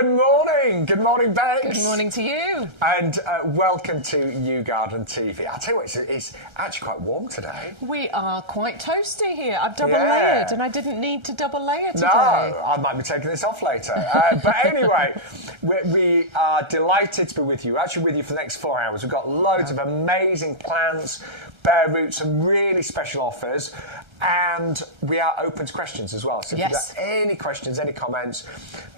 Good morning. Good morning, Bex. Good morning to you. And welcome to YouGarden TV. I'll tell you what, it's actually quite warm today. We are quite toasty here. I've double layered and I didn't need to double layer today. No, I might be taking this off later. But anyway, we are delighted to be with you. We're actually with you for the next 4 hours. We've got loads of amazing plants, bare roots, some really special offers. And we are open to questions as well. So if you've got any questions, any comments,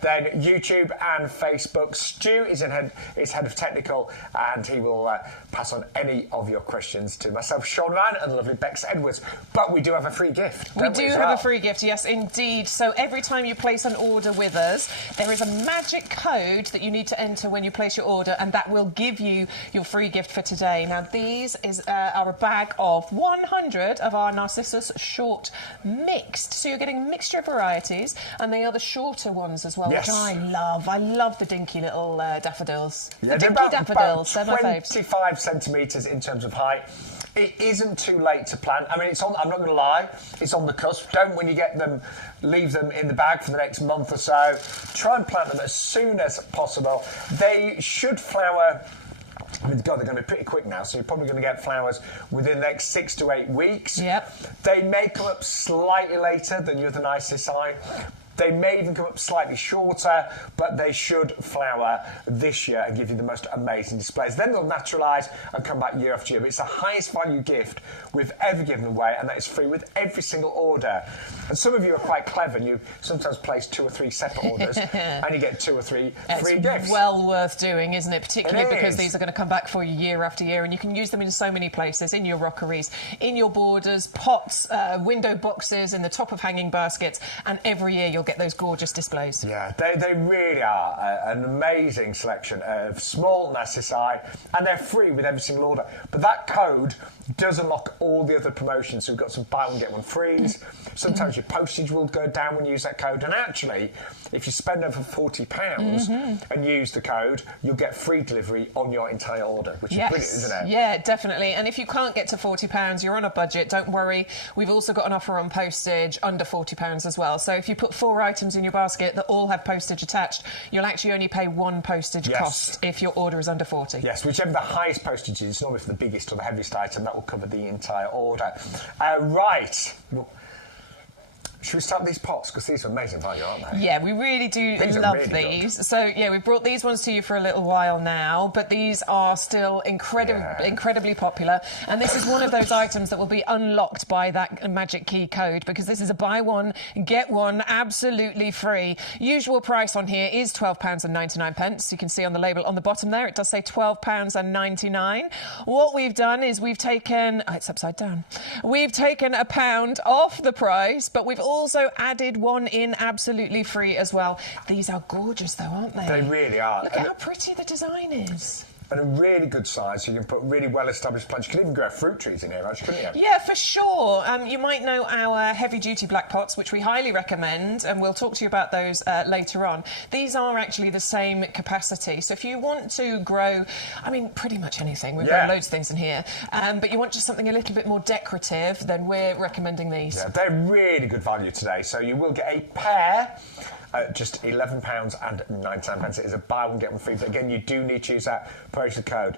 then YouTube and Facebook. Stu is head of technical, and he will pass on any of your questions to myself, Shaun and the lovely Bex Edwards. But we do have a free gift. We do have a free gift, yes, indeed. So every time you place an order with us, there is a magic code that you need to enter when you place your order, and that will give you your free gift for today. Now, these are a bag of 100 of our Narcissus short mixed, so you're getting a mixture of varieties, and they are the shorter ones as well, which I love. I love the dinky little daffodils. Yeah, the dinky daffodils, they're my faves. 25 centimetres in terms of height. It isn't too late to plant. I mean, it's on. I'm not going to lie, it's on the cusp. Don't, when you get them, leave them in the bag for the next month or so. Try and plant them as soon as possible. They should flower. I mean, God, they're going to be pretty quick now, so you're probably going to get flowers within the next 6 to 8 weeks. Yep. They may come up slightly later than your other Narcissi. They may even come up slightly shorter, but they should flower this year and give you the most amazing displays. Then they'll naturalise and come back year after year. But it's the highest value gift we've ever given away, and that is free with every single order. And some of you are quite clever, and you sometimes place 2 or 3 separate orders, and you get 2 or 3 free gifts. It's well worth doing, isn't it? Particularly because these are going to come back for you year after year, and you can use them in so many places, in your rockeries, in your borders, pots, window boxes, in the top of hanging baskets, and every year you'll get those gorgeous displays. Yeah, they really are an amazing selection of small Narcissi, and they're free with every single order. But that code does unlock all the other promotions. So we've got some buy one, get one frees. Sometimes your postage will go down when you use that code. And actually, if you spend over £40 and use the code, you'll get free delivery on your entire order, which is brilliant, isn't it? Yeah, definitely. And if you can't get to £40, you're on a budget, don't worry. We've also got an offer on postage under £40 as well. So if you put 4 items in your basket that all have postage attached, you'll actually only pay 1 postage cost if your order is under 40. Yes, whichever the highest postage is, normally for the biggest or the heaviest item, that will cover the entire order. Right. Should we start with these pots? Because these are amazing value, aren't they? Yeah, we really do love really these. Good. So, yeah, we've brought these ones to you for a little while now, but these are still incredibly popular. And this is one of those items that will be unlocked by that magic key code, because this is a buy one, get one, absolutely free. Usual price on here is £12.99. You can see on the label on the bottom there, it does say £12.99. What we've done is we've taken... Oh, it's upside down. We've taken £1 off the price, but we've also added one in absolutely free as well. These are gorgeous though, aren't they? They really are. Look at how pretty the design is. And a really good size, so you can put really well-established plants. You can even grow fruit trees in here, actually, couldn't you? Yeah, for sure. You might know our heavy-duty black pots, which we highly recommend, and we'll talk to you about those later on. These are actually the same capacity, so if you want to grow, I mean, pretty much anything. We've got loads of things in here, but you want just something a little bit more decorative, then we're recommending these. Yeah, they're really good value today, so you will get a pair at just £11.99. It is a buy one, get one free, but again, you do need to use that promotion code.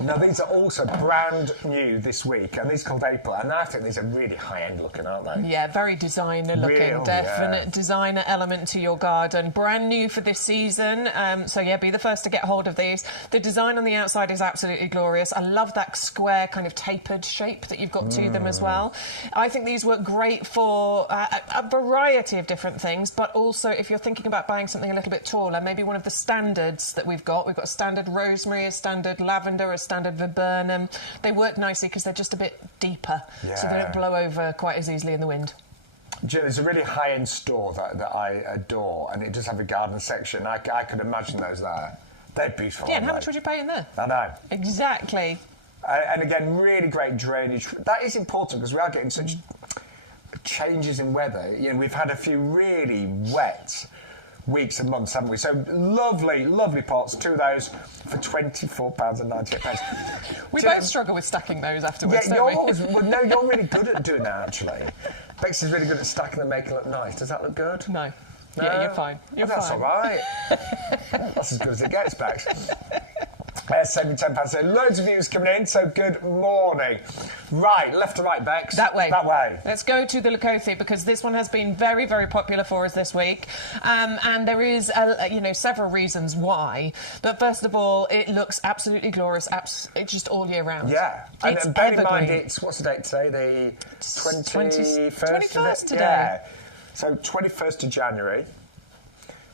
Now, these are also brand new this week, and these are called April, and I think these are really high-end looking, aren't they? Yeah, very designer looking, definite designer element to your garden. Brand new for this season, so yeah, be the first to get hold of these. The design on the outside is absolutely glorious. I love that square kind of tapered shape that you've got to them as well. I think these work great for a variety of different things, but also if you're thinking about buying something a little bit taller, maybe one of the standards that we've got. We've got a standard rosemary, a standard lavender, a standard viburnum. They work nicely because they're just a bit deeper, so they don't blow over quite as easily in the wind. Jill, there's a really high-end store that I adore, and it does have a garden section. I could imagine those there. They're beautiful. Yeah, and how much would you pay in there? I know. Exactly. And again, really great drainage. That is important because we are getting such changes in weather. You know, we've had a few really wet weeks and months, haven't we? So lovely, lovely pots. 2 of those for £24.98. We both struggle with stacking those afterwards, yeah, don't we? Well, no, you're really good at doing that, actually. Bex is really good at stacking them, making them look nice. Does that look good? No. No? Yeah, you're fine. You're That's fine. all right. That's as good as it gets, Bex. Saving £10. So loads of views coming in, so good morning. Right, left to right, Bex. That way. That way. Let's go to the Lakotha because this one has been very, very popular for us this week. And there is, several reasons why. But first of all, it looks absolutely glorious, it's just all year round. Yeah. It's and bear in evergreen. mind, what's the date today? The 21st? 21st today. Yeah. So 21st of January.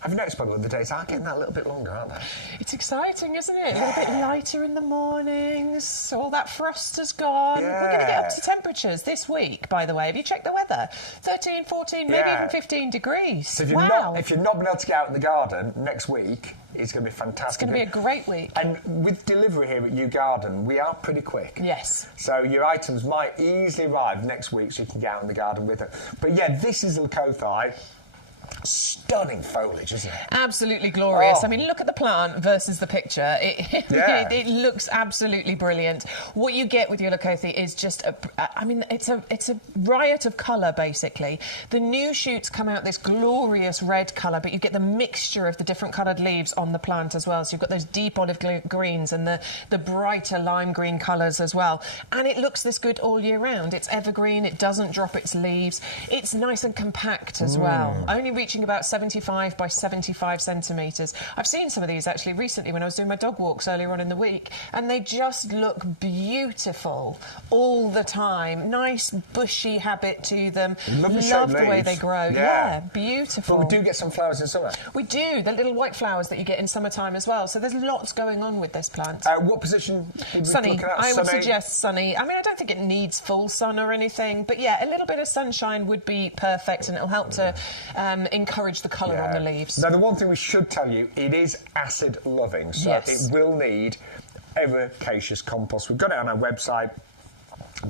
Have you noticed, by the way, the days are getting that little bit longer, aren't they? It's exciting, isn't it? A little bit lighter in the mornings. All that frost has gone. Yeah. We're going to get up to temperatures this week, by the way. Have you checked the weather? 13, 14, maybe even 15 degrees. So if you've not been able to get out in the garden next week, it's going to be fantastic. It's going to be a great week. And with delivery here at YouGarden, we are pretty quick. Yes. So your items might easily arrive next week so you can get out in the garden with it. But yeah, this is Lakotha. Stunning foliage, isn't it? Absolutely glorious. Oh. I mean, look at the plant versus the picture. It looks absolutely brilliant. What you get with your Lakotha is just it's a riot of colour, basically. The new shoots come out this glorious red colour, but you get the mixture of the different coloured leaves on the plant as well. So you've got those deep olive greens and the brighter lime green colours as well. And it looks this good all year round. It's evergreen. It doesn't drop its leaves. It's nice and compact as well. Only reaching about 75 by 75 centimetres. I've seen some of these actually recently when I was doing my dog walks earlier on in the week, and they just look beautiful all the time. Nice bushy habit to them. Love the way they grow. Yeah, beautiful. But we do get some flowers in summer. We do, the little white flowers that you get in summertime as well. So there's lots going on with this plant. What position would we sunny. look at? I would suggest sunny. I mean, I don't think it needs full sun or anything, but yeah, a little bit of sunshine would be perfect, and it'll help to encourage the colour on the leaves. Now, the one thing we should tell you, it is acid loving, so it will need ericaceous compost. We've got it on our website,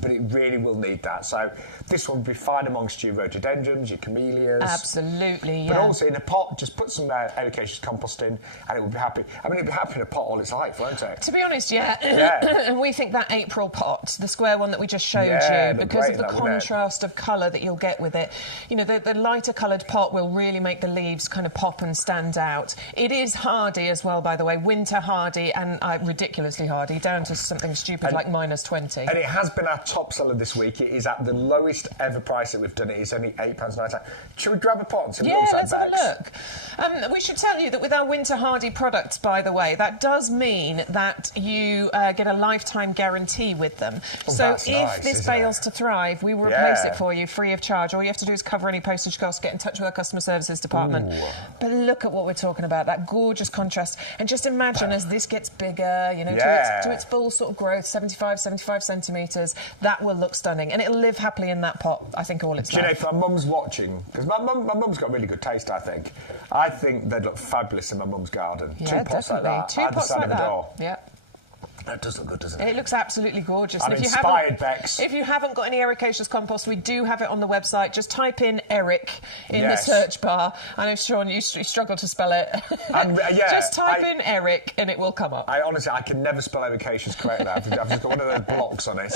but it really will need that. So this one will be fine amongst your rhododendrons, your camellias. Absolutely, yeah. But also in a pot, just put some ericaceous compost in and it will be happy. I mean, it'll be happy in a pot all its life, won't it? To be honest, and we think that April pot, the square one that we just showed you, because of the contrast of colour that you'll get with it, you know, the lighter coloured pot will really make the leaves kind of pop and stand out. It is hardy as well, by the way, winter hardy and ridiculously hardy, down to something stupid like -20. And it has been our top seller this week. It is at the lowest ever price that we've done it. It's only £8.99. Should we grab a pot and see what let's have a look. We should tell you that with our winter hardy products, by the way, that does mean that you get a lifetime guarantee with them. So if this fails to thrive, we will replace it for you free of charge. All you have to do is cover any postage costs, get in touch with our customer services department. But look at what we're talking about, that gorgeous contrast. And just imagine as this gets bigger, you know, to its full sort of growth, 75 centimetres, that will look stunning. And it'll live happily in that pot, I think, all its life. Do you know, if my mum's watching, because my mum's got really good taste, I think they'd look fabulous in my mum's garden. Yeah, Two pots like that, Two pots like that. Yeah. That does look good, doesn't it? It looks absolutely gorgeous. I'm inspired, Bex. If you haven't got any ericaceous compost, we do have it on the website. Just type in Eric in the search bar. I know, Shaun, you struggle to spell it. Just type in Eric and it will come up. Honestly, I can never spell ericaceous correctly. I've just got one of those blocks on it.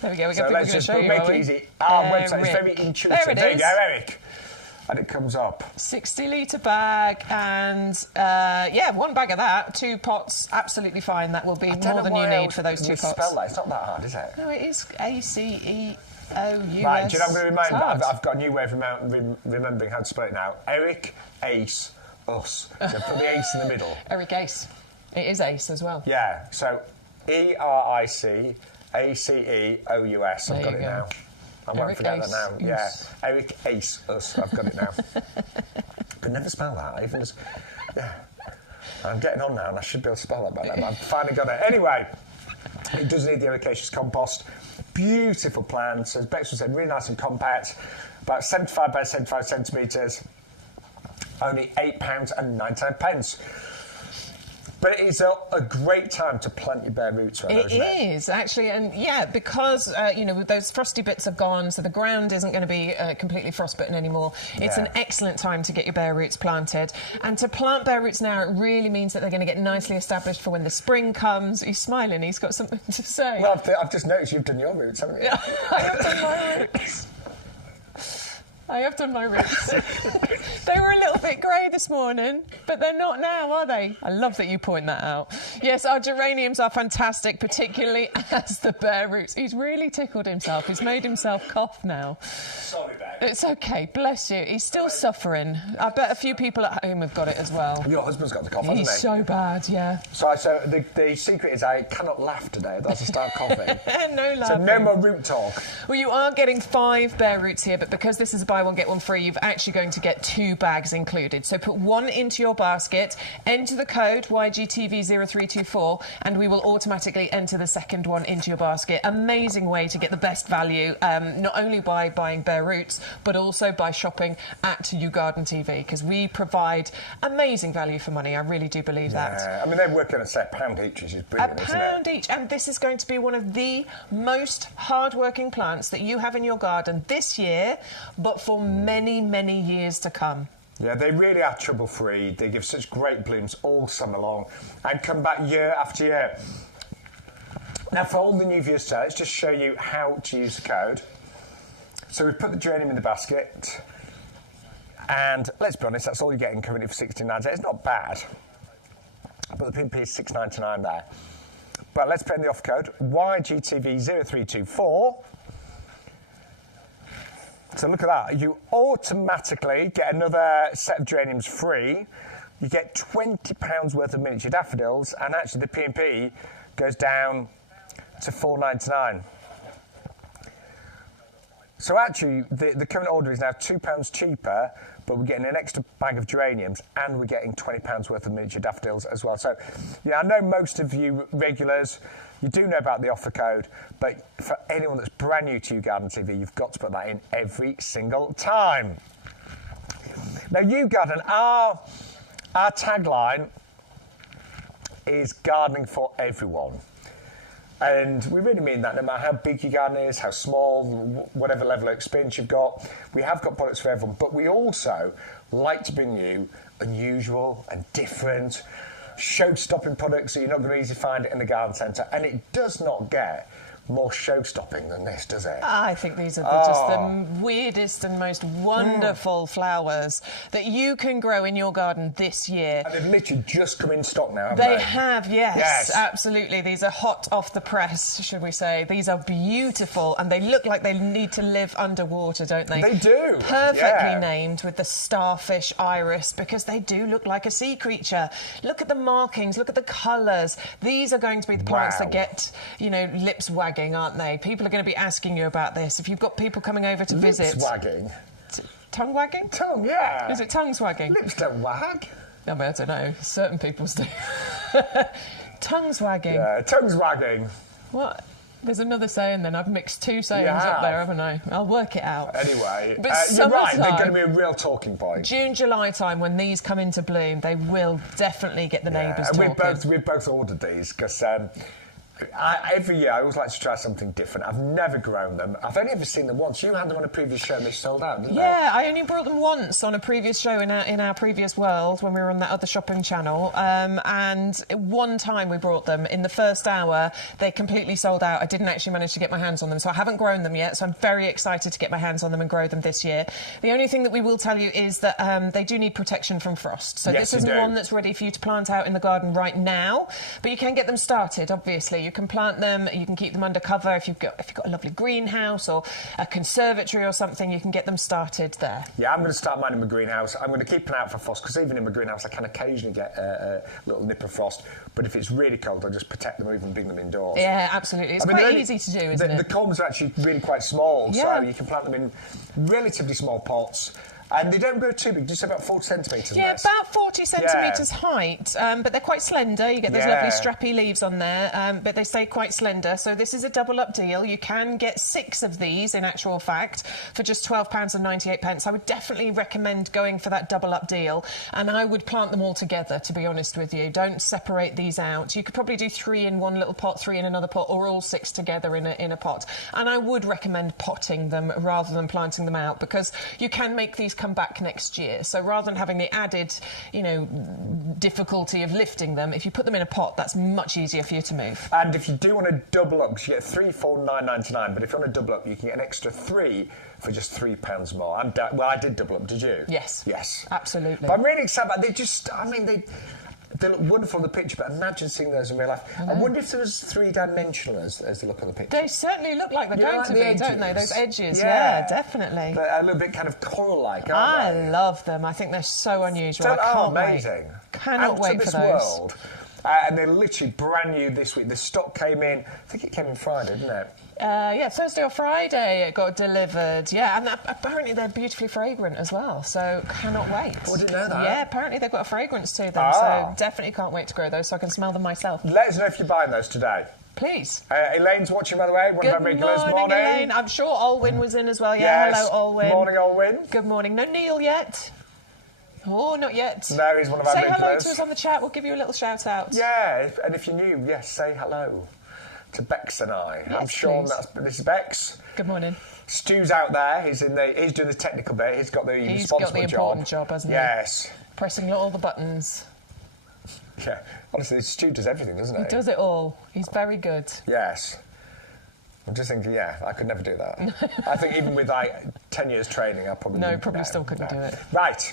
There we go. So let's just make it easy. Our website is very intuitive. There you go, Eric. And it comes up. 60-litre bag and, one bag of that. 2 pots, absolutely fine. That will be more than you need for those 2 pots. Spell that. It's not that hard, is it? No, it is ACEOUS. Right, do you know what I'm going to remind you? I've got a new way of remembering how to spell it now. Eric, Ace, Us. So put the ace in the middle. Eric Ace. It is Ace as well. Yeah, so ERICACEOUS. I've got it now. I won't forget that now. Yeah, Eric Ace Us. I've got it now. Could never spell that. I'm getting on now, and I should be able to spell that by now. But I've finally got it. Anyway, it does need the ericaceous compost. Beautiful plants, as Bex was saying, really nice and compact. About 75 by 75 centimetres. Only £8.99. But it is a great time to plant your bare roots around those, isn't it? It is, actually, and because, those frosty bits are gone, so the ground isn't going to be completely frostbitten anymore. It's an excellent time to get your bare roots planted. And to plant bare roots now, it really means that they're going to get nicely established for when the spring comes. He's smiling, he's got something to say. Well, I've just noticed you've done your roots, haven't you? I have done my roots. I have done my roots. They were a little bit grey this morning, but they're not now, are they? I love that you point that out. Yes, our geraniums are fantastic, particularly as the bare roots. He's really tickled himself. He's made himself cough now. Sorry, babe. It's okay, bless you. He's still suffering. I bet a few people at home have got it as well. Your husband's got the cough, hasn't he? He's so bad, yeah. So the secret is I cannot laugh today. That's to start coughing. No laughing. So no more root talk. Well, you are getting 5 bare roots here, but because this is a buy one, get one free, you're actually going to get 2 bags included. So put one into your basket, enter the code YGTV0324, and we will automatically enter the second one into your basket. Amazing way to get the best value, not only by buying bare roots, but also by shopping at YouGarden TV, because we provide amazing value for money. I really do believe that. I mean, they're working on, say, £1 each, which is brilliant, isn't it? £1 each, and this is going to be one of the most hard-working plants that you have in your garden this year, but for many, many years to come. Yeah, they really are trouble-free. They give such great blooms all summer long and come back year after year. Now, for all the new viewers today, let's just show you how to use the code. So we've put the geranium in the basket, and let's be honest, that's all you're getting currently for 69. It's not bad, but the PMP is $6.99 there. But let's put in the off code, YGTV0324. So look at that. You automatically get another set of geraniums free. You get £20 worth of miniature daffodils, and actually the PMP goes down to $4.99. So actually, the current order is now £2 cheaper, but we're getting an extra bag of geraniums and we're getting £20 worth of miniature daffodils as well. So, yeah, I know most of you regulars, you do know about the offer code, but for anyone that's brand new to YouGarden TV, you've got to put that in every single time. Now, YouGarden, our tagline is gardening for everyone. And we really mean that, no matter how big your garden is, how small, whatever level of experience you've got, we have got products for everyone. But we also like to bring you unusual and different, show-stopping products that you're not going to easily find it in the garden centre. And it does not get more show-stopping than this, does it? I think these are just the weirdest and most wonderful flowers that you can grow in your garden this year. And they've literally just come in stock now, haven't They have, yes, absolutely. These are hot off the press, should we say. These are beautiful, and they look like they need to live underwater, don't they? They do. Perfectly named with the starfish iris, because they do look like a sea creature. Look at the markings, look at the colours. These are going to be the plants that get, you know, lips wagging, aren't they? People are going to be asking you about this. If you've got people coming over to visit... Lips wagging? Tongue wagging? Tongue, yeah. Is it tongues wagging? Lips don't wag. No, but I don't know. Certain people's do. Tongues wagging. Yeah, tongues wagging. What? There's another saying then. I've mixed 2 sayings up there, haven't I? I'll work it out. Anyway, but you're right. They're going to be a real talking point. June, July time, when these come into bloom, they will definitely get the neighbours talking. We've both ordered these because... every year I always like to try something different. I've never grown them. I've only ever seen them once. You had them on a previous show and they sold out, didn't they? Yeah, I only brought them once on a previous show in our previous world when we were on that other shopping channel. And one time we brought them. In the first hour, they completely sold out. I didn't actually manage to get my hands on them, so I haven't grown them yet. So I'm very excited to get my hands on them and grow them this year. The only thing that we will tell you is that they do need protection from frost. So this isn't one that's ready for you to plant out in the garden right now, but you can get them started, obviously. You can plant them, you can keep them under cover. If you've got a lovely greenhouse or a conservatory or something, you can get them started there. Yeah, I'm going to start mine in my greenhouse. I'm going to keep an eye out for frost, because even in my greenhouse I can occasionally get a little nip of frost. But if it's really cold, I'll just protect them or even bring them indoors. Yeah, absolutely. It's quite easy to do, isn't it? The culms are actually really quite small, yeah. So you can plant them in relatively small pots. And they don't grow too big, just about 40 centimetres. Yeah, about 40 centimetres height, but they're quite slender. You get those lovely strappy leaves on there, but they stay quite slender. So this is a double-up deal. You can get 6 of these, in actual fact, for just £12.98. I would definitely recommend going for that double-up deal, and I would plant them all together, to be honest with you. Don't separate these out. You could probably do 3 in one little pot, 3 in another pot, or all 6 together in a pot. And I would recommend potting them rather than planting them out, because you can make these come back next year. So rather than having the added, difficulty of lifting them, if you put them in a pot, that's much easier for you to move. And if you do want to double up, because you get 3 for £9.99, but if you want to double up, you can get an extra 3 for just £3 more. I did double up, did you? Yes. Yes. Absolutely. But I'm really excited about they look wonderful on the picture, but imagine seeing those in real life. I wonder if there was three-dimensional as they look on the picture. They certainly look like they're going to be, don't they? Those edges, yeah definitely. They're a little bit kind of coral-like, aren't they? I love them. I think they're so unusual. I can't amazing. Wait. Cannot wait for those. World. And they're literally brand new this week. The stock came in, I think it came in Friday, didn't it? Thursday or Friday it got delivered. Yeah, and apparently they're beautifully fragrant as well, so cannot wait. Oh, I didn't know that. Yeah, apparently they've got a fragrance to them, so definitely can't wait to grow those so I can smell them myself. Let us know if you're buying those today. Please. Elaine's watching, by the way, one of our regulars. Good morning, Elaine. I'm sure Olwyn was in as well. Yeah, yes. Hello, Olwyn. Morning, Olwyn. Good morning. No Neil yet? Oh, not yet. No, he's one of our regulars. Say hello to us on the chat. We'll give you a little shout out. Yeah, and if you're new, yes, say hello to Bex and I. Yes, I'm Shaun. please. This is Bex. Good morning. Stu's out there. He's doing the technical bit. He's got the responsible job. Important job, hasn't he? Yes. Pressing all the buttons. Yeah. Honestly, Stu does everything, doesn't he? He does it all. He's very good. Yes. I'm just thinking, I could never do that. I think even with 10 years training, I probably still couldn't do it. Right.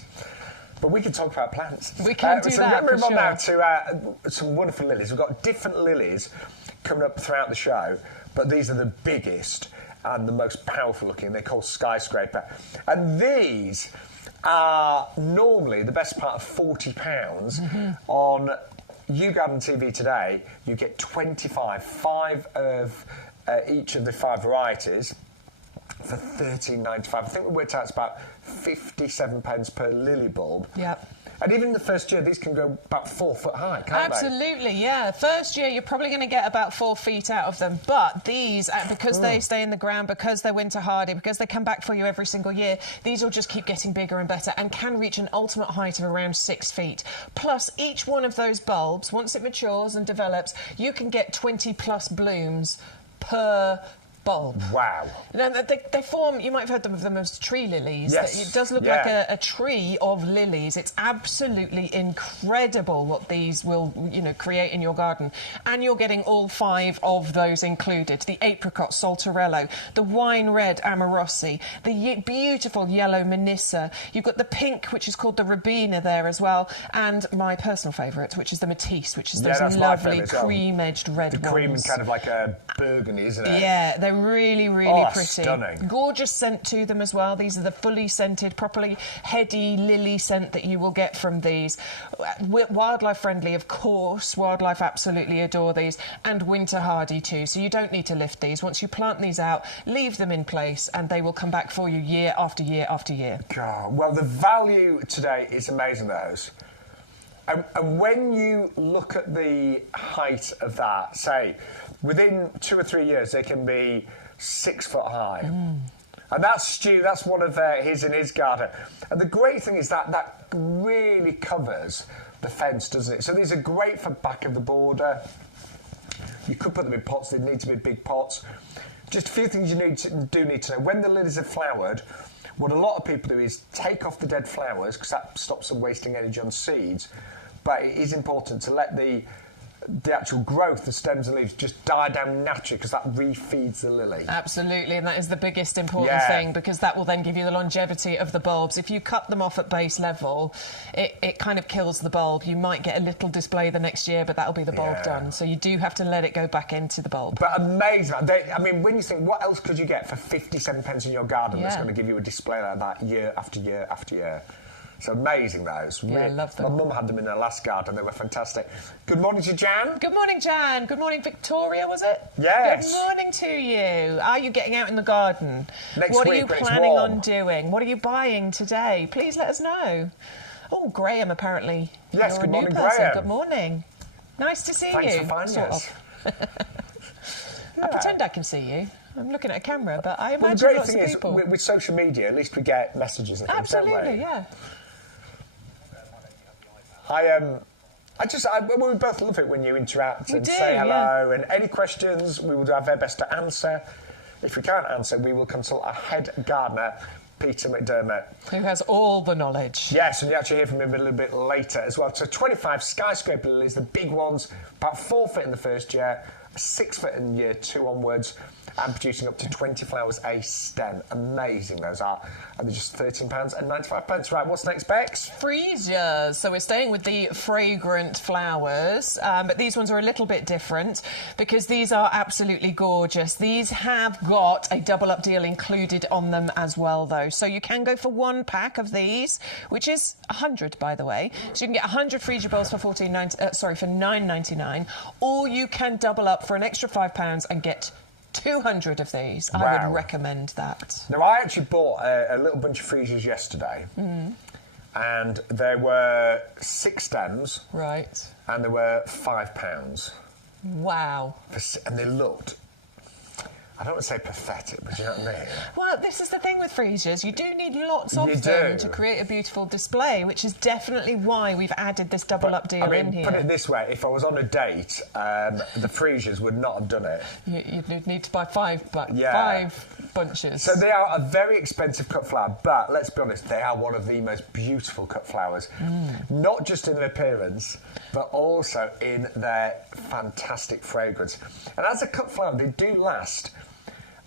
But we can talk about plants. We can do that. So we're going to move on now to some wonderful lilies. We've got different lilies coming up throughout the show, but these are the biggest and the most powerful looking. They're called skyscraper. And these are normally the best part of £40 on YouGarden TV today. You get 5 of each of the 5 varieties for £13.95. I think we worked out it's about 57 pence per lily bulb. Yep. And even in the first year, these can go about 4 foot high, can't they? Absolutely, yeah. First year, you're probably going to get about 4 feet out of them. But these, because they stay in the ground, because they're winter hardy, because they come back for you every single year, these will just keep getting bigger and better and can reach an ultimate height of around 6 feet. Plus, each one of those bulbs, once it matures and develops, you can get 20 plus blooms per bulb. Wow. Now, they form, you might have heard of them as tree lilies. Yes. It does look like a tree of lilies. It's absolutely incredible what these will, create in your garden. And you're getting all 5 of those included. The apricot saltarello, the wine red amarossi, the beautiful yellow Manissa. You've got the pink, which is called the Rabina there as well, and my personal favourite, which is the Matisse, which is those lovely cream-edged red ones. The cream is kind of like a burgundy, isn't it? Yeah, they're really, really pretty. Stunning. Gorgeous scent to them as well. These are the fully scented, properly heady lily scent that you will get from these. Wildlife friendly, of course. Wildlife absolutely adore these. And winter hardy too. So you don't need to lift these. Once you plant these out, leave them in place and they will come back for you year after year after year. God, well, the value today is amazing, those. And when you look at the height of that, say, within 2 or 3 years, they can be 6 foot high. And that's Stu, that's one of his in his garden. And the great thing is that really covers the fence, doesn't it? So these are great for back of the border. You could put them in pots, they need to be big pots. Just a few things you do need to know. When the lilies are flowered, what a lot of people do is take off the dead flowers because that stops them wasting energy on seeds. But it is important to let the actual growth, the stems and leaves, just die down naturally because that refeeds the lily. Absolutely, and that is the biggest important thing because that will then give you the longevity of the bulbs. If you cut them off at base level, it kind of kills the bulb. You might get a little display the next year, but that'll be the bulb done. So you do have to let it go back into the bulb. But amazing. When you think, what else could you get for 57 pence in your garden that's going to give you a display like that year after year after year? It's amazing, those. I love them. My mum had them in her last garden. They were fantastic. Good morning to Jan. Good morning, Jan. Good morning, Victoria, was it? Yes. Good morning to you. Are you getting out in the garden? What are you planning on doing? What are you buying today? Please let us know. Oh, Graham, apparently. Yes, good morning, Graham. Good morning. Nice to see you. Thanks for finding us. I pretend I can see you. I'm looking at a camera, but I imagine the great lots thing of is, people. with social media, at least we get messages and things, don't we? Absolutely, yeah. We both love it when you interact and say hello. And any questions, we will do our very best to answer. If we can't answer, we will consult our head gardener, Peter McDermott. Who has all the knowledge. Yes, and you actually hear from him a little bit later as well. So 25 skyscraper lilies, the big ones, about 4 foot in the first year, 6 foot in year 2 onwards, and producing up to 20 flowers a stem. Amazing those are. And they're just £13.95. Right, what's next, Bex? Freesias. So we're staying with the fragrant flowers, but these ones are a little bit different because these are absolutely gorgeous. These have got a double up deal included on them as well, though. So you can go for 1 pack of these, which is 100, by the way. So you can get 100 freesia bulbs for for £9.99, or you can double up for an extra £5 and get 200 of these. Wow. I would recommend that. Now, I actually bought a little bunch of freesias yesterday, and there were 6 stems, Right. and there were £5. Wow. And they looked, I don't want to say pathetic, but you know what I mean? Well, this is the thing with freesias. You do need lots of You them do. to create a beautiful display, which is definitely why we've added this double up deal in here. Put it this way, if I was on a date, the freesias would not have done it. You'd need to buy 5 bunches. So they are a very expensive cut flower, but let's be honest, they are one of the most beautiful cut flowers. Not just in their appearance, but also in their fantastic fragrance. And as a cut flower, they do last.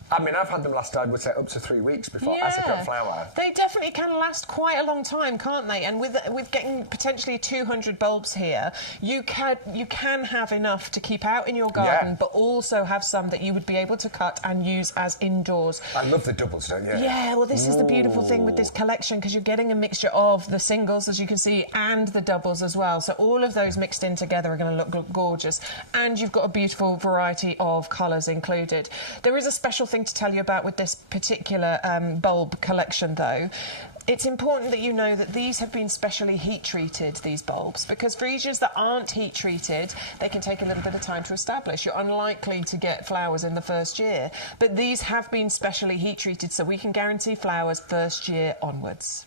I mean, I've had them last, I would say, up to 3 weeks before as a cut flower. They definitely can last quite a long time, can't they? And with getting potentially 200 bulbs here, you can have enough to keep out in your garden, but also have some that you would be able to cut and use as indoors. I love the doubles, don't you? Yeah, well, this is the beautiful thing with this collection, because you're getting a mixture of the singles, as you can see, and the doubles as well. So all of those mixed in together are going to look gorgeous. And you've got a beautiful variety of colours included. There is a special thing to tell you about with this particular bulb collection, though. It's important that you know that these have been specially heat treated, these bulbs, because freesias that aren't heat treated, they can take a little bit of time to establish. You're unlikely to get flowers in the first year, but these have been specially heat treated, so we can guarantee flowers first year onwards.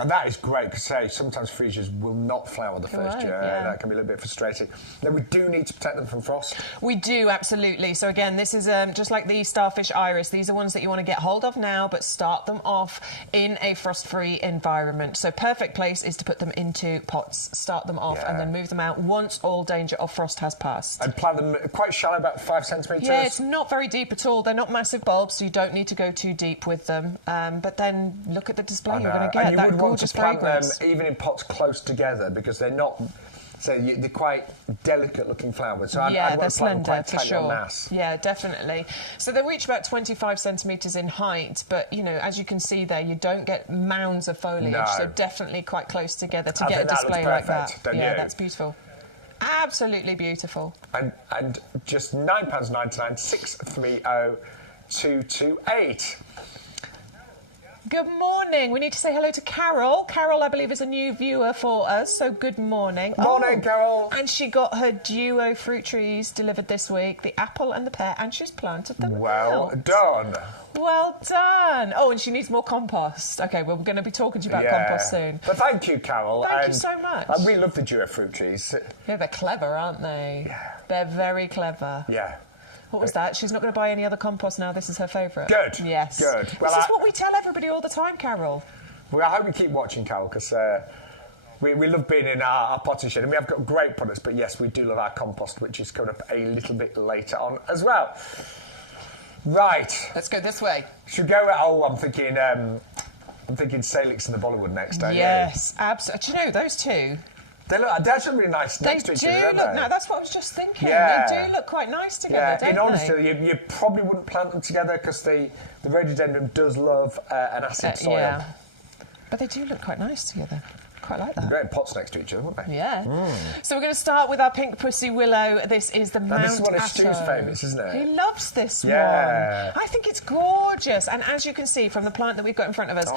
And that is great, because say sometimes freesias will not flower the first year. Yeah. That can be a little bit frustrating. Now, we do need to protect them from frost. We do, absolutely. So again, this is just like the starfish iris. These are ones that you want to get hold of now, but start them off in a frost-free environment. So perfect place is to put them into pots, start them off, and then move them out once all danger of frost has passed. And plant them quite shallow, about 5 centimetres. Yeah, it's not very deep at all. They're not massive bulbs, so you don't need to go too deep with them. But then look at the display you're going to get. That gorgeous fragrance. Them even in pots close together, because they're not. So they're quite delicate-looking flowers. So they're slender for sure. Mass. Yeah, definitely. So they reach about 25 centimetres in height, but you know, as you can see there, you don't get mounds of foliage. No. So definitely quite close together to I get a think that display looks like that. perfect, don't Yeah, you? that's beautiful. Absolutely beautiful. And just £9.99, 630228. Good morning. We need to say hello to Carol. Carol, I believe, is a new viewer for us, so good morning. Morning, Carol. And she got her duo fruit trees delivered this week, the apple and the pear, and she's planted them Well out. done. Well done. Oh, and she needs more compost. OK, well, we're going to be talking to you about compost soon. But thank you, Carol. Thank you so much. We love the duo fruit trees. Yeah, they're clever, aren't they? Yeah. They're very clever. Yeah. What was that? She's not going to buy any other compost now. This is her favourite. Good. Yes. Good. Well, this is what we tell everybody all the time, Carol. Well, I hope you keep watching, Carol, because we love being in our potting shed, and we have got great products, but yes, we do love our compost, which is coming up a little bit later on as well. Right. Let's go this way. Should we go? Oh, I'm thinking Salix and the Bollywood next, don't you? Yes, absolutely. Do you know, those two... They're actually really nice next to each other, don't they? No, that's what I was just thinking. Yeah. They do look quite nice together, don't in honesty, you probably wouldn't plant them together, because the rhododendron does love an acid soil. Yeah. But they do look quite nice together. Quite like that. Great in pots next to each other, wouldn't they? Yeah. So we're going to start with our pink pussy willow. This is the Mount This is one of Atto. Stu's favourites, isn't it? He loves this one. I think it's gorgeous. And as you can see from the plant that we've got in front of us,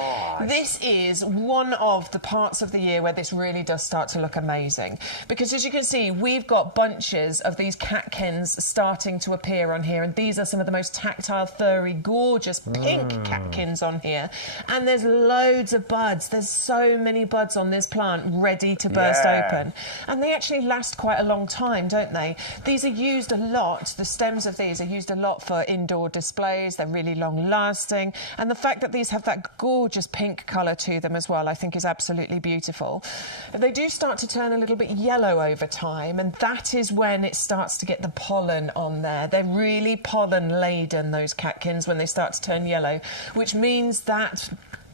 this is one of the parts of the year where this really does start to look amazing. Because as you can see, we've got bunches of these catkins starting to appear on here. And these are some of the most tactile, furry, gorgeous pink catkins on here. And there's loads of buds. There's so many buds on this. size plant ready to burst open. And they actually last quite a long time, don't they? These are used a lot. The stems of these are used a lot for indoor displays. They're really long lasting. And the fact that these have that gorgeous pink colour to them as well, I think is absolutely beautiful. But they do start to turn a little bit yellow over time, and that is when it starts to get the pollen on there. They're really pollen laden, those catkins, when they start to turn yellow, which means that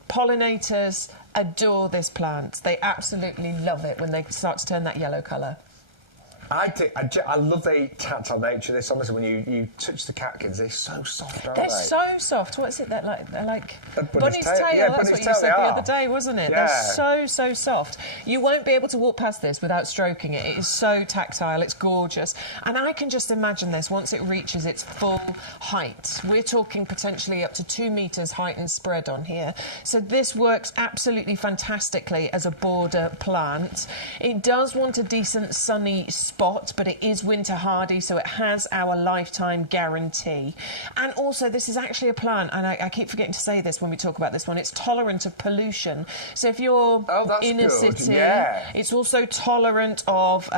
pollinators adore this plant. They absolutely love it when they start to turn that yellow colour. I love the tactile nature of this. Honestly, when you touch the catkins, they're so soft, aren't they? They're so soft. What is it? They're like bunny's tail. Yeah, that's what you said the other day, wasn't it? Yeah. They're so soft. You won't be able to walk past this without stroking it. It is so tactile. It's gorgeous. And I can just imagine this once it reaches its full height. We're talking potentially up to 2 metres height and spread on here. So this works absolutely fantastically as a border plant. It does want a decent sunny spot, but it is winter hardy, so it has our lifetime guarantee. And also, this is actually a plant, and I keep forgetting to say this when we talk about this one, it's tolerant of pollution. So if you're in a city, it's also tolerant of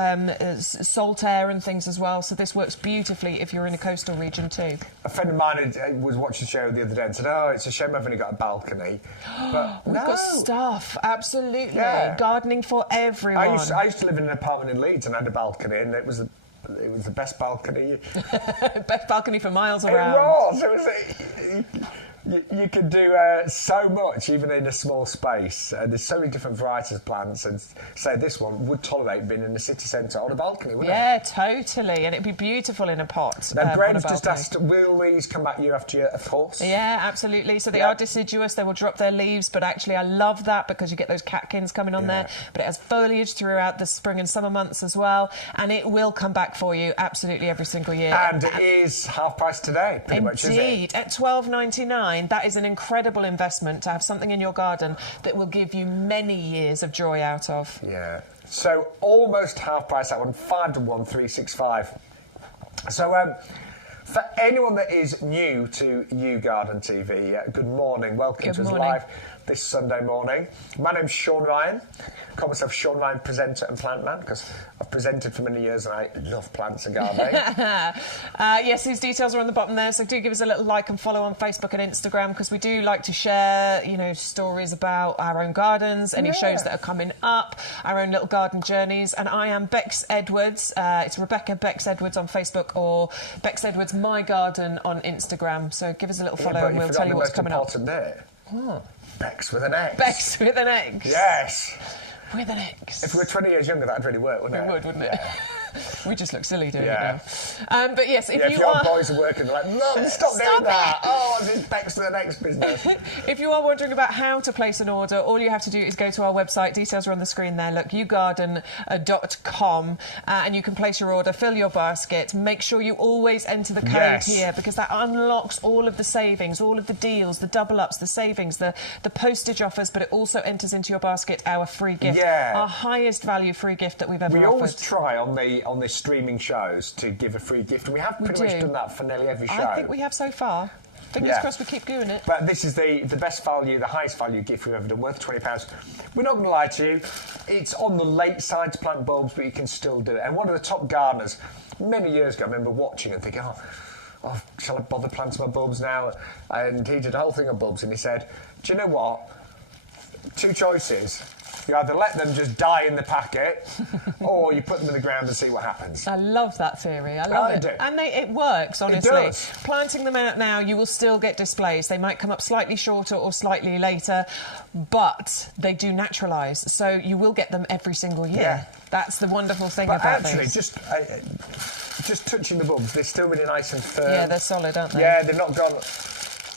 salt air and things as well, so this works beautifully if you're in a coastal region too. A friend of mine was watching the show the other day and said, oh, it's a shame I've only got a balcony. But We've got stuff, absolutely. Gardening for everyone. I used to live in an apartment in Leeds and I had a balcony, and it was the best balcony. Best balcony for miles around. It was. You can do so much, even in a small space. There's so many different varieties of plants, and say this one would tolerate being in the city centre on a balcony, wouldn't it? Yeah, totally, and it'd be beautiful in a pot. Now, Graham's just asked, will these come back year after year? Of course. Yeah, absolutely. So they are deciduous, they will drop their leaves, but actually I love that because you get those catkins coming on there, but it has foliage throughout the spring and summer months as well, and it will come back for you absolutely every single year. And it is half price today, pretty much, isn't it? Indeed, at $12.99. That is an incredible investment to have something in your garden that will give you many years of joy out of. Yeah. So almost half price that one, 5-1-365. So for anyone that is new to YouGarden TV, good morning. Welcome to us live this Sunday morning. My name's Shaun Ryan. I call myself Shaun Ryan, presenter and plant man, because I've presented for many years and I love plants and gardening. Yes, these details are on the bottom there, so do give us a little like and follow on Facebook and Instagram, because we do like to share, stories about our own gardens, any shows that are coming up, our own little garden journeys. And I am Bex Edwards. It's Rebecca Bex Edwards on Facebook, or Bex Edwards My Garden on Instagram. So give us a little follow and we'll tell you what's coming up. What? Bex with an X. Bex with an X. Yes. With an X. If we were 20 years younger, that'd really work, wouldn't it? It would, wouldn't it? We just look silly doing it now. But yes, if your boys are working, they're like, Mum, stop doing that. Oh, what's this Bex with an X business? If you are wondering about how to place an order, all you have to do is go to our website. Details are on the screen there. Look, yougarden.com, and you can place your order, fill your basket. Make sure you always enter the code here, because that unlocks all of the savings, all of the deals, the double-ups, the savings, the postage offers, but it also enters into your basket our free gift. Our highest value free gift that we've ever offered. We always try on the streaming shows to give a free gift, and we have pretty much done that for nearly every show. I think we have so far. Fingers crossed we keep doing it. But this is the best value, the highest value gift we've ever done, worth £20. We're not going to lie to you, it's on the late side to plant bulbs, but you can still do it. And one of the top gardeners, many years ago, I remember watching and thinking, oh, shall I bother planting my bulbs now? And he did a whole thing of bulbs, and he said, do you know what? 2 choices. You either let them just die in the packet, or you put them in the ground and see what happens. I love that theory. I love it. And it works, honestly. It does. Planting them out now, you will still get displays. They might come up slightly shorter or slightly later, but they do naturalise, so you will get them every single year. Yeah. That's the wonderful thing but about actually, these. just touching the bulbs, they're still really nice and firm. Yeah, they're solid, aren't they? Yeah, they've not gone...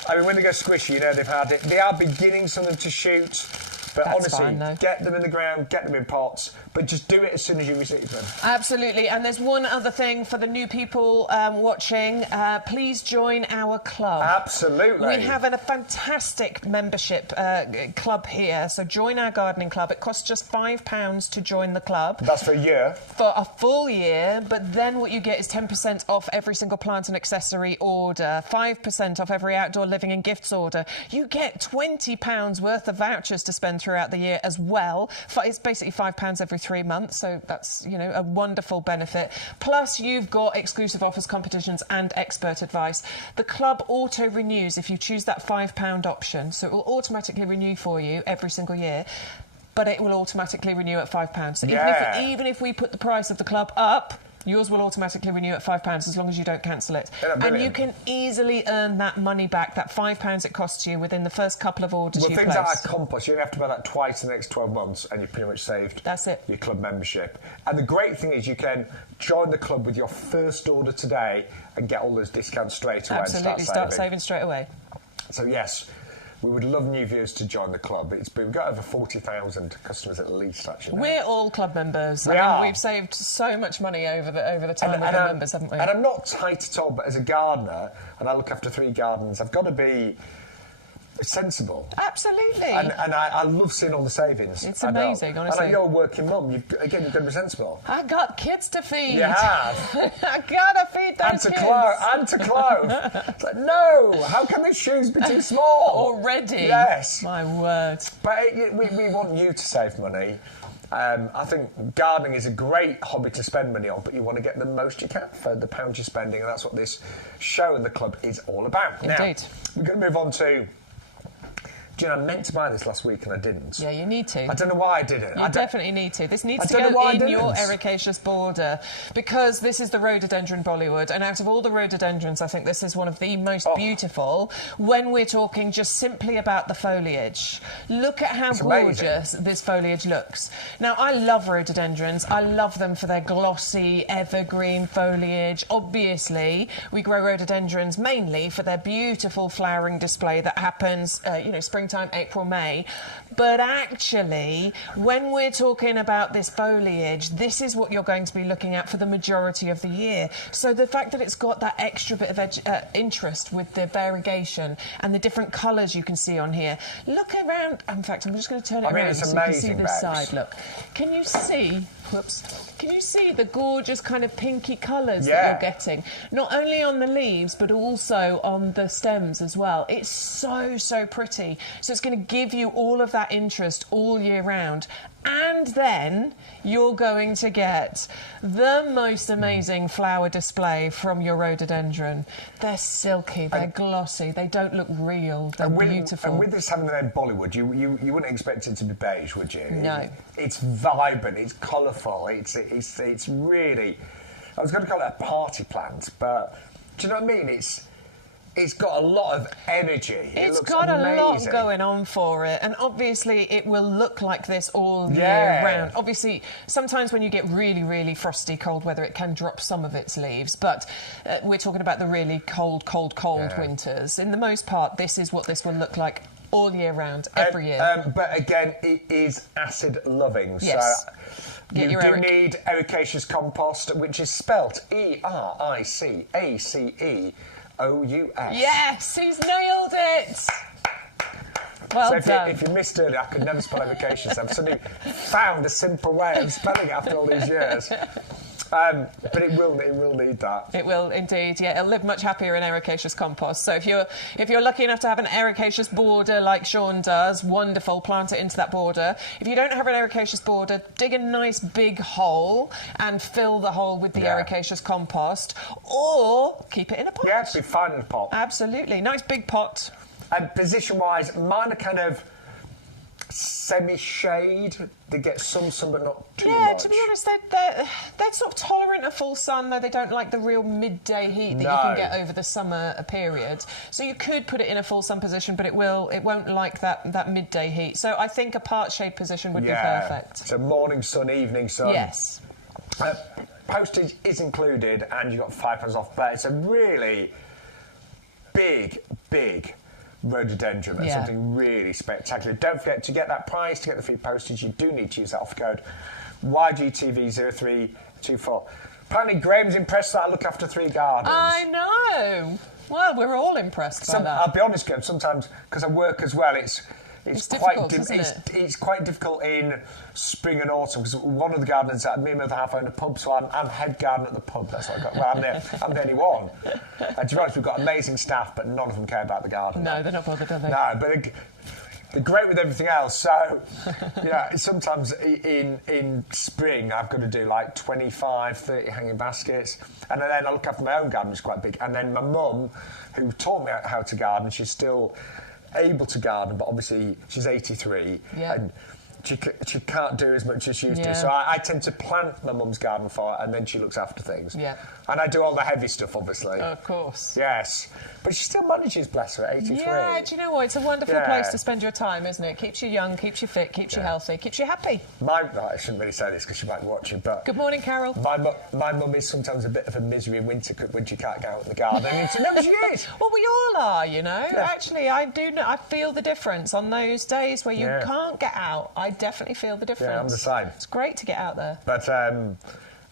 I mean, when they go squishy, they've had it. They are beginning some of them to shoot. But that's honestly, fine, get them in the ground, get them in pots, but just do it as soon as you receive them. Absolutely. And there's one other thing for the new people watching. Please join our club. Absolutely. We have a fantastic membership club here. So join our gardening club. It costs just £5 to join the club. That's for a year. For a full year. But then what you get is 10% off every single plant and accessory order, 5% off every outdoor living and gifts order. You get £20 worth of vouchers to spend throughout the year as well. It's basically £5 every 3 months, so that's, you know, a wonderful benefit. Plus, you've got exclusive offers, competitions and expert advice. The club auto-renews if you choose that £5 option, so it will automatically renew for you every single year. But it will automatically renew at £5. So even if we put the price of the club up, yours will automatically renew at £5 as long as you don't cancel it. And you can easily earn that money back, that £5 it costs you, within the first couple of orders you place. Well, things like compost, you only have to buy that twice in the next 12 months and you've pretty much saved your club membership. And the great thing is you can join the club with your first order today and get all those discounts straight away. Absolutely, start saving straight away. So, yes, we would love new viewers to join the club. We've got over 40,000 customers at least, actually. We're all club members. I mean, we've saved so much money over the time we've been members, haven't we? And I'm not tight at all, but as a gardener, and I look after 3 gardens, I've got to be sensible. Absolutely. And I love seeing all the savings. It's amazing, honestly. And you're a working mum. You've got to be sensible. I got kids to feed. You have. I got to feed those kids. And to clothe. It's like, no, how can the shoes be too small? Already? Yes. My word. But we want you to save money. I think gardening is a great hobby to spend money on, but you want to get the most you can for the pounds you're spending, and that's what this show and the club is all about. Indeed. Now, we're going to move on to... Do you know, I meant to buy this last week and I didn't. Yeah, you need to. I don't know why I didn't. You definitely need to. This needs to go in your ericaceous border, because this is the rhododendron Bollywood, and out of all the rhododendrons, I think this is one of the most beautiful when we're talking just simply about the foliage. Look at how gorgeous this foliage looks. Now, I love rhododendrons. I love them for their glossy, evergreen foliage. Obviously, we grow rhododendrons mainly for their beautiful flowering display that happens, springtime, April, May. But actually, when we're talking about this foliage, this is what you're going to be looking at for the majority of the year. So the fact that it's got that extra bit of interest with the variegation and the different colours you can see on here. Look around. In fact, I'm just going to turn it around so you can see this side. Look. Can you see... Whoops. Can you see the gorgeous kind of pinky colours that you're getting? Not only on the leaves, but also on the stems as well. It's so, so pretty. So it's going to give you all of that interest all year round. And then you're going to get the most amazing flower display from your rhododendron. They're silky, they're glossy, they don't look real, they're beautiful. And with this having the name Bollywood, you wouldn't expect it to be beige, would you? No. It's vibrant, it's colourful, it's really... I was going to call it a party plant, but do you know what I mean? It's got a lot of energy. It's got a lot going on for it, and obviously it will look like this all year round. Obviously, sometimes when you get really, really frosty, cold weather, it can drop some of its leaves, but we're talking about the really cold winters. In the most part, this is what this will look like all year round, every year. But again, it is acid-loving, yes. So... You do need ericaceous compost, which is spelt E-R-I-C-A-C-E-O-U-S. Yes, he's nailed it! Well done. If you missed earlier, I could never spell ericaceous. I've suddenly found a simple way of spelling it after all these years. But it will need that. It will indeed, yeah. It'll live much happier in ericaceous compost. So if you're lucky enough to have an ericaceous border like Shaun does, wonderful, plant it into that border. If you don't have an ericaceous border, dig a nice big hole and fill the hole with the ericaceous compost, or keep it in a pot. Yeah, it'd be fine in a pot. Absolutely. Nice big pot. And position-wise, mine are kind of semi-shade. They get some but not too much. Yeah, to be honest, they're sort of tolerant of full sun, though they don't like the real midday heat that you can get over the summer period. So you could put it in a full sun position, but it won't like that midday heat. So I think a part shade position would be perfect. So morning sun, evening sun. Yes. Postage is included, and you got £5 off, but it's a really big rhododendron. That's something really spectacular. Don't forget, to get that price, to get the free postage, you do need to use that offer code YGTV0324. Apparently Graham's impressed that I look after 3 gardens. I know. Well, we're all impressed by that. I'll be honest, Graham, sometimes, because I work as well, it's quite difficult in spring and autumn, because one of the gardens that me and my other half own a pub, so I'm head gardener at the pub. That's what I got. Well, I'm the only one. And to be honest, we've got amazing staff, but none of them care about the garden. No, they're not bothered, are they? No, but they're great with everything else. So, yeah, sometimes in spring I've got to do like 25, 30 hanging baskets. And then I look after my own garden, which is quite big. And then my mum, who taught me how to garden, she's still able to garden, but obviously she's 83. Yeah. And she can't do as much as she used to. So I tend to plant my mum's garden for her, and then she looks after things. Yeah. And I do all the heavy stuff, obviously. Of course. Yes. But she still manages, bless her, at 83. Yeah, do you know what? It's a wonderful place to spend your time, isn't it? Keeps you young, keeps you fit, keeps you healthy, keeps you happy. I shouldn't really say this because she might be watching, but... Good morning, Carol. My mum is sometimes a bit of a misery in winter when she can't get out in the garden. No, she is. Well, we all are, you know. Yeah. Actually, I do know, I feel the difference on those days where you can't get out. I definitely feel the difference. Yeah, I'm the same. It's great to get out there. But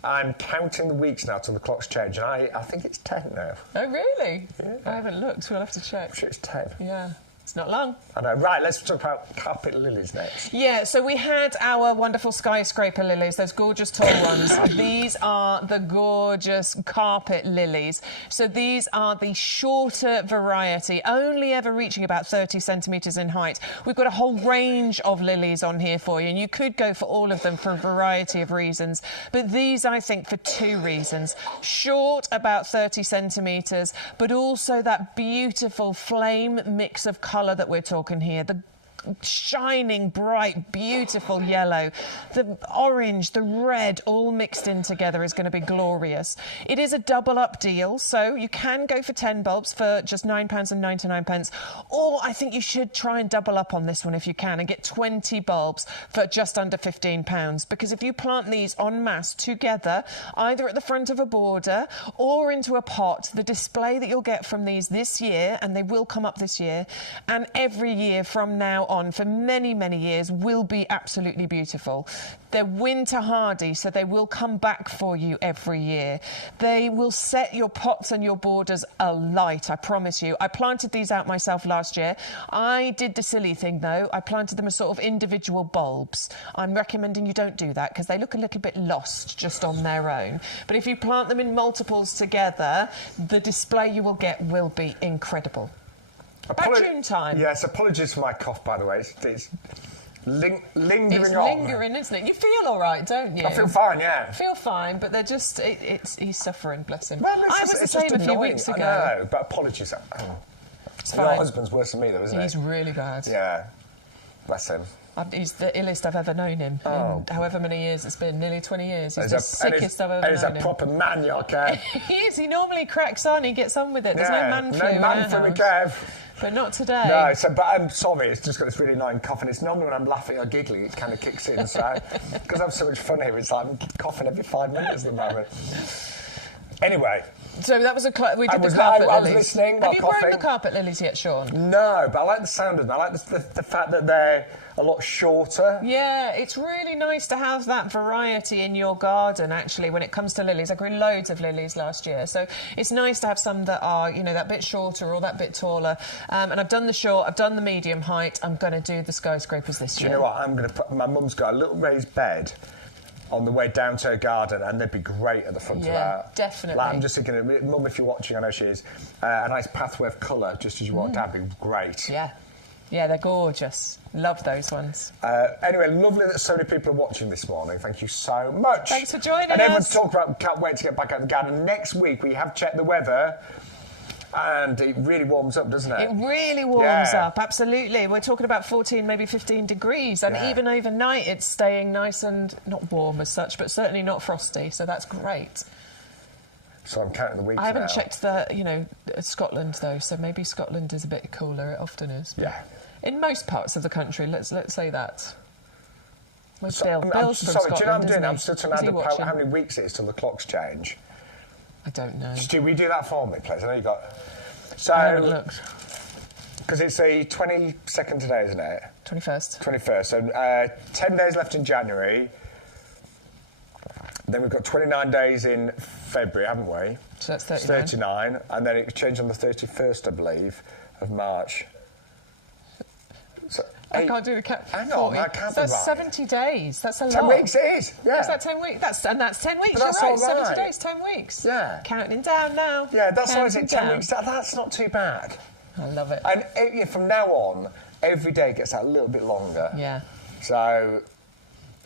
I'm counting the weeks now till the clocks change, and I think it's 10 now. Oh, really? Yeah. I haven't looked, so we'll have to check. I'm sure it's 10. Yeah. It's not long. I know. Right, let's talk about carpet lilies next. Yeah, so we had our wonderful skyscraper lilies, those gorgeous tall ones. These are the gorgeous carpet lilies. So these are the shorter variety, only ever reaching about 30 centimetres in height. We've got a whole range of lilies on here for you, and you could go for all of them for a variety of reasons. But these, I think, for two reasons. Short, about 30 centimetres, but also that beautiful flame mix of colour that we're talking here, the shining, bright, beautiful yellow, the orange, the red, all mixed in together is going to be glorious. It is a double up deal, so you can go for 10 bulbs for just £9.99, or I think you should try and double up on this one if you can and get 20 bulbs for just under £15, because if you plant these en masse together, either at the front of a border or into a pot, the display that you'll get from these this year, and they will come up this year, and every year from now on for many, many years, will be absolutely beautiful. They're winter hardy, so they will come back for you every year. They will set your pots and your borders alight, I promise you. I planted these out myself last year. I did the silly thing, though. I planted them as sort of individual bulbs. I'm recommending you don't do that because they look a little bit lost just on their own. But if you plant them in multiples together, the display you will get will be incredible. About June time. Yes, apologies for my cough, by the way. It's lingering on. It's lingering, isn't it? You feel all right, don't you? I feel fine, yeah. I feel fine, but they're just... he's suffering, bless him. Well, I was the same a few weeks ago. I know, but apologies. It's Your fine. husband's worse than me, though, isn't he? He's really bad. Yeah. Bless him. He's the illest I've ever known him. Oh. In however many years it's been, nearly 20 years. He's the sickest I've ever known him. He's a proper man, your Kev. He is. He normally cracks on. He gets on with it. There's no man flu. No man flu with Kev. But not today. No, but I'm sorry, it's just got this really annoying cough, and it's normally when I'm laughing or giggling, it kind of kicks in. So, because I have so much fun here, it's like I'm coughing every 5 minutes at the moment. Anyway. So that was we did the carpet lilies. I was listening while coughing. Have you grown the carpet lilies yet, Shaun? No, but I like the sound of them. I like the fact that they're a lot shorter. Yeah, it's really nice to have that variety in your garden, actually, when it comes to lilies. I grew loads of lilies last year, so it's nice to have some that are, you know, that bit shorter or that bit taller. And I've done the short, I've done the medium height. I'm going to do the skyscrapers this year. Do you know what? I'm going to put... My mum's got a little raised bed on the way down to her garden, and they'd be great at the front of that. Yeah, definitely. Like, I'm just thinking, Mum, if you're watching, I know she is, a nice pathway of colour just as you walk down, would be great. Yeah. Yeah, they're gorgeous. Love those ones. Anyway, lovely that so many people are watching this morning. Thank you so much. Thanks for joining us. And everyone's talking about, can't wait to get back out the garden. Next week, we have checked the weather, and it really warms up, doesn't it? It really warms up, absolutely. We're talking about 14, maybe 15 degrees, and even overnight it's staying nice and not warm as such, but certainly not frosty, so that's great. So I'm counting the weeks now. I haven't checked the, Scotland, though, so maybe Scotland is a bit cooler. It often is. Yeah. In most parts of the country, let's say that. Bill's from sorry, Scotland, do you know what I'm doing? he? I'm still trying to add up how many weeks it is till the clocks change. I don't know. Will you do that for me, please? I know you got... So... I haven't looked. Because it's the 22nd today, isn't it? 21st. 21st. So 10 days left in January. Then we've got 29 days in February, haven't we? So that's 39. It's 39. And then it changed on the 31st, I believe, of March. So I can't do the count. Hang on, that can't be right. That's 70 days. That's a lot. 10 weeks it is, yeah. Is that 10 weeks? That's 10 weeks, But you're that's right. all right. 70 days, 10 weeks. Yeah. Counting down now. Yeah, that's why it's 10 down. weeks. That's not too bad. I love it. And from now on, every day gets that little bit longer. Yeah. So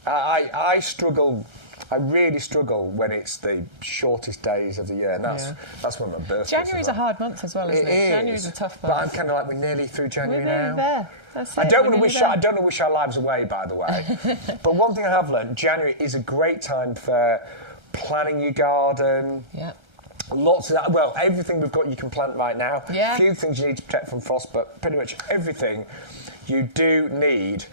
I struggle. I really struggle when it's the shortest days of the year, and that's when my birthday. January's a hard month as well, isn't it? January's a tough month. But I'm kind of like, we're nearly through January now. We're there. That's it. I don't want to wish our lives away, by the way. But one thing I have learned, January is a great time for planning your garden. Yeah. Lots of that. Well, everything we've got you can plant right now. Yeah. A few things you need to protect from frost, but pretty much everything you do need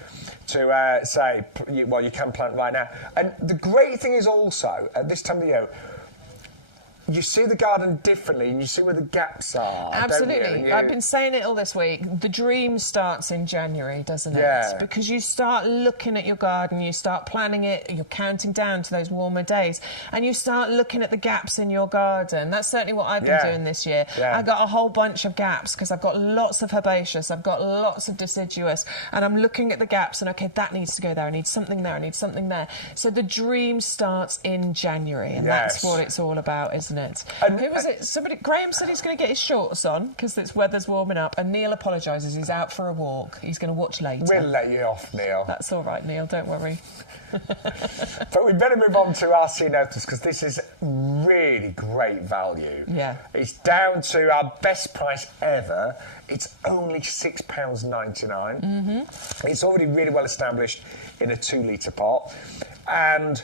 to say, well, you can plant right now. And the great thing is also, at this time of the year, you see the garden differently and you see where the gaps are. Absolutely. I've been saying it all this week. The dream starts in January, doesn't it? Yeah. Because you start looking at your garden, you start planning it, you're counting down to those warmer days, and you start looking at the gaps in your garden. That's certainly what I've been doing this year. Yeah. I've got a whole bunch of gaps because I've got lots of herbaceous, I've got lots of deciduous, and I'm looking at the gaps and, OK, that needs to go there. I need something there. I need something there. So the dream starts in January, and that's what it's all about, isn't it? And who was it? Graham said he's going to get his shorts on because the weather's warming up, and Neil apologises. He's out for a walk. He's going to watch later. We'll let you off, Neil. That's all right, Neil. Don't worry. But we'd better move on to our ceanothus because this is really great value. Yeah. It's down to our best price ever. It's only £6.99. Mm-hmm. It's already really well established in a 2-litre pot. And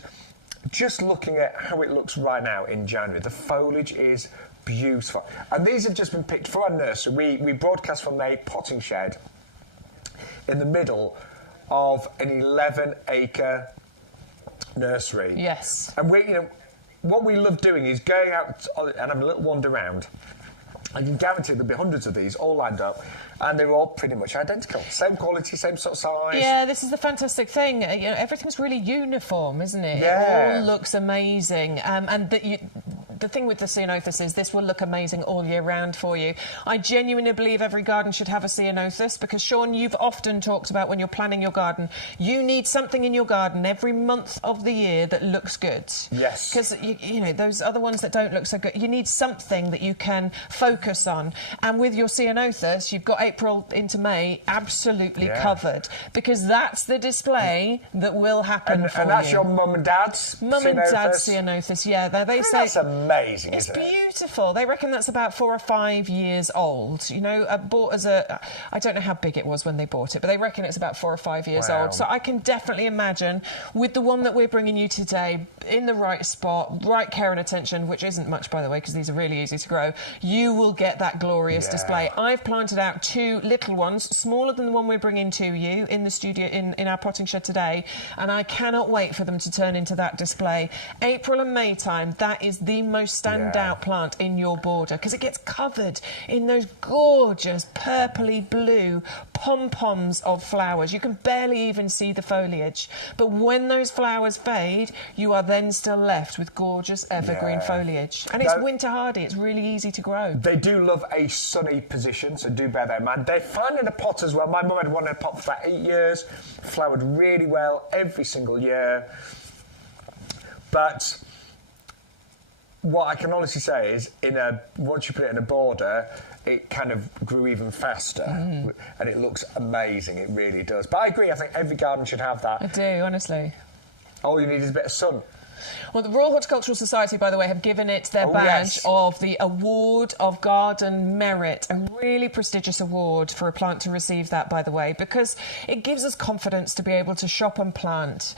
just looking at how it looks right now in January, the foliage is beautiful. And these have just been picked for our nursery. We broadcast from a potting shed in the middle of an 11-acre nursery. Yes. And what we love doing is going out and having a little wander around. I can guarantee there'll be hundreds of these all lined up, and they're all pretty much identical. Same quality, same sort of size. Yeah, this is the fantastic thing. Everything's really uniform, isn't it? Yeah. It all looks amazing. And the thing with the ceanothus is this will look amazing all year round for you. I genuinely believe every garden should have a ceanothus because, Shaun, you've often talked about when you're planning your garden, you need something in your garden every month of the year that looks good. Yes. Because, those other ones that don't look so good, you need something that you can focus on. And with your ceanothus, you've got April into May absolutely covered because that's the display that will happen for you. And that's your mum and dad's Mum and dad's ceanothus, yeah. They say that's amazing, it's isn't it? beautiful. They reckon that's about 4 or 5 years old. Bought as I don't know how big it was when they bought it, but they reckon it's about 4 or 5 years old. So I can definitely imagine with the one that we're bringing you today, in the right spot, right care and attention, which isn't much, by the way, because these are really easy to grow, you will get that glorious display. I've planted out 2 little ones, smaller than the one we're bringing to you in the studio, in our potting shed today, and I cannot wait for them to turn into that display. April and May time, that is the most standout plant in your border because it gets covered in those gorgeous purpley blue pom-poms of flowers. You can barely even see the foliage, but when those flowers fade, you are then still left with gorgeous evergreen foliage, and it's winter hardy. It's really easy to grow. They do love a sunny position, so do bear that in mind. They're fine in a pot as well. My mum had one in a pot for about 8 years, flowered really well every single year. But what I can honestly say is, once you put it in a border, it kind of grew even faster, and it looks amazing. It really does. But I agree. I think every garden should have that. I do, honestly. All you need is a bit of sun. Well, the Royal Horticultural Society, by the way, have given it their badge of the Award of Garden Merit, a really prestigious award for a plant to receive that, by the way, because it gives us confidence to be able to shop and plant.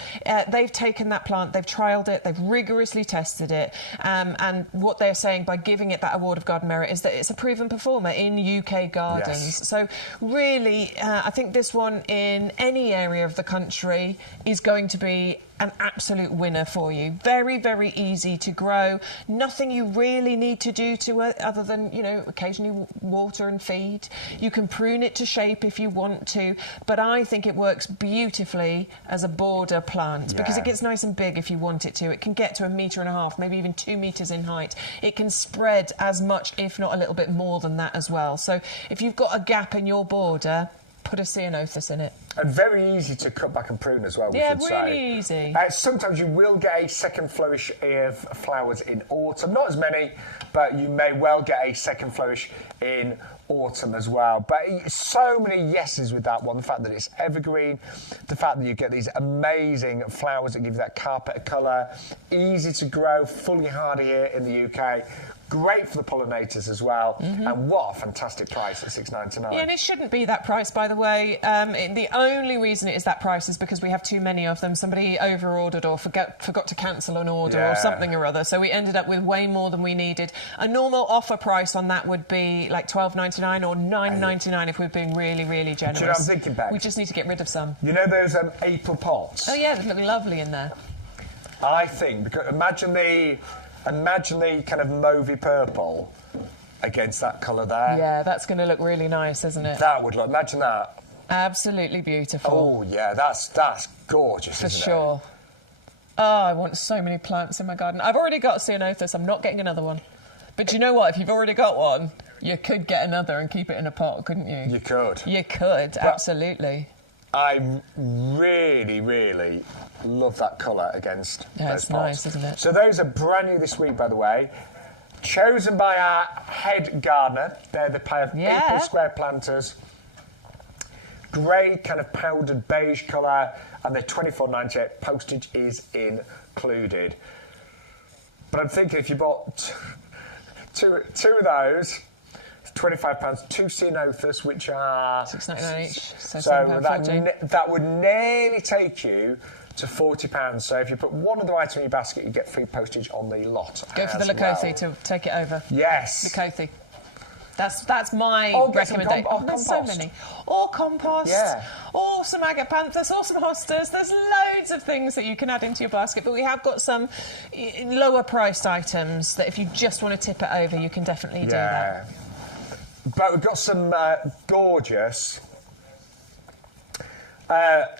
They've taken that plant, they've trialled it, they've rigorously tested it, and what they're saying by giving it that Award of Garden Merit is that it's a proven performer in UK gardens. Yes. So really, I think this one in any area of the country is going to be an absolute winner for you. Very, very easy to grow. Nothing you really need to do to it other than, occasionally water and feed. You can prune it to shape if you want to, but I think it works beautifully as a border plant because it gets nice and big if you want it to. It can get to 1.5 meters, maybe even 2 meters in height. It can spread as much, if not a little bit more than that as well. So if you've got a gap in your border, put a ceanothus in it. And very easy to cut back and prune as well, we Yeah, should say. really easy. Sometimes you will get a second flourish of flowers in autumn. Not as many, but you may well get a second flourish in autumn as well. But so many yeses with that one. The fact that it's evergreen, the fact that you get these amazing flowers that give you that carpet colour, easy to grow, fully hardy here in the UK. Great for the pollinators as well, and what a fantastic price at $6.99. Yeah, and it shouldn't be that price, by the way. The only reason it is that price is because we have too many of them. Somebody over-ordered or forgot to cancel an order or something or other, so we ended up with way more than we needed. A normal offer price on that would be like $12.99 or $9.99 if we're being really, really generous. Do you know what I'm thinking, Bex? We just need to get rid of some. You know those April pots? Oh, yeah, they look lovely in there. I think, because imagine the kind of mauvey purple against that colour there. Yeah, that's going to look really nice, isn't it? That would look, imagine that. Absolutely beautiful. Oh, yeah, that's gorgeous, For isn't sure. Oh, I want so many plants in my garden. I've already got a ceanothus. I'm not getting another one. But do you know what? If you've already got one, you could get another and keep it in a pot, couldn't you? You could. You could, absolutely. I really, really love that colour against those pots. It's nice, isn't it? So those are brand new this week, by the way. Chosen by our head gardener. They're the pair of April Square planters. Grey, kind of powdered beige colour, and they're $24.98. Postage is included. But I'm thinking if you bought two of those, £25, two ceanothus, which are $6.99 each, so that would nearly take you to £40. So if you put one of the items in your basket, you get free postage on the lot. Go for the Lakothe to take it over. Yes. Lakothe. That's my recommendation. There's so many. Or compost. Yeah. Or some agapanthus, or some hostas. There's loads of things that you can add into your basket, but we have got some lower priced items that if you just want to tip it over, you can definitely do that. But we've got some gorgeous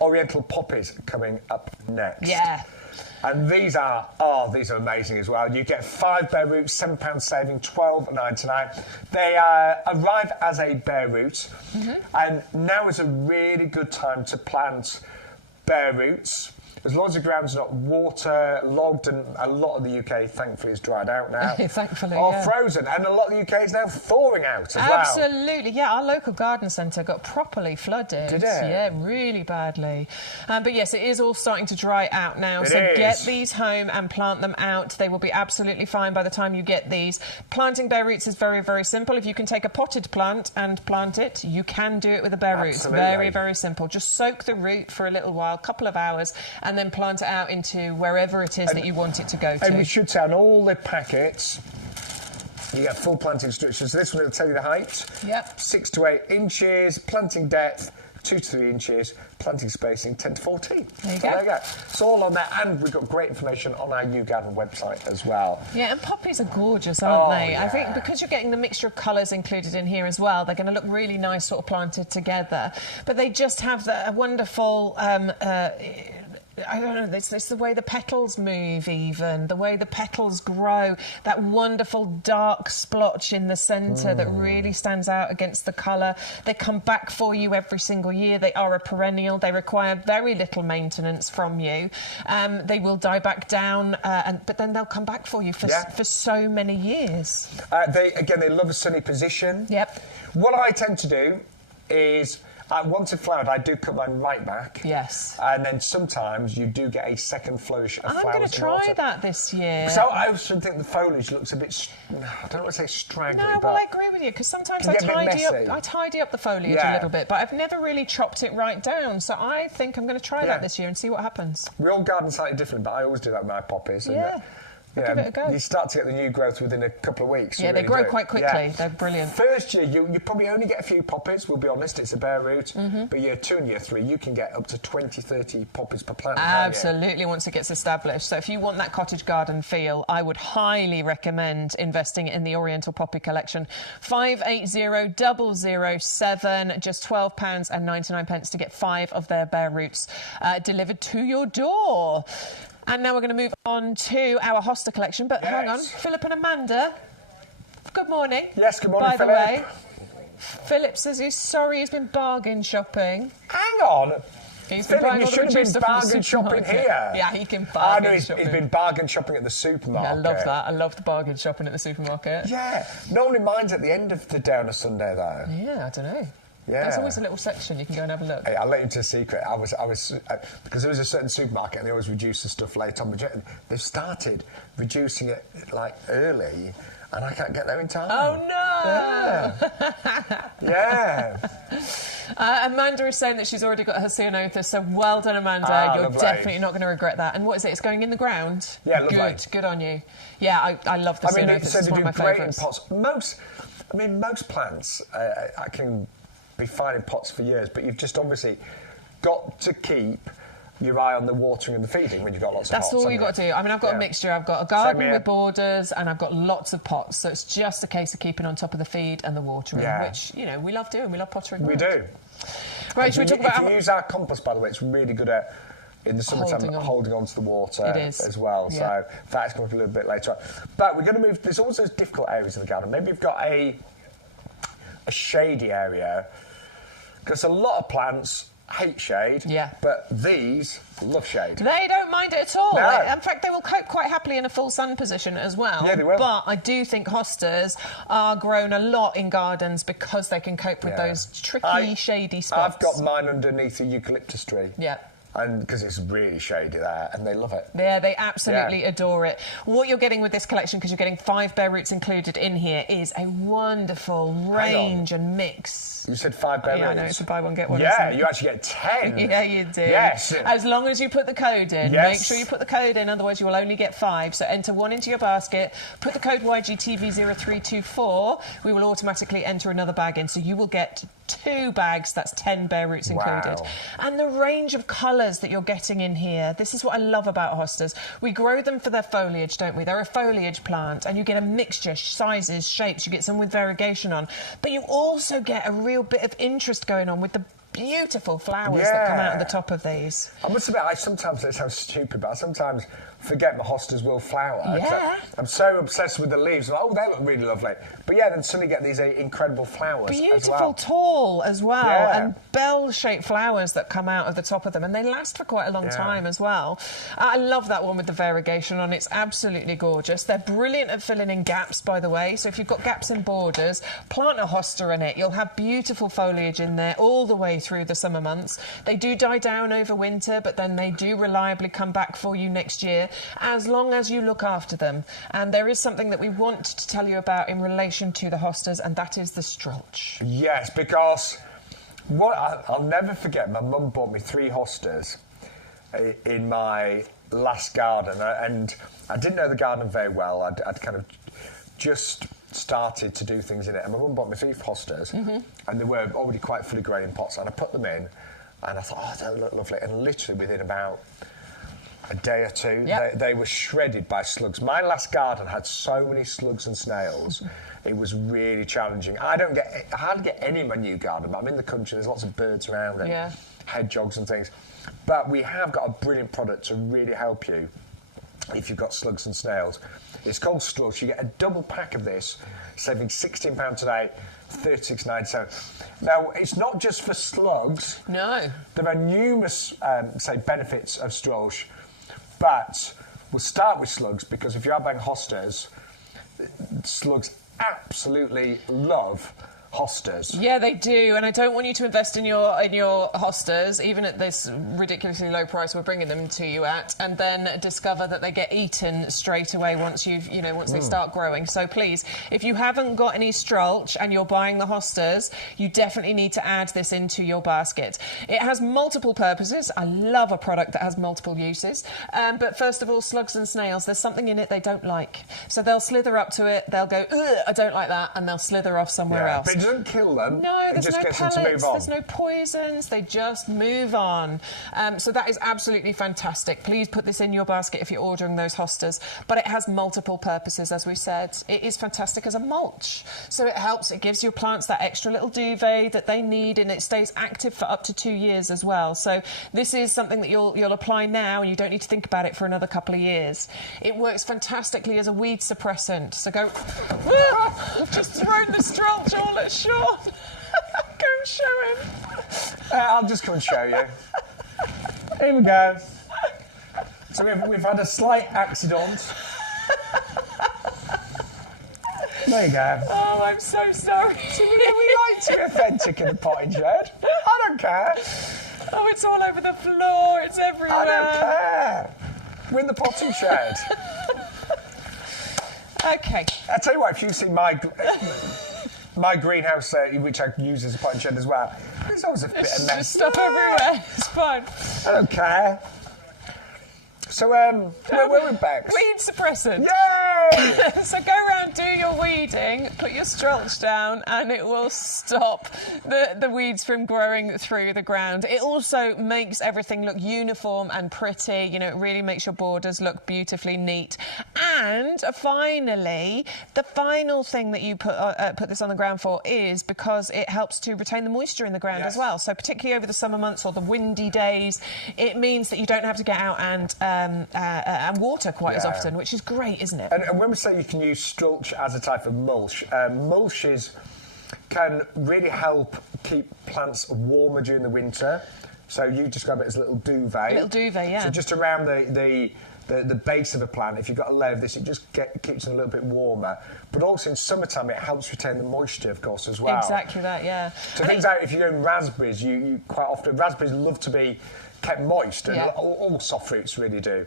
Oriental poppies coming up next. Yeah. And these are amazing as well. You get 5 bare roots, £7 saving, $12.99. They arrive as a bare root, and now is a really good time to plant bare roots. There's lots of grounds not water-logged, and a lot of the UK, thankfully, is dried out now. Thankfully, or frozen, and a lot of the UK is now thawing out as well. Absolutely, yeah. Our local garden centre got properly flooded. Did it? Yeah, really badly. But yes, it is all starting to dry out now. It is. Get these home and plant them out. They will be absolutely fine by the time you get these. Planting bare roots is very, very simple. If you can take a potted plant and plant it, you can do it with a bare root. It's very, very simple. Just soak the root for a little while, a couple of hours, and then plant it out into wherever it is that you want it to go to. And we should say on all the packets, you get full planting instructions. So this one will tell you the height. Yep. 6 to 8 inches, planting depth, 2 to 3 inches, planting spacing 10 to 14. There you go. It's all on there, and we've got great information on our YouGarden website as well. Yeah, and poppies are gorgeous, aren't they? Yeah. I think because you're getting the mixture of colours included in here as well, they're going to look really nice sort of planted together. But they just have a wonderful... I don't know, it's the way the petals move even, the way the petals grow, that wonderful dark splotch in the centre that really stands out against the colour. They come back for you every single year. They are a perennial. They require very little maintenance from you. They will die back down, but then they'll come back for you for so many years. They love a sunny position. Yep. What I tend to do is... once it's flowered, I do cut mine right back. Yes. And then sometimes you do get a second flourish of flowers. I'm going to try that this year. So I also think the foliage looks a bit, I don't want to say straggly, No, well, I agree with you, because sometimes I tidy up the foliage a little bit, but I've never really chopped it right down. So I think I'm going to try that this year and see what happens. We all garden slightly different, but I always do that with my poppies. Yeah. Give it a go. You start to get the new growth within a couple of weeks. Yeah, they grow quite quickly. Yeah. They're brilliant. First year, you probably only get a few poppies, we'll be honest, it's a bare root. But year 2 and year 3, you can get up to 20, 30 poppies per plant. Absolutely, once it gets established. So if you want that cottage garden feel, I would highly recommend investing in the Oriental Poppy Collection. 580007, just £12.99 to get 5 of their bare roots delivered to your door. And now we're going to move on to our hosta collection. But hang on, Philip and Amanda, good morning. Yes, good morning, By Philip. the way, Philip says he's sorry he's been bargain shopping. Hang on. He's been Philip, buying you all the should have reduced been stuff from the bargain shopping supermarket. here. Yeah, he can bargain he's shopping. He's been bargain shopping at the supermarket. I love that. I love the bargain shopping at the supermarket. Yeah. Normally mine's at the end of the day on a Sunday, though. Yeah, I don't know. Yeah. There's always a little section you can go and have a look. Hey, I'll let you into a secret. I was because there was a certain supermarket and they always reduce the stuff late on. They've started reducing it like early, and I can't get there in time. Oh no! Yeah. Amanda is saying that she's already got her ceanothus, so well done, Amanda. You're lovely. definitely not going to regret that. And what is it? It's going in the ground? Yeah, lovely. Good on you. Yeah, I love the ceanothus. It's one of my favourites. Most plants I can be fine in pots for years, but you've just obviously got to keep your eye on the watering and the feeding when you've got lots of pots. That's all you've got to do. I mean, I've got a mixture. I've got a garden with borders and I've got lots of pots. So it's just a case of keeping on top of the feed and the watering, which, you know, we love doing. We love pottering. We do. Right, should we talk about... If you use our compost, by the way, it's really good at, in the summertime, holding on to the water as well. Yeah. So that's going to be a little bit later on. But we're going to move... There's also difficult areas in the garden. Maybe you've got a shady area, because a lot of plants hate shade, but these love shade. They don't mind it at all. No. In fact, they will cope quite happily in a full sun position as well. Yeah, they will. But I do think hostas are grown a lot in gardens because they can cope with those tricky, shady spots. I've got mine underneath a eucalyptus tree. Yeah. And because it's really shady there, and they love it. Yeah, they absolutely adore it. What you're getting with this collection, because you're getting 5 bare roots included in here, is a wonderful range and mix. You said 5 bare roots? Yeah, I know, it's a buy one, get one. Yeah, you actually get 10. Yeah, you do. Yes. As long as you put the code in. Yes. Make sure you put the code in, otherwise you will only get 5. So enter 1 into your basket, put the code YGTV0324, we will automatically enter another bag in. So you will get 2 bags, that's 10 bare roots included. And the range of colours that you're getting in here, this is what I love about hostas. We grow them for their foliage, don't we? They're a foliage plant, and you get a mixture, sizes, shapes, you get some with variegation on. But you also get a real bit of interest going on with the beautiful flowers that come out of the top of these. I must admit, sometimes it sounds stupid, but I sometimes forget my hostas will flower. Yeah. I'm so obsessed with the leaves. Oh, they look really lovely. But yeah, then suddenly get these incredible flowers. Beautiful, tall as well, and bell-shaped flowers that come out of the top of them, and they last for quite a long time as well. I love that one with the variegation on. It's absolutely gorgeous. They're brilliant at filling in gaps, by the way. So if you've got gaps in borders, plant a hosta in it. You'll have beautiful foliage in there all the way through the summer months. They do die down over winter, but then they do reliably come back for you next year, as long as you look after them. And there is something that we want to tell you about in relation to the hostas, and that is the strolch. Yes, because I'll never forget, my mum bought me 3 hostas in my last garden, and I didn't know the garden very well. I'd kind of just started to do things in it, and my mum bought me 3 hostas, and they were already quite fully grown in pots, and I put them in, and I thought, oh, they look lovely, and literally within about a day or two, they were shredded by slugs. My last garden had so many slugs and snails. It was really challenging. I hardly get any in my new garden, but I'm in the country, there's lots of birds around and hedgehogs and things. But we have got a brilliant product to really help you if you've got slugs and snails. It's called Strulch. You get a double pack of this, saving £16 today, £36.97. Now, it's not just for slugs. No. There are numerous, benefits of Strulch, but we'll start with slugs, because if you are buying hostas, slugs absolutely love hostas. Yeah, they do, and I don't want you to invest in your hostas, even at this ridiculously low price we're bringing them to you at, and then discover that they get eaten straight away once they start growing. So please, if you haven't got any strolch and you're buying the hostas, you definitely need to add this into your basket. It has multiple purposes. I love a product that has multiple uses. But first of all, slugs and snails, there's something in it they don't like. So they'll slither up to it, they'll go, ugh, I don't like that, and they'll slither off somewhere else. But it doesn't kill them. No, there's it just no gets pellets, them to move on. there's no poisons, they just move on. So that is absolutely fantastic. Please put this in your basket if you're ordering those hostas. But it has multiple purposes, as we said. It is fantastic as a mulch. So it helps, it gives your plants that extra little duvet that they need, and it stays active for up to 2 years as well. So this is something that you'll apply now, and you don't need to think about it for another couple of years. It works fantastically as a weed suppressant. So go, I've just thrown the strolch all at Shaun. Go and show him. I'll just come and show you. Here we go. So we've had a slight accident. There you go. Oh, I'm so sorry. We like to be authentic in the potting shed. I don't care. Oh, it's all over the floor. It's everywhere. I don't care. We're in the potting shed. Okay. I tell you what, if you've seen my greenhouse, which I use as a potting shed as well, there's always a bit of mess. Just stuff everywhere. It's fine. I don't care. So, we're with Bex. Weed suppressant. Yay! So go around, do your weeding, put your strulch down, and it will stop the weeds from growing through the ground. It also makes everything look uniform and pretty. You know, it really makes your borders look beautifully neat. And finally, the final thing that you put this on the ground for is because it helps to retain the moisture in the ground as well. So particularly over the summer months or the windy days, it means that you don't have to get out and water quite as often, which is great, isn't it? And when we say you can use strulch as a type of mulch, mulches can really help keep plants warmer during the winter. So you describe it as a little duvet. A little duvet, yeah. So just around the base of a plant, if you've got a layer of this, it just keeps it a little bit warmer. But also in summertime, it helps retain the moisture, of course, as well. Exactly that, yeah. So things like if you're doing raspberries, you quite often, raspberries love to be kept moist, and all soft fruits really do.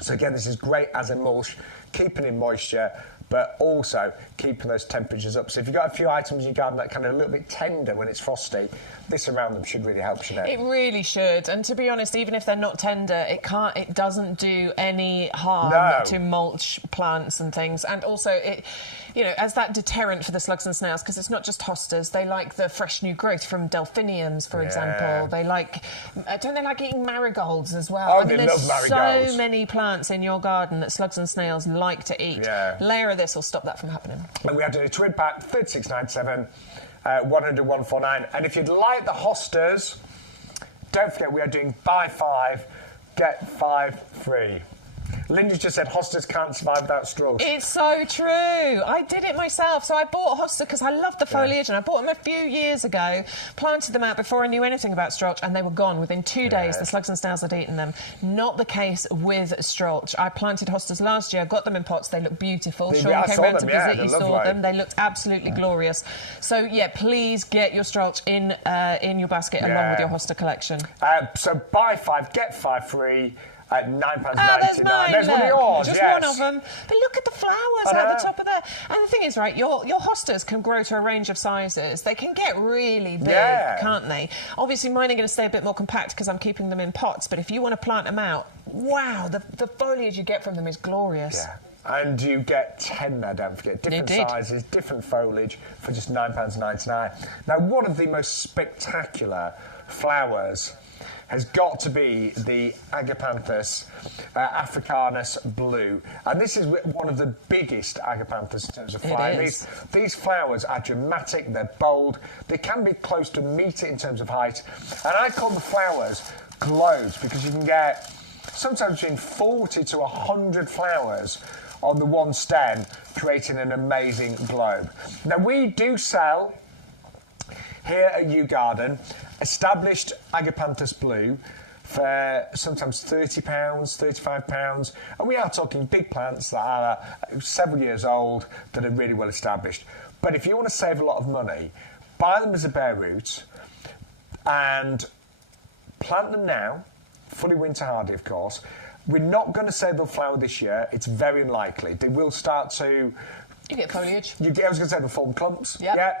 So again, this is great as a mulch, keeping in moisture, but also keeping those temperatures up. So if you've got a few items in your garden that are kind of a little bit tender when it's frosty, this around them should really help you. It really should. And to be honest, even if they're not tender, it doesn't do any harm to mulch plants and things. And also it, you know, as that deterrent for the slugs and snails, because it's not just hostas. They like the fresh new growth from delphiniums, for example. They like, don't they like eating marigolds as well? Oh, I mean, they there's love marigolds. so many plants in your garden that slugs and snails like to eat. Layer of this will stop that from happening. And we have to do a twin pack, 36.97, 100 149. And if you'd like the hostas, don't forget we are doing buy 5, get 5 free. Linda just said hostas can't survive without straws. It's so true. I did it myself. So I bought a hosta because I love the foliage, and I bought them a few years ago, planted them out before I knew anything about strulch, and they were gone within 2 days. The slugs and snails had eaten them. Not the case with strulch. I planted hostas last year, got them in pots. They look beautiful. Shaun came round to visit. You saw them. They looked absolutely glorious. So yeah, please get your strulch in your basket along with your hosta collection. So buy 5, get 5 free. At £9.99. There's one of yours, just one of them. But look at the flowers at the top of there. And the thing is, right, your hostas can grow to a range of sizes. They can get really big, can't they? Obviously, mine are going to stay a bit more compact because I'm keeping them in pots. But if you want to plant them out, wow, the foliage you get from them is glorious. Yeah. And you get 10 there, don't forget. Different sizes, different foliage for just £9.99. Now, one of the most spectacular flowers has got to be the Agapanthus africanus blue. And this is one of the biggest agapanthus in terms of flowering. These flowers are dramatic, they're bold, they can be close to a metre in terms of height. And I call the flowers globes because you can get sometimes between 40 to 100 flowers on the one stem, creating an amazing globe. Now, we do sell here at YouGarden established Agapanthus blue for sometimes £30, £35, and we are talking big plants that are several years old that are really well established. But if you want to save a lot of money, buy them as a bare root and plant them now, fully winter hardy, of course. We're not going to say they'll flower this year. It's very unlikely. They will start to... You get foliage. I was going to say they'll form clumps. Yep. Yeah.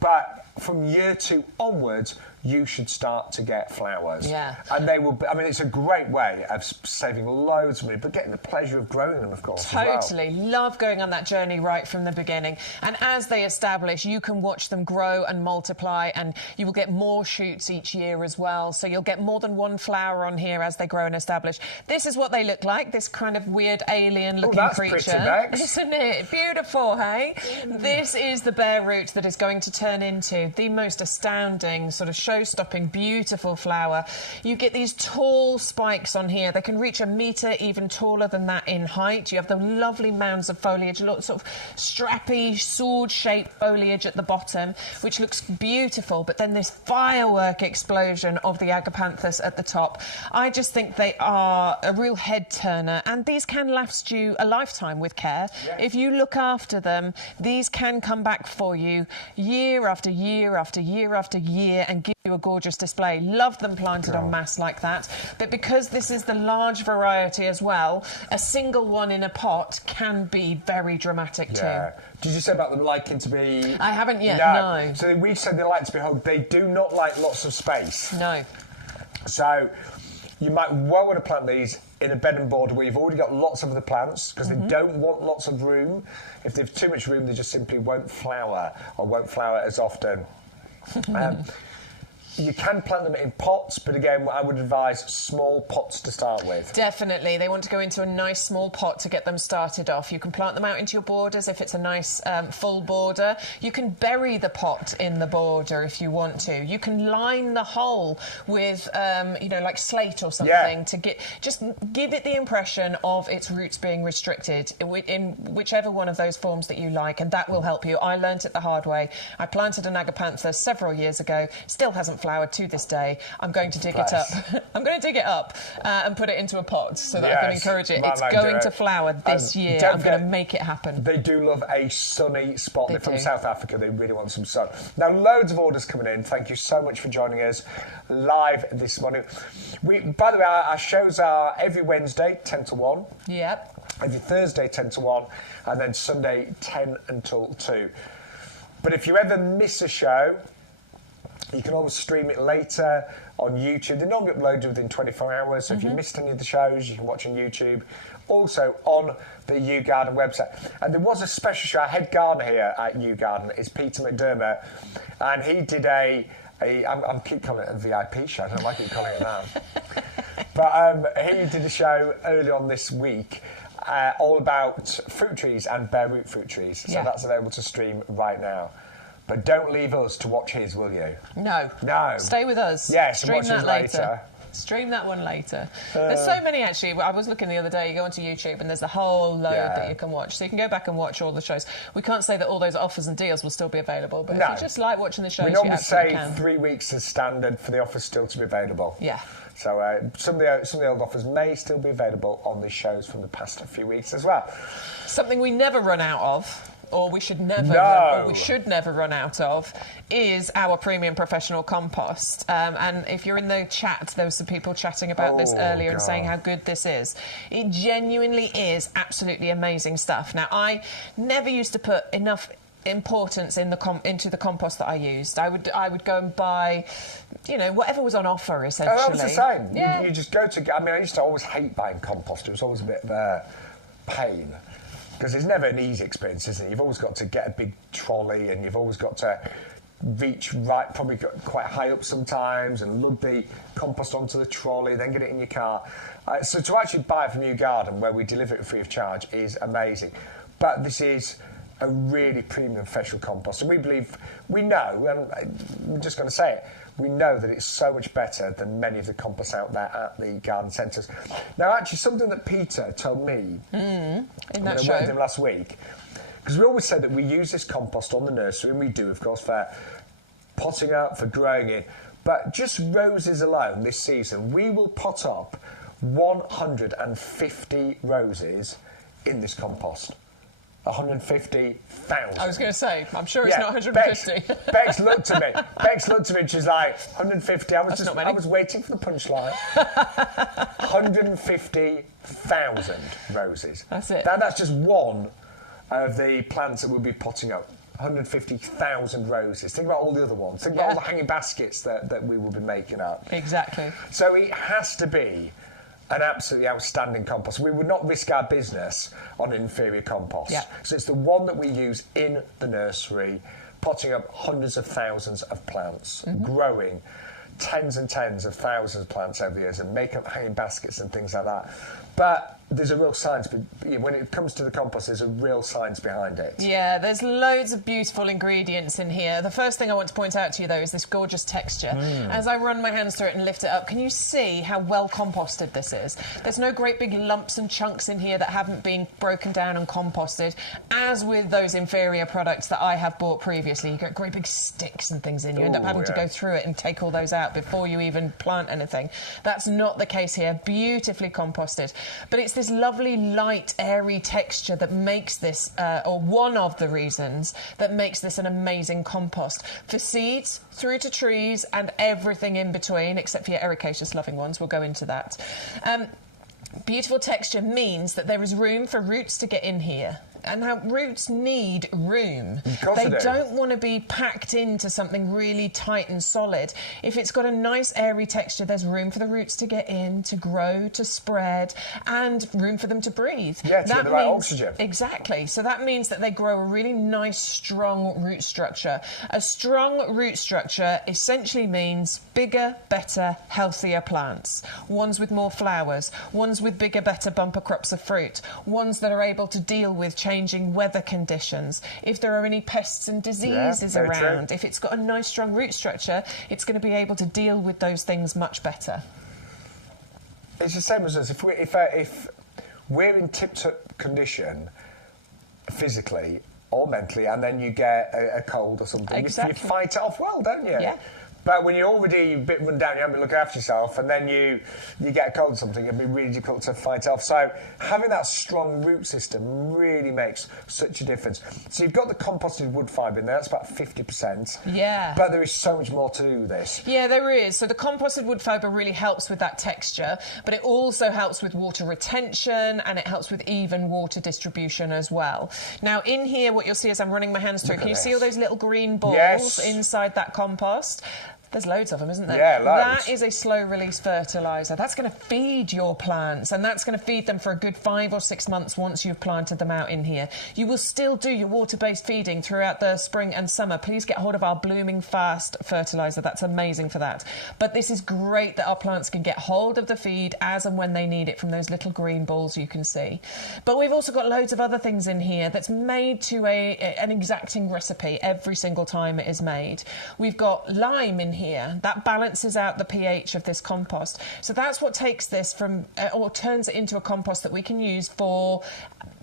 But from year 2 onwards, you should start to get flowers. Yeah. And they will be, I mean, it's a great way of saving loads of money, but getting the pleasure of growing them, of course. Totally. Love going on that journey right from the beginning. And as they establish, you can watch them grow and multiply, and you will get more shoots each year as well. So you'll get more than one flower on here as they grow and establish. This is what they look like, this kind of weird alien-looking creature. Pretty, Bex. Isn't it? Beautiful, hey? This is the bare root that is going to turn turn into the most astounding, sort of show-stopping, beautiful flower. You get these tall spikes on here. They can reach a metre, even taller than that in height. You have the lovely mounds of foliage, sort of strappy, sword-shaped foliage at the bottom, which looks beautiful. But then this firework explosion of the agapanthus at the top. I just think they are a real head-turner, and these can last you a lifetime with care. Yeah. If you look after them, these can come back for you year after year after year after year and give you a gorgeous display. Love them planted en masse like that. But because this is the large variety as well, a single one in a pot can be very dramatic too. Did you say about them liking to be... I haven't yet, no. So we've said they like to be hugged. They do not like lots of space. No. So you might well want to plant these in a bed and border where you've already got lots of other plants, because they don't want lots of room. If they've too much room, they just simply won't flower, or won't flower as often. You can plant them in pots, but again, I would advise small pots to start with. Definitely. They want to go into a nice small pot to get them started off. You can plant them out into your borders if it's a nice full border. You can bury the pot in the border if you want to. You can line the hole with, you know, like slate or something to just give it the impression of its roots being restricted in whichever one of those forms that you like, and that will help you. I learnt it the hard way. I planted an agapanthus several years ago. Still hasn't flowered to this day. I'm going to dig it up. I'm going to dig it up and put it into a pot so that I can encourage it. It's going to flower this year. I'm going to make it happen. They do love a sunny spot. They're from South Africa. They really want some sun. Now, loads of orders coming in. Thank you so much for joining us live this morning. By the way, our shows are every Wednesday, 10 to 1. Yep. Every Thursday, 10 to 1. And then Sunday, 10 until 2. But if you ever miss a show, you can always stream it later on YouTube. They're normally uploaded within 24 hours, so if you missed any of the shows, you can watch on YouTube. Also on the YouGarden website. And there was a special show. Our head gardener here at YouGarden is Peter McDermott, and he did I keep calling it a VIP show. I don't like you calling it that. But he did a show early on this week all about fruit trees and bare root fruit trees. So that's available to stream right now. But don't leave us to watch his, will you? No. No. Stay with us. Yes, stream watch that his later. Stream that one later. There's so many, actually. I was looking the other day, you go onto YouTube and there's a whole load that you can watch. So you can go back and watch all the shows. We can't say that all those offers and deals will still be available, but if you just like watching the shows, we normally say 3 weeks is standard for the offers still to be available. Yeah. So some of the old offers may still be available on the shows from the past few weeks as well. Something we never run out of, or we should never run out of, is our premium professional compost. And if you're in the chat, there were some people chatting about this earlier and saying how good this is. It genuinely is absolutely amazing stuff. Now, I never used to put enough importance into the compost that I used. I would go and buy, you know, whatever was on offer, essentially. Oh, that was the same. Yeah. You just go to... I mean, I used to always hate buying compost. It was always a bit of a pain. Because it's never an easy experience, isn't it? You've always got to get a big trolley, and you've always got to reach probably quite high up sometimes, and lug the compost onto the trolley, then get it in your car. So to actually buy it from YouGarden, where we deliver it free of charge, is amazing. But this is a really premium professional compost, and we know, and I'm just going to say it, we know that it's so much better than many of the composts out there at the garden centres. Now, actually, something that Peter told me in that show, show, with him last week, because we always say that we use this compost on the nursery, and we do, of course, for potting up, for growing it. But just roses alone this season, we will pot up 150 roses in this compost. 150,000. I was going to say, I'm sure it's not 150. Bex looked at me. And she's like, 150. I was waiting for the punchline. 150,000 roses. That's it. That's just one of the plants that we'll be potting up. 150,000 roses. Think about all the other ones. Think about all the hanging baskets that we will be making up. Exactly. So it has to be an absolutely outstanding compost. We would not risk our business on an inferior compost. Yeah. So it's the one that we use in the nursery, potting up hundreds of thousands of plants, growing tens and tens of thousands of plants over the years, and make up hanging baskets and things like that. But there's a real science. When it comes to the compost, there's a real science behind it. Yeah, there's loads of beautiful ingredients in here. The first thing I want to point out to you, though, is this gorgeous texture. As I run my hands through it and lift it up, can you see how well composted this is? There's no great big lumps and chunks in here that haven't been broken down and composted. As with those inferior products that I have bought previously, you get great big sticks and things in. You end up having to go through it and take all those out before you even plant anything. That's not the case here. Beautifully composted. But it's this lovely, light, airy texture that makes this, or one of the reasons that makes this an amazing compost. For seeds, through to trees, and everything in between, except for your ericaceous-loving ones. We'll go into that. Beautiful texture means that there is room for roots to get in here. And how roots need room. They don't want to be packed into something really tight and solid. If it's got a nice airy texture, there's room for the roots to get in, to grow, to spread, and room for them to breathe. Yeah, to get the right oxygen. Exactly. So that means that they grow a really nice, strong root structure. A strong root structure essentially means bigger, better, healthier plants. Ones with more flowers, ones with bigger, better bumper crops of fruit, ones that are able to deal with changing weather conditions, if there are any pests and diseases around. If it's got a nice strong root structure, it's going to be able to deal with those things much better. It's the same as us. If we're in tip-top condition physically or mentally, and then you get a cold or something, you fight it off well, don't you? Yeah. But when you're already a bit run down, you haven't been looking after yourself, and then you get a cold or something, it'd be really difficult to fight off. So having that strong root system really makes such a difference. So you've got the composted wood fibre in there, that's about 50%. Yeah. But there is so much more to this. Yeah, there is. So the composted wood fibre really helps with that texture, but it also helps with water retention, and it helps with even water distribution as well. Now, in here, what you'll see as I'm running my hands through, can you see all those little green balls inside that compost? There's loads of them, isn't there? Yeah, loads. That is a slow-release fertiliser. That's going to feed your plants, and that's going to feed them for a good 5 or 6 months once you've planted them out in here. You will still do your water-based feeding throughout the spring and summer. Please get hold of our Blooming Fast fertiliser. That's amazing for that. But this is great that our plants can get hold of the feed as and when they need it from those little green balls you can see. But we've also got loads of other things in here that's made to an exacting recipe every single time it is made. We've got lime in here. That balances out the pH of this compost. So that's what takes this from, or turns it into a compost that we can use for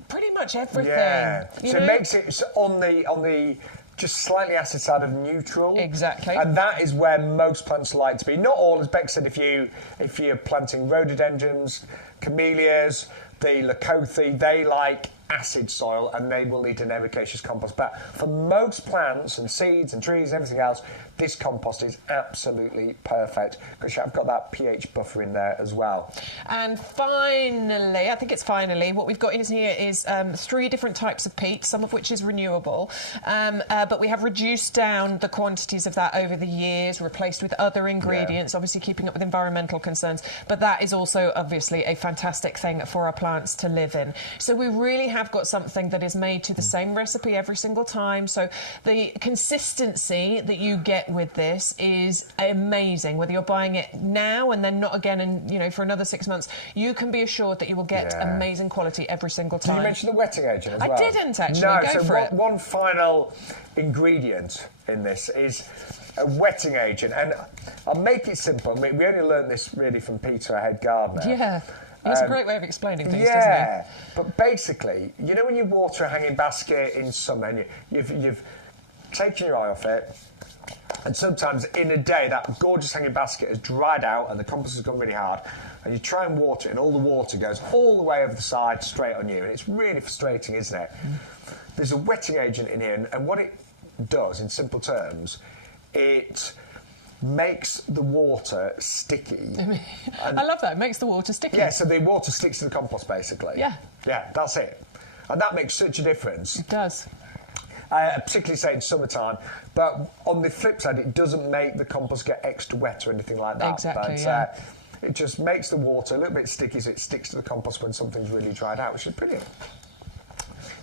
pretty much everything. Yeah. So it makes it on the just slightly acid side of neutral. Exactly. And that is where most plants like to be. Not all, as Bex said, if you're planting rhododendrons, camellias, the leucothe, they like acid soil and they will need an ericaceous compost. But for most plants and seeds and trees and everything else, this compost is absolutely perfect because I've got that pH buffer in there as well. And finally, I think it's finally, what we've got in here is 3 different types of peat, some of which is renewable, but we have reduced down the quantities of that over the years, replaced with other ingredients, obviously keeping up with environmental concerns, but that is also obviously a fantastic thing for our plants to live in. So we really have got something that is made to the same recipe every single time, so the consistency that you get with this is amazing. Whether you're buying it now and then not again in, for another 6 months, you can be assured that you will get amazing quality every single time. Did you mention the wetting agent as well? I didn't actually. No, Go for it. One final ingredient in this is a wetting agent, and I'll make it simple. We only learned this really from Peter, our head gardener. Yeah. It's a great way of explaining things, doesn't it? But basically, when you water a hanging basket in summer and you've taken your eye off it, and sometimes in a day that gorgeous hanging basket has dried out and the compost has gone really hard, and you try and water it and all the water goes all the way over the side straight on you, and it's really frustrating, isn't it? There's a wetting agent in here, and what it does in simple terms, it makes the water sticky. I love that. It makes the water sticky. Yeah, so the water sticks to the compost basically. Yeah, that's it, and that makes such a difference. It does. Particularly say in summertime, but on the flip side, it doesn't make the compost get extra wet or anything like that. Exactly, It just makes the water a little bit sticky, so it sticks to the compost when something's really dried out, which is brilliant.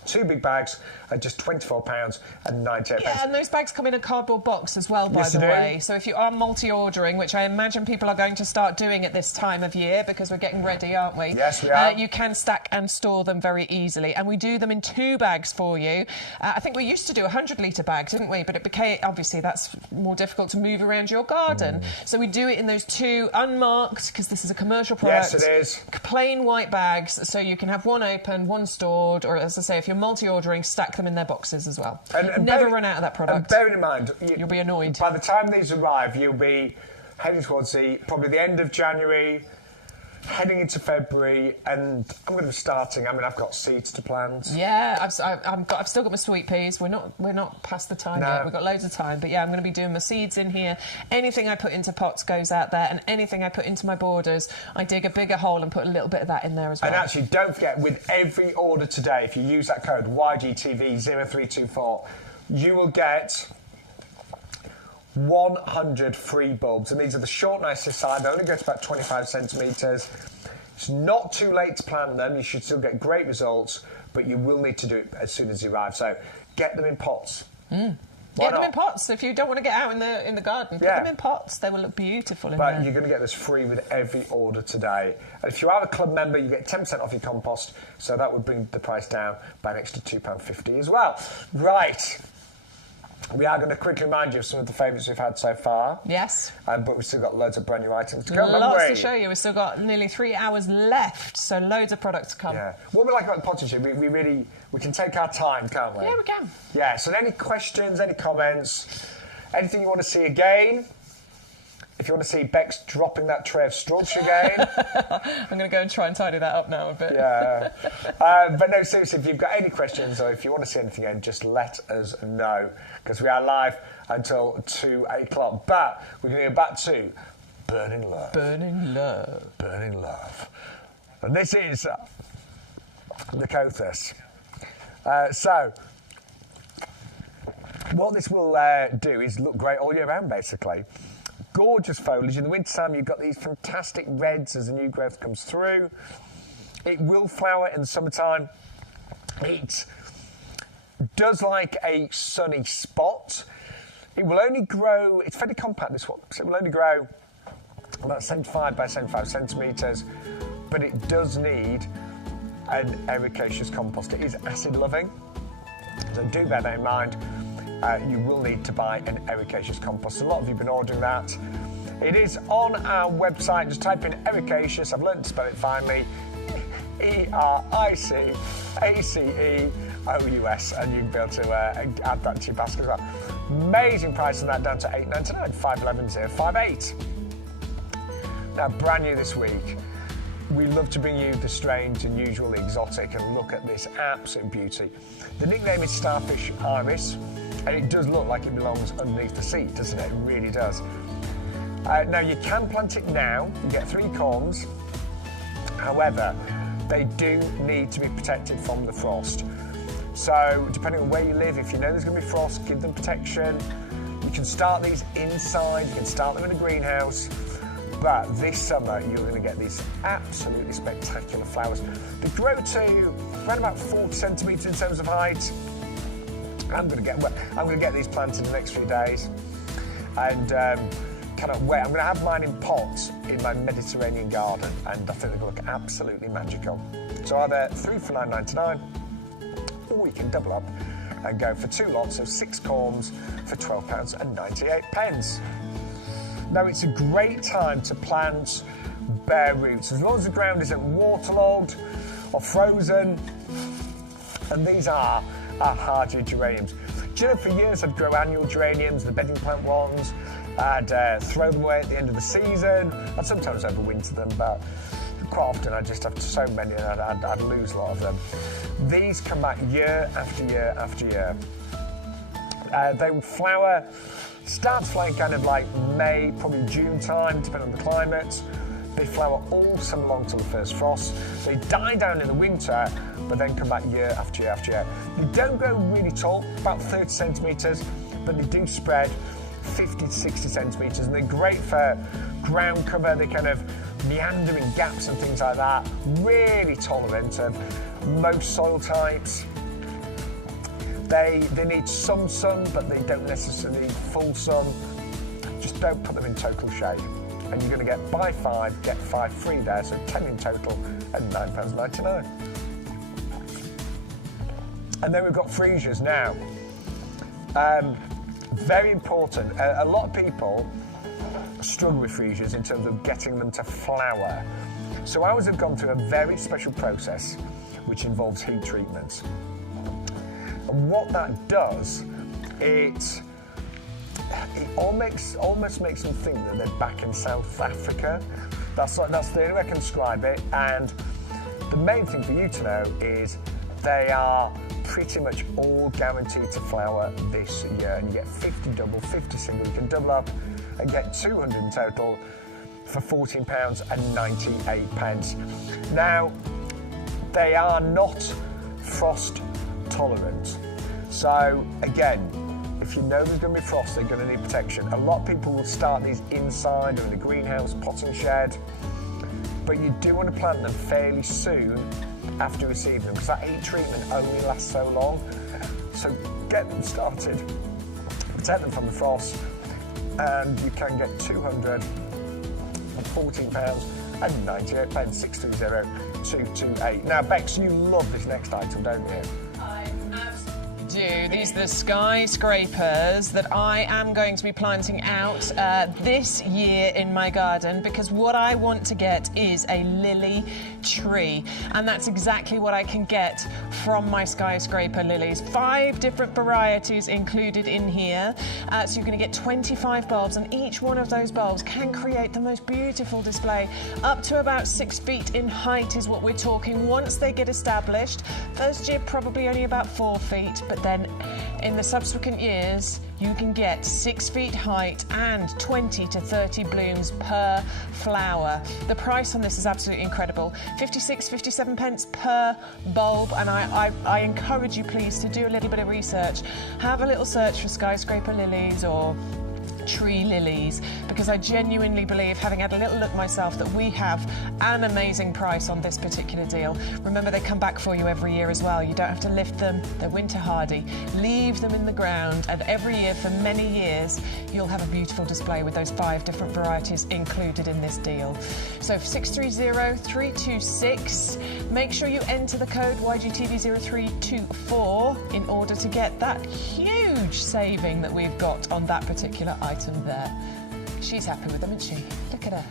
2 big bags at just £24.98. Yeah, and those bags come in a cardboard box as well, by the way. So if you are multi-ordering, which I imagine people are going to start doing at this time of year because we're getting ready, aren't we? Yes, we are. You can stack and store them very easily, and we do them in 2 bags for you. I think we used to do 100-litre bags, didn't we? But it became, obviously, that's more difficult to move around your garden. So we do it in those 2 unmarked, because this is a commercial product. Yes, it is. Plain white bags, so you can have one open, one stored, or as I say, if you're multi-ordering, stack them in their boxes as well. And never run out of that product. And bearing in mind, you'll be annoyed. By the time these arrive, you'll be heading towards probably the end of January, heading into February, and I'm going to be starting. I mean, I've got seeds to plant. Yeah, I've still got my sweet peas. We're not past the time yet. We've got loads of time, but yeah, I'm going to be doing my seeds in here. Anything I put into pots goes out there, and anything I put into my borders, I dig a bigger hole and put a little bit of that in there as well. And actually, don't forget, with every order today, if you use that code YGTV0324, you will get 100 free bulbs, and these are the short, nice side. They only go to about 25 centimetres. It's not too late to plant them. You should still get great results, but you will need to do it as soon as you arrive. So get them in pots. Get them in pots. If you don't want to get out in the garden, put them in pots. They will look beautiful in there. But you're going to get this free with every order today. And if you are a club member, you get 10% off your compost, so that would bring the price down by an extra £2.50 as well. Right. We are going to quickly remind you of some of the favourites we've had so far. Yes. But we've still got loads of brand new items to come. Lots to show you. We've still got nearly 3 hours left, so loads of products to come. Yeah. What we like about the pottage, we can take our time, can't we? Yeah, we can. Yeah, so any questions, any comments, anything you want to see again? If you want to see Bex dropping that tray of strawberries again. I'm going to go and try and tidy that up now a bit. Yeah. But no, seriously, if you've got any questions or if you want to see anything again, just let us know, because we are live until 2 o'clock. But we're going to go back to Burning Love. Burning Love. Burning Love. And this is the Cothus. So, what this will do is look great all year round, basically. Gorgeous foliage. In the wintertime, you've got these fantastic reds as the new growth comes through. It will flower in the summertime. It does like a sunny spot. It will only grow, it's fairly compact, this one, so it will only grow about 75 by 75 centimetres, but it does need an ericaceous compost. It is acid loving, so do bear that in mind. You will need to buy an ericaceous compost. A lot of you have been ordering that. It is on our website. Just type in ericaceous. I've learned to spell it finally. ERICACEOUS, and you can be able to add that to your basket as well. Amazing price on that, down to $8.99, $511,058. Now, brand new this week. We love to bring you the strange, unusual, the exotic, and look at this absolute beauty. The nickname is Starfish Iris. And it does look like it belongs underneath the seat, doesn't it? It really does. Now, you can plant it now. You get 3 corms. However, they do need to be protected from the frost. So, depending on where you live, if you know there's going to be frost, give them protection. You can start these inside. You can start them in a greenhouse. But this summer, you're going to get these absolutely spectacular flowers. They grow to around about 40 centimetres in terms of height. I'm going to get these planted in the next few days, and cannot wait. I'm going to have mine in pots in my Mediterranean garden, and I think they're going to look absolutely magical. So either 3 for $9.99, or you can double up and go for 2 lots of 6 corms for £12.98. Now, it's a great time to plant bare roots, as long as the ground isn't waterlogged or frozen, and these are hardy geraniums. Do you know, for years I'd grow annual geraniums, the bedding plant ones. I'd throw them away at the end of the season. I'd sometimes overwinter them, but quite often I'd just have so many and I'd lose a lot of them. These come back year after year after year. They would flower, start flowering kind of like May, probably June time, depending on the climate. They flower all summer long till the first frost. They die down in the winter, but then come back year after year after year. They don't grow really tall, about 30 centimetres, but they do spread 50 to 60 centimetres, and they're great for ground cover. They kind of meander in gaps and things like that. Really tolerant of most soil types. They need some sun, but they don't necessarily need full sun. Just don't put them in total shade. And you're going to get buy 5, get 5 free there, so 10 in total at £9.99. And then we've got freesias now. Very important. A lot of people struggle with freesias in terms of getting them to flower. So ours have gone through a very special process which involves heat treatment. And what that does, it almost makes them think that they're back in South Africa. That's the only way I can describe it. And the main thing for you to know is they are pretty much all guaranteed to flower this year. And you get 50 double, 50 single. You can double up and get 200 in total for £14.98. Now, they are not frost tolerant. So again, if you know there's going to be frost, they're going to need protection. A lot of people will start these inside or in a greenhouse, potting shed, but you do want to plant them fairly soon after receiving them, because that heat treatment only lasts so long. So get them started, protect them from the frost, and you can get 200 for £14.98, 630 228. Now, Bex, you love this next item, don't you? I absolutely do. These are the skyscrapers that I am going to be planting out this year in my garden, because what I want to get is a lily tree, and that's exactly what I can get from my skyscraper lilies. 5 different varieties included in here, so you're going to get 25 bulbs, and each one of those bulbs can create the most beautiful display. Up to about 6 feet in height is what we're talking once they get established. First year probably only about 4 feet, but then in the subsequent years you can get 6 feet height and 20 to 30 blooms per flower. The price on this is absolutely incredible. 57 pence per bulb, and I encourage you please to do a little bit of research. Have a little search for skyscraper lilies or tree lilies, because I genuinely believe, having had a little look myself, that we have an amazing price on this particular deal. Remember, they come back for you every year as well. You don't have to lift them, they're winter hardy. Leave them in the ground, and every year for many years you'll have a beautiful display with those 5 different varieties included in this deal. So for 630326, make sure you enter the code YGTV0324 in order to get that huge saving that we've got on that particular item there. She's happy with them, isn't she? Look at her.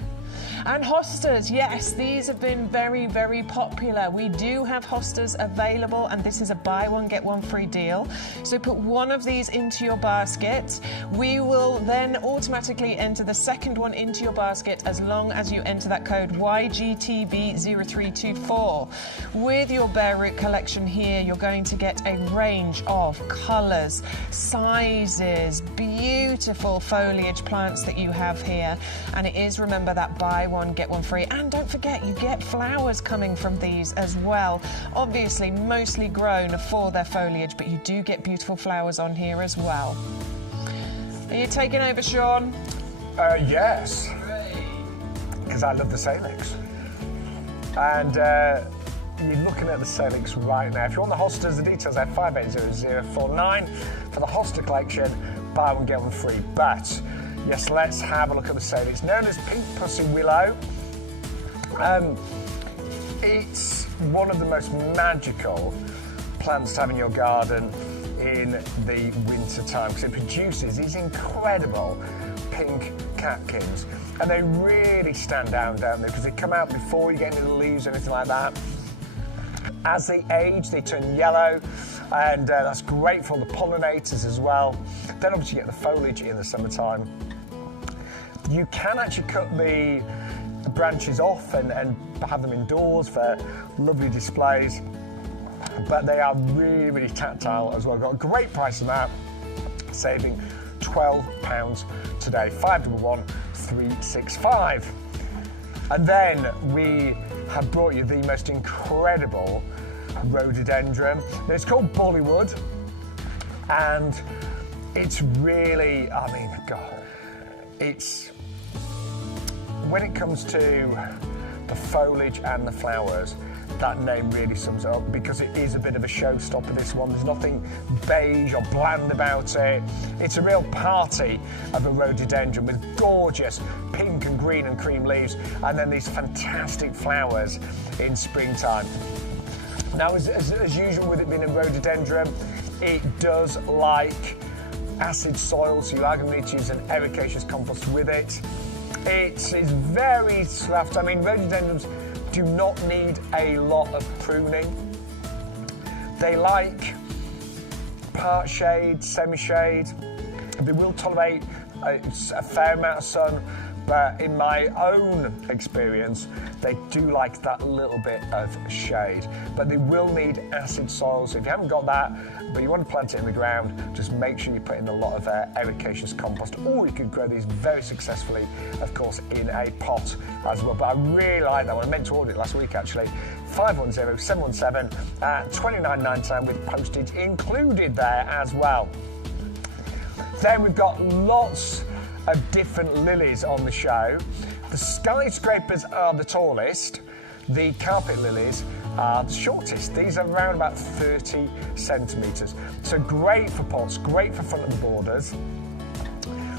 And hostas, yes, these have been very, very popular. We do have hostas available, and this is a buy one, get one free deal. So put one of these into your basket. We will then automatically enter the second one into your basket as long as you enter that code YGTV0324. With your bare root collection here, you're going to get a range of colours, sizes, beautiful foliage plants that you have here. And it is, remember, that buy one, get one free. And don't forget, you get flowers coming from these as well. Obviously, mostly grown for their foliage, but you do get beautiful flowers on here as well. Are you taking over, Shaun? Yes. Because I love the Salix. And you're looking at the Salix right now. If you want the hostas, the details are 580049 for the hosta collection. Buy one, get one free. But yes, let's have a look at the Salix, known as Pink Pussy Willow. It's one of the most magical plants to have in your garden in the winter time, because it produces these incredible pink catkins, and they really stand out, don't they? Because they come out before you get any leaves or anything like that. As they age, they turn yellow, and that's great for the pollinators as well. Then obviously you get the foliage in the summertime. You can actually cut the branches off and have them indoors for lovely displays, but they are really, really tactile as well. Got a great price on that, saving £12 today, 511365. And then we have brought you the most incredible rhododendron. Now, it's called Bollywood, and it's really, I mean, God, it's, when it comes to the foliage and the flowers, that name really sums it up, because it is a bit of a showstopper, this one. There's nothing beige or bland about it. It's a real party of a rhododendron with gorgeous pink and green and cream leaves, and then these fantastic flowers in springtime. Now, as usual with it being a rhododendron, it does like acid soil, so you are going to need to use an ericaceous compost with it. It is very soft. I mean, rhododendrons do not need a lot of pruning. They like part shade, semi-shade. They will tolerate a fair amount of sun, but in my own experience, they do like that little bit of shade. But they will need acid soil, so if you haven't got that, but you want to plant it in the ground, just make sure you put in a lot of ericaceous compost, or you could grow these very successfully, of course, in a pot as well. But I really like that one. I meant to order it last week, actually. 510-717 at $29.99 with postage included there as well. Then we've got lots of different lilies on the show. The skyscrapers are the tallest. The carpet lilies are the shortest. These are around about 30 centimetres. So great for pots, great for front of the borders.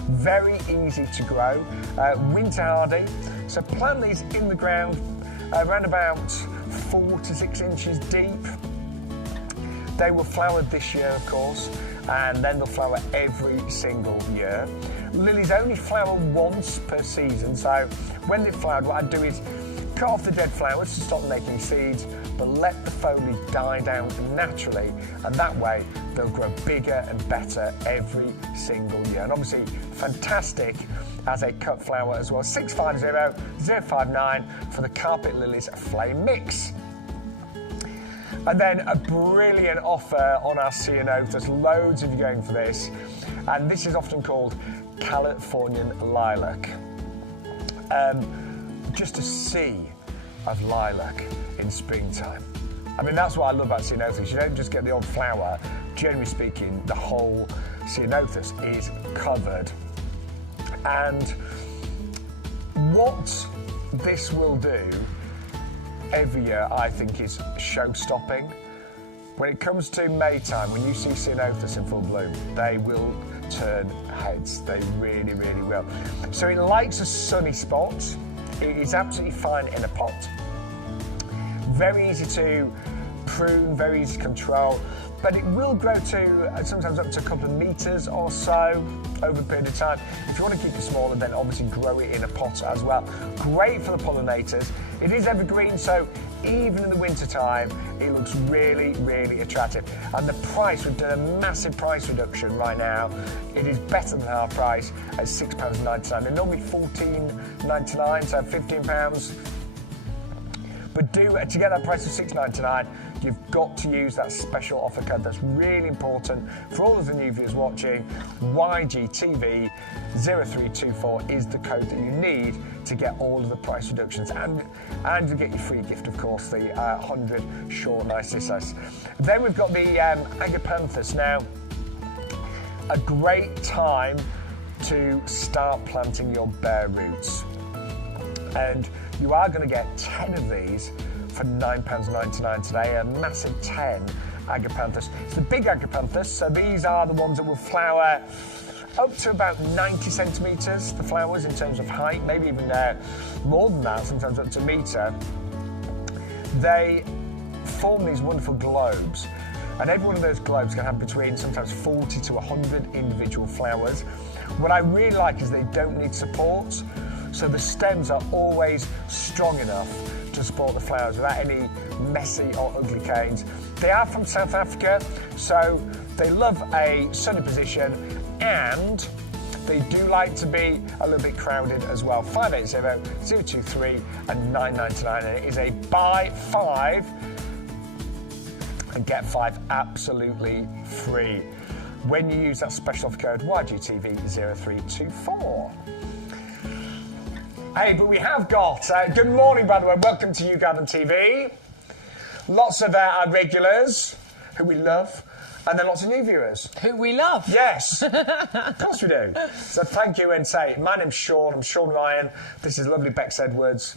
Very easy to grow. Winter hardy. So plant these in the ground around about 4 to 6 inches deep. They will flower this year, of course, and then they'll flower every single year. Lilies only flower once per season, so when they've flowered, what I do is cut off the dead flowers to stop making seeds, but let the foliage die down naturally, and that way they'll grow bigger and better every single year. And obviously, fantastic as a cut flower as well. 650-059 for the carpet lilies flame mix. And then a brilliant offer on our ceanothus. There's loads of you going for this. And this is often called Californian lilac. Just a sea of lilac in springtime. I mean, that's what I love about ceanothus. You don't just get the odd flower. Generally speaking, the whole ceanothus is covered. And what this will do every year, I think, is show-stopping. When it comes to May time, when you see ceanothus in full bloom, they will turn heads. They really, really will. So it likes a sunny spot. It is absolutely fine in a pot. Very easy to prune, very easy to control, but it will grow to sometimes up to a couple of metres or so over a period of time. If you want to keep it smaller, then obviously grow it in a pot as well. Great for the pollinators. It is evergreen, so even in the winter time, it looks really, really attractive. And the price, we've done a massive price reduction right now. It is better than half price at £6.99. They're normally £14.99, so £15. But to get that price of $6.99, you've got to use that special offer code. That's really important for all of the new viewers watching. YGTV0324 is the code that you need to get all of the price reductions, and you get your free gift, of course, the 100 short Narcissus. Then we've got the Agapanthus. Now, a great time to start planting your bare roots. And you are going to get 10 of these for £9.99 today, a massive 10 Agapanthus. It's the big Agapanthus, so these are the ones that will flower up to about 90 centimetres, the flowers in terms of height, maybe even more than that, sometimes up to a metre. They form these wonderful globes, and every one of those globes can have between sometimes 40 to 100 individual flowers. What I really like is they don't need support, so the stems are always strong enough to support the flowers without any messy or ugly canes. They are from South Africa, so they love a sunny position, and they do like to be a little bit crowded as well. 580-023 and £9.99, and it is a buy 5 and get 5 absolutely free when you use that special offer code YGTV0324. Hey, but we have got, good morning, by the way, welcome to YouGarden TV. Lots of our regulars, who we love, and then lots of new viewers. Who we love. Yes, of course we do. So thank you, and say, my name's Shaun, I'm Shaun Ryan, this is lovely Bex Edwards.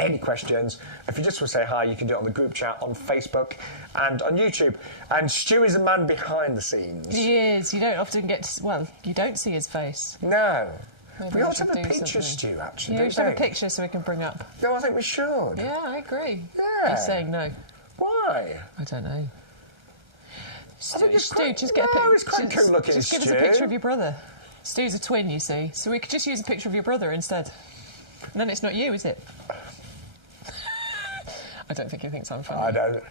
any questions, if you just want to say hi, you can do it on the group chat on Facebook and on YouTube. And Stu is the man behind the scenes. He is. You don't often get to... Well, you don't see his face. No. Maybe We ought to should have a do picture of something. Stu, actually. Yeah, we don't should have a think? picture so we can bring up. No, I think we should. Yeah, I agree. Yeah. He's saying no. Why? I don't know. I think it's Stu, quite, just get a picture. it's quite cool looking, Just give us Stu. a picture of your brother. Stu's a twin, you see, so we could just use a picture of your brother instead. And then it's not you, is it? I don't think he thinks I'm funny. I don't.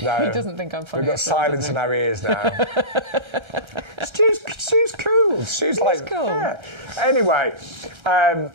No. He doesn't think I'm funny. We've got at all, silence does in he? our ears now. Stu's cool. Stu's like, cool. yeah. Anyway,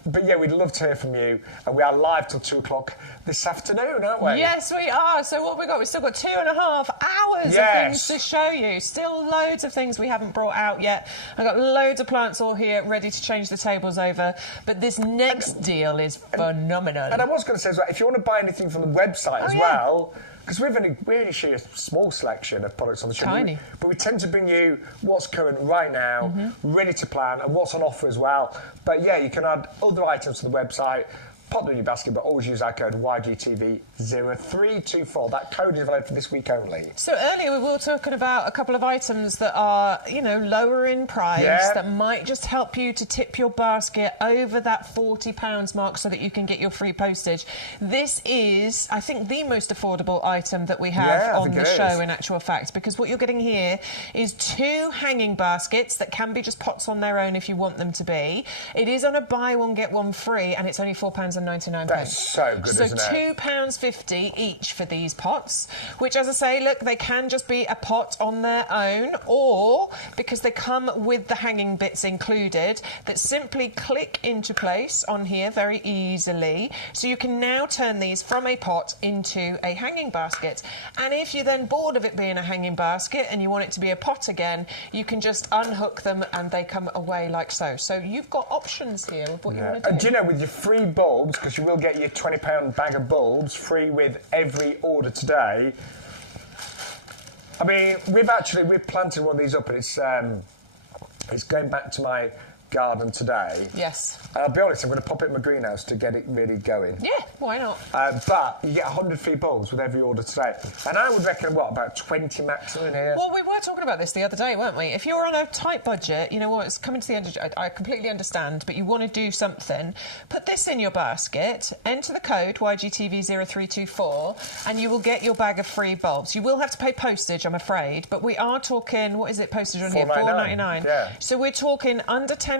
but yeah, we'd love to hear from you. And we are live till 2 o'clock this afternoon, aren't we? Yes, we are. So what have we got? We've still got 2.5 hours Yes. of things to show you. Still loads of things we haven't brought out yet. I've got loads of plants all here ready to change the tables over. But this next deal is phenomenal. And I was going to say as well, if you want to buy anything from the website as yeah. well, because we've only really show you a small selection of products on the show. Tiny. But we tend to bring you what's current right now, ready to plan, and what's on offer as well. But yeah, you can add other items to the website, pop them in your basket, but always use our code YGTV0324. That code is valid for this week only. So earlier we were talking about a couple of items that are, you know, lower in price, that might just help you to tip your basket over that £40 mark so that you can get your free postage. This is, I think, the most affordable item that we have on the show in actual fact, because what you're getting here is 2 hanging baskets that can be just pots on their own if you want them to be. It is on a buy one get one free, and it's only £4.99. That's so good, isn't it? So £2.50 each for these pots, which, as I say, look, they can just be a pot on their own, or because they come with the hanging bits included, that simply click into place on here very easily. So you can now turn these from a pot into a hanging basket. And if you're then bored of it being a hanging basket and you want it to be a pot again, you can just unhook them and they come away like so. So you've got options here of what you want to do. And do you know, with your free bulbs, because you will get your £20 bag of bulbs free with every order today. I mean, we've planted one of these up, and it's going back to my garden today. Yes. And I'll be honest, I'm going to pop it in my greenhouse to get it really going. Yeah, why not? But you get 100 free bulbs with every order today. And I would reckon, what, about 20 maximum in here? Well, we were talking about this the other day, weren't we? If you're on a tight budget, you know what, it's coming to the end of... I completely understand, but you want to do something, put this in your basket, enter the code YGTV0324, and you will get your bag of free bulbs. You will have to pay postage, I'm afraid, but we are talking, what is it, postage on here? £4.99. Yeah. So we're talking under £10.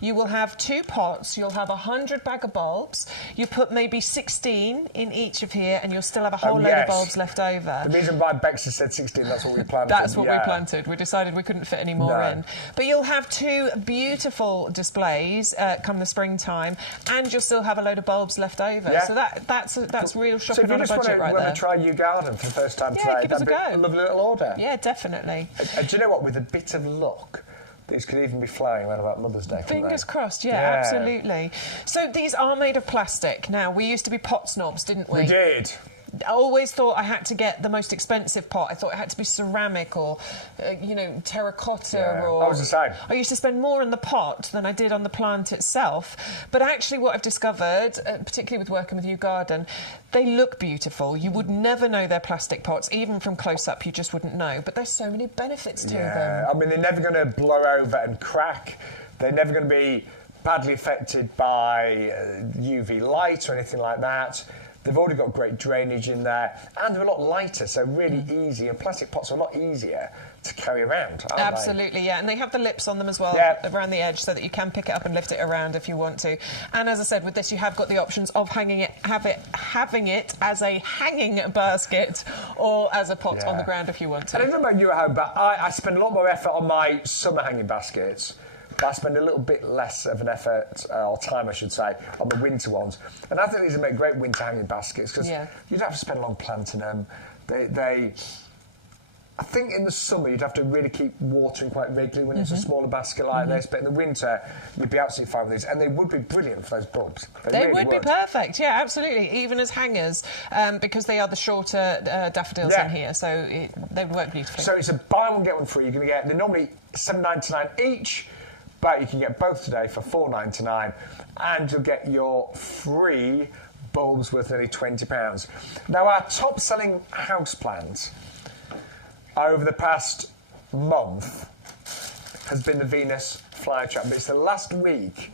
You will have 2 pots, you'll have 100 bag of bulbs, you put maybe 16 in each of here, and you'll still have a whole load of bulbs left over. The reason why Bex has said 16, that's what we planted. That's what we planted. We decided we couldn't fit any more in. But you'll have 2 beautiful displays come the springtime, and you'll still have a load of bulbs left over. Yeah. So that's real shopping on a budget right there. So if you just want to try YouGarden for the first time today, give us a go. A lovely little order. Yeah, definitely. And do you know what? With a bit of luck, these could even be flying around about Mother's Day. Fingers crossed, yeah, absolutely. So these are made of plastic. Now, we used to be pot snobs, didn't we? We did. I always thought I had to get the most expensive pot. I thought it had to be ceramic or, you know, terracotta. Or I was the same. I used to spend more on the pot than I did on the plant itself. But actually what I've discovered, particularly with working with YouGarden, they look beautiful. You would never know they're plastic pots. Even from close-up, you just wouldn't know. But there's so many benefits to them. I mean, they're never going to blow over and crack. They're never going to be badly affected by UV light or anything like that. They've already got great drainage in there, and they're a lot lighter, so really easy. And plastic pots are a lot easier to carry around, aren't Absolutely, yeah. And they have the lips on them as well, around the edge, so that you can pick it up and lift it around if you want to. And as I said, with this, you have got the options of having it as a hanging basket or as a pot on the ground if you want to. And I don't know about you at home, but I spend a lot more effort on my summer hanging baskets. But I spend a little bit less of an effort, or time I should say, on the winter ones. And I think these would make great winter hanging baskets, because you don't have to spend long planting them. I think in the summer you'd have to really keep watering quite regularly when it's a smaller basket like this, but in the winter you'd be absolutely fine with these, and they would be brilliant for those bulbs. They really would be perfect, yeah, absolutely, even as hangers, because they are the shorter daffodils in here, so they would work beautifully. So it's a buy one get one free. You're going to get, they're normally $7.99 each, but you can get both today for $4.99, and you'll get your free bulbs worth nearly £20. Now, our top-selling houseplant over the past month has been the Venus flytrap, but it's the last week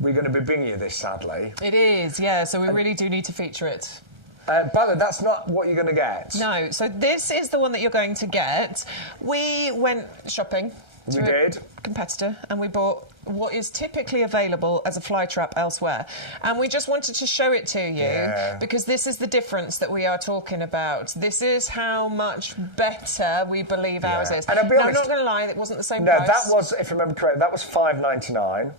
we're going to be bringing you this, sadly. It is, yeah, so we really do need to feature it. By the way, that's not what you're going to get. No, so this is the one that you're going to get. We went shopping to a competitor and we bought what is typically available as a fly trap elsewhere. And we just wanted to show it to you because this is the difference that we are talking about. This is how much better we believe ours is. And I'll be honest, I'm not going to lie, it wasn't the same price. price. No, that was, if I remember correctly, that was £5.99.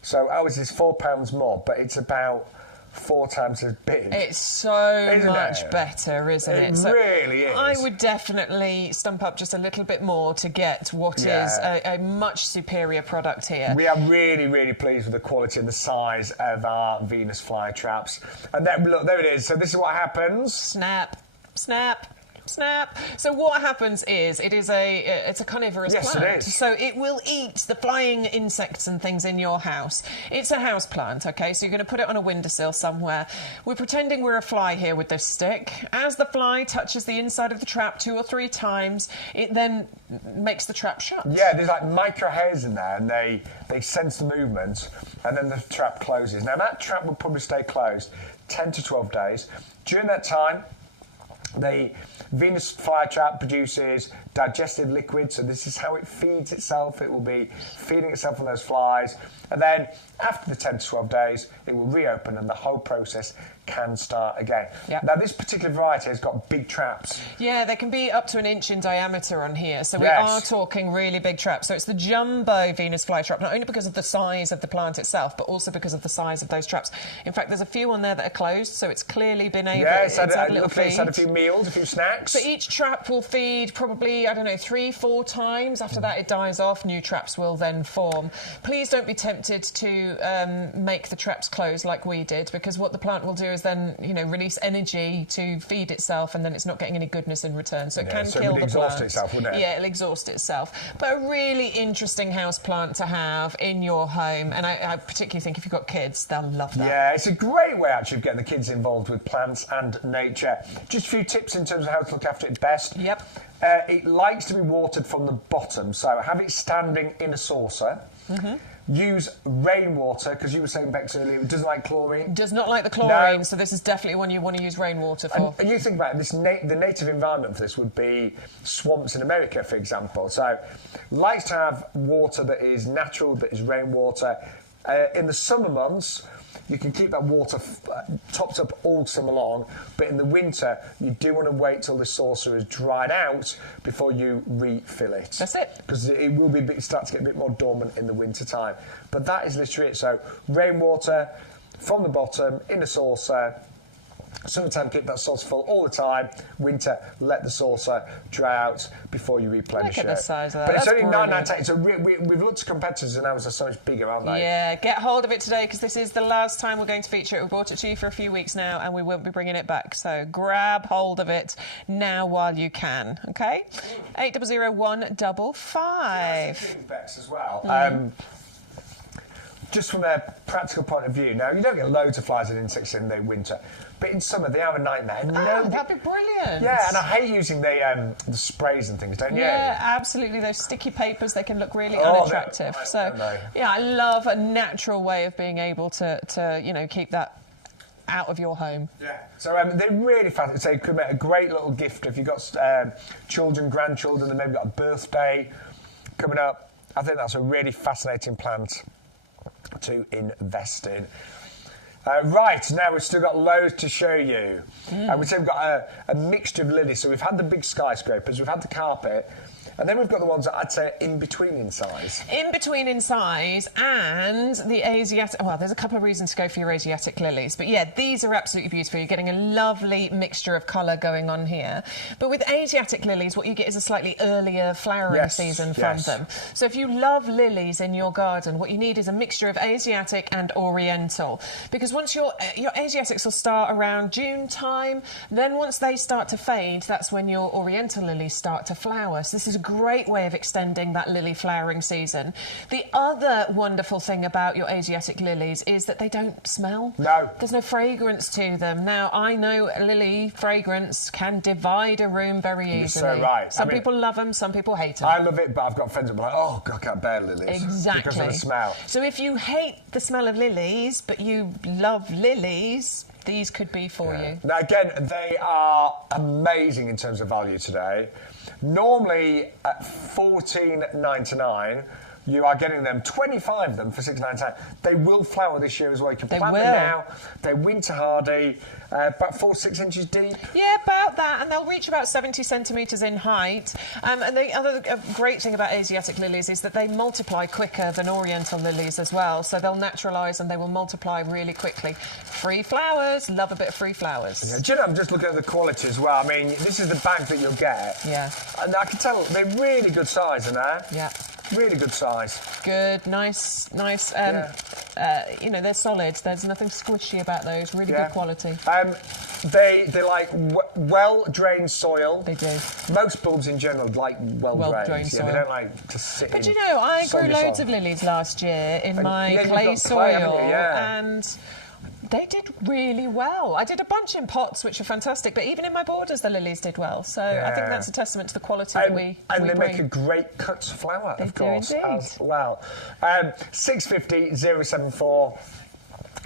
So ours is £4 more, but it's about 4 times as big. It's so much better, isn't it? It really is. I would definitely stump up just a little bit more to get what is a much superior product here. We are really, really pleased with the quality and the size of our Venus fly traps. And then, look, there it is. So this is what happens. Snap, snap. Snap. So what happens is it's a carnivorous plant. Yes, it is. So it will eat the flying insects and things in your house. It's a house plant, okay? So you're going to put it on a windowsill somewhere. We're pretending we're a fly here with this stick. As the fly touches the inside of the trap 2 or 3 times, it then makes the trap shut. Yeah, there's like micro hairs in there and they sense the movement and then the trap closes. Now that trap will probably stay closed 10 to 12 days. During that time, the Venus flytrap produces digested liquid, so this is how it feeds itself. It will be feeding itself on those flies. And then after the 10 to 12 days, it will reopen and the whole process can start again. Yep. Now, this particular variety has got big traps. Yeah, they can be up to 1 inch in diameter on here, so we are talking really big traps. So it's the jumbo Venus flytrap, not only because of the size of the plant itself, but also because of the size of those traps. In fact, there's a few on there that are closed, so it's clearly been able it's had a little feed. It's had a few meals, a few snacks. So each trap will feed probably, I don't know, 3-4 times. After that, it dies off. New traps will then form. Please don't be tempted to make the traps close like we did, because what the plant will do is then, release energy to feed itself, and then it's not getting any goodness in return. So it can kill the plant. It will exhaust itself, wouldn't it? Yeah, it'll exhaust itself. But a really interesting house plant to have in your home, and I particularly think if you've got kids, they'll love that. Yeah, it's a great way actually of getting the kids involved with plants and nature. Just a few tips in terms of how to look after it best. Yep. It likes to be watered from the bottom, so have it standing in a saucer. Use rainwater, because you were saying, Bex, earlier, it doesn't like chlorine. Does not like the chlorine, so this is definitely one you want to use rainwater for. And you think about it, the native environment for this would be swamps in America, for example. So, likes to have water that is natural, that is rainwater. In the summer months, you can keep that water topped up all summer long, but in the winter, you do want to wait till the saucer is dried out before you refill it. That's it. Because it will start to get a bit more dormant in the winter time. But that is literally it. So rainwater from the bottom in a saucer. Summertime, keep that saucer full all the time. Winter, let the saucer dry out before you replenish it. Look at the size of that. But it's That's only brilliant. £9.98. We've looked at competitors and ours are so much bigger, aren't they? Yeah, get hold of it today, because this is the last time we're going to feature it. We brought it to you for a few weeks now, and we won't be bringing it back. So grab hold of it now while you can, OK? 800155. Bex as well. Just from a practical point of view, now you don't get loads of flies and insects in the winter, but in summer they are a nightmare. That'd be brilliant. Yeah, and I hate using the sprays and things, don't you? Yeah, absolutely. Those sticky papers, they can look really unattractive. I love a natural way of being able to keep that out of your home. Yeah. So they're really fast. So it could make a great little gift if you've got children, grandchildren, and maybe got a birthday coming up. I think that's a really fascinating plant to invest in. Right, now we've still got loads to show you. We've got a mixture of lilies. So we've had the big skyscrapers, we've had the carpet, and then we've got the ones that I'd say are in between in size. In between in size, and the Asiatic... Well, there's a couple of reasons to go for your Asiatic lilies. But yeah, these are absolutely beautiful. You're getting a lovely mixture of colour going on here. But with Asiatic lilies, what you get is a slightly earlier flowering season from them. So if you love lilies in your garden, what you need is a mixture of Asiatic and Oriental. Because once your Asiatics will start around June time, then once they start to fade, that's when your Oriental lilies start to flower. So this is a great way of extending that lily flowering season. The other wonderful thing about your Asiatic lilies is that they don't smell. No. There's no fragrance to them. Now, I know lily fragrance can divide a room very easily. You're so right. Some people love them, some people hate them. I love it, but I've got friends who are like, oh, God, I can't bear lilies. Exactly. Because of the smell. So if you hate the smell of lilies, but you love lilies, these could be for you. Now, again, they are amazing in terms of value today. Normally at $14.99, you are getting them, 25 of them for $6.99. They will flower this year as well. You can plant them now. They're winter hardy, about 4-6 inches deep. Yeah, about that, and they'll reach about 70 centimetres in height. And the other great thing about Asiatic lilies is that they multiply quicker than Oriental lilies as well. So they'll naturalise and they will multiply really quickly. Free flowers, love a bit of free flowers. Yeah, do you know, I'm just looking at the quality as well. I mean, this is the bag that you'll get. Yeah. And I can tell they're really good size in there. Yeah. Really good size. Good, nice. You know, they're solid. There's nothing squishy about those. Really good quality. They like well-drained soil. They do. Most bulbs in general like well-drained soil. They don't like to sit But in you know, I grew loads soil. of lilies last year in my you've clay got soil. clay, haven't you? Yeah. And they did really well. I did a bunch in pots, which are fantastic, but even in my borders, the lilies did well. So I think that's a testament to the quality that we And they bring. make a great cut flower, of course, indeed. as well. 650 074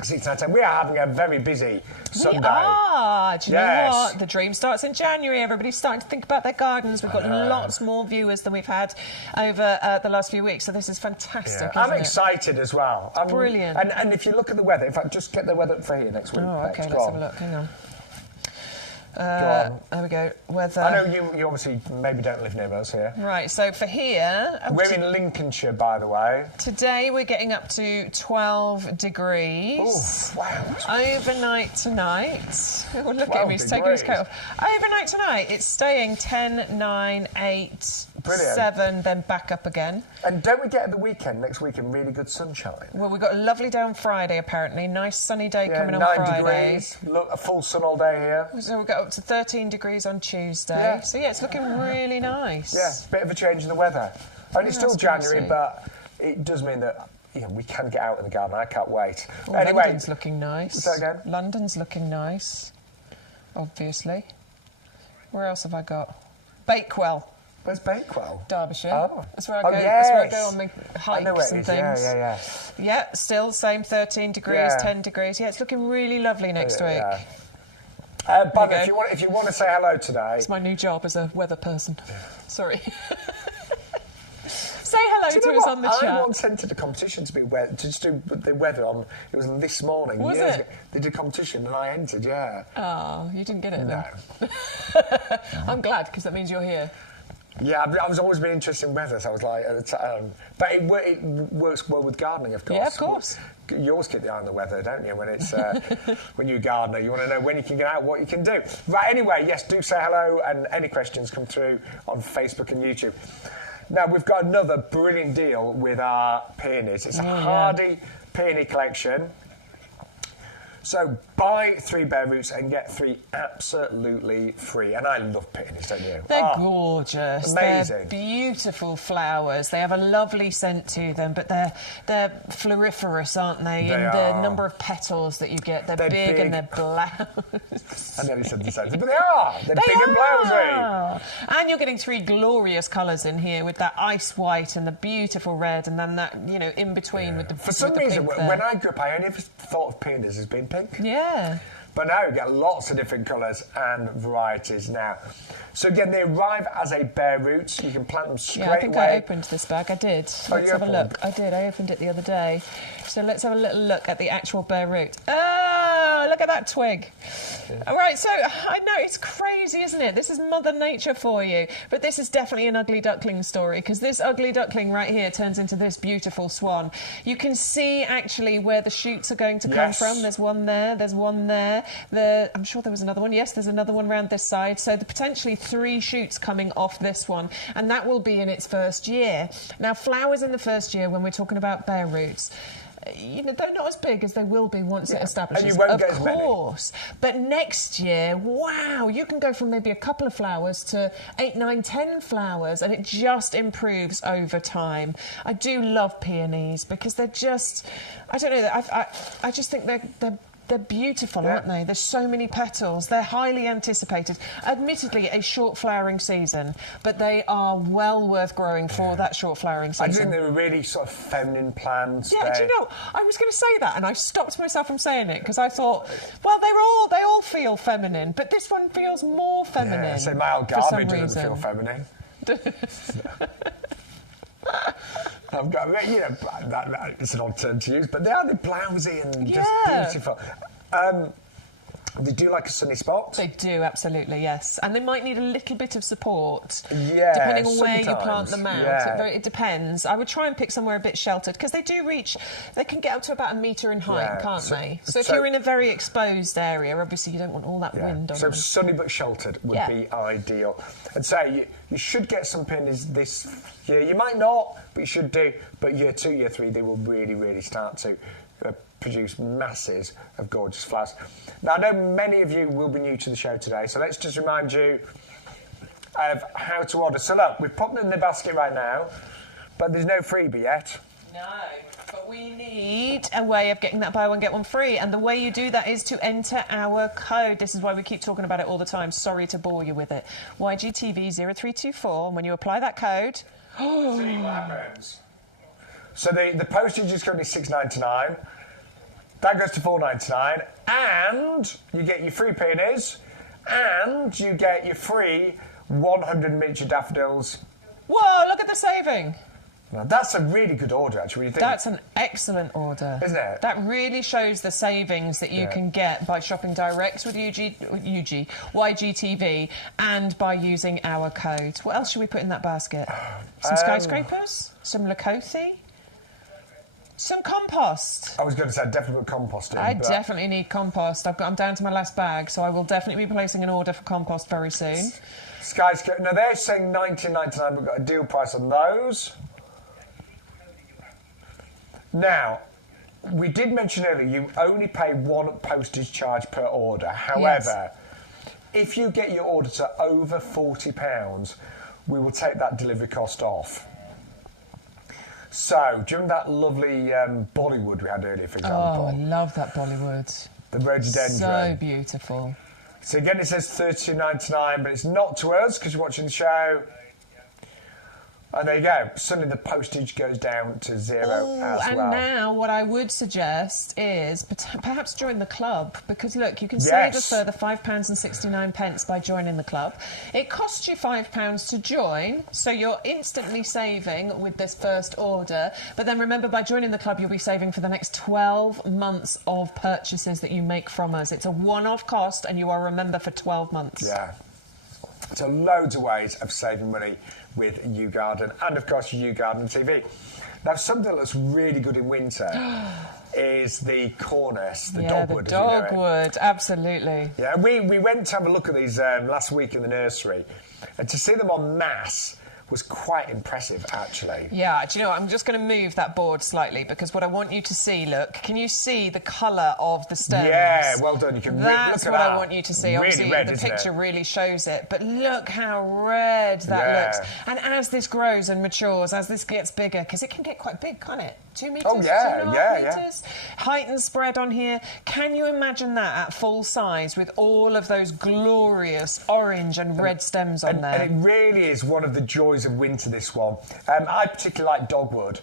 610. We are having a very busy Sunday. We are. Do you know what? The dream starts in January. Everybody's starting to think about their gardens. We've got lots more viewers than we've had over the last few weeks. So this is fantastic. I'm excited as well. Brilliant. And if you look at the weather, in fact, just get the weather for here next week. Oh, okay. Let's have a look. Hang on. There we go. Weather. I know you obviously maybe don't live near us here. Right, so for here... We're in Lincolnshire, by the way. Today we're getting up to 12 degrees. Ooh, wow. Overnight tonight... Oh, look at him, he's taking his coat off. Overnight tonight, it's staying 10, 9, 8, Brilliant. 7, then back up again. And don't we get at the weekend, next weekend, really good sunshine? Well, we've got a lovely day on Friday, apparently. Nice sunny day coming on 9 Friday. degrees. Look, a full sun all day here. So we've got up to 13 degrees on Tuesday. Yeah. So, yeah, it's looking really nice. Yeah, bit of a change in the weather. Only still that's January, nice. but it does mean that we can get out in the garden. I can't wait. Oh, anyway, London's looking nice. Say again? London's looking nice, obviously. Where else have I got? Bakewell. Where's Bakewell? Derbyshire. Oh. That's where I go. Yes. That's where I go on my I know where hikes it and is. things. Yeah. Yeah, still same 13 degrees, Yeah. 10 degrees. Yeah, it's looking really lovely next week. Yeah. But if you want to say hello today, It's my new job as a weather person. Sorry. Say hello to us on the chat. I once entered a competition to just do the weather on. It was this morning. Was years it? ago. They did a competition and I entered. Yeah. Oh, you didn't get it No. then. I'm glad because that means you're here. Yeah, I was always been interested in weather, so I was like, but it works well with gardening, of course. Yeah, of course. You always keep the eye on the weather, don't you? When it's when you're a gardener, you want to know when you can get out, what you can do. Right. Anyway, yes, do say hello, and any questions come through on Facebook and YouTube. Now we've got another brilliant deal with our peonies. It's a hardy peony collection. So buy 3 bare roots and get 3 absolutely free. And I love peonies, don't you? They're gorgeous. Amazing. They're beautiful flowers. They have a lovely scent to them, but they're floriferous, aren't they? They the are. number of petals that you get. They're big and they're blouse. I nearly said the same thing, but they are. They're big and blousy. And you're getting 3 glorious colours in here with that ice white and the beautiful red, and then that, in between with the For some with the reason, pink there. when I grew up, I only ever thought of peonies as being pink. Yeah. But now you get lots of different colours and varieties now. So again, they arrive as a bare root. You can plant them straight away. Yeah, I think I opened this bag. I did. Let's have a opened look. I did. I opened it the other day. So let's have a little look at the actual bare root. Oh, look at that twig. All right, so I know it's crazy, isn't it? This is Mother Nature for you. But this is definitely an ugly duckling story, because this ugly duckling right here turns into this beautiful swan. You can see actually where the shoots are going to come from. There's one there. There's one there. I'm sure there was another one. Yes, there's another one around this side. So potentially 3 shoots coming off this one, and that will be in its first year. Now, flowers in the first year, when we're talking about bare roots, you know, they're not as big as they will be once it establishes. And you won't of get as many. course. But next year, wow, you can go from maybe a couple of flowers to 8, 9, 10 flowers, and it just improves over time. I do love peonies because they're just, I don't know, I just think they're beautiful, aren't they? There's so many petals. They're highly anticipated. Admittedly, a short flowering season, but they are well worth growing for that short flowering season. I think they were really sort of feminine plants. Yeah, do you know, I was going to say that, and I stopped myself from saying it because I thought, well, they all feel feminine, but this one feels more feminine. Yeah, so my old garbage doesn't feel feminine. I've got, you know, it's an odd term to use, but they are blousy and just beautiful. They do like a sunny spot. They do, absolutely, yes. And they might need a little bit of support. Yeah, depending on where you plant them out. Yeah. It depends. I would try and pick somewhere a bit sheltered because they can get up to about 1 metre in height, can't they? So if you're in a very exposed area, obviously you don't want all that wind on them. So sunny but sheltered would be ideal. And so you should get some peonies this year. You might not, but you should do. But year 2, year 3, they will really, really start to produce masses of gorgeous flowers. Now, I know many of you will be new to the show today, so let's just remind you of how to order. So look, we've popped them in the basket right now, but there's no freebie yet. No, but we need a way of getting that buy one, get one free, and the way you do that is to enter our code. This is why we keep talking about it all the time. Sorry to bore you with it. YGTV0324, and when you apply that code... See what happens. So the postage is currently $6.99. That goes to $4.99, and you get your free peonies, and you get your free 100 miniature daffodils. Whoa, look at the saving. Now, that's a really good order, actually. That's an excellent order. Isn't it? That really shows the savings that you can get by shopping direct with YGTV and by using our code. What else should we put in that basket? Some skyscrapers? Some Lakothe? Some compost. I was going to say definitely put compost in. I definitely need compost. I'm down to my last bag, so I will definitely be placing an order for compost very soon. Skyscraper. Now they're saying $19.99. We've got a deal price on those. Now, we did mention earlier you only pay one postage charge per order. However, if you get your order to over £40, we will take that delivery cost off. So, do you remember that lovely Bollywood we had earlier, for example? Oh, I love that Bollywood. The rhododendron. So beautiful. So again, it says $32.99, but it's not to us because you're watching the show. And there you go. Suddenly the postage goes down to $0 as well. And now what I would suggest is perhaps join the club, because look, you can save a further £5.69 by joining the club. It costs you £5 to join, so you're instantly saving with this first order. But then remember, by joining the club, you'll be saving for the next 12 months of purchases that you make from us. It's a one-off cost, and you are a member for 12 months. Yeah. So loads of ways of saving money with YouGarden, and of course YouGarden TV. Now, something that's really good in winter is the cornice, the dogwood. The dogwood, absolutely. Yeah, we went to have a look at these last week in the nursery, and to see them en masse was quite impressive, actually. Yeah, do you know what? I'm just going to move that board slightly, because what I want you to see, look, can you see the colour of the stems? Yeah, well done. You can That's look at what that. I want you to see. Really Obviously, red, the isn't picture it? really shows it, but look how red that looks. And as this grows and matures, as this gets bigger, because it can get quite big, can't it? 2 metres, oh, yeah, 2.5 metres. Height and spread on here. Can you imagine that at full size with all of those glorious orange and red stems on there? And it really is one of the joys of winter, this one. I particularly like dogwood,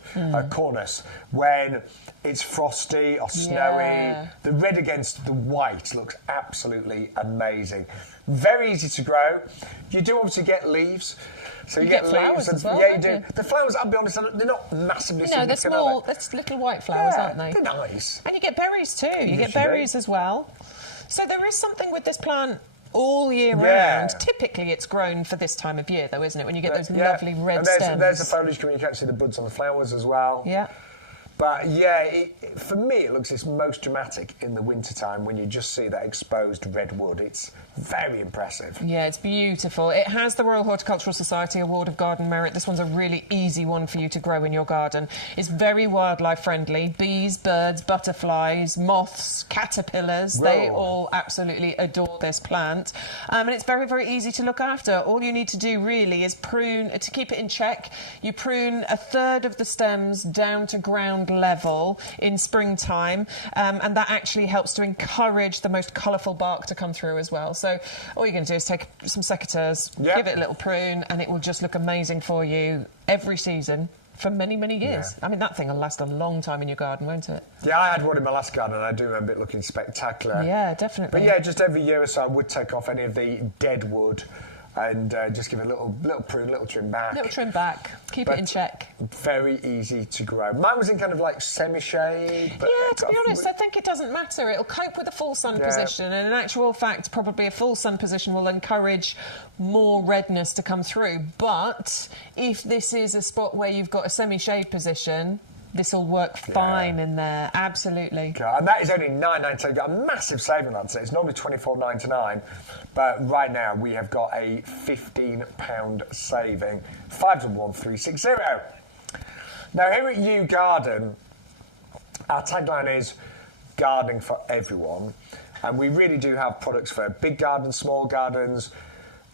cornice, when it's frosty or snowy. The red against the white looks absolutely amazing. Very easy to grow. You do obviously get leaves. So you get flowers leaves as well, yeah, you do. don't you? The flowers, I'll be honest, they're not massively significant. No, they're small. They're little white flowers, aren't they? They're nice. And you get berries too. You get berries as well. So there is something with this plant all year round. Typically, it's grown for this time of year, though, isn't it? When you get those lovely red stems. There's the foliage coming. You can see the buds on the flowers as well. Yeah. But yeah, for me, it looks its most dramatic in the wintertime when you just see that exposed red wood. It's very impressive. Yeah, it's beautiful. It has the Royal Horticultural Society Award of Garden Merit. This one's a really easy one for you to grow in your garden. It's very wildlife friendly. Bees, birds, butterflies, moths, caterpillars, they all absolutely adore this plant. And it's very, very easy to look after. All you need to do really is prune, to keep it in check, you prune a third of the stems down to ground level in springtime, and that actually helps to encourage the most colourful bark to come through as well. So all you're going to do is take some secateurs, give it a little prune, and it will just look amazing for you every season for many, many years. I mean, that thing will last a long time in your garden, won't it? Yeah, I had one in my last garden, and I do remember it looking spectacular. Yeah, definitely. But yeah, just every year or so I would take off any of the dead wood and just give it a little prune, little trim back. Little trim back. Keep it in check. Very easy to grow. Mine was in kind of like semi-shade. But yeah, to be honest, I think it doesn't matter. It'll cope with a full sun position, and in actual fact, probably a full sun position will encourage more redness to come through. But if this is a spot where you've got a semi-shade position, this will work fine in there, absolutely. Okay. And that is only $9.99. You've got a massive saving on it. It's normally $24.99, but right now we have got a £15 saving. 511360. Now here at YouGarden, our tagline is gardening for everyone, and we really do have products for big gardens, small gardens,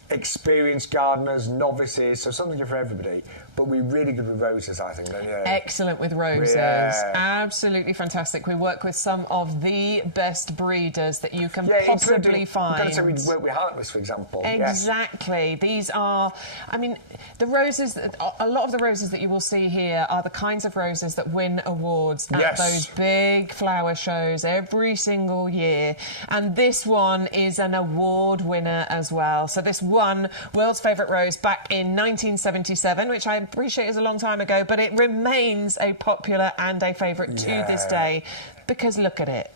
experienced gardeners, novices, so something for everybody. But we're really good with roses, I think, don't you? Excellent with roses. Yeah. Absolutely fantastic. We work with some of the best breeders that you can possibly find. We've got to say we work with Heartless, for example. Exactly. Yes. These are, I mean, the roses, a lot of the roses that you will see here are the kinds of roses that win awards at those big flower shows every single year. And this one is an award winner as well. So this won World's Favourite Rose back in 1977, which I appreciate is a long time ago, but it remains a popular and a favourite to this day, because look at it.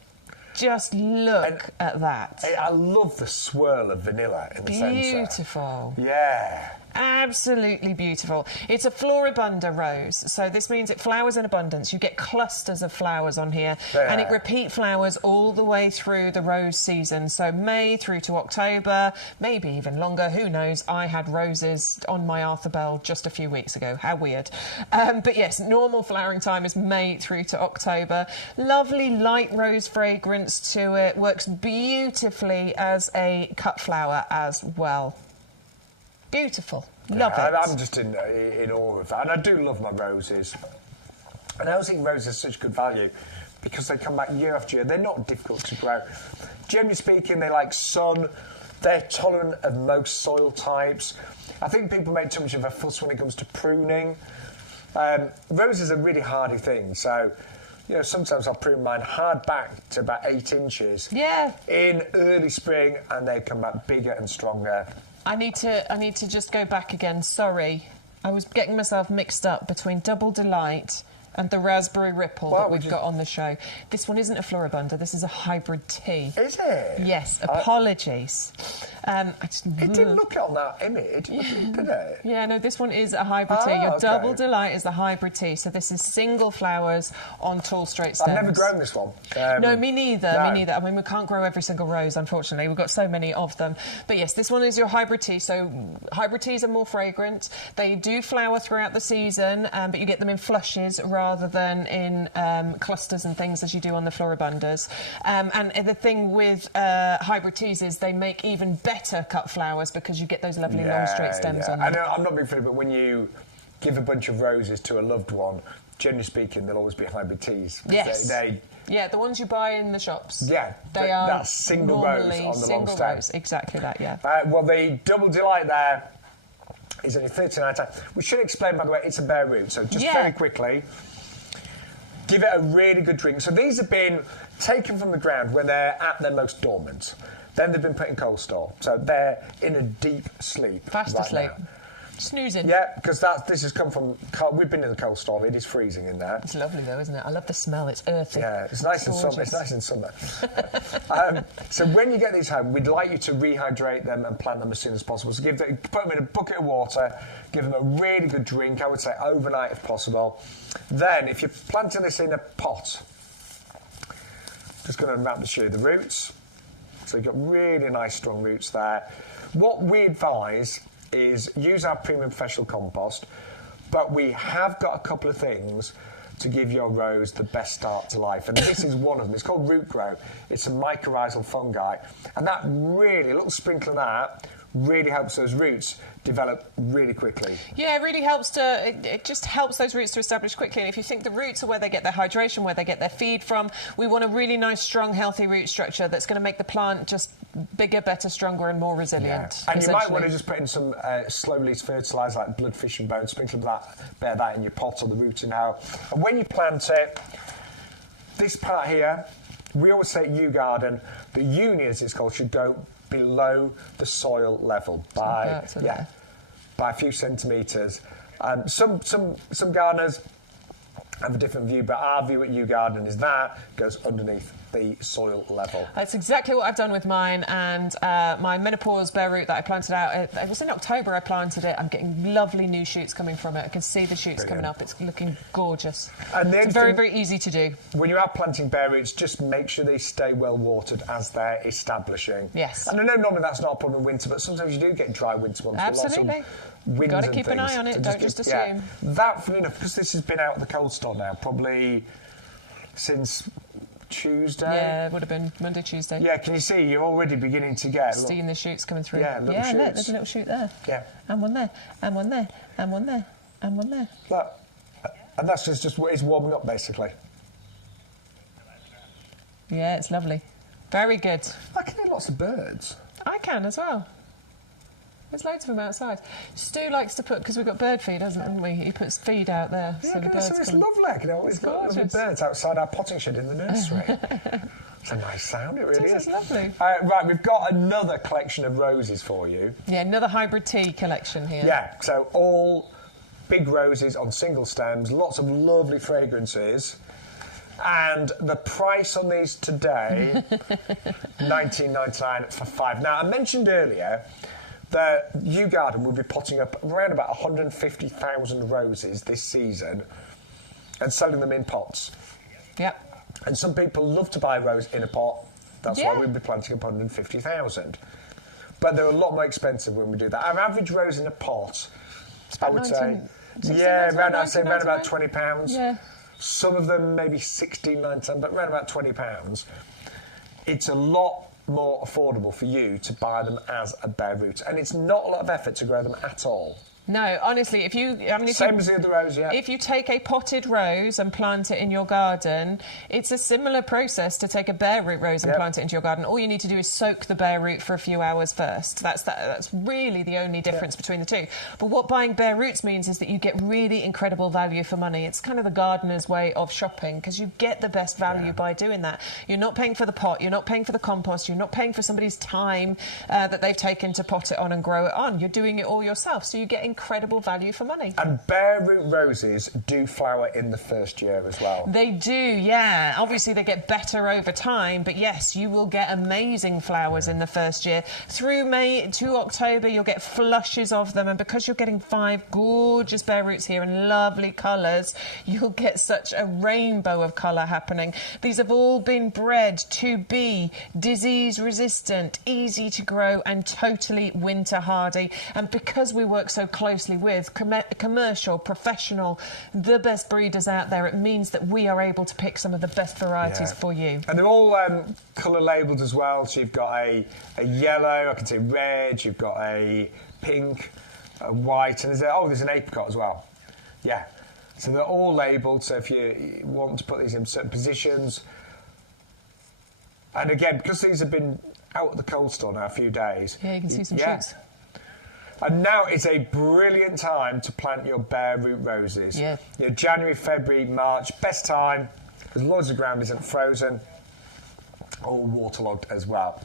Just look at that. I love the swirl of vanilla in the centre. Beautiful. Yeah. Absolutely beautiful. It's a floribunda rose, so this means it flowers in abundance. You get clusters of flowers on here, and it repeat flowers all the way through the rose season. So May through to October, maybe even longer, who knows. I had roses on my Arthur Bell just a few weeks ago. How weird. But yes, normal flowering time is May through to October. Lovely light rose fragrance to it. Works beautifully as a cut flower as well. Beautiful. Love it. I'm just in awe of that. And I do love my roses. And I also think roses are such good value because they come back year after year. They're not difficult to grow. Generally speaking, they like sun. They're tolerant of most soil types. I think people make too much of a fuss when it comes to pruning. Roses are really hardy things. So, you know, sometimes I'll prune mine hard back to about 8 inches. Yeah. In early spring, and they come back bigger and stronger. I need to just go back again. Sorry. I was getting myself mixed up between Double Delight and the Raspberry Ripple that we've got on the show. This one isn't a floribunda. This is a hybrid tea. Is it? Yes. Apologies. It didn't look it on that image, did it? Yeah, no, this one is a hybrid tea. Your Double Delight is the hybrid tea. So this is single flowers on tall, straight stems. I've never grown this one. No, me neither. No. Me neither. I mean, we can't grow every single rose, unfortunately. We've got so many of them. But yes, this one is your hybrid tea. So hybrid teas are more fragrant. They do flower throughout the season, but you get them in flushes rather than in clusters and things as you do on the floribundas. And the thing with hybrid teas is they make even better cut flowers because you get those lovely long straight stems on them. I know, I'm not being funny, but when you give a bunch of roses to a loved one, generally speaking, they'll always be hybrid teas. Yes. Yeah, the ones you buy in the shops. Yeah, they are that single rose on the long stem. Exactly that, yeah. Well, the Double Delight there is only £39. We should explain, by the way, it's a bare root, so just very quickly, give it a really good drink. So these have been taken from the ground when they're at their most dormant. Then they've been put in cold store. So they're in a deep sleep. Fast asleep. Now. Snoozing. Yeah, because this has come from... We've been in the cold storm. It is freezing in there. It's lovely though, isn't it? I love the smell. It's earthy. Yeah, it's nice in summer. It's nice in summer. So when you get these home, we'd like you to rehydrate them and plant them as soon as possible. So put them in a bucket of water, give them a really good drink. I would say overnight if possible. Then, if you're planting this in a pot, just going to wrap to show you the roots. So you've got really nice, strong roots there. What we advise is use our premium professional compost, but we have got a couple of things to give your rose the best start to life, and this is one of them. It's called Root Grow. It's a mycorrhizal fungi, and that really, a little sprinkle of that really helps those roots develop really quickly. Yeah, it really helps it just helps those roots to establish quickly. And if you think the roots are where they get their hydration, where they get their feed from, we want a really nice, strong, healthy root structure that's going to make the plant just bigger, better, stronger and more resilient. Yeah. And you might want to just put in some slow-release fertiliser like blood, fish and bone, sprinkle that in your pot or the rooting out. And when you plant it, this part here, we always say at YouGarden, the uni, as it's called, should go below the soil level by a few centimetres. Some gardeners have a different view, but our view at YouGarden is that goes underneath the soil level. That's exactly what I've done with mine, and my menopause bare root that I planted out, it was in October I planted it. I'm getting lovely new shoots coming from it. I can see the shoots coming up. It's looking gorgeous. And it's very, very easy to do. When you're out planting bare roots, just make sure they stay well watered as they're establishing. Yes. And I know normally that's not a problem in winter, but sometimes you do get dry winter ones. Absolutely. You've got to keep an eye on it, don't just assume. Yeah, that, funny enough, because this has been out of the cold store now, probably since Tuesday. Yeah, it would have been Monday, Tuesday. Yeah, can you see? You're already beginning to get... Seeing the shoots coming through. Yeah, little shoots. Look, there's a little shoot there. Yeah. And one there, and one there, and one there, and one there. Look, and that's just it's warming up, basically. Yeah, it's lovely. Very good. I can hear lots of birds. I can as well. There's loads of them outside. Stu likes to put, because we've got bird feed, haven't we? He puts feed out there. Yeah, so the birds it's lovely. You know, we've got lovely birds outside our potting shed in the nursery. It's a nice sound, it really is. It's lovely. Right, we've got another collection of roses for you. Yeah, another hybrid tea collection here. Yeah, so all big roses on single stems, lots of lovely fragrances. And the price on these today, $19.99 for 5. Now, I mentioned earlier that YouGarden will be potting up around about 150,000 roses this season and selling them in pots. Yep. And some people love to buy a rose in a pot. That's why we'll be planting up 150,000. But they're a lot more expensive when we do that. Our average rose in a pot, I would say, around about £20. Yeah. Some of them maybe £16.99, but around about £20. It's a lot more affordable for you to buy them as a bare root, and it's not a lot of effort to grow them at all. No, honestly, if you... Same as the other rose, yeah. If you take a potted rose and plant it in your garden, it's a similar process to take a bare root rose and plant it into your garden. All you need to do is soak the bare root for a few hours first. That's really the only difference between the two. But what buying bare roots means is that you get really incredible value for money. It's kind of the gardener's way of shopping, because you get the best value by doing that. You're not paying for the pot, you're not paying for the compost, you're not paying for somebody's time that they've taken to pot it on and grow it on. You're doing it all yourself, so you get incredible value for money. And bare root roses do flower in the first year as well. They do, yeah. Obviously, they get better over time, but yes, you will get amazing flowers in the first year. Through May to October, you'll get flushes of them, and because you're getting 5 gorgeous bare roots here in lovely colours, you'll get such a rainbow of colour happening. These have all been bred to be disease-resistant, easy to grow, and totally winter hardy. And because we work so closely with commercial, professional, the best breeders out there, it means that we are able to pick some of the best varieties for you. And they're all colour labelled as well, so you've got a yellow, I can say red, you've got a pink, a white, and there's an apricot as well. Yeah, so they're all labelled, so if you want to put these in certain positions, and again, because these have been out at the cold store now a few days. Yeah, you can see some shoots. And now is a brilliant time to plant your bare root roses. Yeah. You know, January, February, March, best time, because loads of ground isn't frozen or waterlogged as well.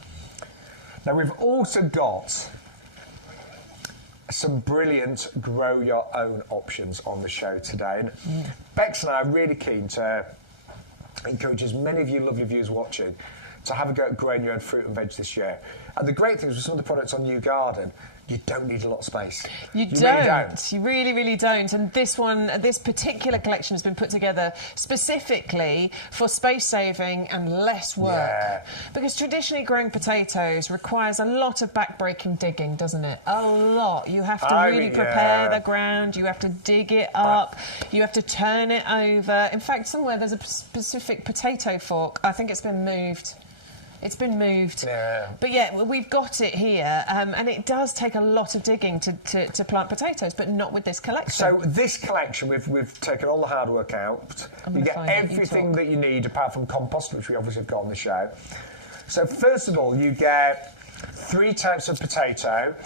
Now we've also got some brilliant grow your own options on the show today. And Bex and I are really keen to encourage as many of you lovely viewers watching to have a go at growing your own fruit and veg this year. And the great thing is with some of the products on YouGarden, you don't need a lot of space. You really don't. You really, really don't. And this particular collection has been put together specifically for space saving and less work. Yeah. Because traditionally growing potatoes requires a lot of back-breaking digging, doesn't it? A lot. You have to really prepare the ground. You have to dig it up. You have to turn it over. In fact, somewhere there's a specific potato fork. I think it's been moved. It's been moved. Yeah. But yeah, we've got it here, and it does take a lot of digging to plant potatoes, but not with this collection. So this collection, we've taken all the hard work out. You get everything that you need, apart from compost, which we obviously have got on the show. So first of all, you get 3 types of potato.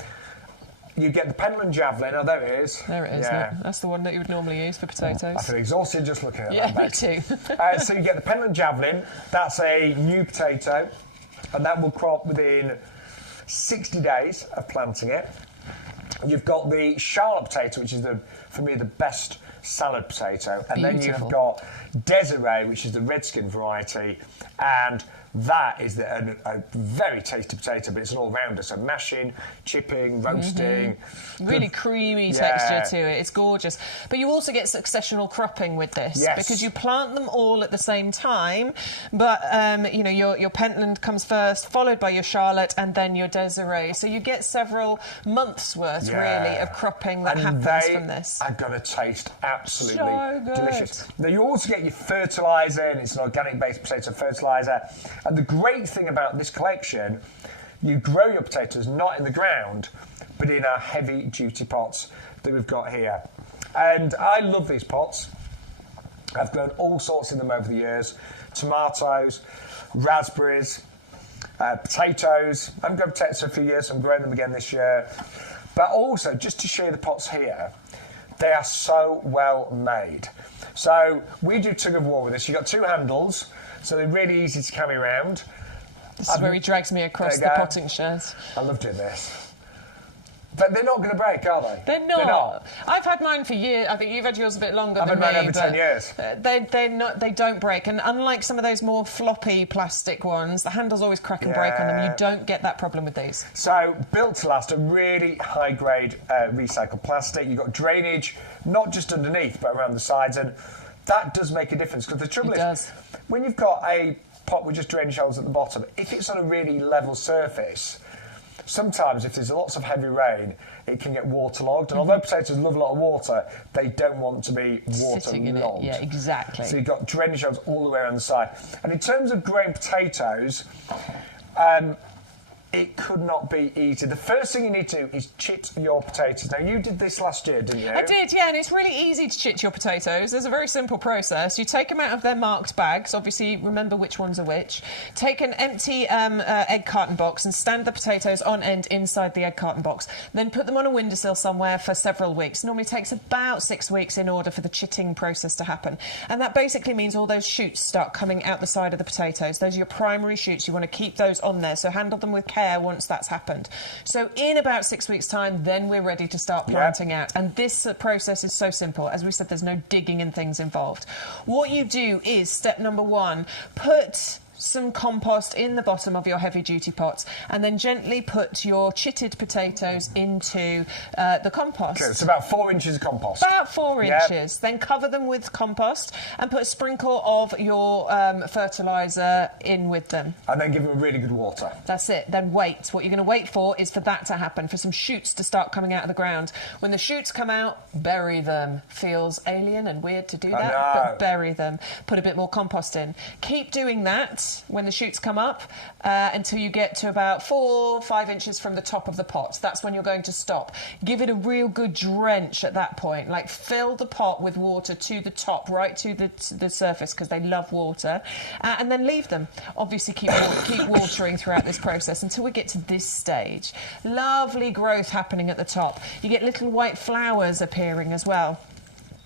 You get the pendulum javelin. Oh, there it is. There it is. Yeah. That's the one that you would normally use for potatoes. I feel exhausted just looking at that. Yeah, me too. So you get the pendulum javelin. That's a new potato, and that will crop within 60 days of planting it. You've got the Charlotte potato, which is for me the best salad potato, and then you've got Desiree, which is the redskin variety, and that is a very tasty potato, but it's an all-rounder. So mashing, chipping, roasting. Really creamy texture to it. It's gorgeous. But you also get successional cropping with this because you plant them all at the same time. But, you know, your Pentland comes first, followed by your Charlotte, and then your Desiree. So you get several months' worth, really, of cropping that happens from this. Are going to taste absolutely delicious. Now, you also get your fertiliser, and it's an organic-based potato fertiliser. And the great thing about this collection, you grow your potatoes not in the ground, but in our heavy-duty pots that we've got here. And I love these pots. I've grown all sorts in them over the years. Tomatoes, raspberries, potatoes. I haven't grown potatoes for a few years, so I'm growing them again this year. But also, just to show you the pots here, they are so well made. So we do tug of war with this. You've got 2 handles, so they're really easy to carry around. This is where he drags me across the potting shed. I love doing this. But they're not going to break, are they? They're not. I've had mine for years. I think you've had yours a bit longer than me. I've had mine over 10 years. They're not. They don't break. And unlike some of those more floppy plastic ones, the handles always crack and break on them. You don't get that problem with these. So, built to last, a really high-grade recycled plastic. You've got drainage, not just underneath, but around the sides. And that does make a difference. Because the trouble is, when you've got a pot with just drainage holes at the bottom, if it's on a really level surface, sometimes if there's lots of heavy rain, it can get waterlogged. And although potatoes love a lot of water, they don't want to be waterlogged. Yeah, exactly. So you've got drainage holes all the way around the side. And in terms of growing potatoes, it could not be easy. The first thing you need to do is chit your potatoes. Now, you did this last year, didn't you? I did, yeah, and it's really easy to chit your potatoes. There's a very simple process. You take them out of their marked bags. Obviously, remember which ones are which. Take an empty egg carton box and stand the potatoes on end inside the egg carton box. Then put them on a windowsill somewhere for several weeks. Normally takes about 6 weeks in order for the chitting process to happen. And that basically means all those shoots start coming out the side of the potatoes. Those are your primary shoots. You want to keep those on there, so handle them with care once that's happened. So in about 6 weeks' time, then we're ready to start planting out. And this process is so simple. As we said, there's no digging and things involved. What you do is, step number 1, put some compost in the bottom of your heavy-duty pots and then gently put your chitted potatoes into the compost. Okay, it's about 4 inches of compost. About 4 inches. Then cover them with compost and put a sprinkle of your fertiliser in with them. And then give them really good water. That's it. Then wait. What you're going to wait for is for that to happen, for some shoots to start coming out of the ground. When the shoots come out, bury them. Feels alien and weird to do that, but bury them. Put a bit more compost in. Keep doing that when the shoots come up until you get to about 4 or 5 inches from the top of the pot. That's when you're going to stop. Give it a real good drench at that point. Like, fill the pot with water to the top, right to the surface, because they love water, and then leave them. Obviously, keep watering throughout this process until we get to this stage. Lovely growth happening at the top. You get little white flowers appearing as well.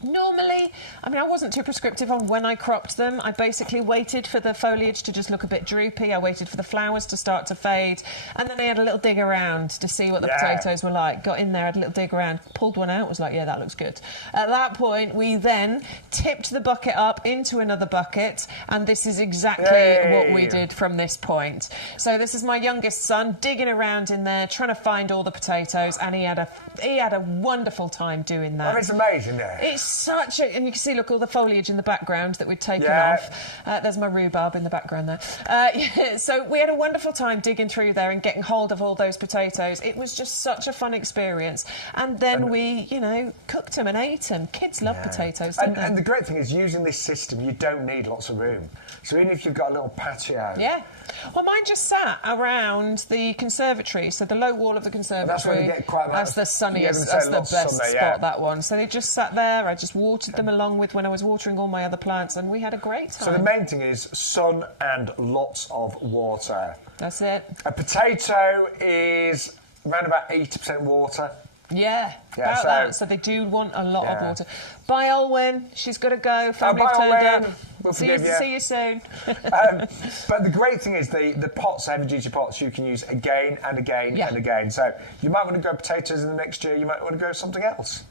Normally, I mean, I wasn't too prescriptive on when I cropped them. I basically waited for the foliage to just look a bit droopy. I waited for the flowers to start to fade. And then I had a little dig around to see what the potatoes were like. Got in there, had a little dig around, pulled one out, was like, yeah, that looks good. At that point, we then tipped the bucket up into another bucket. And this is exactly what we did from this point. So this is my youngest son digging around in there, trying to find all the potatoes. And he had a wonderful time doing that. Oh, it's amazing, yeah. It's such a... And you can see, look, all the foliage in the background that we'd taken off. There's my rhubarb in the background there. So we had a wonderful time digging through there and getting hold of all those potatoes. It was just such a fun experience. And then we, you know, cooked them and ate them. Kids love potatoes, don't they? And the great thing is, using this system, you don't need lots of room. So even if you've got a little patio... Yeah. Well, mine just sat around the conservatory, so the low wall of the conservatory. That's where they get quite... That's the sunniest, that's the best spot, that one. So they just sat there. I just watered them along with when I was watering all my other plants, and we had a great time. So the main thing is sun and lots of water. That's it. A potato is around about 80% water. Yeah, about that. So they do want a lot of water. Bye, Olwen. She's got to go. Family have turned up. We'll see you soon. But the great thing is the pots, heavy-duty pots, you can use again and again and again. So you might want to go potatoes in the next year. You might want to go something else.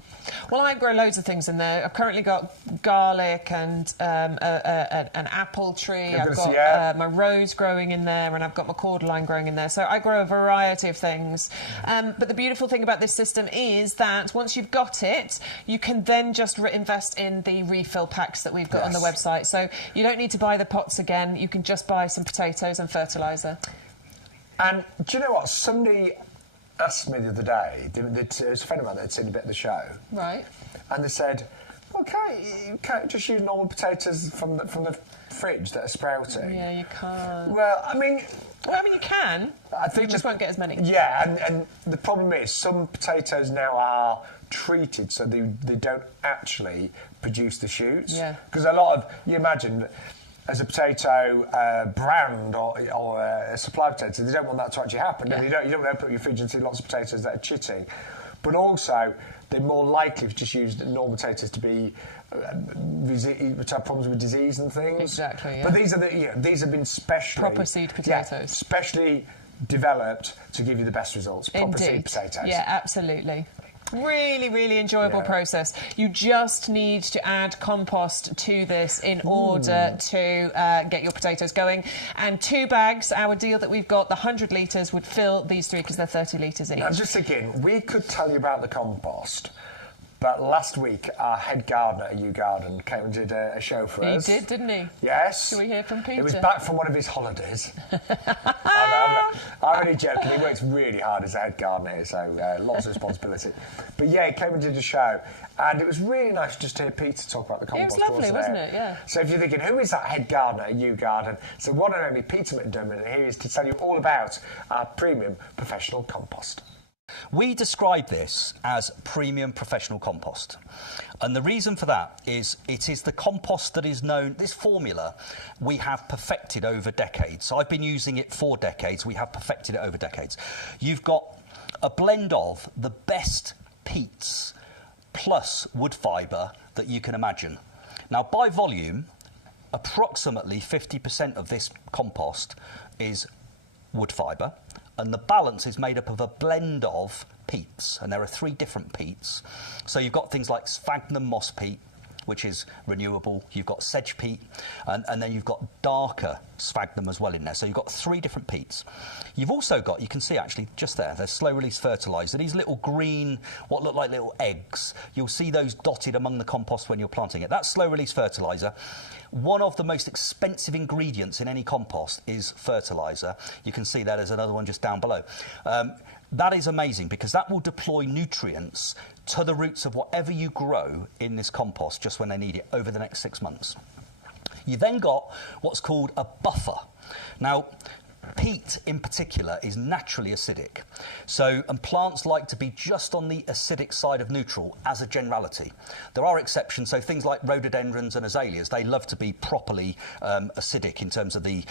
Well, I grow loads of things in there. I've currently got garlic and an apple tree. I've got my rose growing in there, and I've got my cordyline growing in there. So I grow a variety of things. But the beautiful thing about this system is that once you've got it, you can then just invest in the refill packs that we've got on the website. So you don't need to buy the pots again. You can just buy some potatoes and fertiliser. And do you know what? Somebody asked me the other day, it was a friend of mine that had seen a bit of the show. Right. And they said, well, can't you just use normal potatoes from the fridge that are sprouting? Yeah, you can't. Well, I mean, you can. I think you just won't get as many. Yeah, and the problem is some potatoes now are treated so they don't actually produce the shoots. Yeah. Because a lot of, you imagine, as a potato brand or a supply potato, they don't want that to actually happen. Yeah. You don't want to open up your fridge and see lots of potatoes that are chitting. But also, they're more likely to just use normal potatoes to be which have problems with disease and things. Exactly. Yeah. But these have been specially proper seed potatoes, specially developed to give you the best results. Proper seed potatoes. Yeah, absolutely. Really, really enjoyable process. You just need to add compost to this in order to get your potatoes going. And 2 bags, our deal that we've got, the 100 litres, would fill these 3 because they're 30 litres each. I'm just thinking, we could tell you about the compost, but last week our head gardener at YouGarden came and did a show for us. He did, didn't he? Yes. Should we hear from Peter? He was back from one of his holidays. I'm only joking. He works really hard as a head gardener here, so lots of responsibility. But yeah, he came and did a show, and it was really nice just to hear Peter talk about the compost. It was lovely, wasn't it? Yeah. So if you're thinking, who is that head gardener at YouGarden? So one and only Peter McDermott, and here is to tell you all about our premium professional compost. We describe this as premium professional compost. And the reason for that is it is the compost that is known, this formula we have perfected over decades. So I've been using it for decades. We have perfected it over decades. You've got a blend of the best peats plus wood fibre that you can imagine. Now, by volume, approximately 50% of this compost is wood fibre, and the balance is made up of a blend of peats, and there are 3 different peats. So you've got things like sphagnum moss peat, which is renewable. You've got sedge peat, and then you've got darker sphagnum as well in there. So you've got 3 different peats. You've also got, you can see actually just there, there's slow-release fertiliser. These little green, what look like little eggs, you'll see those dotted among the compost when you're planting it. That's slow-release fertiliser. One of the most expensive ingredients in any compost is fertiliser. You can see that there's another one just down below. That is amazing because that will deploy nutrients to the roots of whatever you grow in this compost just when they need it over the next 6 months. You then got what's called a buffer. Now, peat in particular is naturally acidic. And plants like to be just on the acidic side of neutral as a generality. There are exceptions, so things like rhododendrons and azaleas, they love to be properly acidic in terms of the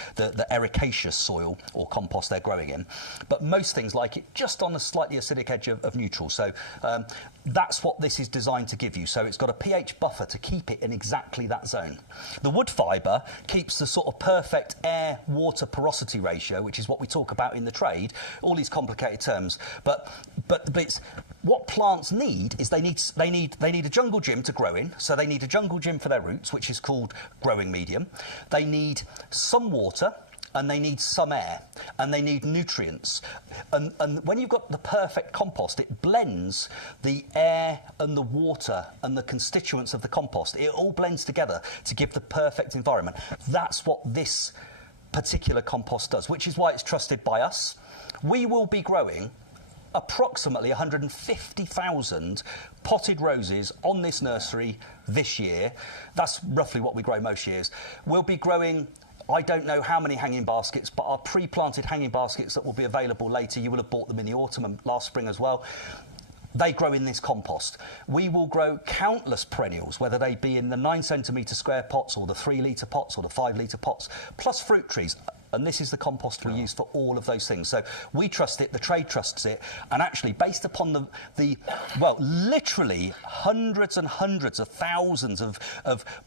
ericaceous soil or compost they're growing in. But most things like it just on the slightly acidic edge of neutral. So that's what this is designed to give you. So it's got a pH buffer to keep it in exactly that zone. The wood fibre keeps the sort of perfect air-water porosity ratio, which is what we talk about in the trade, all these complicated terms. But it's, what plants need is they need a jungle gym to grow in. So they need a jungle gym for their roots, which is called growing medium. They need some water, and they need some air, and they need nutrients. And when you've got the perfect compost, it blends the air and the water and the constituents of the compost. It all blends together to give the perfect environment. That's what this particular compost does, which is why it's trusted by us. We will be growing approximately 150,000 potted roses on this nursery this year. That's roughly what we grow most years. We'll be growing, I don't know how many hanging baskets, but our pre-planted hanging baskets that will be available later, you will have bought them in the autumn and last spring as well. They grow in this compost. We will grow countless perennials, whether they be in the 9 centimetre square pots or the 3 litre pots or the 5 litre pots, plus fruit trees. And this is the compost we use for all of those things. So we trust it, the trade trusts it, and actually based upon the literally hundreds and hundreds of thousands of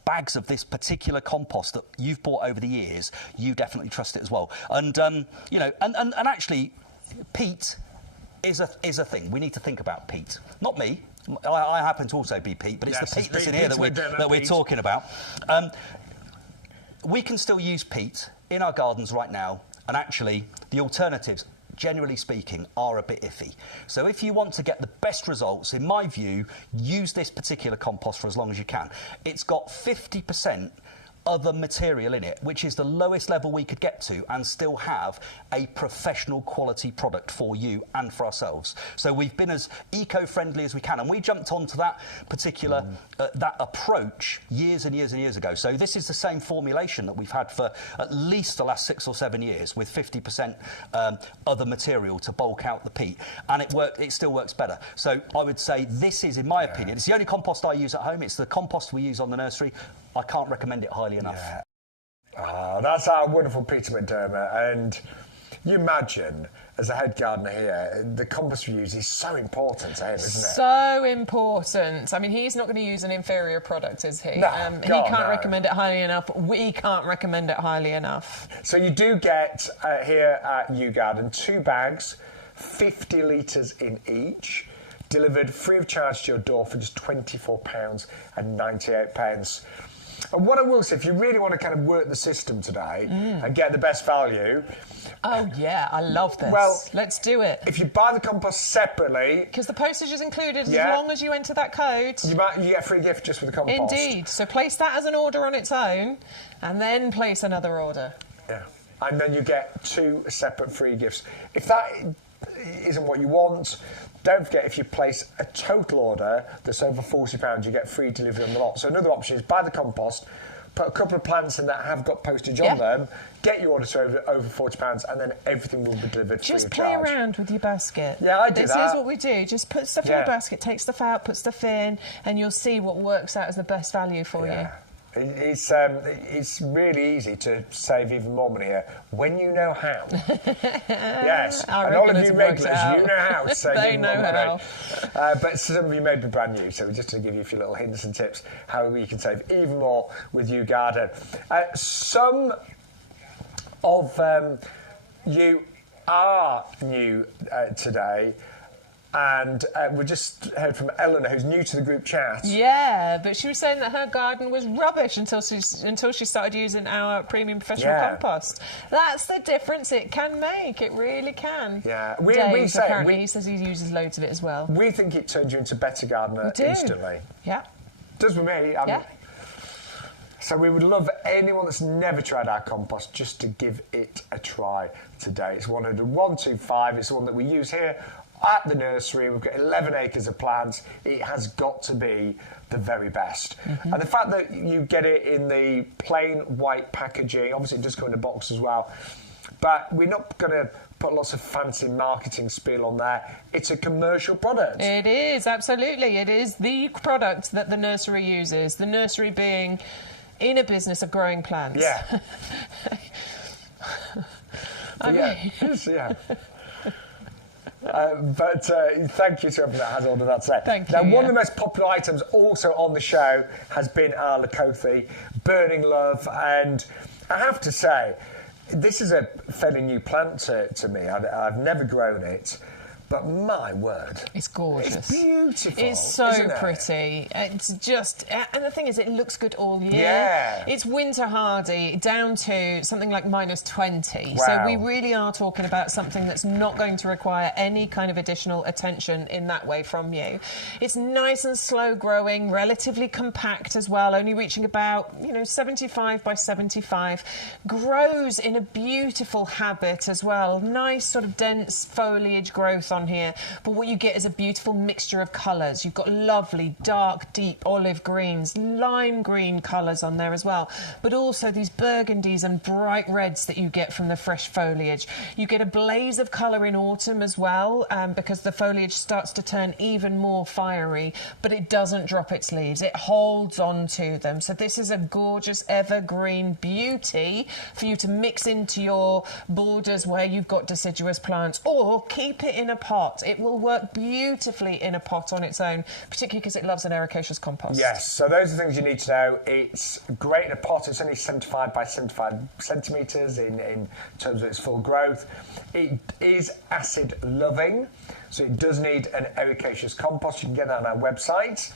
bags of this particular compost that you've bought over the years, you definitely trust it as well. And, you know, and actually, peat is a thing. We need to think about peat. Not me. I happen to also be peat, but it's the peat that's in here that we're talking about. We can still use peat in our gardens right now, and actually the alternatives, generally speaking, are a bit iffy. So if you want to get the best results, in my view, use this particular compost for as long as you can. It's got 50% other material in it, which is the lowest level we could get to and still have a professional quality product for you and for ourselves. So we've been as eco-friendly as we can, and we jumped onto that particular that approach years and years and years ago. So this is the same formulation that we've had for at least the last 6 or 7 years, with 50% other material to bulk out the peat, and it still works better. So I would say this is, in my opinion, it's the only compost I use at home. It's the compost we use on the nursery. I can't recommend it highly enough. Yeah. That's our wonderful Peter McDermott. And you imagine, as a head gardener here, the compost we use is so important to him, isn't it? So important. I mean, he's not going to use an inferior product, is he? No, he can't recommend it highly enough. We can't recommend it highly enough. So you do get, here at YouGarden, 2 bags, 50 litres in each, delivered free of charge to your door for just £24.98. And what I will say, if you really want to kind of work the system today and get the best value... Oh, yeah, I love this. Well, let's do it. If you buy the compost separately... Because the postage is included as long as you enter that code. You get a free gift just with the compost. Indeed. So place that as an order on its own and then place another order. Yeah. And then you get 2 separate free gifts. If that isn't what you want... Don't forget, if you place a total order that's over £40, you get free delivery on the lot. So another option is buy the compost, put a couple of plants in that have got postage on them, get your order to over £40, and then everything will be delivered free of charge. Just play around with your basket. Yeah, I do that. This is what we do. Just put stuff in your basket, take stuff out, put stuff in, and you'll see what works out as the best value for you. It's really easy to save even more money here when you know how. Yes, and all of you regulars, you know how to save even more money. But some of you may be brand new, so just to give you a few little hints and tips how you can save even more with YouGarden. Some of you are new today. And we just heard from Eleanor, who's new to the group chat. Yeah, but she was saying that her garden was rubbish until she started using our premium professional compost. That's the difference it can make. It really can. Yeah, he says he uses loads of it as well. We think it turns you into a better gardener instantly. Yeah, does with me. So we would love anyone that's never tried our compost just to give it a try today. It's 10125. It's the one that we use here at the nursery. We've got 11 acres of plants. It has got to be the very best. And the fact that you get it in the plain white packaging, obviously it does come in a box as well, but we're not going to put lots of fancy marketing spiel on there. It's a commercial product. It is, absolutely. It is the product that the nursery uses, the nursery being in a business of growing plants. Yeah. But thank you to everyone that has ordered that today. Thank now, you. one of the most popular items also on the show has been our Lakotha Burning Love, and I have to say, this is a fairly new plant to me. I've never grown it. But my word. It's gorgeous. It's beautiful. It's so isn't it? pretty. It's just... And the thing is, it looks good all year. Yeah. It's winter hardy, down to something like -20. Wow. So we really are talking about something that's not going to require any kind of additional attention in that way from you. It's nice and slow growing, relatively compact as well, only reaching about, 75 by 75. Grows in a beautiful habit as well. Nice sort of dense foliage growth on here, but what you get is a beautiful mixture of colours. You've got lovely dark deep olive greens, lime green colours on there as well, but also these burgundies and bright reds that you get from the fresh foliage. You get a blaze of colour in autumn as well, because the foliage starts to turn even more fiery, but it doesn't drop its leaves. It holds on to them. So this is a gorgeous evergreen beauty for you to mix into your borders where you've got deciduous plants, or keep it in a pot. It will work beautifully in a pot on its own, particularly because it loves an ericaceous compost. Yes, so those are the things you need to know. It's great in a pot. It's only 75 by 75 centimetres in terms of its full growth. It is acid loving, so it does need an ericaceous compost. You can get that on our website.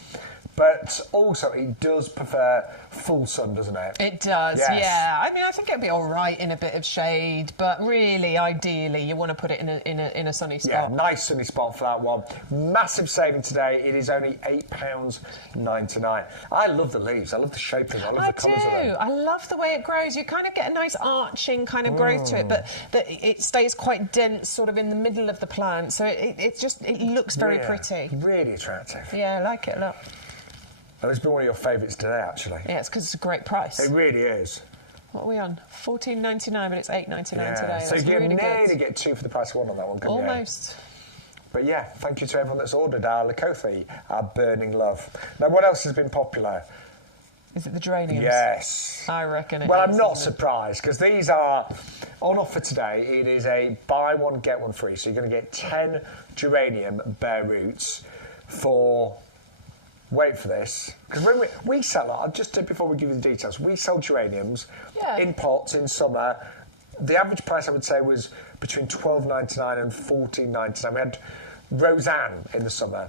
But also, it does prefer full sun, doesn't it? It does, Yes. yeah. I mean, I think it'd be all right in a bit of shade, but really, ideally, you want to put it in a sunny spot. Yeah, nice sunny spot for that one. Massive saving today. It is only £8.99. I love the leaves. I love the shape of them. I love the colours of them. I love the way it grows. You kind of get a nice arching kind of growth to it, but it stays quite dense, sort of in the middle of the plant. So it looks very pretty. Really attractive. Yeah, I like it a lot. And it's been one of your favourites today, actually. Yeah, it's because it's a great price. It really is. What are we on? $14.99, but it's $8.99 today. So That's you really nearly good. get two for the price of one on that one, couldn't you? Almost. But yeah, thank you to everyone that's ordered our Lakotha, our Burning Love. Now, what else has been popular? Is it the geraniums? Yes. I reckon it Well, is, I'm not isn't it? surprised, because these are on offer today. It is a buy one, get one free. So you're going to get 10 geranium bare roots for... Wait for this, because when we sell, just before we give you the details, we sell geraniums in pots in summer. The average price, I would say, was between $12.99 and $14.99. We had Roseanne in the summer.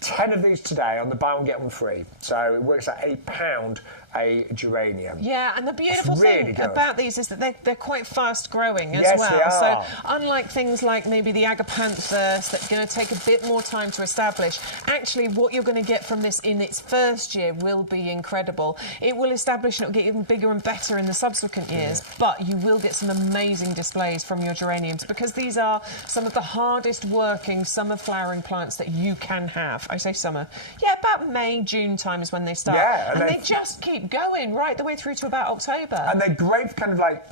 10 of these today on the buy one, get one free. So it works at £1 a geranium. Yeah, and the beautiful really thing good. about these is that they're quite fast growing as Yes, well. they are. So unlike things like maybe the agapanthus that are going to take a bit more time to establish, actually what you're going to get from this in its first year will be incredible. It will establish and it'll get even bigger and better in the subsequent years, but you will get some amazing displays from your geraniums, because these are some of the hardest working summer flowering plants that you can have. I say summer. Yeah, about May, June time is when they start. Yeah, and they just keep going right the way through to about October. And they're great for kind of like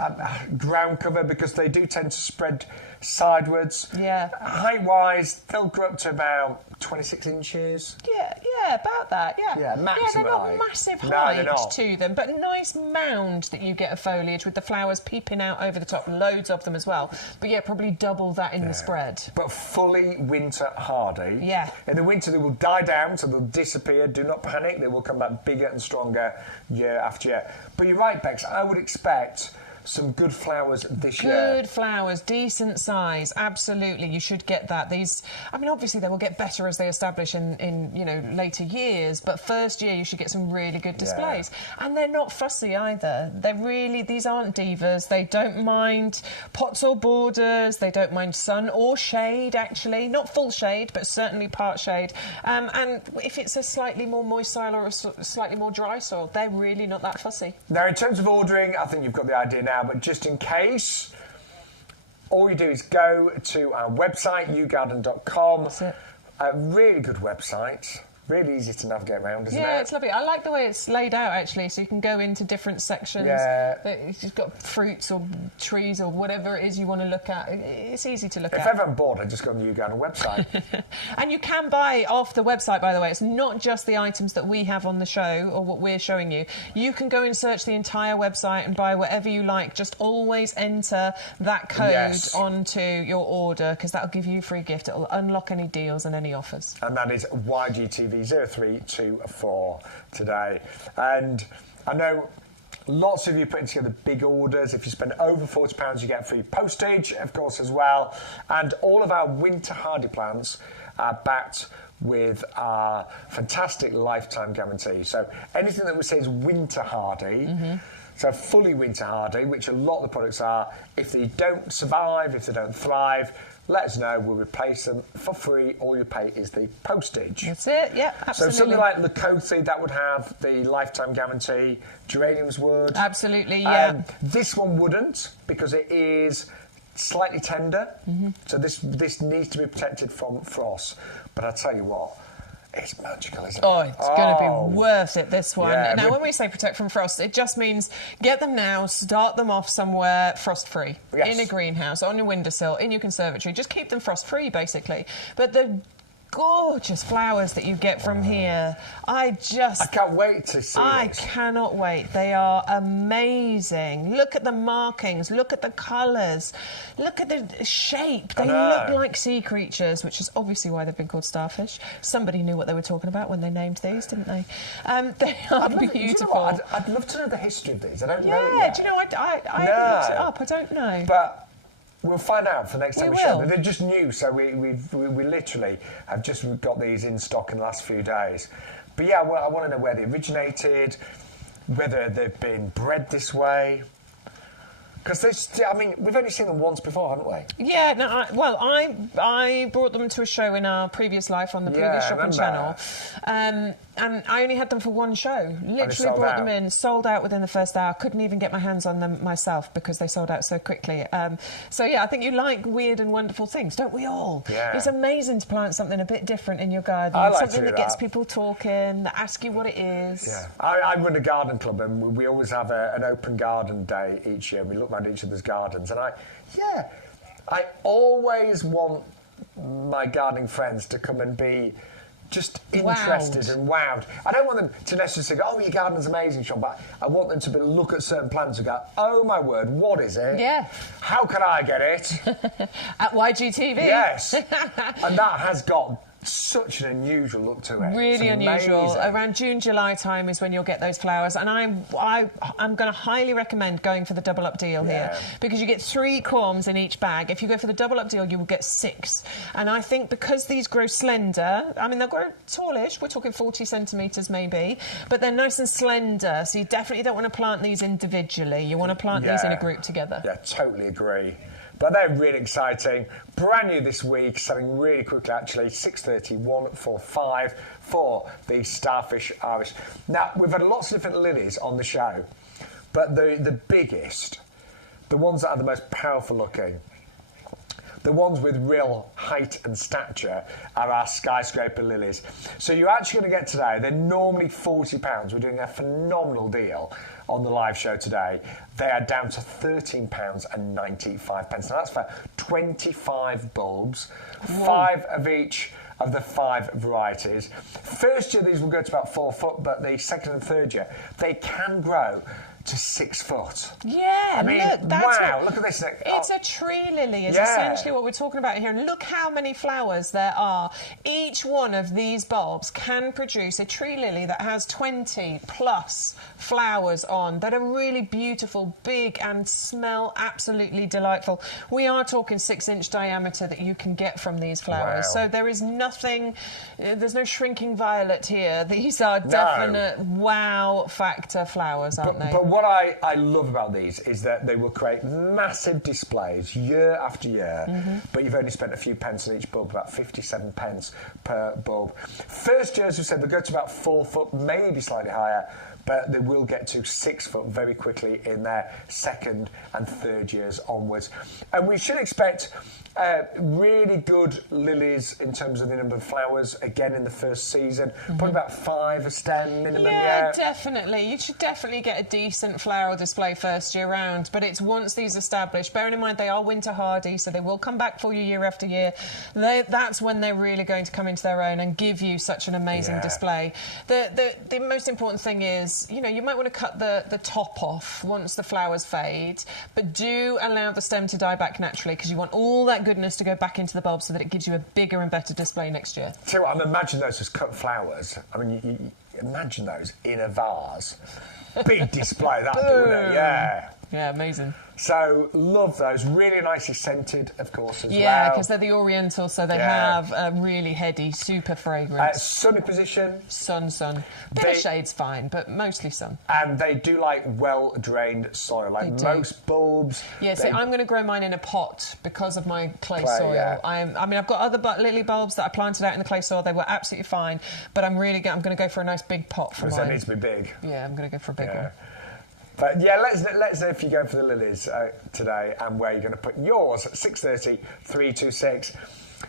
ground cover, because they do tend to spread sidewards. Yeah. Height-wise, they'll grow up to about 26 inches. Yeah, about that, yeah. Yeah, maximum they're not height. massive No, height they're not. to them, but nice mound that you get of foliage with the flowers peeping out over the top, loads of them as well. But yeah, probably double that in the spread. But fully winter hardy. Yeah. In the winter, they will die down, so they'll disappear. Do not panic. They will come back bigger and stronger year after year. But you're right, Bex. I would expect some good flowers this year. Good flowers, decent size, absolutely. You should get that. These, I mean, obviously they will get better as they establish in later years, but first year you should get some really good displays. And they're not fussy either. These aren't divas. They don't mind pots or borders. They don't mind sun or shade, actually. Not full shade, but certainly part shade. And if it's a slightly more moist soil or a slightly more dry soil, they're really not that fussy. Now, in terms of ordering, I think you've got the idea now, but just in case, all you do is go to our website, YouGarden.com. That's it. A really good website, Really easy to navigate around, isn't it? Yeah, it's lovely. I like the way it's laid out, actually, so you can go into different sections. Yeah. You've got fruits or trees or whatever it is you want to look at. It's easy to look at. If ever I'm bored, I just go on the YouGarden website. And you can buy off the website, by the way. It's not just the items that we have on the show or what we're showing you. You can go and search the entire website and buy whatever you like. Just always enter that code onto your order, because that'll give you a free gift. It'll unlock any deals and any offers. And that is YGTV0324 today. And I know lots of you putting together big orders. If you spend over £40, you get free postage, of course, as well. And all of our winter hardy plants are backed with our fantastic lifetime guarantee. So anything that we say is winter hardy, so fully winter hardy, which a lot of the products are, if they don't survive, if they don't thrive, let us know, we'll replace them for free. All you pay is the postage. That's it, yeah, absolutely. So something like Lakothe, that would have the lifetime guarantee. Geraniums would. Absolutely, yeah. This one wouldn't, because it is slightly tender. So this needs to be protected from frost. But I tell you what, it's magical, isn't it? Oh, it's going to be worth it, this one. Yeah, now, when we say protect from frost, it just means get them now, start them off somewhere frost-free. Yes. In a greenhouse, on your windowsill, in your conservatory. Just keep them frost-free, basically. But the gorgeous flowers that you get from here, I can't wait to see I this. cannot wait. They are amazing. Look at the markings. Look at the colours. Look at the shape. They look like sea creatures, which is obviously why they've been called starfish. Somebody knew what they were talking about when they named these, didn't they? They are beautiful. You know what? I'd love to know the history of these. I don't know it Yeah, yet. do you know, I looked it up. I don't know. But we'll find out for the next time we show will. them. They're just new, so we literally have just got these in stock in the last few days. But yeah, well, I want to know where they originated, whether they've been bred this way. Because we've only seen them once before, haven't we? Yeah, no, I brought them to a show in our previous life on the previous shopping channel. And I only had them for one show. Literally brought them in, sold out within the first hour. Couldn't even get my hands on them myself because they sold out so quickly. So yeah, I think you like weird and wonderful things, don't we all? Yeah. It's amazing to plant something a bit different in your garden. I like something to do that gets that. people talking, that ask you what it is. Yeah. I run a garden club, and we always have an open garden day each year. We look around each other's gardens, and I always want my gardening friends to come and be just interested and wowed. I don't want them to necessarily say, oh, your garden's amazing, Shaun, but I want them to look at certain plants and go, oh, my word, what is it? Yeah. How can I get it? At YGTV. Yes. And that has got such an unusual look to it. Really unusual. Amazing. Around June, July time is when you'll get those flowers, and I'm going to highly recommend going for the double up deal here, because you get 3 corms in each bag. If you go for the double up deal, you will get 6. And I think because these grow slender, I mean they'll grow tallish. We're talking 40 centimetres maybe, but they're nice and slender. So you definitely don't want to plant these individually. You want to plant these in a group together. Yeah, totally agree. But they're really exciting. Brand new this week, selling really quickly actually, 6:30, 145 for the Starfish Irish. Now, we've had lots of different lilies on the show, but the biggest, the ones that are the most powerful looking, the ones with real height and stature are our skyscraper lilies. So you're actually going to get today, they're normally £40. We're doing a phenomenal deal on the live show today. They are down to £13.95. Now that's for 25 bulbs, 5 of each of the 5 varieties. First year these will go to about 4 foot, but the second and third year they can grow to 6 foot. Yeah, I mean, look, that's look at this. It's a tree lily, is essentially what we're talking about here. And look how many flowers there are. Each one of these bulbs can produce a tree lily that has 20 plus flowers on that are really beautiful, big, and smell absolutely delightful. We are talking 6-inch diameter that you can get from these flowers. Wow. So there is nothing, there's no shrinking violet here. These are definite wow factor flowers, aren't they? But what I love about these is that they will create massive displays year after year, but you've only spent a few pence on each bulb, about 57 pence per bulb. First year, as we said, they'll go to about 4 foot, maybe slightly higher, but they will get to 6 foot very quickly in their second and third years onwards. And we should expect really good lilies in terms of the number of flowers again in the first season. Probably about 5 a stem minimum. Yeah, definitely. You should definitely get a decent floral display first year round, but it's once these established, bearing in mind they are winter hardy, so they will come back for you year after year. That's when they're really going to come into their own and give you such an amazing display. The most important thing is, you know, you might want to cut the top off once the flowers fade, but do allow the stem to die back naturally, because you want all that goodness to go back into the bulb so that it gives you a bigger and better display next year. So I'm imagining those as cut flowers. I mean, you imagine those in a vase. Big display, that, wouldn't it? Yeah. Yeah, amazing. So, love those. Really nicely scented, of course, as well. Yeah, because they're the Oriental, so they have a really heady, super fragrance. Sunny position. Sun. Bit of shade's fine, but mostly sun. And they do like well-drained soil, like most bulbs. Yeah, see, I'm going to grow mine in a pot because of my clay soil. Yeah. I mean, I've got other lily bulbs that I planted out in the clay soil. They were absolutely fine, but I'm going to go for a nice big pot for mine. Because they need to be big. Yeah, I'm going to go for a big one. But yeah, let's know if you're going for the lilies today and where you're going to put yours at 6:30 326.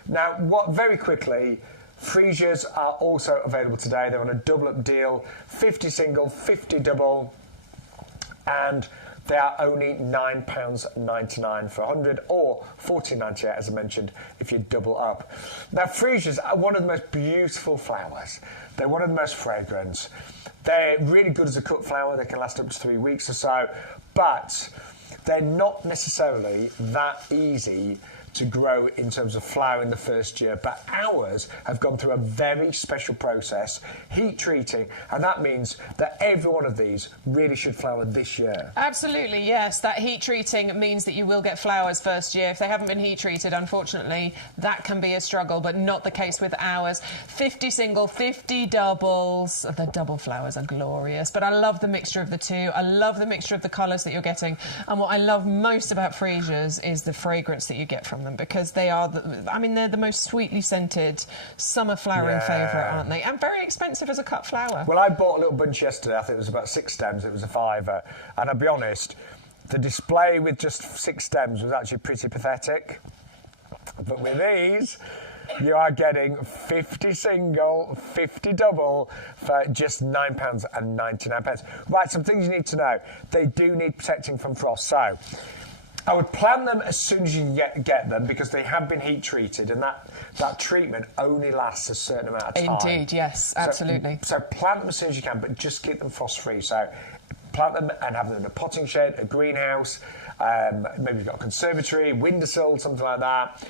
Now, very quickly, freesias are also available today. They're on a double up deal, 50 single, 50 double, and they are only £9.99 for 100 or £14.98, as I mentioned, if you double up. Now, freesias are one of the most beautiful flowers. They're one of the most fragrant. They're really good as a cut flower. They can last up to 3 weeks or so, but they're not necessarily that easy to grow in terms of flower in the first year, but ours have gone through a very special process, heat treating, and that means that every one of these really should flower this year. Absolutely, yes. That heat treating means that you will get flowers first year. If they haven't been heat treated, unfortunately, that can be a struggle, but not the case with ours. 50 single, 50 doubles. The double flowers are glorious, but I love the mixture of the two. I love the mixture of the colours that you're getting, and what I love most about freesias is the fragrance that you get from them, because they are, they're the most sweetly scented summer flowering favourite, aren't they? And very expensive as a cut flower. Well, I bought a little bunch yesterday. I think it was about 6 stems. It was a £5, and I'll be honest, the display with just 6 stems was actually pretty pathetic. But with these, you are getting 50 single, 50 double for just £9.99. Right, some things you need to know. They do need protecting from frost, so I would plant them as soon as you get them, because they have been heat treated, and that treatment only lasts a certain amount of time. Indeed, yes, absolutely. So plant them as soon as you can, but just keep them frost free. So plant them and have them in a potting shed, a greenhouse, maybe you've got a conservatory, windowsill, something like that.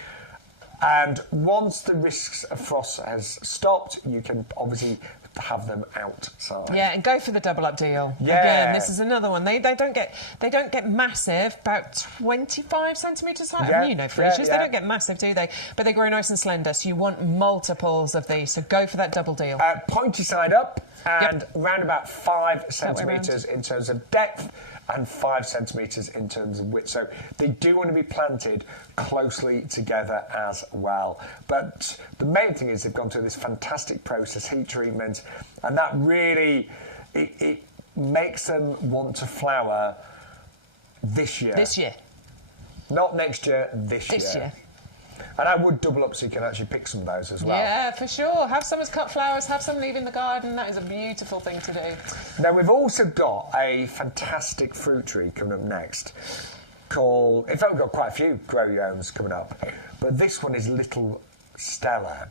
And once the risks of frost has stopped, you can obviously have them outside. Yeah, and go for the double up deal. Yeah. Again, this is another one. They don't get massive, about 25 centimetres high. Yeah. I mean, you know, freesias, they don't get massive, do they? But they grow nice and slender, so you want multiples of these. So go for that double deal. Pointy side up and round about 5 centimetres in terms of depth, and 5 centimetres in terms of width. So they do want to be planted closely together as well. But the main thing is they've gone through this fantastic process, heat treatment, and that really, it makes them want to flower this year. This year. Not next year, this year. This year. And I would double up so you can actually pick some of those as well. Yeah, for sure. Have some as cut flowers, have some leaving the garden. That is a beautiful thing to do. Now, we've also got a fantastic fruit tree coming up next called... In fact, we've got quite a few grow your owns coming up. But this one is Little Stella.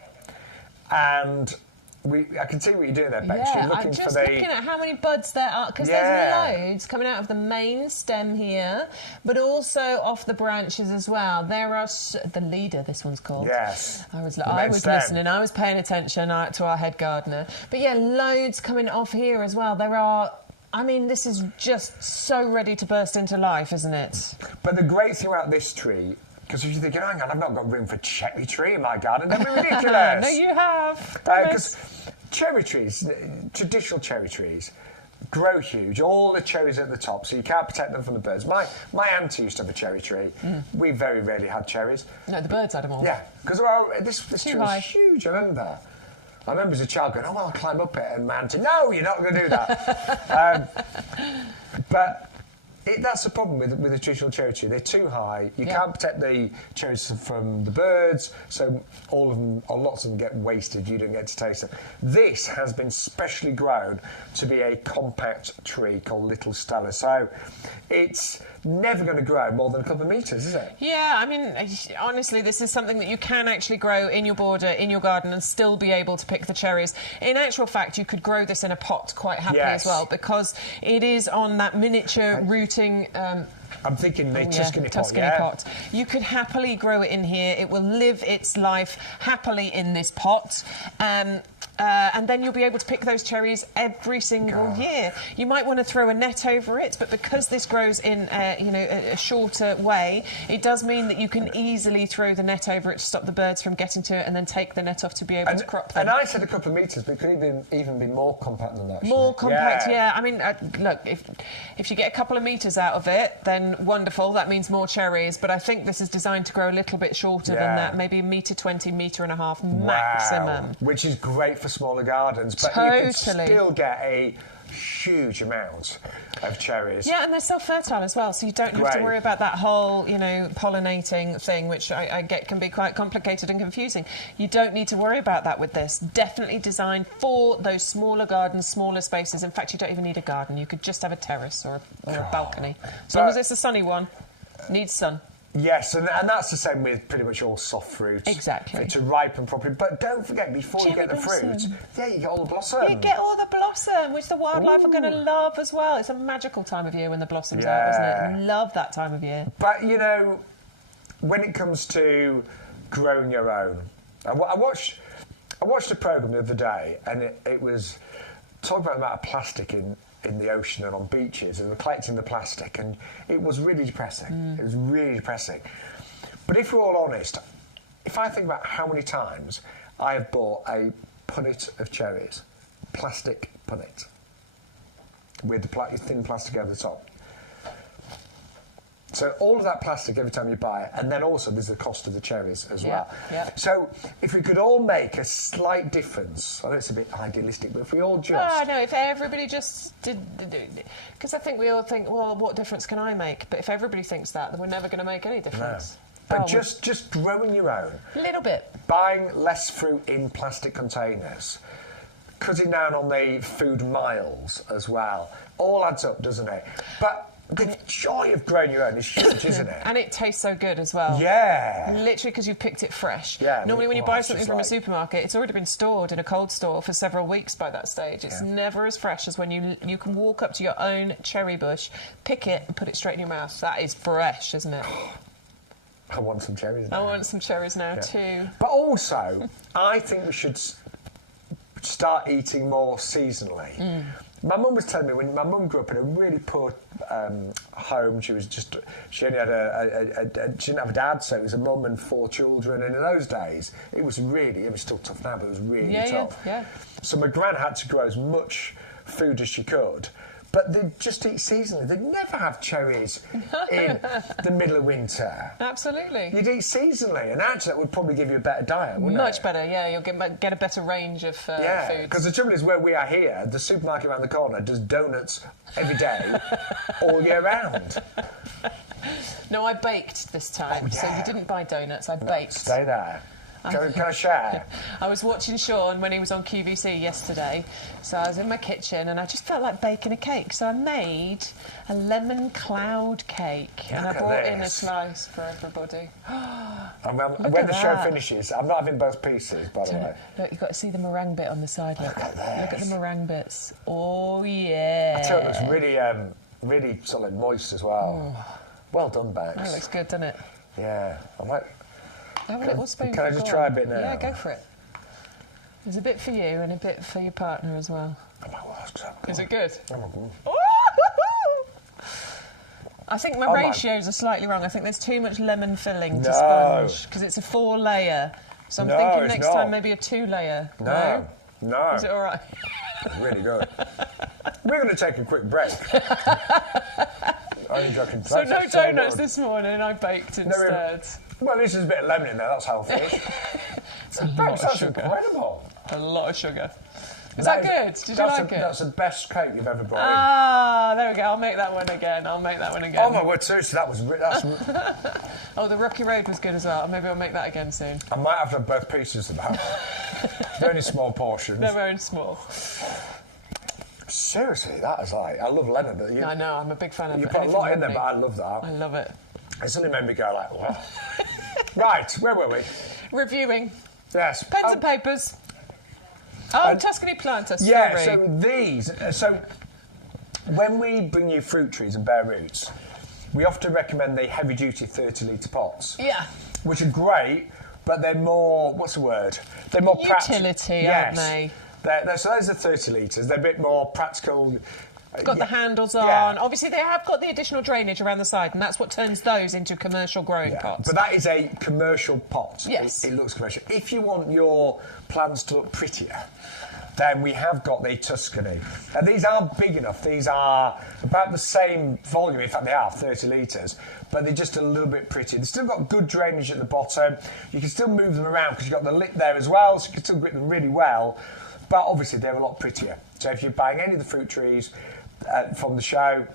And I can see what you're doing there, Bex. Yeah, you're looking I'm just for the... looking at how many buds there are, because there's loads coming out of the main stem here, but also off the branches as well. There are the leader, this one's called. Yes. I was listening. I was paying attention to our head gardener. But yeah, loads coming off here as well. There are. I mean, this is just so ready to burst into life, isn't it? But the great thing about this tree, because if you're thinking, hang on, I've not got room for cherry tree in my garden, that'd be ridiculous. No, you have. Because cherry trees, traditional cherry trees, grow huge. All the cherries at the top, so you can't protect them from the birds. My auntie used to have a cherry tree. We very rarely had cherries. No, the birds had them all. Yeah, because this tree was huge, I remember. I remember as a child going, oh, well, I'll climb up it, and my auntie, no, you're not going to do that. But that's the problem with the traditional cherry tree. They're too high. You can't protect the cherries from the birds, so all of them, or lots of them, get wasted. You don't get to taste them. This has been specially grown to be a compact tree called Little Stella. So it's never going to grow more than a couple of metres, is it? Yeah, I mean, honestly, this is something that you can actually grow in your border, in your garden, and still be able to pick the cherries. In actual fact, you could grow this in a pot quite happily as well, because it is on that miniature rooting... I'm thinking the Tuscany pot. You could happily grow it in here. It will live its life happily in this pot. And then you'll be able to pick those cherries every single year. You might want to throw a net over it, but because this grows in a shorter way, it does mean that you can easily throw the net over it to stop the birds from getting to it, and then take the net off to be able to crop them. And I said a couple of metres, but it could even be more compact than that. More compact, yeah. I mean, look, if you get a couple of metres out of it, then wonderful. That means more cherries. But I think this is designed to grow a little bit shorter than that, maybe £1.20 metre, maximum. Which is great for smaller gardens, but you can still get a huge amount of cherries. Yeah, and they're self-fertile as well, so you don't have to worry about that whole, pollinating thing, which I get can be quite complicated and confusing. You don't need to worry about that with this. Definitely designed for those smaller gardens, smaller spaces. In fact, you don't even need a garden. You could just have a terrace or a balcony. As long as it's a sunny one. Needs sun. Yes, and that's the same with pretty much all soft fruits. Exactly. To ripen properly. But don't forget, before you get the fruit, you get all the blossom. You get all the blossom, which the wildlife are going to love as well. It's a magical time of year when the blossom's out, isn't it? Love that time of year. But, when it comes to growing your own, I watched a programme the other day, and it was talking about the amount of plastic in the ocean and on beaches, and we're collecting the plastic, and it was really depressing. It was really depressing. But if we're all honest, if I think about how many times I have bought a punnet of cherries, plastic punnet, with the thin plastic over the top. So all of that plastic every time you buy it, and then also there's the cost of the cherries as well. Yeah. So if we could all make a slight difference, I know it's a bit idealistic, but if we all just... Oh, no, if everybody just did... Because I think we all think, well, what difference can I make? But if everybody thinks that, then we're never going to make any difference. No. But just growing your own. A little bit. Buying less fruit in plastic containers. Cutting down on the food miles as well. All adds up, doesn't it? But... the joy of growing your own is huge, isn't it? And it tastes so good as well. Yeah. Literally because you've picked it fresh. Yeah. Normally when you buy something from a supermarket, it's already been stored in a cold store for several weeks by that stage. It's never as fresh as when you can walk up to your own cherry bush, pick it and put it straight in your mouth. That is fresh, isn't it? I want some cherries now. I want some cherries now too. But also, I think we should start eating more seasonally. My mum was telling me, when my mum grew up in a really poor home, she only had she didn't have a dad, so it was a mum and 4 children, and in those days it was still tough now, but it was really tough. Yeah. So my gran had to grow as much food as she could, but they'd just eat seasonally. They'd never have cherries in the middle of winter. Absolutely. You'd eat seasonally, and actually that would probably give you a better diet, wouldn't it? Much better, yeah. You'll get a better range of foods. Because the trouble is, where we are here, the supermarket around the corner does donuts every day, all year round. No, I baked this time, so you didn't buy donuts, I baked. Stay there. Can I share? I was watching Shaun when he was on QVC yesterday, so I was in my kitchen and I just felt like baking a cake, so I made a lemon cloud cake and I brought in a slice for everybody. When the show finishes, I'm not having both pieces, by the way. Look, you've got to see the meringue bit on the side. Look at this. Look at the meringue bits. Oh, yeah. I tell you, it looks really solid, moist as well. Well done, Bex. That looks good, doesn't it? Yeah. I might... Have a little spoon. Can I just try a bit now? Yeah, go for it. There's a bit for you and a bit for your partner as well. Is it good? I think my ratios are slightly wrong. I think there's too much lemon filling to sponge because it's a 4-layer. So I'm thinking next time maybe a 2-layer. No. Is it all right? Really good. We're going to take a quick break. So no donuts this morning. I baked instead. Well, this is a bit of lemon in there, that's healthy. That's incredible. A lot of sugar. Is that good? Did you like it? That's the best cake you've ever brought in. Ah, there we go. I'll make that one again. Oh my word, seriously, that's... Oh, the Rocky Road was good as well. Maybe I'll make that again soon. I might have to have both pieces of that. They're only small portions. They're very small. Seriously, that is like... I love lemon, but I know, I'm a big fan of it. You put a lot in there, but I love that. I love it. It suddenly made me go like, wow. Right, where were we? Reviewing. Yes. Pens and papers. Oh, Tuscany planter, sorry. Yeah, so when we bring you fruit trees and bare roots, we often recommend the heavy-duty 30-litre pots. Yeah. Which are great, but they're more, what's the word? They're more practical. Utility, aren't they? So those are 30 litres. They're a bit more practical. Got the handles on. Obviously, they have got the additional drainage around the side, and that's what turns those into commercial growing pots. But that is a commercial pot. Yes. It looks commercial. If you want your plants to look prettier, then we have got the Tuscany. And these are big enough. These are about the same volume. In fact, they are 30 litres, but they're just a little bit pretty. They've still got good drainage at the bottom. You can still move them around because you've got the lip there as well, so you can still grip them really well. But obviously, they're a lot prettier. So if you're buying any of the fruit trees from the show,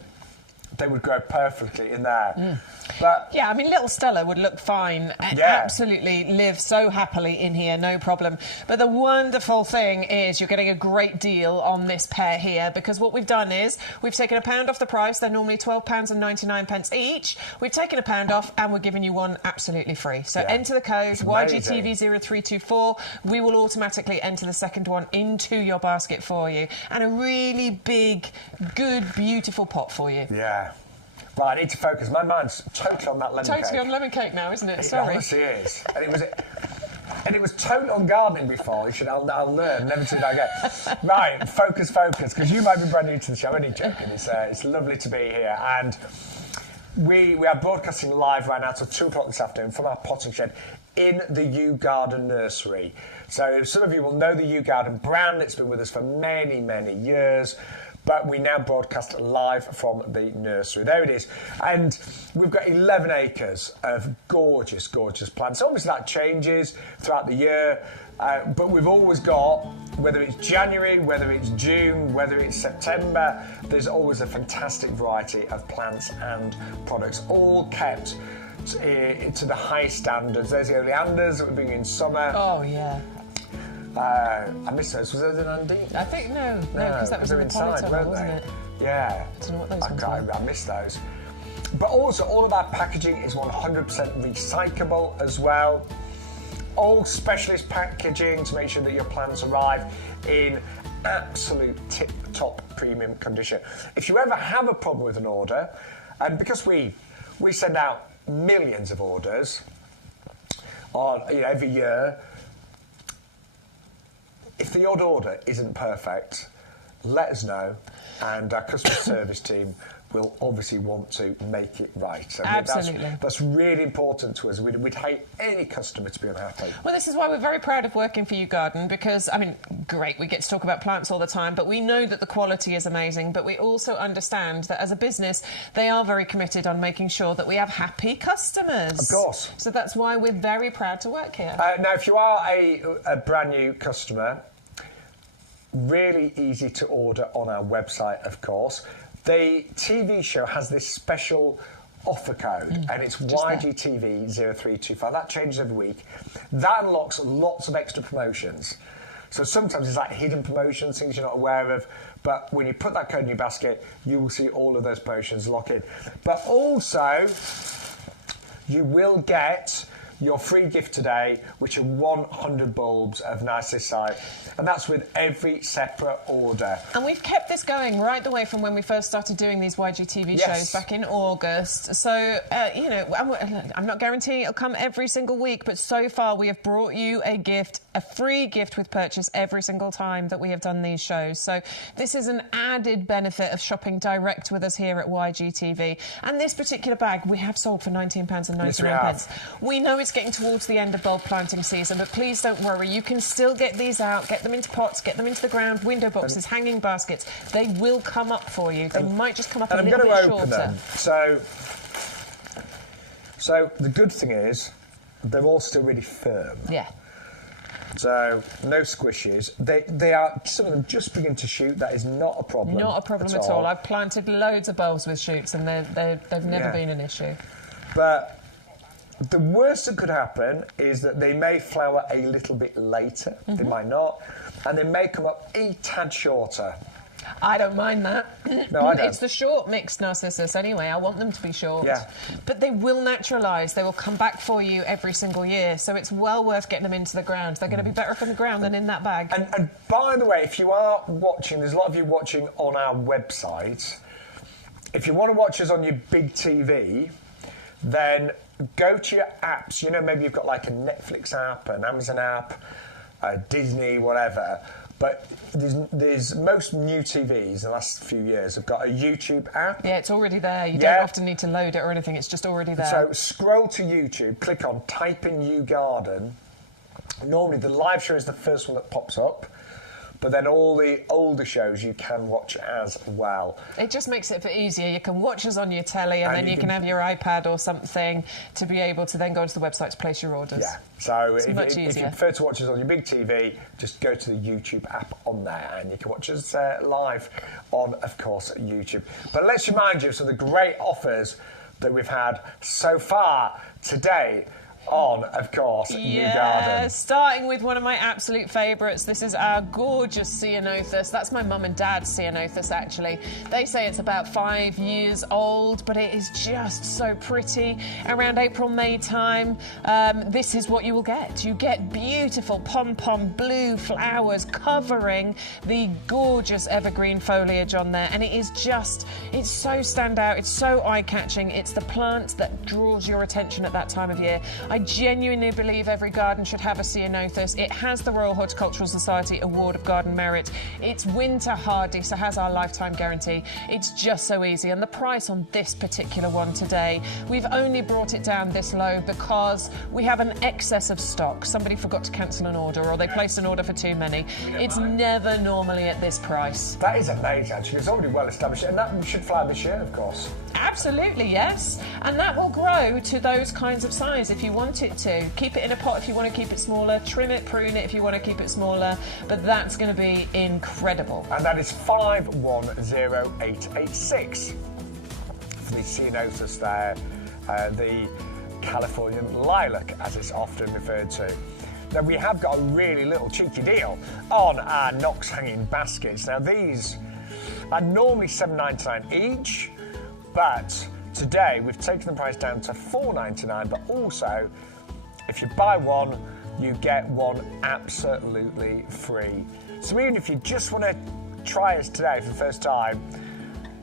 they would grow perfectly in there. But yeah, I mean, little Stella would look fine and absolutely live so happily in here, no problem. But the wonderful thing is you're getting a great deal on this pair here, because what we've done is we've taken £1 off the price. They're normally £12.99 each. We've taken £1 off and we're giving you one absolutely free. So enter the code YGTV0324. We will automatically enter the second one into your basket for you. And a really big, good, beautiful pot for you. Yeah. Right, I need to focus. My mind's totally on that lemon cake. Totally on lemon cake now, isn't it? It Sorry. honestly is. And it was totally on gardening before. I'll learn never to do that again. Right, focus, because you might be brand new to the show. I'm only joking. It's lovely to be here. And we are broadcasting live right now till 2 o'clock this afternoon from our potting shed in the YouGarden nursery. So some of you will know the YouGarden brand. It's been with us for many, many years. But we now broadcast live from the nursery. There it is. And we've got 11 acres of gorgeous, gorgeous plants. Obviously, that changes throughout the year. But we've always got, whether it's January, whether it's June, whether it's September, there's always a fantastic variety of plants and products, all kept to the high standards. There's the oleanders that we're bringing in summer. Oh, yeah. I missed those. Was those in Andy? I think no, because that was in the inside, polytunnel, wasn't it? Yeah. I don't know what those ones were. I missed those. But also, all of our packaging is 100% recyclable as well. All specialist packaging to make sure that your plants arrive in absolute tip-top premium condition. If you ever have a problem with an order, and because we send out millions of orders on every year, if the odd order isn't perfect, let us know, and our customer service team will obviously want to make it right. So absolutely. That's really important to us. We'd hate any customer to be unhappy. Well, this is why we're very proud of working for YouGarden, because, I mean, great, we get to talk about plants all the time, but we know that the quality is amazing, but we also understand that as a business, they are very committed on making sure that we have happy customers. Of course. So that's why we're very proud to work here. Now, if you are a brand new customer, really easy to order on our website, of course. The TV show has this special offer code, and it's YGTV0325. That changes every week. That unlocks lots of extra promotions. So sometimes it's like hidden promotions, things you're not aware of. But when you put that code in your basket, you will see all of those promotions lock in. But also, you will get your free gift today, which are 100 bulbs of Narcissi, and that's with every separate order. And we've kept this going right the way from when we first started doing these YGTV shows back in August. So, I'm not guaranteeing it'll come every single week, but so far we have brought you a gift, a free gift with purchase every single time that we have done these shows. So this is an added benefit of shopping direct with us here at YGTV. And this particular bag we have sold for £19.99. Yes, we know it's getting towards the end of bulb planting season, but please don't worry. You can still get these out, get them into pots, get them into the ground, window boxes, hanging baskets. They will come up for you. They might just come up a little bit shorter. Open them. So the good thing is they're all still really firm. Yeah. So no squishes. They are, some of them just begin to shoot. That is not a problem. Not a problem at all. I've planted loads of bulbs with shoots, and they've never been an issue. But the worst that could happen is that they may flower a little bit later. They might not, and they may come up a tad shorter. I don't mind that. No, I don't. It's the short mixed narcissus anyway. I want them to be short. Yeah. But they will naturalise. They will come back for you every single year. So it's well worth getting them into the ground. They're going to be better off in the ground than in that bag. And by the way, if you are watching, there's a lot of you watching on our website. If you want to watch us on your big TV, then go to your apps. You know, maybe you've got like a Netflix app, an Amazon app, Disney, whatever. But there's most new TVs in the last few years have got a YouTube app. Yeah, it's already there. You don't often need to load it or anything. It's just already there. So scroll to YouTube, click on, type in YouGarden. Normally the live show is the first one that pops up. But then all the older shows you can watch as well. It just makes it a bit easier. You can watch us on your telly and then you can have your iPad or something to be able to then go to the website to place your orders. Yeah, so it's much easier. If you prefer to watch us on your big TV, just go to the YouTube app on there and you can watch us live on, of course, YouTube. But let's remind you of some of the great offers that we've had so far today on, of course, YouGarden. Starting with one of my absolute favourites. This is our gorgeous Ceanothus. That's my mum and dad's Ceanothus, actually. They say it's about 5 years old, but it is just so pretty. Around April, May time, this is what you will get. You get beautiful pom-pom blue flowers covering the gorgeous evergreen foliage on there, and it is just, it's so standout, it's so eye-catching. It's the plant that draws your attention at that time of year. I genuinely believe every garden should have a Ceanothus. It has the Royal Horticultural Society Award of Garden Merit. It's winter hardy, so has our lifetime guarantee. It's just so easy. And the price on this particular one today, we've only brought it down this low because we have an excess of stock. Somebody forgot to cancel an order or they placed an order for too many. It's never normally at this price. That is amazing, actually. It's already well established, and that should flower this year, of course. Absolutely, yes. And that will grow to those kinds of size if you want it to. Keep it in a pot if you want to keep it smaller, trim it, prune it if you want to keep it smaller, but that's going to be incredible. And that is 510886 for the Ceanothus there, the Californian lilac, as it's often referred to. Now, we have got a really little cheeky deal on our Knox hanging baskets. Now, these are normally $7.99 each, but today we've taken the price down to $4.99, but also if you buy one, you get one absolutely free. So even if you just want to try us today for the first time,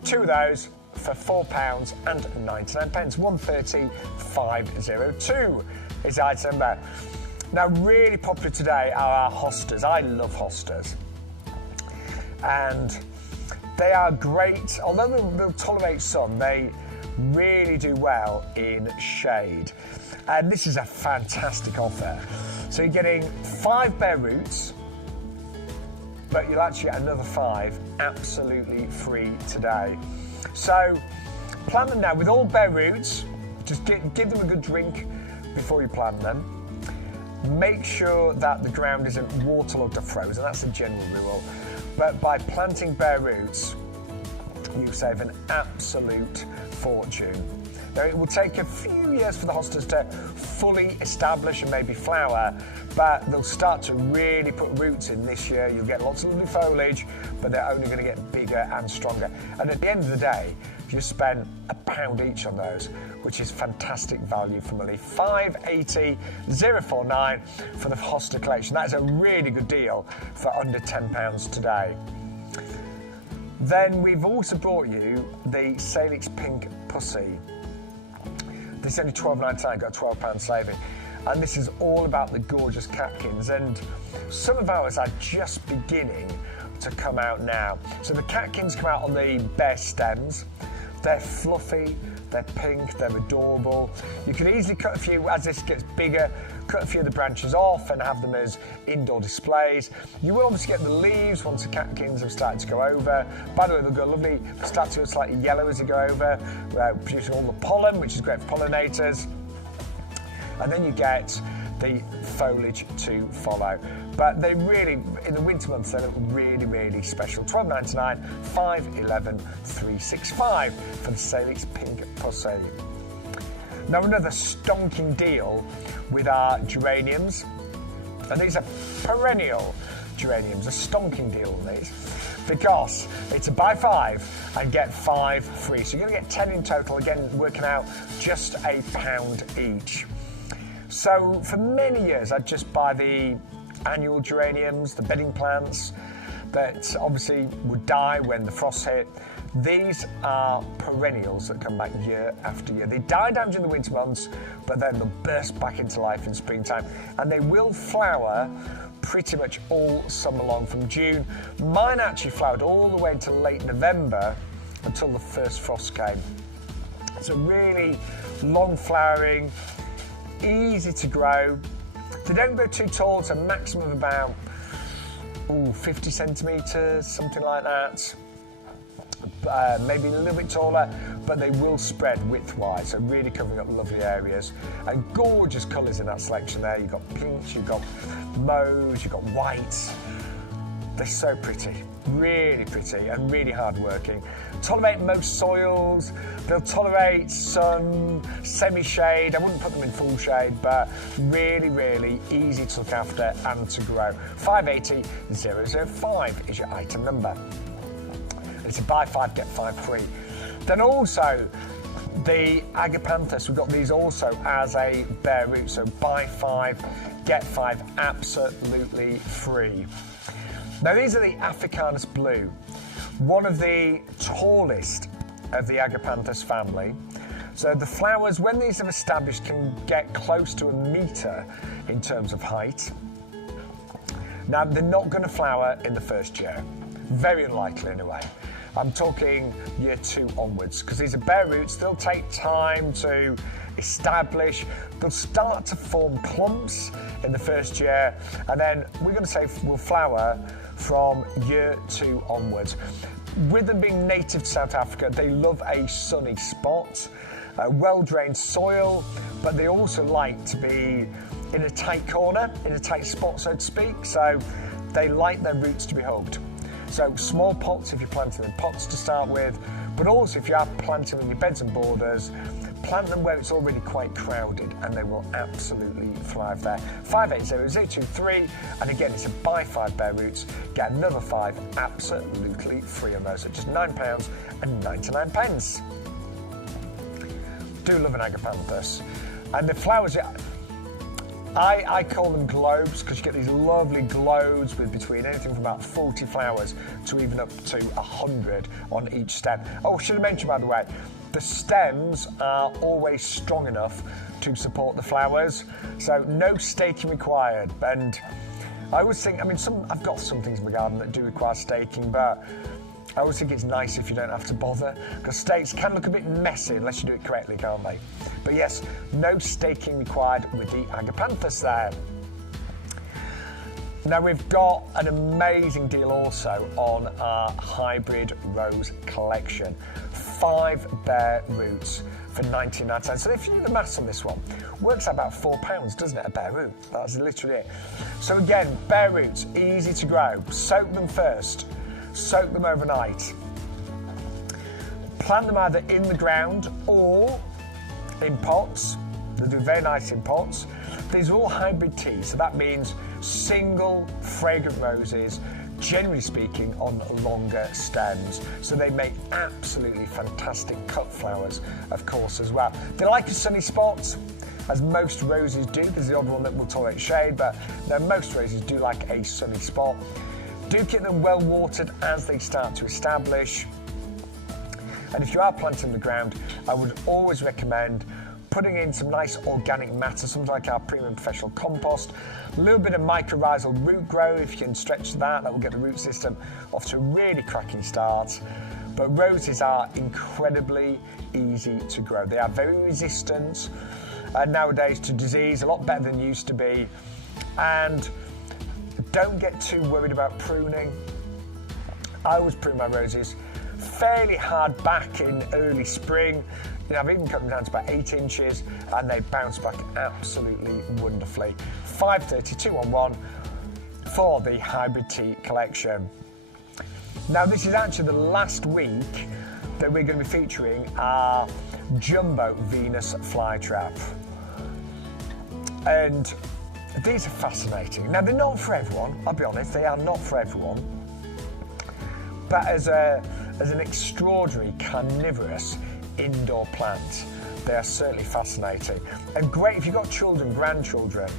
two of those for £4.99, 130,502 is the item number. Now, really popular today are our hostas. I love hostas. And they are great, although they'll tolerate sun, they really do well in shade. And this is a fantastic offer. So you're getting 5 bare roots, but you'll actually get another 5 absolutely free today. So plant them now with all bare roots. Just give them a good drink before you plant them. Make sure that the ground isn't waterlogged or frozen. That's a general rule. But by planting bare roots, you save an absolute fortune. Now, it will take a few years for the hostas to fully establish and maybe flower, but they'll start to really put roots in this year. You'll get lots of lovely foliage, but they're only going to get bigger and stronger. And at the end of the day, you spend £1 each on those, which is fantastic value for money. $580,049 for the hosta collection. That's a really good deal for under £10 today. Then we've also brought you the Salix Pink Pussy. This is only $12.99, got a £12 saving. And this is all about the gorgeous catkins. And some of ours are just beginning to come out now. So the catkins come out on the bare stems. They're fluffy, they're pink, they're adorable. You can easily cut a few, as this gets bigger, cut a few of the branches off and have them as indoor displays. You will obviously get the leaves once the catkins have started to go over. By the way, they'll go lovely, start to go slightly yellow as they go over, producing all the pollen, which is great for pollinators. And then you get the foliage to follow. But they really, in the winter months, they look really, really special. $12.99, $5.11, $3.65 for the Salix Pink Pussylium. Now another stonking deal with our geraniums, and these are perennial geraniums, a stonking deal on these, because it's a buy 5 and get 5 free. So you're going to get 10 in total, again working out just £1 each. So for many years I'd just buy the annual geraniums, the bedding plants that obviously would die when the frost hit. These are perennials that come back year after year. They die down during the winter months, but then they'll burst back into life in springtime. And they will flower pretty much all summer long from June. Mine actually flowered all the way until late November, until the first frost came. It's a really long flowering, easy to grow. They don't go too tall, it's a maximum of about 50 centimetres, something like that. Maybe a little bit taller, but they will spread widthwise, so really covering up lovely areas. And gorgeous colours in that selection there. You've got pinks, you've got mauves, you've got whites. They're so pretty, really pretty and really hard working. Tolerate most soils, they'll tolerate sun, semi-shade. I wouldn't put them in full shade, but really, really easy to look after and to grow. 580005 is your item number. It's a buy 5, get 5 free. Then also the agapanthus, we've got these also as a bare root, so buy 5, get 5 absolutely free. Now these are the Africanus blue, one of the tallest of the agapanthus family. So the flowers, when these have established, can get close to 1 metre in terms of height. Now they're not going to flower in the first year, very unlikely anyway. I'm talking year 2 onwards, because these are bare roots. They'll take time to establish. They'll start to form clumps in the first year, and then we're going to say will flower from year 2 onwards. With them being native to South Africa, they love a sunny spot, a well-drained soil, but they also like to be in a tight corner, in a tight spot, so to speak. So they like their roots to be hugged. So small pots if you're planting in pots to start with, but also if you are planting in your beds and borders, plant them where it's already quite crowded and they will absolutely thrive there. 580023, and again it's a buy 5 bare roots, get another 5 absolutely free on those at just £9.99. Do love an agapanthus. And the flowers, I call them globes because you get these lovely globes with between anything from about 40 flowers to even up to 100 on each stem. Oh, should have mentioned, by the way, the stems are always strong enough to support the flowers, so no staking required. And I always think, I mean, I've got some things in my garden that do require staking, but I always think it's nice if you don't have to bother, because stakes can look a bit messy unless you do it correctly, can't they? But yes, no staking required with the agapanthus there. Now we've got an amazing deal also on our hybrid rose collection. 5 bare roots for £19.99. So if you do the maths on this one, works out about £4, doesn't it, a bare root? That's literally it. So again, bare roots, easy to grow. Soak them first. Soak them overnight. Plant them either in the ground or in pots. They do very nice in pots. These are all hybrid teas, so that means single fragrant roses, generally speaking, on longer stems. So they make absolutely fantastic cut flowers, of course, as well. They like a sunny spot, as most roses do. There's the odd one that will tolerate shade, but no, most roses do like a sunny spot. Do keep them well watered as they start to establish. And if you are planting in the ground, I would always recommend putting in some nice organic matter, something like our premium professional compost, a little bit of mycorrhizal root grow. If you can stretch that will get the root system off to a really cracking start. But roses are incredibly easy to grow. They are very resistant nowadays to disease, a lot better than used to be. And don't get too worried about pruning. I always prune my roses fairly hard back in early spring, You know, I've even cut them down to about 8 inches, and they bounce back absolutely wonderfully. $5.32 on one for the hybrid tea collection. Now, this is actually the last week that we're going to be featuring our Jumbo Venus flytrap. And these are fascinating. Now, they're not for everyone, I'll be honest, they are not for everyone. But as an extraordinary carnivorous indoor plant, they are certainly fascinating. And great if you've got children, grandchildren,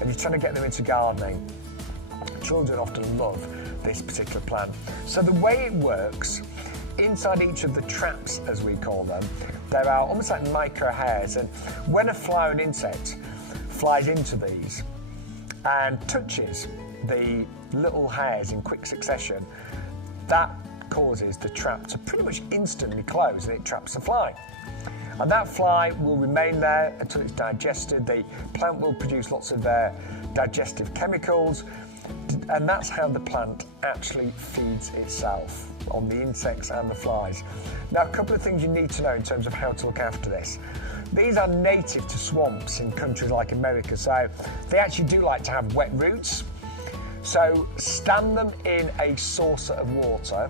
and you're trying to get them into gardening. Children often love this particular plant. So the way it works, inside each of the traps, as we call them, there are almost like micro hairs, and when a fly or an insect flies into these and touches the little hairs in quick succession, that causes the trap to pretty much instantly close, and it traps the fly. And that fly will remain there until it's digested. The plant will produce lots of digestive chemicals, and that's how the plant actually feeds itself, on the insects and the flies. Now, a couple of things you need to know in terms of how to look after this. These are native to swamps in countries like America, so they actually do like to have wet roots. So stand them in a saucer of water,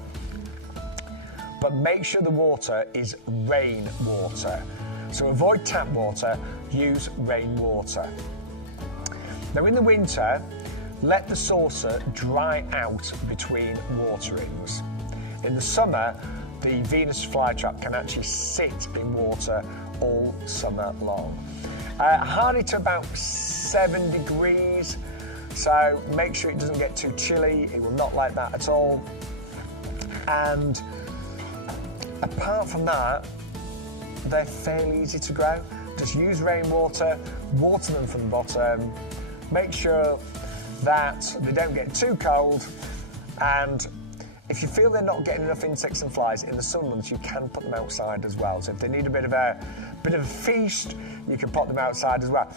but make sure the water is rain water. So avoid tap water, use rain water. Now, in the winter, let the saucer dry out between waterings. In the summer, the Venus flytrap can actually sit in water all summer long. Hardy to about 7 degrees, so make sure it doesn't get too chilly. It will not like that at all. And apart from that, they're fairly easy to grow. Just use rainwater, water them from the bottom, make sure that they don't get too cold, and if you feel they're not getting enough insects and flies in the summer months, you can put them outside as well. So if they need a bit of a feast, you can put them outside as well.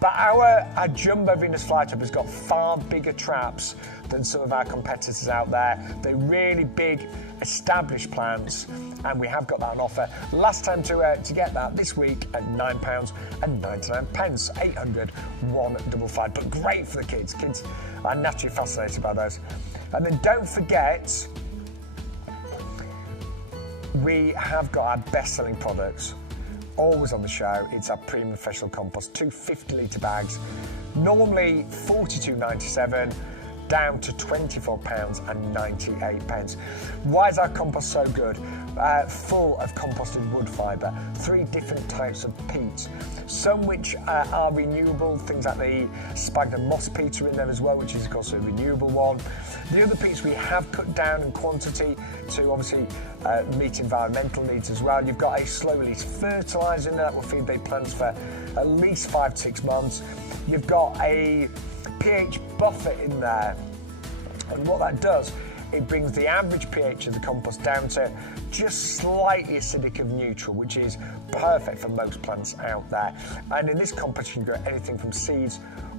But our Jumbo Venus flytrap has got far bigger traps than some of our competitors out there. They're really big, established plants, and we have got that on offer. Last time to get that this week at £9.99, 800 155. But great for the kids. Kids are naturally fascinated by those. And then don't forget, we have got our best-selling products always on the show. It's our premium professional compost, 2 50-litre bags, normally $42.97, down to £24.98. Why is our compost so good? Full of composted wood fibre, 3 different types of peat, some which are renewable, things like the sphagnum moss peat are in there as well, which is of course a renewable one. The other peats we have cut down in quantity to obviously meet environmental needs as well. You've got a slow-release fertiliser in there that will feed the plants for at least 5 to 6 months. You've got a pH buffer in there, and what that does, it brings the average pH of the compost down to just slightly acidic of neutral, which is perfect for most plants out there. And in this compost, you can grow anything from seeds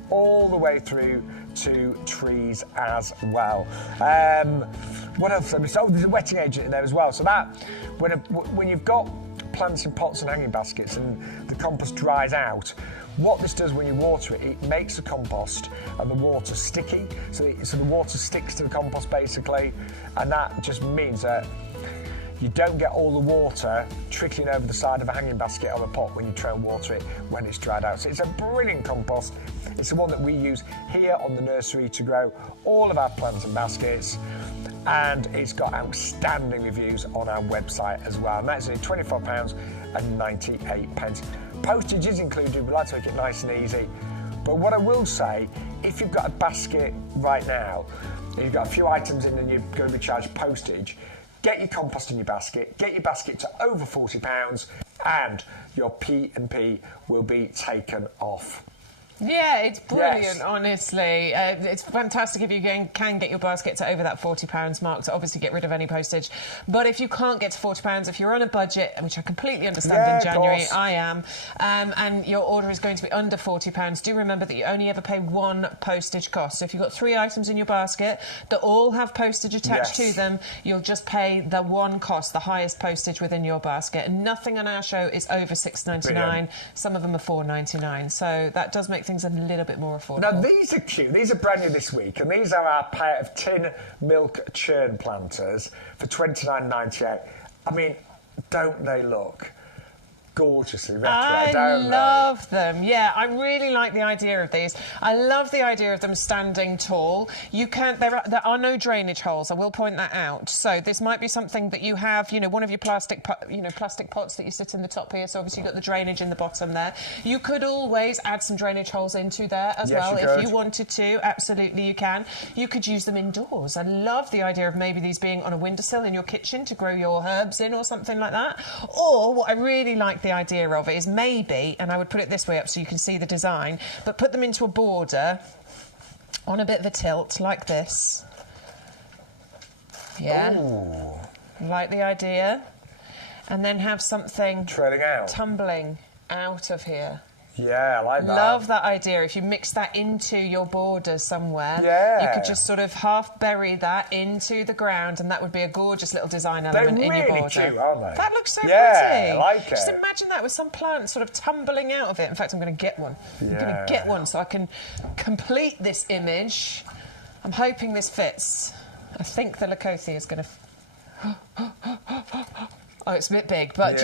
all the way through to trees as well. What else? Oh, there's a wetting agent in there as well. So that, when you've got plants in pots and hanging baskets and the compost dries out, what this does when you water it, it makes the compost and the water sticky. So the water sticks to the compost basically, and that just means that you don't get all the water trickling over the side of a hanging basket or a pot when you try and water it when it's dried out. So it's a brilliant compost. It's the one that we use here on the nursery to grow all of our plants and baskets, and it's got outstanding reviews on our website as well. And that's only £24.98. Postage is included. We like to make it nice and easy. But what I will say, if you've got a basket right now, and you've got a few items in and you're going to be charged postage, get your compost in your basket, get your basket to over £40, and your P&P will be taken off. Yeah, it's brilliant, Yes. honestly. It's fantastic if you can get your basket to over that £40 mark to obviously get rid of any postage. But if you can't get to £40, if you're on a budget, which I completely understand Yeah, in of January, course. I am, and your order is going to be under £40, do remember that you only ever pay one postage cost. So if you've got 3 items in your basket that all have postage attached Yes. to them, you'll just pay the one cost, the highest postage within your basket. And nothing on our show is over £6.99. Brilliant. Some of them are £4.99. So that does make things a little bit more affordable. Now, these are cute. These are brand new this week, and these are our pair of tin milk churn planters for $29.98. I mean, don't they look gorgeously retro, don't they? love them. Yeah, I really like the idea of these. I love the idea of them standing tall. There are no drainage holes. I will point that out. So this might be something that you have, one of your plastic pots that you sit in the top here. So obviously you've got the drainage in the bottom there. You could always add some drainage holes into there as Yes, well you if could. you wanted to. Absolutely, you can. You could use them indoors. I love the idea of maybe these being on a windowsill in your kitchen to grow your herbs in or something like that. Or what I really like the idea of it is maybe, and I would put it this way up so you can see the design, but put them into a border on a bit of a tilt like this. Yeah. Ooh. Like the idea. And then have something Trailing out. tumbling out of here. Yeah, I like that. Love that idea. If you mix that into your border somewhere, Yeah. you could just sort of half bury that into the ground, and that would be a gorgeous little design element in your really border. cute, aren't they? That looks so Yeah, pretty. I like Just it. imagine that with some plant sort of tumbling out of it. In fact, I'm going to get one. I'm going to get one so I can complete this image. I'm hoping this fits. I think the Lakothe is going to... Oh, it's a bit big, but you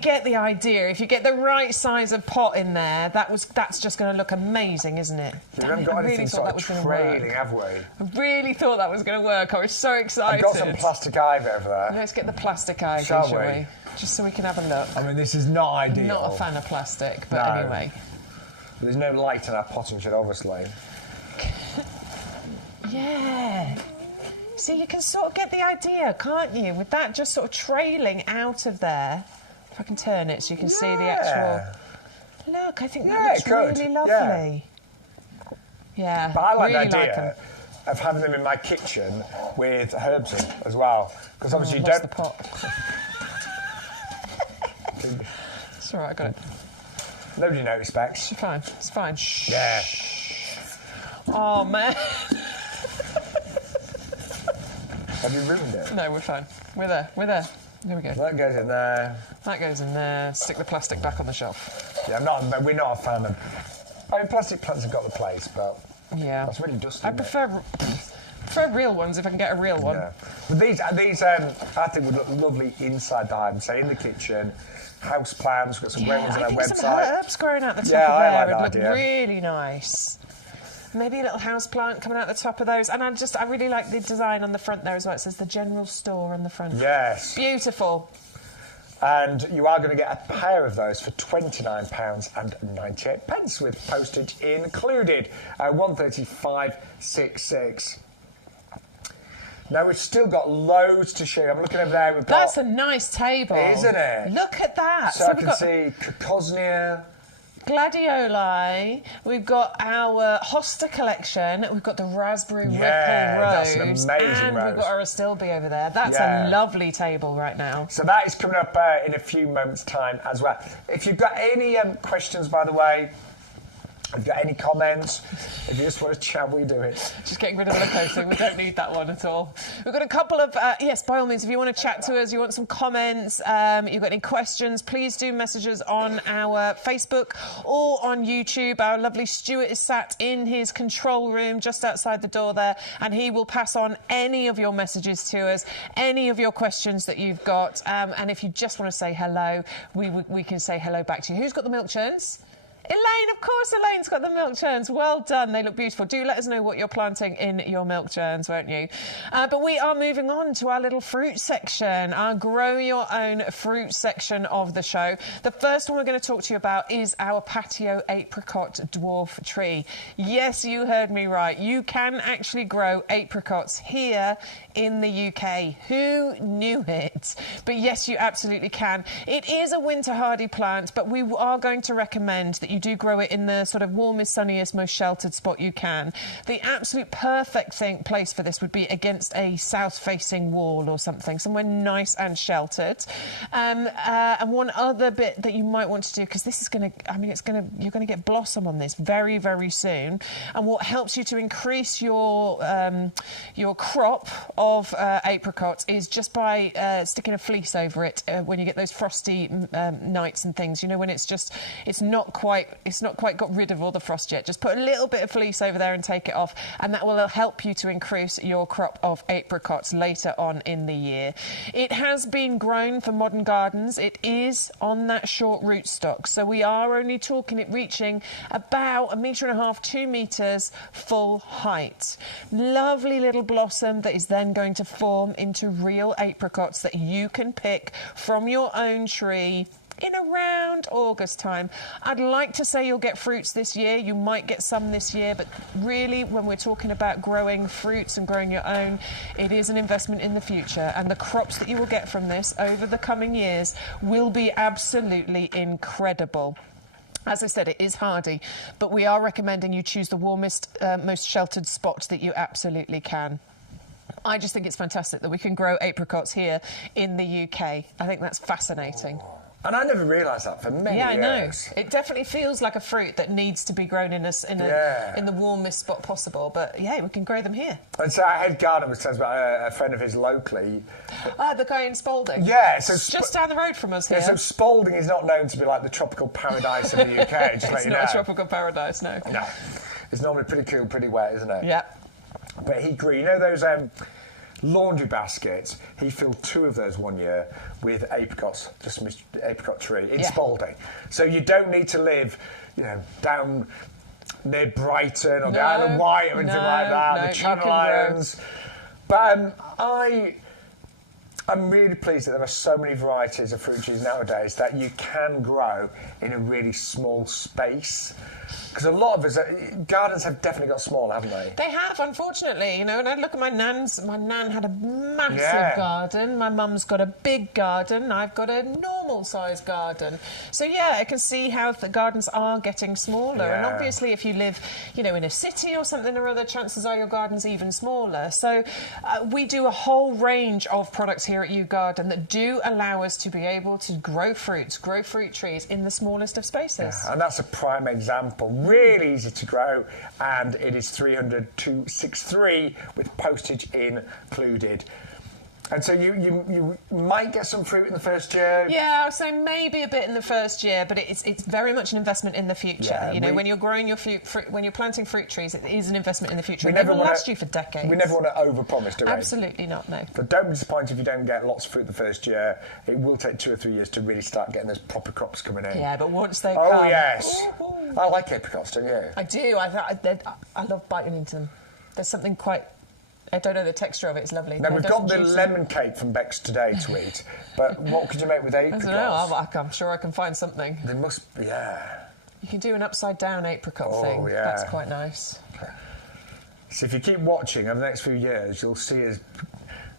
get the idea. If you get the right size of pot in there, that's just going to look amazing, isn't it? We haven't got anything sort of trailing, have we? I really thought that was going to work. I was so excited. I've got some plastic ivy over there. Let's get the plastic ivy, Shall shall we? we? Just so we can have a look. I mean, this is not ideal. I'm not a fan of plastic, but No. anyway. There's no light in our potting shed, obviously. Yeah. See, you can sort of get the idea, can't you? With that just sort of trailing out of there. If I can turn it so you can see the actual... Look, I think that looks really lovely. Yeah, But I like really the like idea of having them in my kitchen with herbs in as well. Because obviously you lost don't... the pot. It's all right, I got it. Nobody noticed, Bex. It's fine, it's fine. Shh. Yeah. Oh, man. Have you ruined it? No, we're fine. We're there. There we go. That goes in there. That goes in there. Stick the plastic back on the shelf. Yeah, we're not a fan of... I mean, plastic plants have got the place, but Yeah. that's really dusty. I isn't it? prefer real ones if I can get a real one. Yeah. But these I think would look lovely inside the home. Say in the kitchen, house plants. We've got some great ones on I our think website. some herbs growing out the top Yeah, of I there like would that look idea. really nice. Maybe a little house plant coming out the top of those. And I really like the design on the front there as well. It says the general store on the front. Yes. Beautiful. And you are going to get a pair of those for £29.98 with postage included. 135.66. Now we've still got loads to show you. I'm looking over there. We've got, That's a nice table. Isn't it? Look at that. So I we've can got see Cocosnia. gladioli. We've got our hosta collection. We've got the raspberry ripple Yeah, rose. that's an amazing and rose. we've got our astilbe over there. That's Yeah. a lovely table right now. So that is coming up in a few moments' time as well. If you've got any questions, by the way, if you've got any comments, if you just want to chat, we do it. Just getting rid of the Lakothe. We don't need that one at all. We've got a couple of... yes, by all means, if you want to chat to us, you want some comments, you've got any questions, please do message us on our Facebook or on YouTube. Our lovely Stuart is sat in his control room just outside the door there, and he will pass on any of your messages to us, any of your questions that you've got. And if you just want to say hello, we can say hello back to you. Who's got the milk churns? Elaine, of course Elaine's got the milk churns. Well done, they look beautiful. Do let us know what you're planting in your milk churns, won't you? But we are moving on to our little fruit section, our grow your own fruit section of the show. The first one we're going to talk to you about is our patio apricot dwarf tree. Yes, you heard me right. You can actually grow apricots here in the UK. Who knew it? But yes, you absolutely can. It is a winter hardy plant, but we are going to recommend that you you do grow it in the sort of warmest, sunniest, most sheltered spot you can. The absolute perfect place for this would be against a south-facing wall or something, somewhere nice and sheltered. And one other bit that you might want to do, because this is going to, I mean, you're going to get blossom on this very, very soon. And what helps you to increase your crop of apricots is just by sticking a fleece over it when you get those frosty nights and things. You know, when it's not quite got rid of all the frost yet. Just put a little bit of fleece over there and take it off, and that will help you to increase your crop of apricots later on in the year. It has been grown for modern gardens. It is on that short rootstock, so we are only talking it reaching about 1.5 meters, 2 meters full height. Lovely little blossom that is then going to form into real apricots that you can pick from your own tree in around August time. I'd like to say you'll get fruits this year. You might get some this year, but really, when we're talking about growing fruits and growing your own, it is an investment in the future, and the crops that you will get from this over the coming years will be absolutely incredible. As I said, it is hardy, but we are recommending you choose the warmest, most sheltered spot that you absolutely can. I just think it's fantastic that we can grow apricots here in the UK. I think that's fascinating. And I never realised that for many years. Yeah, I know. It definitely feels like a fruit that needs to be grown in the warmest spot possible. But yeah, we can grow them here. And so our head gardener was telling us about a friend of his locally. The guy in Spalding. Yeah, so just down the road from us here. Yeah, so Spalding is not known to be like the tropical paradise of the UK. Just it's not a tropical paradise, no. No, it's normally pretty cool, pretty wet, isn't it? Yeah. But he grew, you know those laundry baskets? He filled 2 of those one year with apricots, just an apricot tree in Spalding. So you don't need to live, you know, down near Brighton or the Isle of Wight or anything like that, the Channel Islands. But I'm really pleased that there are so many varieties of fruit trees nowadays that you can grow in a really small space. Because a lot of us, gardens have definitely got smaller, haven't they? They have, unfortunately. You know, and I look at my nan's. My nan had a massive garden. My mum's got a big garden. I've got a normal-sized garden. So, yeah, I can see how the gardens are getting smaller. And obviously, if you live, you know, in a city or something or other, chances are your garden's even smaller. So we do a whole range of products here at YouGarden that do allow us to be able to grow fruits, grow fruit trees in the smallest of spaces. Yeah, and that's a prime example. Really easy to grow, and it is 300-263 with postage included. And so you might get some fruit in the first year. Yeah, so maybe a bit in the first year, but it's very much an investment in the future. Yeah, you know, when you're growing your fruit, when you're planting fruit trees, it is an investment in the future. It will last you for decades. We never want to overpromise, do we? Absolutely not, no. But don't be disappointed if you don't get lots of fruit the first year. It will take 2 or 3 years to really start getting those proper crops coming in. Yeah, but once they come... Oh, yes. Ooh. I like apricots, don't you? I do. I love biting into them. There's something quite... I don't know, the texture of it is lovely. Now, we've got the lemon cake from Bex today to eat, but what could you make with apricots? I don't know, I'm sure I can find something. There must be, You can do an upside-down apricot thing. Yeah. That's quite nice. Okay. So if you keep watching over the next few years, you'll see us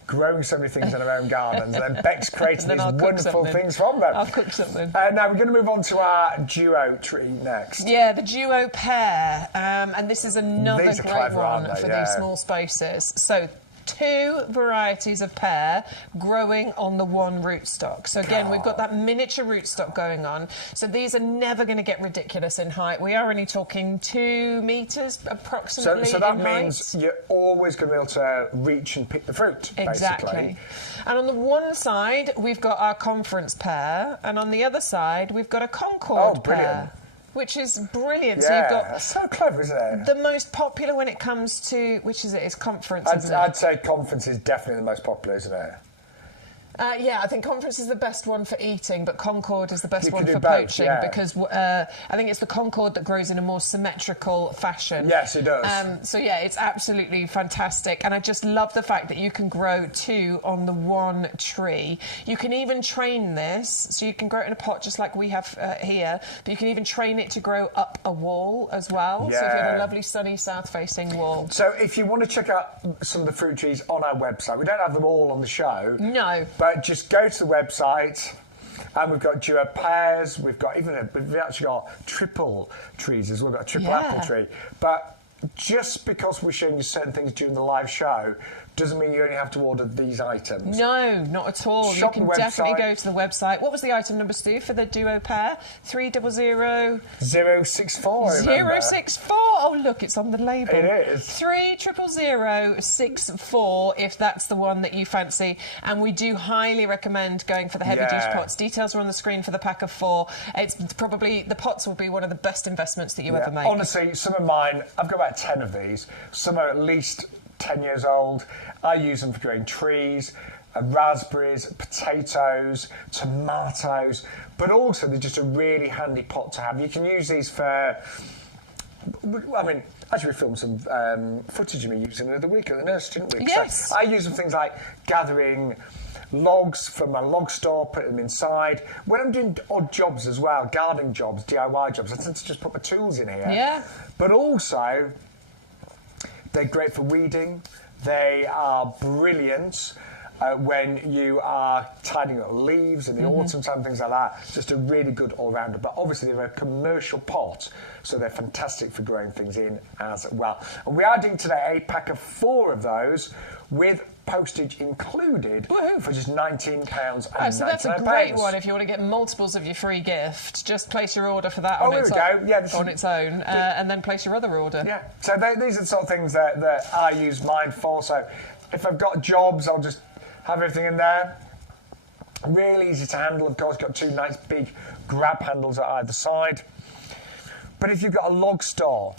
growing so many things in our own gardens, and then Bex creating these wonderful things from them. I'll cook something. Now we're going to move on to our duo tree next. Yeah, the duo pear, and this is another great clever, one for these small spaces. So 2 varieties of pear growing on the one rootstock. So again, we've got that miniature rootstock going on. So these are never going to get ridiculous in height. We are only talking 2 metres approximately. So that means you're always going to be able to reach and pick the fruit, exactly. Basically. And on the one side, we've got our conference pear, and on the other side, we've got a Concord pear. Which is brilliant. Yeah, so you've got that's so clever, isn't it? The most popular when it comes to, which is it? It's conference, isn't it? I'd say conference is definitely the most popular, isn't it? Yeah, I think conference is the best one for eating, but Concord is the best one for both, poaching because I think it's the Concord that grows in a more symmetrical fashion. Yes, it does. So yeah, it's absolutely fantastic, and I just love the fact that you can grow 2 on the one tree. You can even train this, so you can grow it in a pot just like we have here, but you can even train it to grow up a wall as well. Yeah. So if you have a lovely sunny south-facing wall. So if you want to check out some of the fruit trees on our website, we don't have them all on the show. No. But just go to the website And we've got duo pears. We've actually got triple trees as well. We've got a triple apple tree. But just because we're showing you certain things during the live show doesn't mean you only have to order these items. No, not at all. Shop you can definitely go to the website. What was the item number, Stu, for the duo pair? 300 064. 064. Oh, look, it's on the label. It is. 300 if that's the one that you fancy. And we do highly recommend going for the heavy dish pots. Details are on the screen for the pack of 4. It's probably, the pots will be one of the best investments that you ever make. Honestly, some of mine, I've got about 10 of these. Some are at least 10 years old. I use them for growing trees, raspberries, potatoes, tomatoes, but also they're just a really handy pot to have. You can use these for, I mean, actually we filmed some footage of me using them the other week at the nursery, didn't we? Yes. So I use them for things like gathering logs from my log store, putting them inside. When I'm doing odd jobs as well, gardening jobs, DIY jobs, I tend to just put my tools in here. Yeah. But also, they're great for weeding. They are brilliant when you are tidying up leaves in the autumn time, things like that. Just a really good all-rounder. But obviously, they're a commercial pot, so they're fantastic for growing things in as well. And we are doing today a pack of 4 of those with postage included for just £19.99. Oh, so that's a great one if you want to get multiples of your free gift. Just place your order for that on its own, and then place your other order. Yeah, so these are the sort of things that I use mine for. So if I've got jobs, I'll just have everything in there. Really easy to handle, of course. Got 2 nice big grab handles at either side. But if you've got a log store,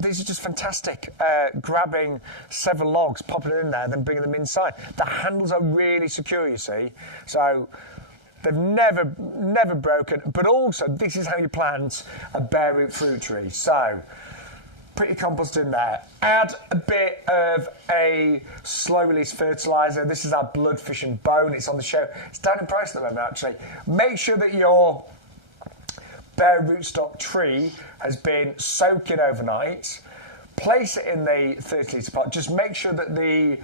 these are just fantastic. Grabbing several logs, popping it in there, then bringing them inside. The handles are really secure, you see. So they've never broken. But also, this is how you plant a bare root fruit tree. So put your compost in there. Add a bit of a slow-release fertiliser. This is our blood, fish and bone. It's on the show. It's down in price at the moment, actually. Make sure that your bare rootstock tree has been soaking overnight. Place it in the 30-litre pot. Just make sure that the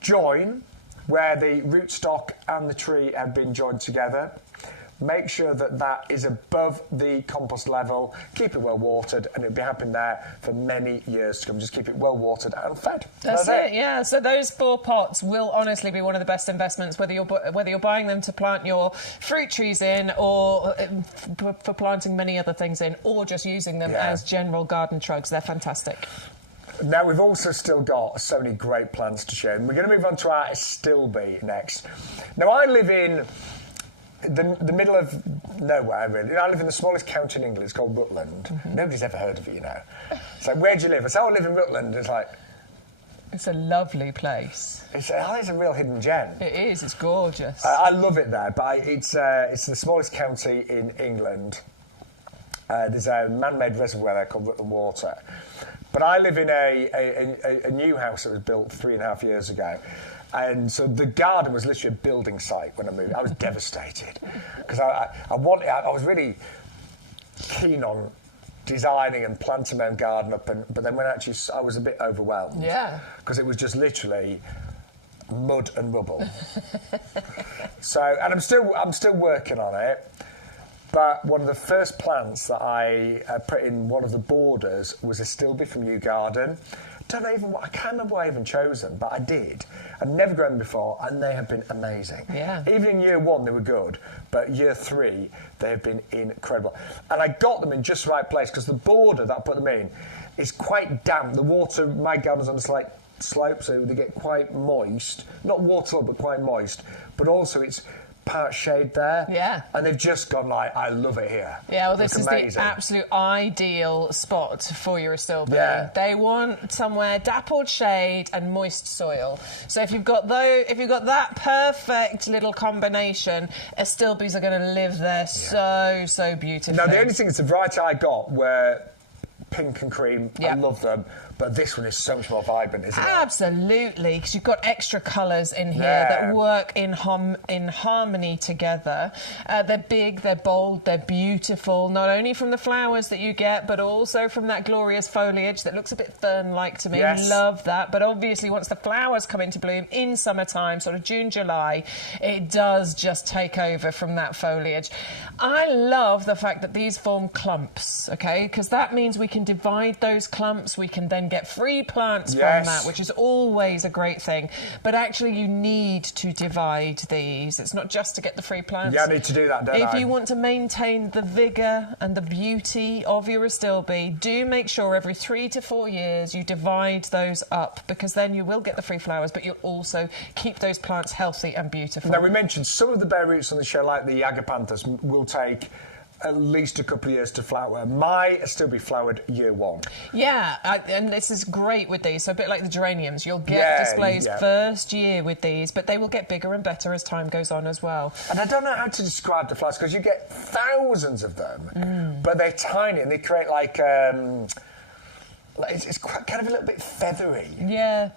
join where the rootstock and the tree have been joined together, make sure that that is above the compost level. Keep it well watered, and it'll be happening there for many years to come. Just keep it well watered and fed. That's it. Yeah. So those 4 pots will honestly be one of the best investments, whether you're buying them to plant your fruit trees in, or for planting many other things in, or just using them as general garden trugs. They're fantastic. Now, we've also still got so many great plants to show, and we're going to move on to our Astilbe next. Now, I live in the middle of nowhere, really. I live in the smallest county in England. It's called Rutland. Nobody's ever heard of it, you know. It's like, where do you live? I say, I live in Rutland. It's like, it's a lovely place. It's a real hidden gem. It is. It's gorgeous. I love it there, but it's the smallest county in England. There's a man-made reservoir there called Rutland Water. But I live in a new house that was built 3.5 years ago. And so the garden was literally a building site when I moved. I was devastated because I was really keen on designing and planting my own garden up, but then when actually I was a bit overwhelmed. Yeah. Because it was just literally mud and rubble. And I'm still working on it. But one of the first plants that I put in one of the borders was a Astilbe from YouGarden. I can't remember why I even chose them, but I did. I'd never grown them before, and they have been amazing. Yeah. Even in year 1, they were good, but year 3, they have been incredible. And I got them in just the right place, because the border that I put them in is quite damp. The water, my garden's on a slight slope, so they get quite moist. Not waterlogged, but quite moist. But also, it's part shade there. Yeah. And they've just gone like, I love it here. Yeah, well, this is amazing. The absolute ideal spot for your Astilbe. Yeah. They want somewhere dappled shade and moist soil. So if you've got that perfect little combination, Astilbes are going to live there so beautifully. Now, the only thing is the variety I got were pink and cream. I Yep. love them. But this one is so much more vibrant, isn't it? Absolutely, because you've got extra colours in here Yeah. that work in harmony together. They're big, they're bold, they're beautiful, not only from the flowers that you get, but also from that glorious foliage that looks a bit fern-like to me. Yes. Love that. But obviously, once the flowers come into bloom in summertime, sort of June, July, it does just take over from that foliage. I love the fact that these form clumps, okay? Because that means we can divide those clumps, we can then get free plants Yes. from that, which is always a great thing. But actually, you need to divide these. It's not just to get the free plants. Yeah, I need to do that, don't If I? you want to maintain the vigour and the beauty of your astilbe, do make sure every 3 to 4 years you divide those up, because then you will get the free flowers, but you'll also keep those plants healthy and beautiful. Now, we mentioned some of the bare roots on the show, like the agapanthus, will take at least a couple of years to flower. My astilbe flowered year 1. Yeah, and this is great with these. So a bit like the geraniums, you'll get Yeah, displays yeah. first year with these, but they will get bigger and better as time goes on as well. And I don't know how to describe the flowers because you get thousands of them, but they're tiny and they create like it's quite, kind of a little bit feathery, Yeah.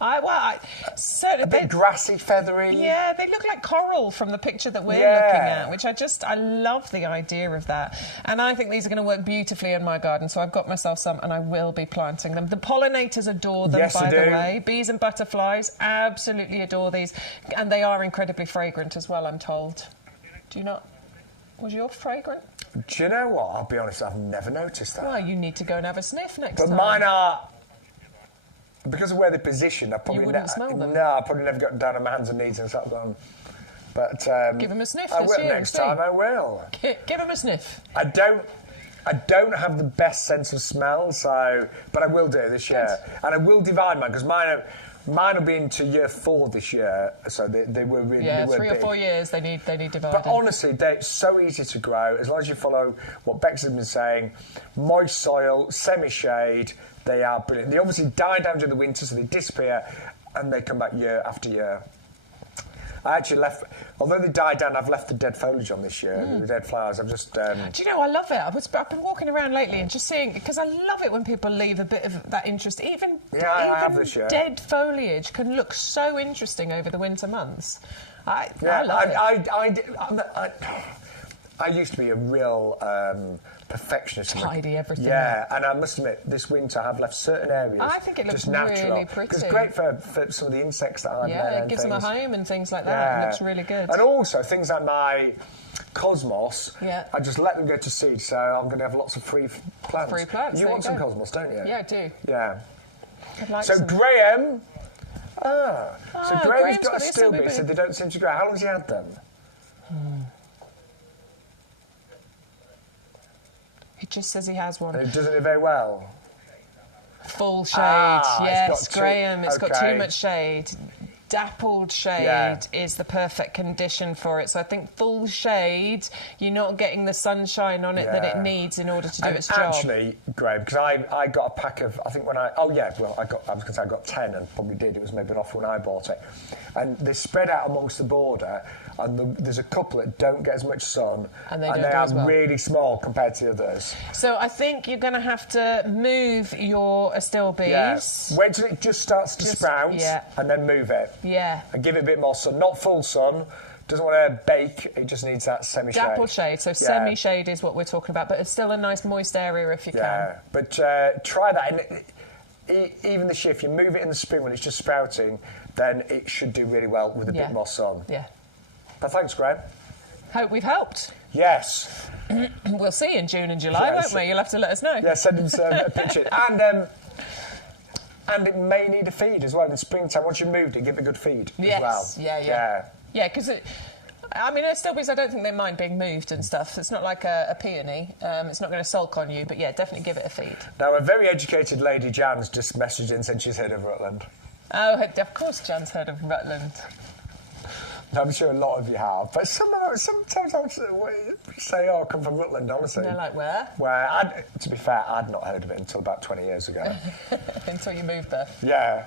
a bit grassy, feathery. Yeah, they look like coral from the picture that we're Yeah. looking at, which I love the idea of that. And I think these are going to work beautifully in my garden, so I've got myself some and I will be planting them. The pollinators adore them, Yes, by they the do. way. Bees and butterflies absolutely adore these. And they are incredibly fragrant as well, I'm told. Do you not? Was yours fragrant? Do you know what? I'll be honest, I've never noticed that. Well, you need to go and have a sniff next But time. mine are, because of where they're positioned, I probably wouldn't smell them? No, I probably never got down on my hands and knees and sat down. But Give them a sniff I this will year next and see. time. I will. Give them a sniff. I don't have the best sense of smell, so but I will do this year, and I will divide mine because mine will be into year 4 this year, so they were really Yeah, they were 3 or big. 4 years they need dividing. But honestly, they're so easy to grow as long as you follow what Bex has been saying: moist soil, semi-shade. They are brilliant. They obviously die down during the winter, so they disappear, and they come back year after year. I actually although they died down, I've left the dead foliage on this year, the dead flowers. I've just... Do you know, I love it. I've been walking around lately and just seeing, because I love it when people leave a bit of that interest. Even I have this year. Dead foliage can look so interesting over the winter months. I Yeah, love it. I used to be a real perfectionist. Tidy everything Yeah, and I must admit, this winter I've left certain areas I think it looks just natural. really pretty. It's great for some of the insects that aren't there. Yeah, it and gives them a things. home and things like that. It looks really good. And also, things like my cosmos, Yeah. I just let them go to seed, so I'm going to have lots of free plants. Free plants, You there want you some go. cosmos, don't you? Yeah, I do. Yeah. I'd like So some. Graham... so Graham's Graham's got a got still a bit, so they don't seem to grow. How long has he had them? It just says he has one. And he doesn't do very well. Full shade, it's yes, got Graham. It's got okay. too much shade. Dappled shade Yeah. is the perfect condition for it. So I think full shade, you're not getting the sunshine on it that it Yeah. needs in order to do And its job. actually, Graham, because I got a pack of, I think when I was going to say I got 10 and probably did. It was maybe an offer when I bought it. And they spread out amongst the border, and there's a couple that don't get as much sun, And they don't do are as well. really small compared to the others. So I think you're going to have to move your astilbes. Yes. Wait till it just starts to sprout, yeah. and then move it. Yeah. And give it a bit more sun. Not full sun. Doesn't want to bake. It just needs that semi-shade. Dappled shade, so semi-shade is what we're talking about, but it's still a nice moist area if you Yeah, can. but try that. And even this year, if you move it in the spring when it's just sprouting, then it should do really well with a bit more sun. Yeah. But thanks, Graham. Hope we've helped. Yes. We'll see you in June and July, Yes. won't we? You'll have to let us know. Yeah, send him a picture. And it may need a feed as well in springtime. Once you've moved it, give it a good feed Yes. as well. Yeah, because I mean, astilbes, I don't think they mind being moved and stuff. It's not like a peony. It's not going to sulk on you, but yeah, definitely give it a feed. Now, a very educated lady, Jan's, just messaged in and said she's heard of Rutland. Oh, of course Jan's heard of Rutland. I'm sure a lot of you have, but sometimes I would say, "Oh, I come from Rutland," honestly. They're like, where? Where, to be fair, I'd not heard of it until about 20 years ago. Until you moved there. Yeah.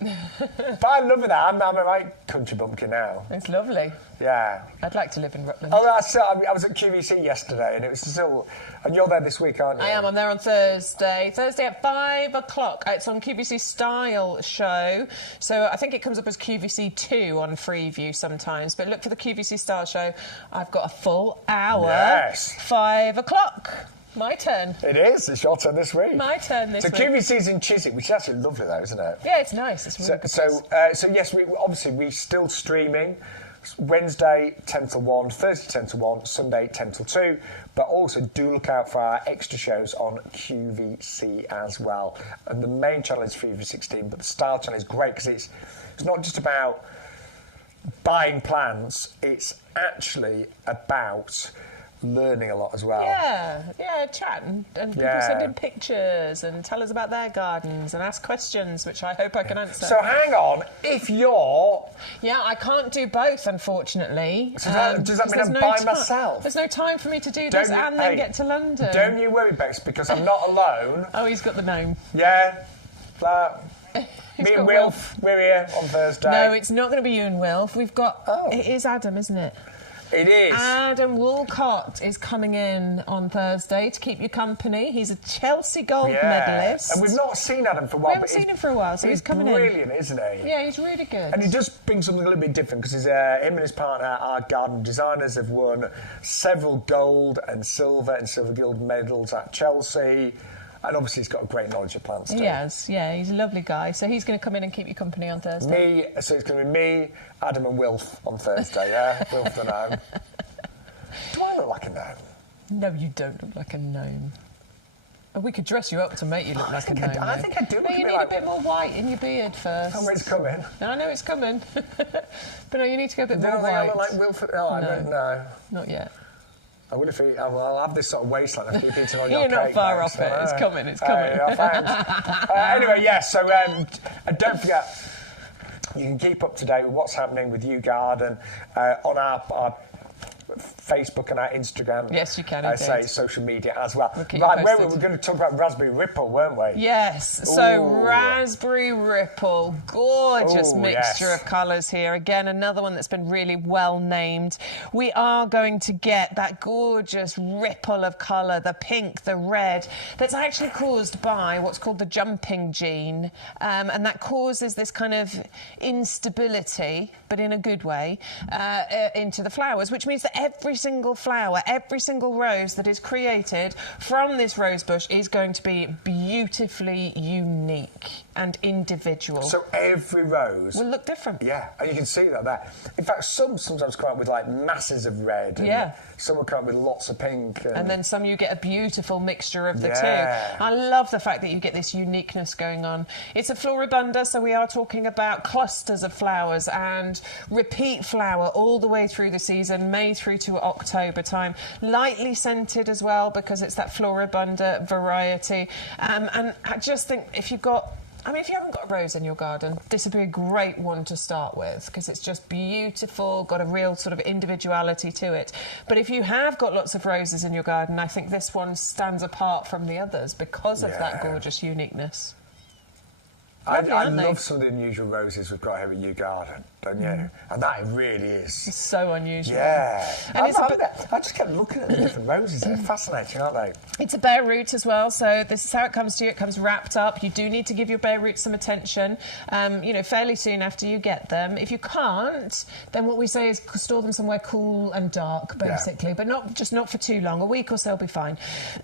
But I love that. I'm a right country bumpkin now. It's lovely. Yeah. I'd like to live in Rutland. Oh, I was at QVC yesterday, and it was still. And you're there this week, aren't you? I am. I'm there on Thursday. Thursday at 5 o'clock. It's on QVC Style Show. So I think it comes up as QVC 2 on Freeview sometimes. But look for the QVC Style Show. I've got a full hour. Yes. 5 o'clock. My turn. It is. It's your turn this week. My turn this week. So QVC's in Chiswick, which is actually lovely, though, isn't it? Yeah, it's nice. It's really good. So yes, we're still streaming. Wednesday 10 till 1, Thursday 10 till 1, Sunday 10 till 2. But also do look out for our extra shows on QVC as well. And the main channel is Freeview 16, but the Style channel is great because it's not just about buying plants. It's actually about learning a lot as well. Yeah, chat and people send in pictures and tell us about their gardens and ask questions, which I hope I can answer. So hang on, if you're... Yeah, I can't do both, unfortunately. So does that mean I'm by myself? There's no time for me to do this and then get to London. Don't you worry, Bex, because I'm not alone. Oh, he's got the gnome. Yeah, me and Wilf, we're here on Thursday. No, it's not going to be you and Wilf. We've got... Oh. It is Adam, isn't it? It is. Adam Woolcott is coming in on Thursday to keep you company. He's a Chelsea gold medalist. And we've not seen Adam for a while. We haven't seen him for a while, so he's coming in. He's brilliant, isn't he? Yeah, he's really good. And he does bring something a little bit different because him and his partner, our garden designers, have won several gold and silver gilt medals at Chelsea. And obviously he's got a great knowledge of plants too. He has, yeah, he's a lovely guy. So he's going to come in and keep you company on Thursday. So it's going to be me, Adam and Wilf on Thursday, yeah? Wilf the gnome. Do I look like a gnome? No, you don't look like a gnome. We could dress you up to make you look like a gnome. I think I do look you need a bit more white in your beard first. Oh, it's coming. I know it's coming. But no, you need to go a bit more white. Do you think I look like Wilf? No. Not yet. I would if I'll have this sort of waistline. I keep eating on your You're cake. You're not far off it. It's coming. It's coming. Thanks. Anyway, yes. So don't forget, you can keep up to date with what's happening with YouGarden on our Facebook and our Instagram. Yes, you can. I say social media as well. We're going to talk about Raspberry Ripple, weren't we? Yes. So Raspberry Ripple, gorgeous mixture of colours here. Again, another one that's been really well named. We are going to get that gorgeous ripple of colour, the pink, the red, that's actually caused by what's called the jumping gene, and that causes this kind of instability, but in a good way, into the flowers, which means that every single flower, every single rose that is created from this rose bush is going to be beautifully unique and individual. So every rose will look different. Yeah, and you can see that there. In fact, some sometimes come out with like masses of red. And some will come out with lots of pink. And then some you get a beautiful mixture of the two. I love the fact that you get this uniqueness going on. It's a floribunda, so we are talking about clusters of flowers and repeat flower all the way through the season, May through to October time. Lightly scented as well because it's that floribunda variety. And I just think if you haven't got a rose in your garden, this would be a great one to start with because it's just beautiful, got a real sort of individuality to it. But if you have got lots of roses in your garden, I think this one stands apart from the others because of that gorgeous uniqueness. I love some of the unusual roses we've got here at YouGarden, don't you? And that really is. It's so unusual. Yeah. And I just kept looking at the different roses. They're fascinating, aren't they? It's a bare root as well, so this is how it comes to you. It comes wrapped up. You do need to give your bare roots some attention, fairly soon after you get them. If you can't, then what we say is store them somewhere cool and dark, basically, but not for too long. A week or so will be fine.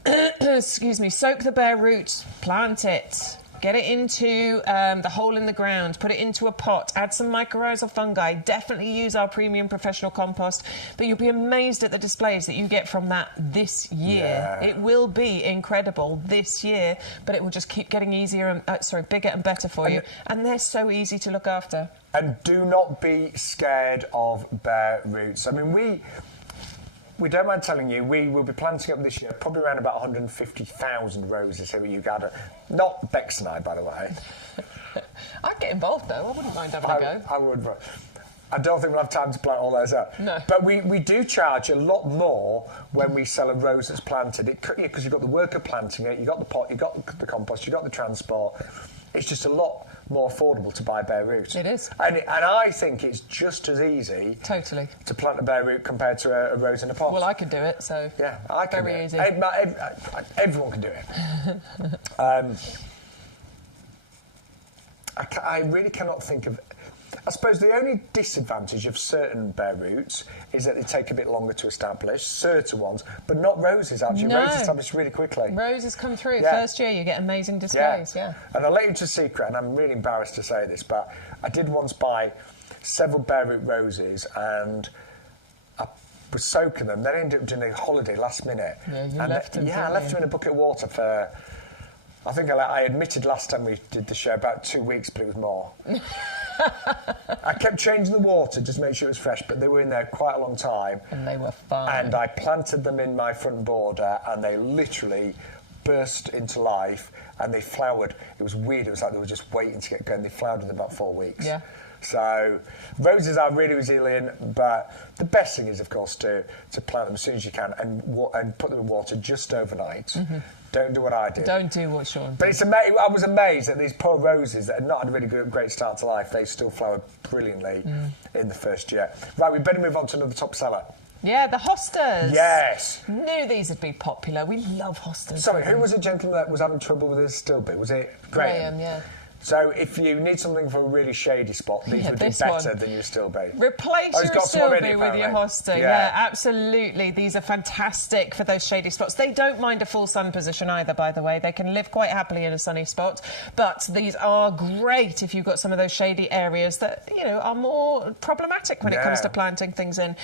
Excuse me. Soak the bare root, plant it. Get it into the hole in the ground, put it into a pot, add some mycorrhizal fungi, definitely use our premium professional compost, but you'll be amazed at the displays that you get from that this year. It will be incredible this year, but it will just keep getting bigger and better for you, and they're so easy to look after. And do not be scared of bare roots. I mean, we don't mind telling you, we will be planting up this year probably around about 150,000 roses here at YouGarden. Not Bex and I, by the way. I'd get involved, though. I wouldn't mind having a go. I would. I don't think we'll have time to plant all those up. No. But we do charge a lot more when we sell a rose that's planted. Because you've got the work of planting it, you've got the pot, you've got the compost, you've got the transport. It's just a lot more affordable to buy bare root. It is. And I think it's just as easy Totally. to plant a bare root compared to a rose in a pot. Well, I could do it, so yeah, I can very do it. easy. Everyone can do it. I really cannot think of... I suppose the only disadvantage of certain bare roots is that they take a bit longer to establish, certain ones, but not roses, actually. No. Roses establish really quickly. Roses come through. Yeah. First year, you get amazing displays, yeah. And I'll let you into a secret, and I'm really embarrassed to say this, but I did once buy several bare root roses, and I was soaking them. Then I ended up doing a holiday last minute. Yeah, you and left them, Yeah, I didn't left you? them in a bucket of water for... I think I admitted last time we did the show about 2 weeks, but it was more. I kept changing the water just to make sure it was fresh, but they were in there quite a long time. And they were fine. And I planted them in my front border, and they literally burst into life, and they flowered. It was weird. It was like they were just waiting to get going. They flowered in about 4 weeks. Yeah. So roses are really resilient, but the best thing is, of course, to plant them as soon as you can and put them in water just overnight. Mm-hmm. Don't do what I did. Don't do what Shaun did. But it's I was amazed that these poor roses that had not had a really great start to life, they still flowered brilliantly in the first year. Right, we better move on to another top seller. Yeah, the hostas. Yes. Knew these would be popular. We love hostas. Sorry, who was the gentleman that was having trouble with his still bit? Was it Graham? Graham, yeah. So if you need something for a really shady spot, these would be this better one. than your still bait. Replace he's your got some already, Stilby with your apparently. hosta. Yeah, absolutely. These are fantastic for those shady spots. They don't mind a full sun position either, by the way. They can live quite happily in a sunny spot. But these are great if you've got some of those shady areas that, you know, are more problematic when it comes to planting things in.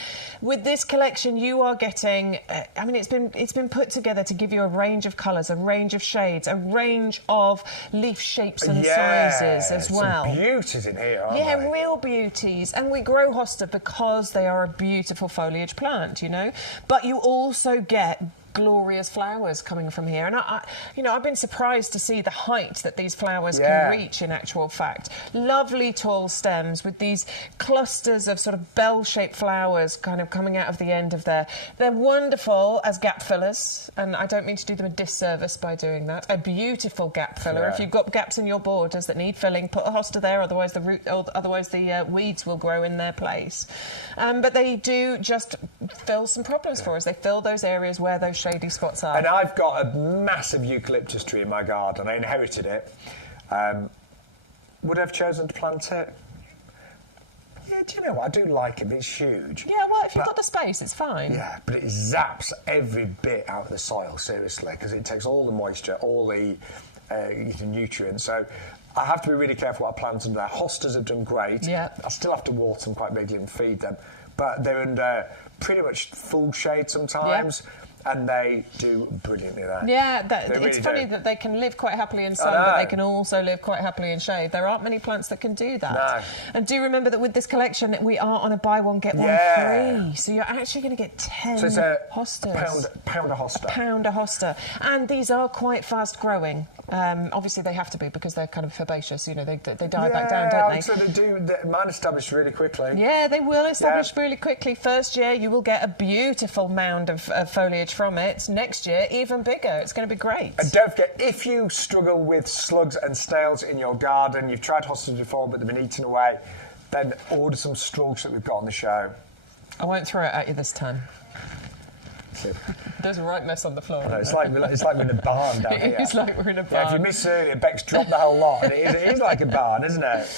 With this collection, you are getting... I mean, it's been put together to give you a range of colours, a range of shades, a range of leaf shapes and sizes as well. Some beauties in here, aren't Yeah, they? real beauties. And we grow hosta because they are a beautiful foliage plant, you know. But you also get glorious flowers coming from here, and I've been surprised to see the height that these flowers can reach. In actual fact, lovely tall stems with these clusters of sort of bell-shaped flowers kind of coming out of the end of there. They're wonderful as gap fillers, and I don't mean to do them a disservice by doing that. A beautiful gap filler. If you've got gaps in your borders that need filling, put a hosta there. Otherwise, the weeds will grow in their place. But they do just fill some problems for us. They fill those areas where those shady spots are. And I've got a massive eucalyptus tree in my garden. I inherited it. Would I have chosen to plant it? Yeah, do you know what? I do like it, but it's huge. Yeah, well, if you've got the space, it's fine. Yeah, but it zaps every bit out of the soil, seriously, because it takes all the moisture, all the nutrients. So I have to be really careful what I plant under there. Hostas have done great. Yeah. I still have to water them quite regularly and feed them, but they're under pretty much full shade sometimes. Yeah. And they do brilliantly there. Yeah, it's really funny that they can live quite happily in sun, but they can also live quite happily in shade. There aren't many plants that can do that. No. And do remember that with this collection, we are on a buy one, get one free. So you're actually going to get 10 so it's a hostas. Pound a hosta. Pound a hosta. And these are quite fast growing. Obviously, they have to be because they're kind of herbaceous. You know, they die back down, don't they? So they do. Mine establish really quickly. Yeah, they will establish really quickly. First year, you will get a beautiful mound of foliage from it. Next year, even bigger. It's going to be great. And don't forget, if you struggle with slugs and snails in your garden, you've tried hostas before, but they've been eaten away, then order some strokes that we've got on the show. I won't throw it at you this time. There's a right mess on the floor. No, it's like we're in a barn down here. It is like we're in a barn. Yeah, if you missed earlier, Bex dropped the whole lot, and it is like a barn, isn't it?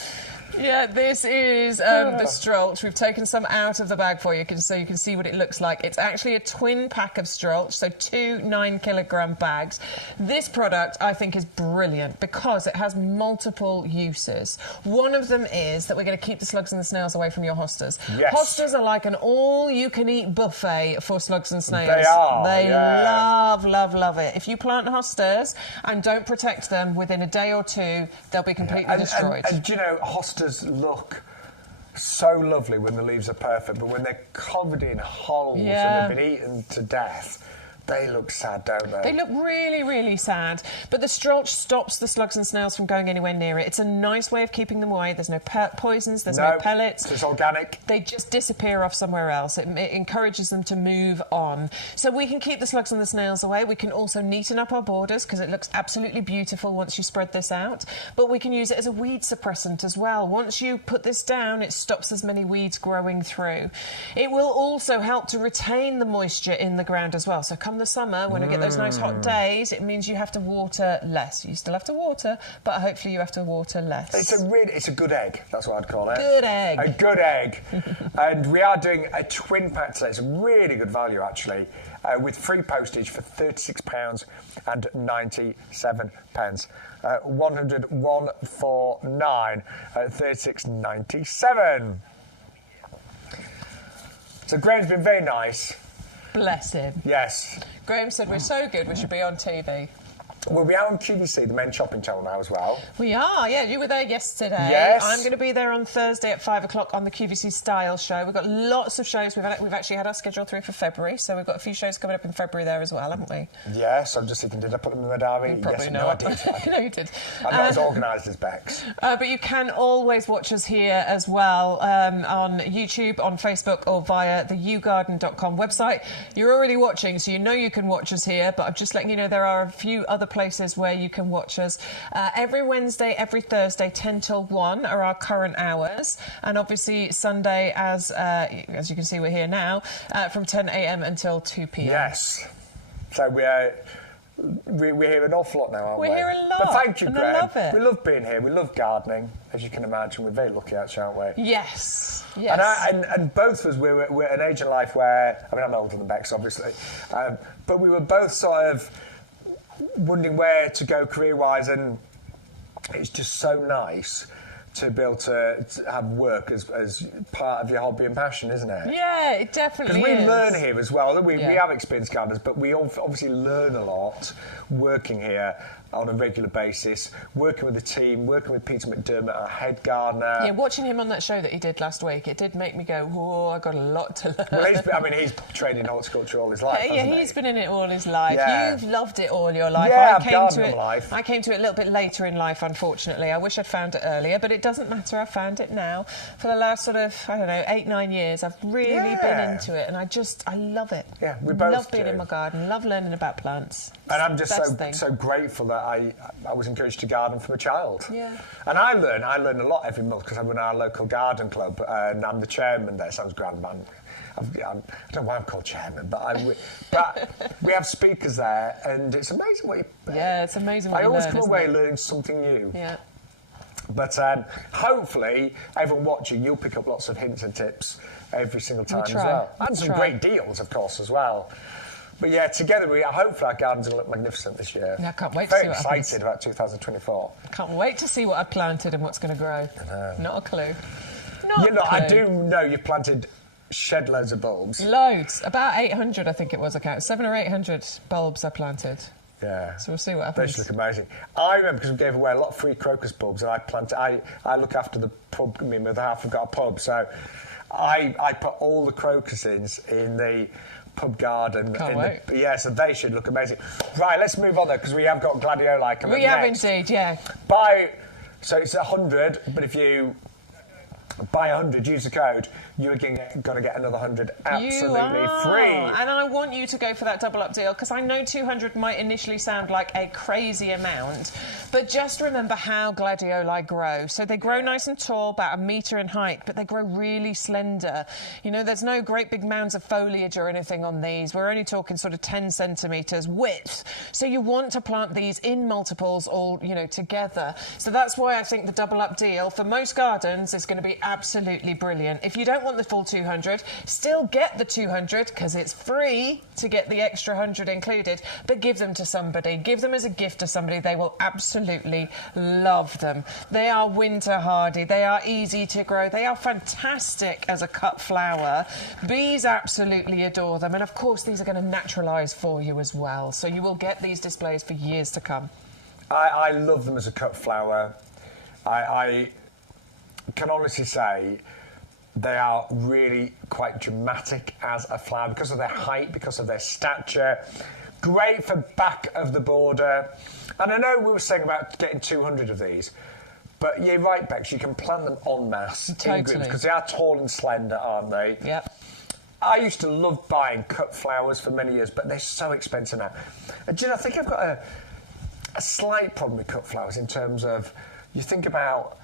Yeah, this is the strolch. We've taken some out of the bag for you, so you can see what it looks like. It's actually a twin pack of strolch, so 2 9-kilogram bags. This product, I think, is brilliant because it has multiple uses. One of them is that we're going to keep the slugs and the snails away from your hostas. Yes. Hostas are like an all-you-can-eat buffet for slugs and snails. They are. They love, love, love it. If you plant hostas and don't protect them, within a day or two, they'll be completely destroyed. And do you know, hostas look so lovely when the leaves are perfect, but when they're covered in holes and they've been eaten to death, They look sad, don't they? They look really, really sad. But the stronch stops the slugs and snails from going anywhere near it. It's a nice way of keeping them away. There's no poisons, there's no pellets. It's organic. They just disappear off somewhere else. It encourages them to move on. So we can keep the slugs and the snails away. We can also neaten up our borders because it looks absolutely beautiful once you spread this out. But we can use it as a weed suppressant as well. Once you put this down, it stops as many weeds growing through. It will also help to retain the moisture in the ground as well. So come the summer, when we get those nice hot days, it means you have to water less. You still have to water, but hopefully you have to water less. It's a good egg. That's what I'd call it. Good egg. A good egg. And we are doing a twin pack today. It's a really good value, actually, with free postage for £36.97. 100 149 36.97. So Graham's been very nice. Bless him. Yes. Graham said we're so good we should be on TV. We'll be out on QVC, the main shopping channel now as well. We are, yeah. You were there yesterday. Yes. I'm going to be there on Thursday at 5 o'clock on the QVC Style Show. We've got lots of shows. We've actually had our schedule through for February, so we've got a few shows coming up in February there as well, haven't we? Yes, I'm just thinking, did I put them in my diary? Probably yes, not. No, I did. No, you did. I'm not as organised as Bex. But you can always watch us here as well on YouTube, on Facebook, or via the YouGarden.com website. You're already watching, so you know you can watch us here, but I'm just letting you know there are a few other places where you can watch us. Every Wednesday, every Thursday, 10 till 1 are our current hours. And obviously Sunday, as you can see, we're here now, from 10 a.m. until 2 p.m. Yes. So we're here an awful lot now, aren't we? We're here a lot. But thank you, and Graham. I love it. We love being here. We love gardening, as you can imagine. We're very lucky, actually, aren't we? Yes. Yes. And both of us, we're at an age in life where, I mean, I'm older than Bex, obviously, but we were both sort of wondering where to go career-wise, and it's just so nice to be able to have work as part of your hobby and passion, isn't it? Yeah, it definitely is. Because we learn here as well. We have experienced gardeners, but we obviously learn a lot working here on a regular basis, working with the team, working with Peter McDermott, our head gardener. Yeah, watching him on that show that he did last week, it did make me go, whoa, I got a lot to learn. Well, he's trained in horticulture all his life, hasn't he's been in it all his life. Yeah. You've loved it all your life. Yeah, I I've gardened all my life. I came to it a little bit later in life, unfortunately. I wish I'd found it earlier, but it doesn't matter. I found it now. For the last sort of, 8-9 years, I've really been into it, and I love it. Yeah, we both love being do. in my garden, love learning about plants. And I'm just Best so grateful that I was encouraged to garden from a child. Yeah. And I learn a lot every month because I run our local garden club and I'm the chairman there. Sounds grand, man. I don't know why I'm called chairman, but we have speakers there, and it's amazing what you... Yeah, it's amazing what I you always learn, come isn't away it? learning something new. Yeah. But hopefully, everyone watching, you'll pick up lots of hints and tips every single time as well. And some great deals, of course, as well. But yeah, together, hopefully our gardens will look magnificent this year. Yeah, I can't wait to see what happens. Very excited about 2024. Can't wait to see what I've planted and what's going to grow. Not a clue. I do know you've planted shed loads of bulbs. Loads. About 800, I think it was, 700 or 800 bulbs I planted. Yeah. So we'll see what happens. They should look amazing. I remember because we gave away a lot of free crocus bulbs, and I look after the pub. Me and my other half have got a pub, so I put all the crocuses in the pub garden. Can't wait. So they should look amazing. Right, let's move on though, because we have got gladioli coming up We have next. indeed, yeah. So it's 100, but if you buy 100, use the code, you're going to get another 100 absolutely free. And I want you to go for that double up deal, because I know 200 might initially sound like a crazy amount, but just remember how gladioli grow. So they grow nice and tall, about 1 metre in height, but they grow really slender. You know, there's no great big mounds of foliage or anything on these. We're only talking sort of 10 centimetres width. So you want to plant these in multiples all, together. So that's why I think the double up deal for most gardens is going to be absolutely brilliant. If you don't want the full 200, still get the 200 because it's free to get the extra 100 included, but give them to somebody. Give them as a gift to somebody. They will absolutely love them. They are winter hardy. They are easy to grow. They are fantastic as a cut flower. Bees absolutely adore them. And of course, these are going to naturalise for you as well. So you will get these displays for years to come. I love them as a cut flower. I can honestly say They are really quite dramatic as a flower because of their height, because of their stature. Great for back of the border. And I know we were saying about getting 200 of these, but you're right, Bex, you can plant them en masse in groups because they are tall and slender, aren't they? Yep. I used to love buying cut flowers for many years, but they're so expensive now. And do you know, I think I've got a slight problem with cut flowers in terms of, you think about,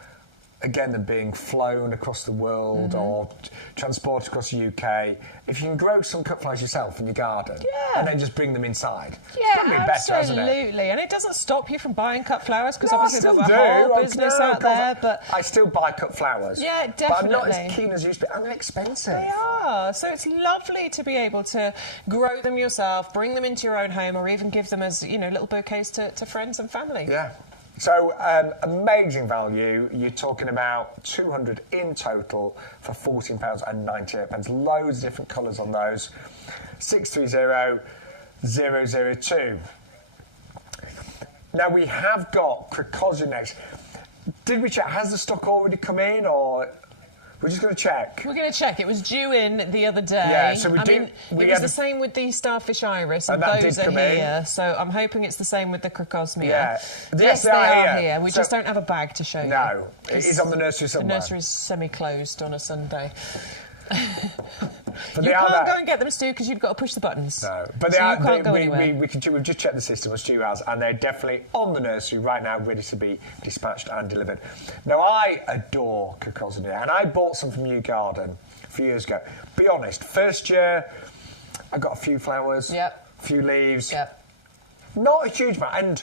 again, them being flown across the world or transported across the UK. If you can grow some cut flowers yourself in your garden and then just bring them inside, it's going to be better, hasn't it? Absolutely. And it doesn't stop you from buying cut flowers because obviously there's a whole business out there. But I still buy cut flowers. Yeah, definitely. But I'm not as keen as I used to be. And they're expensive. They are. So it's lovely to be able to grow them yourself, bring them into your own home, or even give them as, you know, little bouquets to friends and family. Yeah. So, amazing value. You're talking about 200 in total for £14.98. Loads of different colours on those. 630002. Now, we have got Crocosio next. Did we check? Has the stock already come in, or... We're just going to check. We're going to check. It was due in the other day. Yeah, so it was the same with the Starfish Iris, and those are here. So I'm hoping it's the same with the Crocosmia. Yeah. Yes, they are here. We just don't have a bag to show you. No, it is on the nursery somewhere. The nursery's semi-closed on a Sunday. But you can't go and get them, Stu, because you've got to push the buttons. No, but so you can't go anywhere. We've just checked the system, as Stu has, and they're definitely on the nursery right now, ready to be dispatched and delivered. Now, I adore Crocosmia, and I bought some from YouGarden a few years ago. Be honest, first year, I got a few flowers, a few leaves, not a huge amount, and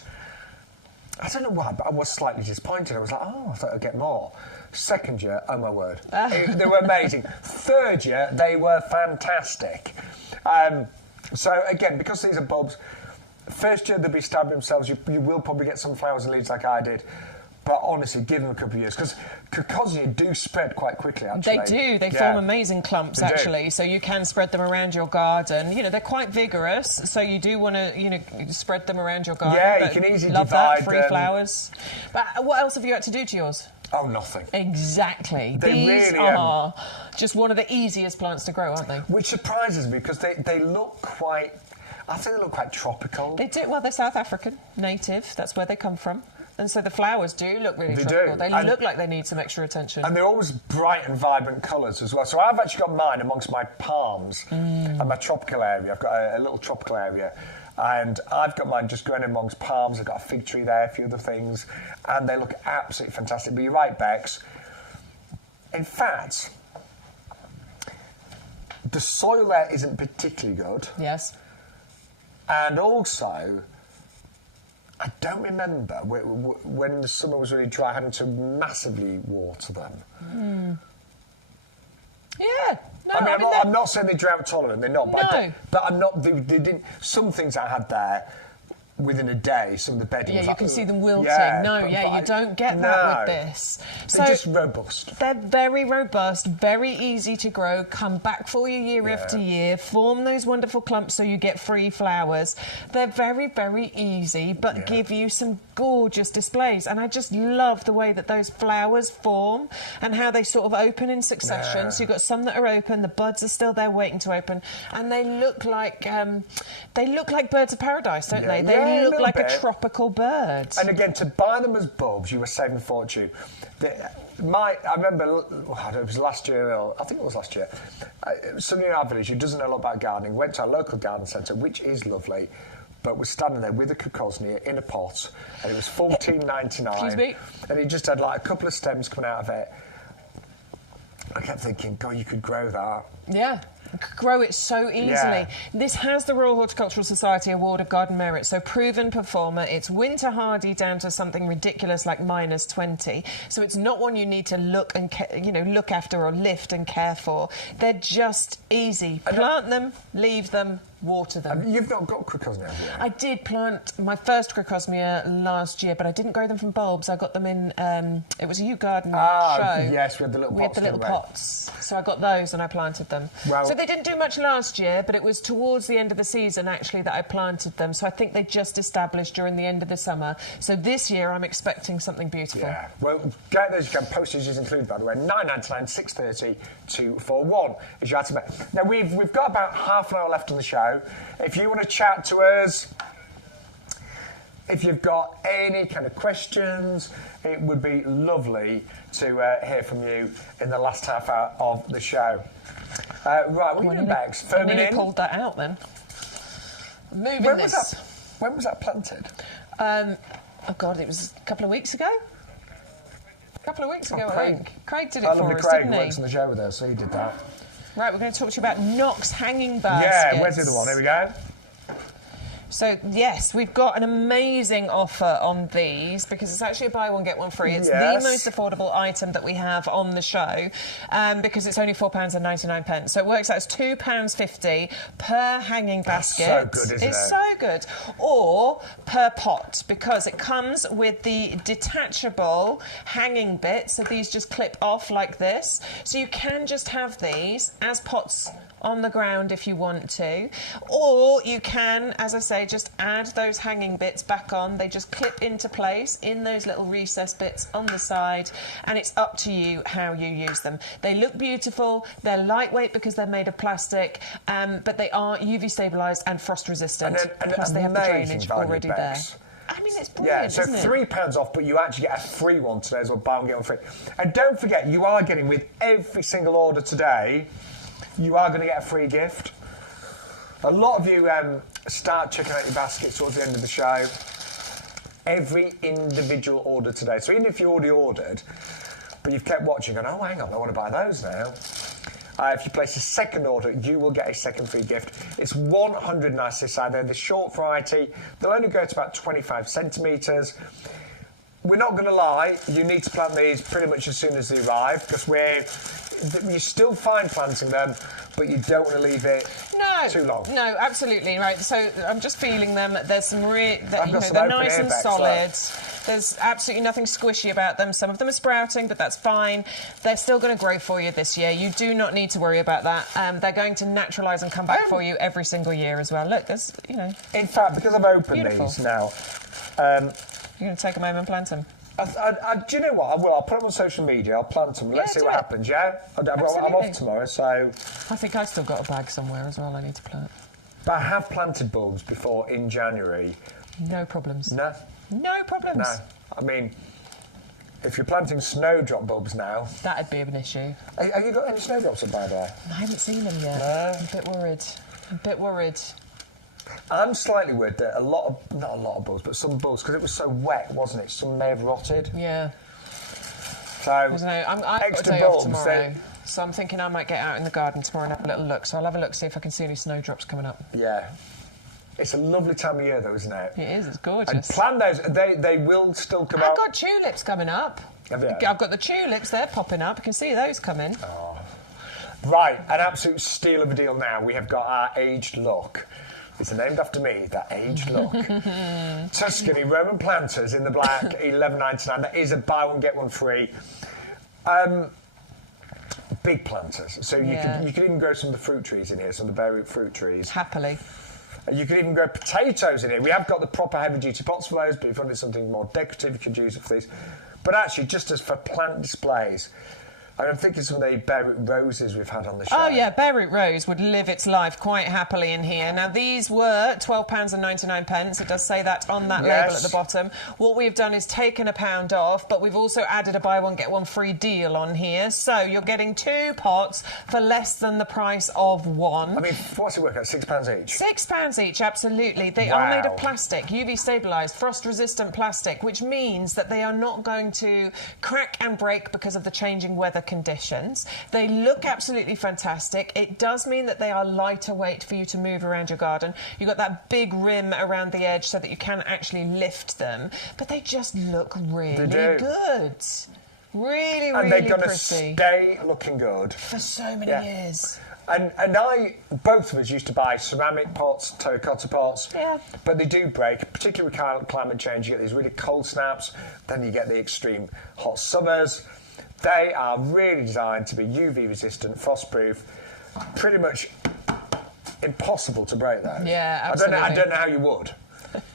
I don't know why, but I was slightly disappointed. I was like, oh, I thought I'd get more. Second year, oh my word, they were amazing. Third year, they were fantastic. So again, because these are bulbs, first year they'll be stabbing themselves. You will probably get some flowers and leaves like I did. But honestly, give them a couple of years, because Crocosmia do spread quite quickly, actually. They do. They form amazing clumps, actually. So you can spread them around your garden. You know, they're quite vigorous, so you do want to, you know, spread them around your garden. Yeah, you can easily love divide that, free flowers. But what else have you had to do to yours? Oh, nothing. Exactly. These really are just one of the easiest plants to grow, aren't they? Which surprises me, because they look quite... I think they look quite tropical. They do. Well, they're South African, native. That's where they come from. And so the flowers do look really tropical. They look like they need some extra attention. And they're always bright and vibrant colours as well. So I've actually got mine amongst my palms and my tropical area. I've got a little tropical area. And I've got mine just growing amongst palms. I've got a fig tree there, a few other things. And they look absolutely fantastic. But you're right, Bex. In fact, the soil there isn't particularly good. Yes. And also... I don't remember when the summer was really dry having to massively water them. Yeah. No, I mean, I'm not saying they're drought tolerant, they're not. But, but I'm not. They didn't. Some things I had there within a day, some of the bedding. Yeah, you can see them wilting. Yeah, you don't get that with this. They're just robust. They're very robust, very easy to grow, come back for you year after year, form those wonderful clumps so you get free flowers. They're very, very easy, but give you some gorgeous displays. And I just love the way that those flowers form and how they sort of open in succession. So you've got some that are open, the buds are still there waiting to open, and they look like birds of paradise, don't they? They look like a tropical bird. And again, to buy them as bulbs, you were saving a fortune. I remember, I don't know, it was last year, or I think it was last year, somebody in our village who doesn't know a lot about gardening went to our local garden centre, which is lovely, but was standing there with a Crocosmia in a pot, and it was $14.99. Excuse me? And he just had like a couple of stems coming out of it. I kept thinking, God, you could grow that. Yeah. Grow it so easily. This has the Royal Horticultural Society Award of Garden Merit, so proven performer. It's winter hardy down to something ridiculous like -20. So it's not one you need to look after or lift and care for. They're just easy. Plant them, leave them, water them. You've not got crocosmia, have you? I did plant my first crocosmia last year, but I didn't grow them from bulbs. I got them in, it was a YouGarden show. Yes, we had the little pots. We had the little pots. So I got those and I planted them. Well, so they didn't do much last year, but it was towards the end of the season, actually, that I planted them. So I think they just established during the end of the summer. So this year, I'm expecting something beautiful. Yeah. Well, get those. You can postage is included, by the way. $9.99, $6.30, $241 is your item. Now, we've got about half an hour left on the show. If you want to chat to us, if you've got any kind of questions, it would be lovely to hear from you in the last half hour of the show. Right, what are you doing, Bex? Firming in? Pulled that out then. Moving this. When was that planted? Oh, God, it was a couple of weeks ago. A couple of weeks ago, I think. Craig did it for us, didn't he? Craig works on the show with us, so he did that. Right, we're going to talk to you about Knox hanging baskets. Yeah, where's the other one? Here we go. So, yes, we've got an amazing offer on these because it's actually a buy one, get one free. It's the most affordable item that we have on the show because it's only £4.99. So it works out as £2.50 per hanging basket. So good, isn't it? It's so good. Or per pot because it comes with the detachable hanging bit. So these just clip off like this. So you can just have these as pots on the ground if you want to, or you can, as I say, just add those hanging bits back on. They just clip into place in those little recess bits on the side, and it's up to you how you use them. They look beautiful, they're lightweight because they're made of plastic, but they are UV stabilised and frost resistant, plus they have the drainage already there. I mean, it's brilliant, so isn't it? £3 off, but you actually get a free one today as well, buy one, get one free. And don't forget, you are getting, with every single order today, you are going to get a free gift. A lot of you start checking out your baskets towards the end of the show. Every individual order today. So even if you already ordered, but you've kept watching and, oh, hang on, I want to buy those now. If you place a second order, you will get a second free gift. It's 100 nice inside there. The short variety, they'll only go to about 25 centimetres. We're not going to lie, you need to plant these pretty much as soon as they arrive because you're still fine planting them, but you don't want to leave it too long. No, absolutely, right. So I'm just feeling them. There's some they're nice and solid. There's absolutely nothing squishy about them. Some of them are sprouting, but that's fine. They're still going to grow for you this year. You do not need to worry about that. They're going to naturalise and come back for you every single year as well. Look, there's, In fact, because I've opened these now... You're going to take them home and plant them? Do you know what? I will. I'll put them on social media. I'll plant them. Let's see what happens, yeah? I'm off tomorrow, so... I think I've still got a bag somewhere as well I need to plant. But I have planted bulbs before in January. No problems. No? No problems. No. I mean, if you're planting snowdrop bulbs now... That'd be an issue. Have you got any snowdrops up by there? I haven't seen them yet. No? I'm a bit worried. I'm slightly worried that not a lot of bulbs, but some bulbs, because it was so wet, wasn't it? Some may have rotted. Yeah. So, I don't know. I've got a day off tomorrow, so I'm thinking I might get out in the garden tomorrow and have a little look. So I'll have a look, see if I can see any snowdrops coming up. Yeah. It's a lovely time of year, though, isn't it? It is. It's gorgeous. And plan those. They will still come out. I've got tulips coming up. Have you? I've got the tulips. They're popping up. You can see those coming. Oh. Right. An absolute steal of a deal now. We have got our aged look. It's named after me, that aged look. Tuscany Roman planters in the black, $11.99. That is a buy one, get one free. Big planters. So you can even grow some of the fruit trees in here, some of the bare root fruit trees. Happily. You could even grow potatoes in here. We have got the proper heavy-duty pots for those, but if you wanted something more decorative, you could use it for these. But actually, just as for plant displays, I'm thinking some of the bare root roses we've had on the show. Oh, yeah, bare root rose would live its life quite happily in here. Now, these were £12.99. It does say that on that label at the bottom. What we've done is taken £1 off, but we've also added a buy one, get one free deal on here. So you're getting 2 pots for less than the price of one. I mean, what's it work out? £6 each? £6 each, absolutely. They are made of plastic, UV stabilised, frost-resistant plastic, which means that they are not going to crack and break because of the changing weather conditions. They look absolutely fantastic. It does mean that they are lighter weight for you to move around your garden. You've got that big rim around the edge so that you can actually lift them, but they just look really good. Really, really pretty. And they're going to stay looking good. For so many years. And both of us used to buy ceramic pots, terracotta pots. Yeah. But they do break, particularly with climate change. You get these really cold snaps, then you get the extreme hot summers. They are really designed to be UV resistant, frost-proof, pretty much impossible to break those. Yeah, absolutely. I don't know how you would.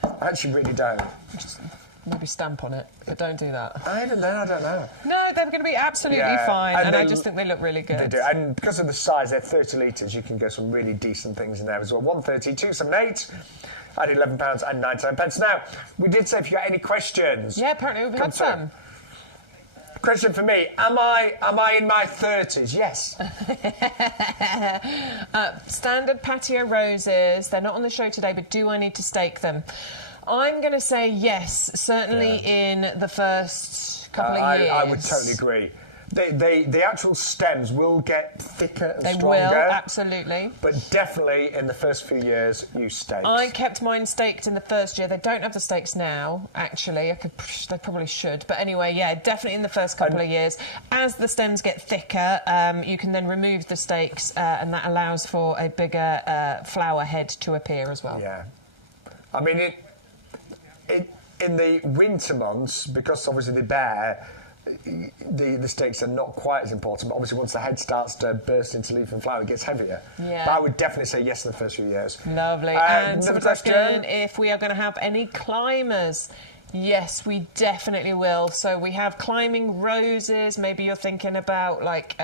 I actually really don't. Just maybe stamp on it, but don't do that. I don't know. No, they're going to be absolutely fine, and I just think they look really good. They do, and because of the size, they're 30 litres, you can get some really decent things in there as well. 130, 278, at £11.99. Now, we did say if you got any questions. Yeah, apparently we've had some. Question for me: Am I in my 30s? Yes. Standard patio roses. They're not on the show today, but do I need to stake them? I'm going to say yes, certainly in the first couple of years. I would totally agree. The actual stems will get thicker and stronger. They will, absolutely. But definitely in the first few years, use stakes. I kept mine staked in the first year. They don't have the stakes now, actually. They probably should. But anyway, yeah, definitely in the first couple of years. As the stems get thicker, you can then remove the stakes, and that allows for a bigger flower head to appear as well. Yeah. I mean, in the winter months, because obviously they're bare, the stakes are not quite as important, but obviously once the head starts to burst into leaf and flower, it gets heavier. Yeah. But I would definitely say yes in the first few years. Lovely. And another someone's question? asking if we are going to have any climbers. Yes, we definitely will. So we have climbing roses. Maybe you're thinking about like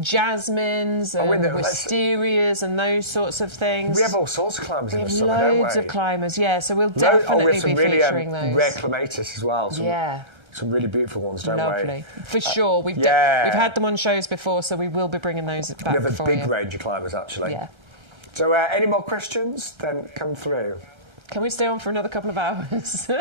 jasmines and wisterias and those sorts of things. We have all sorts of climbers in the summer, don't we? don't Loads we? of climbers, yeah. So we'll definitely be featuring those. Rare clematis as well. Some really beautiful ones, don't we? Lovely. For sure. We've had them on shows before, so we will be bringing those back for you. We have a big range of climbers, actually. Yeah. So any more questions? Then come through. Can we stay on for another couple of hours? Do you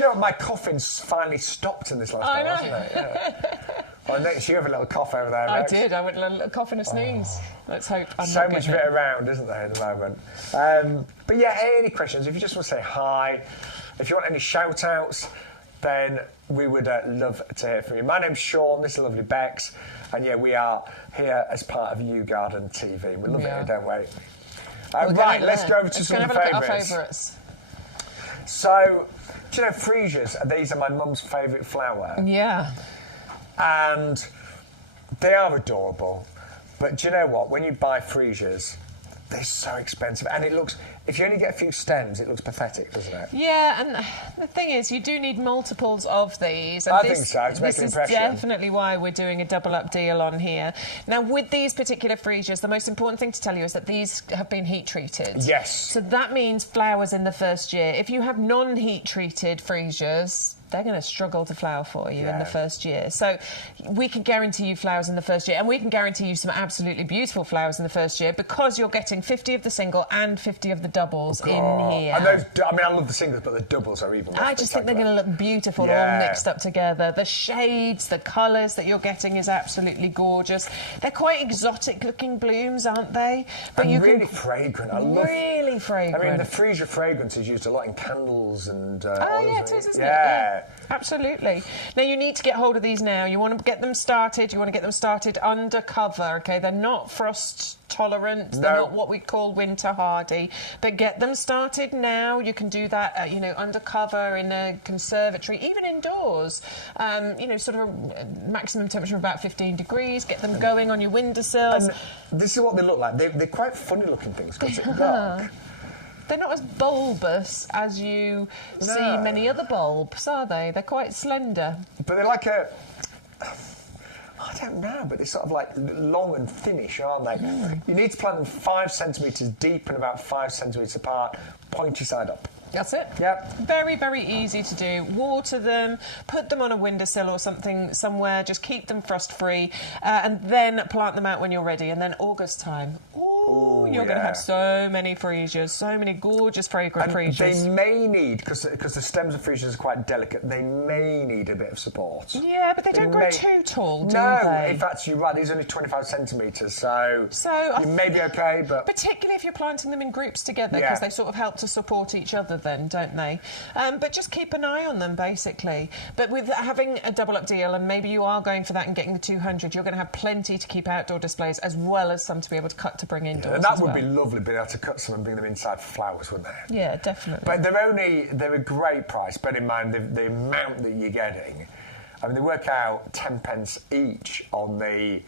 know what? My coughing's finally stopped in this last hour, hasn't it? Yeah. Well, next you have a little cough over there, I Rex. did. I went a little cough and a sneeze. Let's hope I'm so not much of it around, isn't there, at the moment? But yeah, any questions? If you just want to say hi, if you want any shout-outs, then we would love to hear from you. My name's Shaun, this is lovely Bex, and yeah, we are here as part of YouGarden TV. We love it here, don't we? Right, let's go over to some of the favourites. So, do you know freesias? These are my mum's favourite flower. Yeah. And they are adorable. But do you know what? When you buy freesias, they're so expensive. And it looks, if you only get a few stems, it looks pathetic, doesn't it? Yeah, and the thing is, you do need multiples of these. And I think so, to make an impression. This is definitely why we're doing a double-up deal on here. Now, with these particular freesias, the most important thing to tell you is that these have been heat-treated. Yes. So that means flowers in the first year. If you have non-heat-treated freesias, they're going to struggle to flower for you in the first year. So we can guarantee you flowers in the first year, and we can guarantee you some absolutely beautiful flowers in the first year because you're getting 50 of the single and 50 of the doubles in here. And those, I mean, I love the singles, but the doubles are even more I just think they're going to look beautiful all mixed up together. The shades, the colours that you're getting is absolutely gorgeous. They're quite exotic-looking blooms, aren't they? But and really fragrant. I love really fragrant. I mean, the freesia fragrance is used a lot in candles and yeah, it is, isn't it? Yeah. Absolutely. Now, you need to get hold of these now. You want to get them started. You want to get them started under cover, OK? They're not frost tolerant. They're not what we call winter hardy. But get them started now. You can do that, you know, under cover in a conservatory, even indoors. You know, sort of a maximum temperature of about 15 degrees. Get them going on your windowsills. And this is what they look like. They're quite funny-looking things because it's dark. They're not as bulbous as you see many other bulbs, are they? They're quite slender. But they're like I don't know, but they're sort of like long and thinnish, aren't they? You need to plant them 5 centimetres deep and about 5 centimetres apart, pointy side up. That's it. Yep. Very, very easy to do. Water them, put them on a windowsill or something somewhere, just keep them frost-free, and then plant them out when you're ready. And then August time. Ooh, Ooh, you're going to have so many freesias, so many gorgeous fragrant freesias. They may need, because the stems of freesias are quite delicate, they may need a bit of support. Yeah, but they don't grow too tall, do no, they? in fact, you're right, these are only 25 centimetres, so you may be okay, but... Particularly if you're planting them in groups together, because they sort of help to support each other then, don't they? But just keep an eye on them, basically. But with having a double-up deal, and maybe you are going for that and getting the 200, you're going to have plenty to keep outdoor displays, as well as some to be able to cut to bring indoors. And that would be lovely, being able to cut some and bring them inside for flowers, wouldn't they? Yeah, definitely. But they're a great price, bear in mind the amount that you're getting. I mean, they work out 10 pence each on the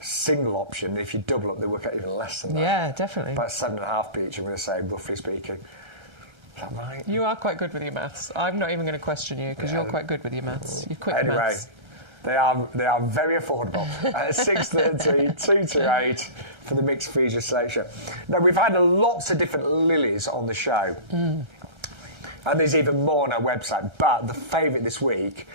single option. If you double up, they work out even less than that. Yeah, definitely. About 7.5p each, I'm going to say, roughly speaking. Is that right? You are quite good with your maths. I'm not even going to question you, because you're quite good with your maths. You're quick maths. They are very affordable. 6.30, 228 for the mixed freesia selection. Now, we've had lots of different lilies on the show. And there's even more on our website. But the favourite this week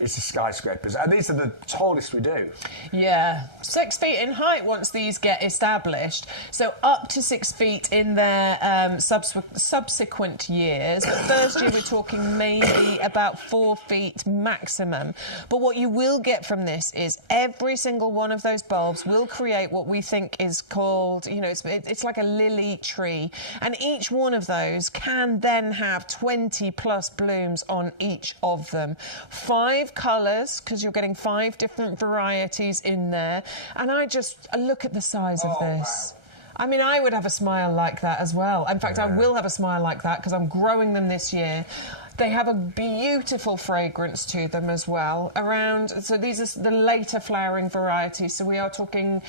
is the skyscrapers. And these are the tallest we do. Yeah, 6 feet in height once these get established. So up to 6 feet in their subsequent years. But first year we're talking maybe about 4 feet maximum. But what you will get from this is every single one of those bulbs will create what we think is called, you know, it's like a lily tree. And each one of those can then have 20 plus blooms on each of them. 5 colours, because you're getting 5 different varieties in there. And I look at the size of this. Wow. I mean, I would have a smile like that as well. In fact, I will have a smile like that because I'm growing them this year. They have a beautiful fragrance to them as well. So these are the later flowering varieties. So we are talking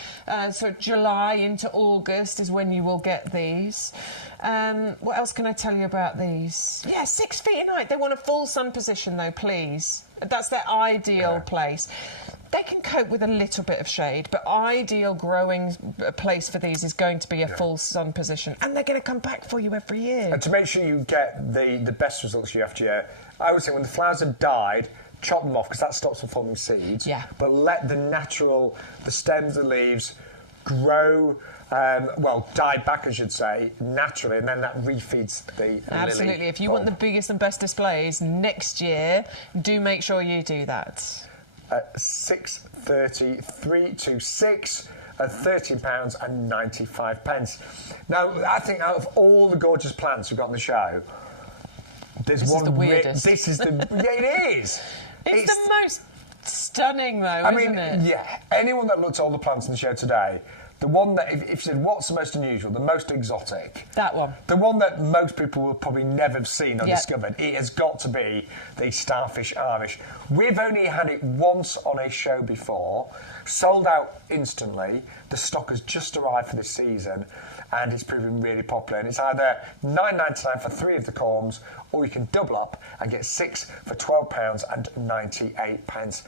sort of July into August is when you will get these. What else can I tell you about these? Yeah, 6 feet in height. They want a full sun position though, please. That's their ideal place. They can cope with a little bit of shade, but ideal growing place for these is going to be a full sun position, and they're going to come back for you every year. And to make sure you get the best results year after year, I would say when the flowers have died, chop them off because that stops them forming seeds. Yeah. But let the stems, the leaves, grow. Die back, I should say, naturally, and then that refeeds the Absolutely. lily If you bulb. want the biggest and best displays next year, do make sure you do that. 6.30, 3 to 6 at £13.95. Now, I think out of all the gorgeous plants we've got on the show, this is the weirdest. This is the it is. It's the most stunning, though, isn't it? Yeah. Anyone that looked at all the plants in the show today. The one that, if you said, what's the most unusual, the most exotic? That one. The one that most people will probably never have seen or discovered, it has got to be the Starfish Irish. We've only had it once on a show before, sold out instantly. The stock has just arrived for this season, and it's proving really popular. And it's either £9.99 for 3 of the corms, or you can double up and get 6 for £12.98.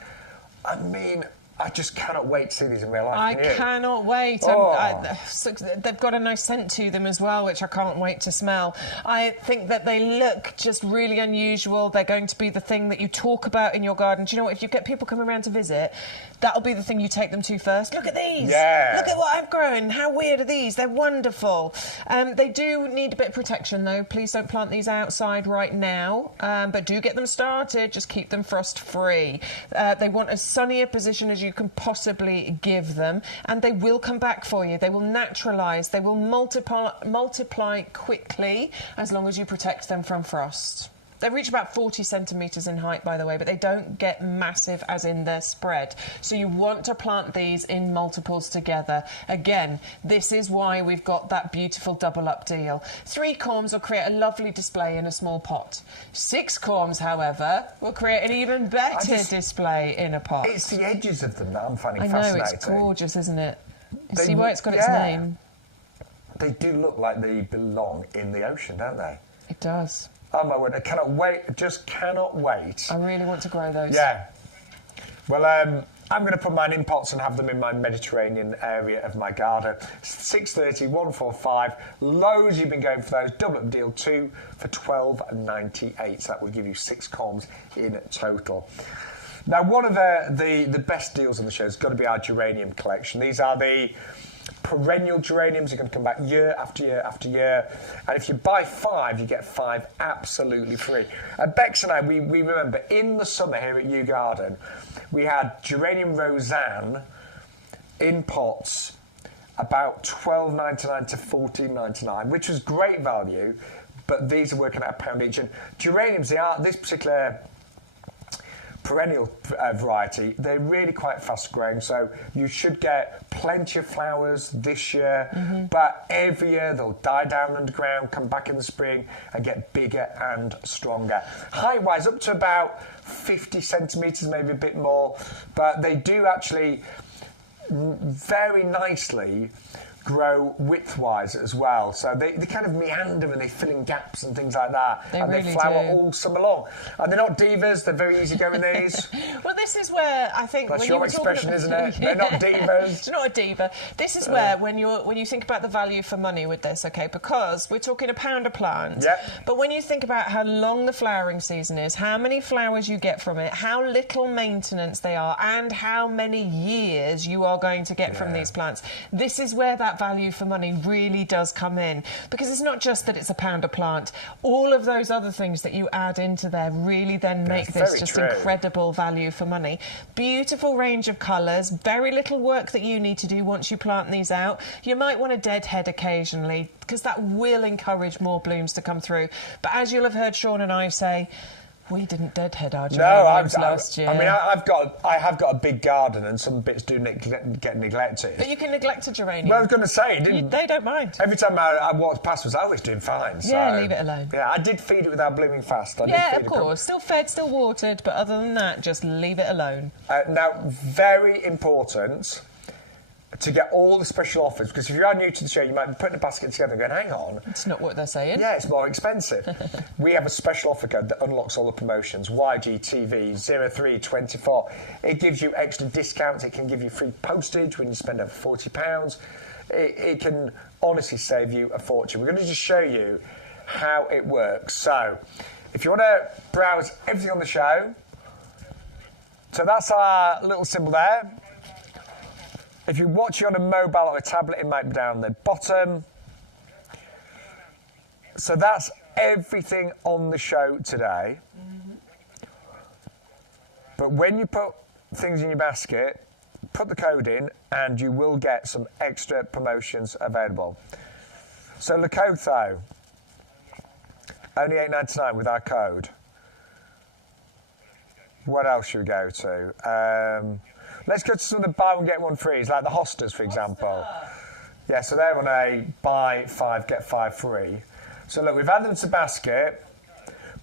I mean, I just cannot wait to see these in real life. I cannot wait. They've got a nice scent to them as well, which I can't wait to smell. I think that they look just really unusual. They're going to be the thing that you talk about in your garden. Do you know what? If you get people coming around to visit, that'll be the thing you take them to first. Look at these. Yeah. Look at what I've grown. How weird are these? They're wonderful. They do need a bit of protection, though. Please don't plant these outside right now, but do get them started. Just keep them frost-free. They want as sunny a position as you can possibly give them, and they will come back for you. They will naturalise. They will multiply quickly as long as you protect them from frost. They reach about 40 centimetres in height, by the way, but they don't get massive as in their spread. So you want to plant these in multiples together. Again, this is why we've got that beautiful double-up deal. 3 corms will create a lovely display in a small pot. 6 corms, however, will create an even better display in a pot. It's the edges of them that I'm finding fascinating. I know, it's gorgeous, isn't it? See why it's got its name? They do look like they belong in the ocean, don't they? It does. Oh my word, I cannot wait. Just cannot wait. I really want to grow those. Yeah. Well, I'm going to put mine in pots and have them in my Mediterranean area of my garden. 6.30, 145. Loads you've been going for those. Double up deal 2 for £12.98. So that will give you 6 corms in total. Now, one of the best deals on the show has got to be our geranium collection. These are the Perennial geraniums are going to come back year after year after year. And if you buy 5, you get 5 absolutely free. Bex and I, we remember in the summer here at YouGarden, we had geranium Roseanne in pots about $12.99 to $14.99, which was great value, but these are working at £1 each. And geraniums, this particular perennial variety, they're really quite fast growing, so you should get plenty of flowers this year, but every year they'll die down underground, come back in the spring and get bigger and stronger. Height-wise, up to about 50 centimetres, maybe a bit more, but they do actually very nicely grow width-wise as well. So they kind of meander and they fill in gaps and things like that. They flower all summer long. And they're not divas, they're very easy going, these. Well, this is where I think... That's your expression, isn't it? They're not divas. It's not a diva. This is where, when you think about the value for money with this, OK, because we're talking £1 a plant, but when you think about how long the flowering season is, how many flowers you get from it, how little maintenance they are, and how many years you are going to get from these plants, this is where that value for money really does come in, because it's not just that it's £1 a plant. All of those other things that you add into there really then make this just incredible value for money. Beautiful range of colours, very little work that you need to do once you plant these out. You might want a deadhead occasionally, because that will encourage more blooms to come through. But as you'll have heard Shaun and I say, we didn't deadhead our geraniums last year. I mean, I have got a big garden, and some bits do get neglected. But you can neglect a geranium. Well, I was going to say, they don't mind. Every time I walked past, was always doing fine. So, yeah, leave it alone. Yeah, I did feed it without blooming fast. Of course, still fed, still watered, but other than that, just leave it alone. Now, very important to get all the special offers, because if you are new to the show, you might be putting a basket together and going, hang on. It's not what they're saying. Yeah, it's more expensive. We have a special offer code that unlocks all the promotions, YGTV 0324. It gives you extra discounts. It can give you free postage when you spend over £40. It can honestly save you a fortune. We're going to just show you how it works. So, if you want to browse everything on the show, so that's our little symbol there. If you're watching on a mobile or a tablet, it might be down the bottom. So that's everything on the show today. But when you put things in your basket, put the code in and you will get some extra promotions available. So Lakotho, only $8.99 with our code. What else should we go to? Let's go to some of the buy one get one frees, like the Hostas, for example. Yeah, so they're on a buy 5 get 5 free. So look, we've added them to basket,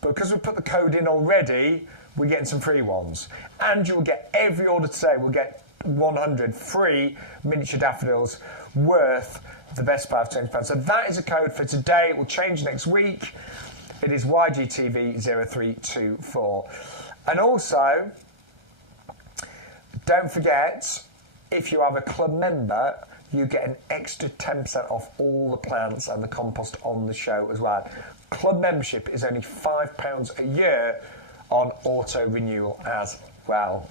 but because we put the code in already, we're getting some free ones. And you'll get every order today, we'll get 100 free miniature daffodils worth the best part of £20. So that is a code for today. It will change next week. It is YGTV 0324. And also, don't forget, if you have a club member, you get an extra 10% off all the plants and the compost on the show as well. Club membership is only £5 a year on auto renewal as well.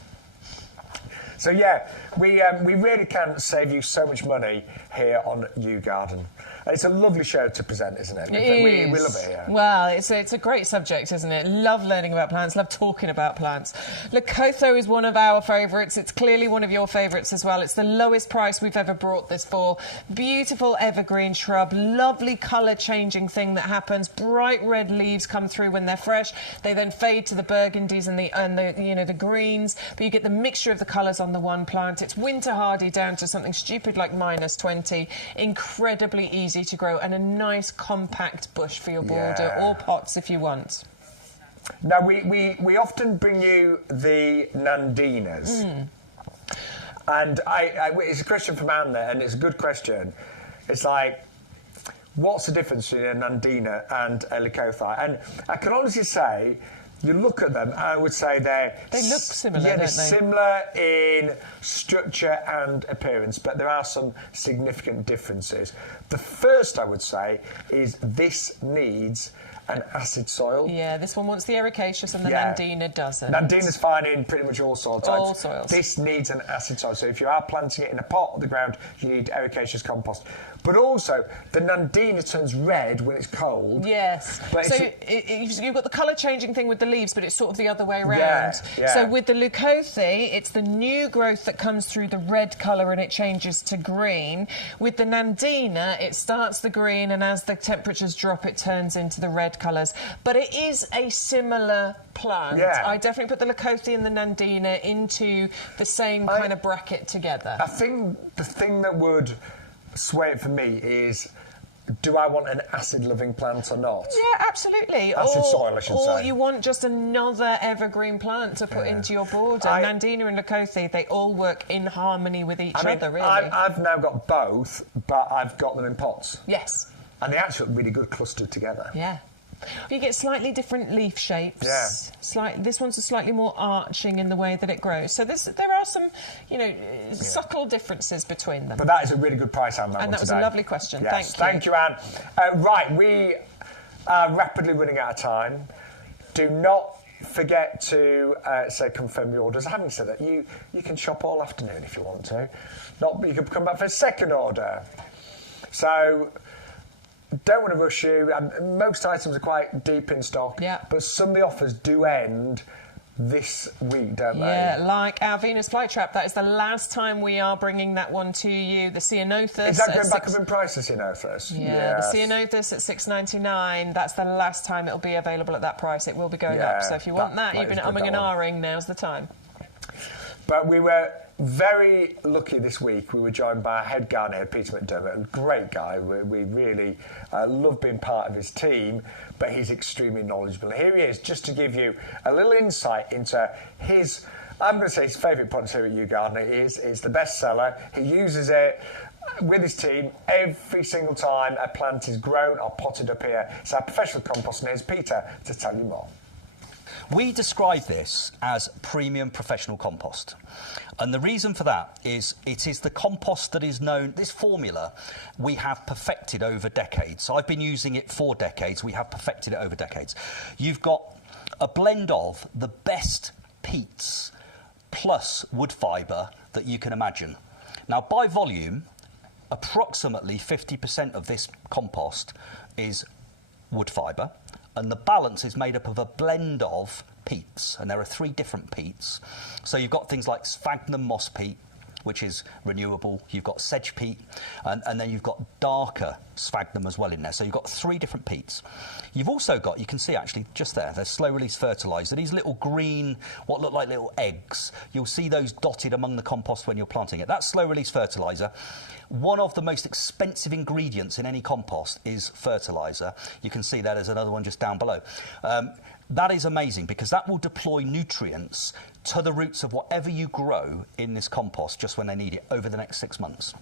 So yeah, we really can save you so much money here on YouGarden. And it's a lovely show to present, isn't it? We love it here. Well, it's a great subject, isn't it? Love learning about plants, love talking about plants. Lakotho is one of our favourites. It's clearly one of your favourites as well. It's the lowest price we've ever brought this for. Beautiful evergreen shrub, lovely colour-changing thing that happens. Bright red leaves come through when they're fresh. They then fade to the burgundies and the greens, but you get the mixture of the colours on the one plant. It's winter hardy down to something stupid like -20. Incredibly easy to grow, and a nice compact bush for your border or pots if you want. Now we often bring you the Nandinas, and it's a question from Anne there, and it's a good question. It's like, what's the difference between a Nandina and a Lakotho? And I can honestly say, you look at them, I would say they look similar, yeah, don't they're they? similar in structure and appearance, but there are some significant differences. The first, I would say, is this needs an acid soil. Yeah, this one wants the ericaceous and the Nandina doesn't. Nandina's fine in pretty much all soil types. All soils. This needs an acid soil. So if you are planting it in a pot on the ground, you need ericaceous compost. But also, the Nandina turns red when it's cold. Yes. But so you've got the colour changing thing with the leaves, but it's sort of the other way around. Yeah. So with the leucothe, it's the new growth that comes through the red colour and it changes to green. With the Nandina, it starts the green and as the temperatures drop, it turns into the red colours. But it is a similar plant. Yeah. I definitely put the leucothe and the Nandina into the same kind of bracket together. I think the thing that would sway it for me is, do I want an acid-loving plant or not? Yeah, absolutely. Acid soil, I should say. Or you want just another evergreen plant to put into your border. Nandina and leucothe, they all work in harmony with each other, really. I've now got both, but I've got them in pots. Yes. And they actually look really good clustered together. Yeah. You get slightly different leaf shapes. Yeah. This one's slightly more arching in the way that it grows. So there are some, subtle differences between them. But that is a really good price on that one And that was today. a lovely question. Yes, Thank you. Thank you, Anne. Right, we are rapidly running out of time. Do not forget to confirm your orders. Having said that, you can shop all afternoon if you want to. You can come back for a second order. So don't want to rush you. Most items are quite deep in stock, but some of the offers do end this week, don't they? Yeah, like our Venus flytrap. That is the last time we are bringing that one to you. The Ceanothus. Is that going back up in price, the Ceanothus? Yeah, the Ceanothus at $6.99. That's the last time it'll be available at that price. It will be going up. So if you want that you've been umming and ahhing, now's the time. But we were very lucky this week. We were joined by our head gardener, Peter McDermott, a great guy. We really love being part of his team, but he's extremely knowledgeable. Here he is, just to give you a little insight into his, I'm going to say his favourite product here at YouGarden. It's the bestseller. He uses it with his team every single time a plant is grown or potted up here. It's our professional compost, and here's Peter to tell you more. We describe this as premium professional compost. And the reason for that is it is the compost that is known, this formula we have perfected over decades. So I've been using it for decades. We have perfected it over decades. You've got a blend of the best peats plus wood fibre that you can imagine. Now, by volume, approximately 50% of this compost is wood fibre, and the balance is made up of a blend of peats, and there are 3 different peats. So you've got things like sphagnum moss peat, which is renewable. You've got sedge peat, and then you've got darker sphagnum as well in there. So you've got 3 different peats. You've also got, you can see actually just there, there's slow-release fertiliser. These little green, what look like little eggs, you'll see those dotted among the compost when you're planting it. That's slow-release fertiliser. One of the most expensive ingredients in any compost is fertiliser. You can see there's another one just down below. That is amazing because that will deploy nutrients to the roots of whatever you grow in this compost just when they need it over the next 6 months.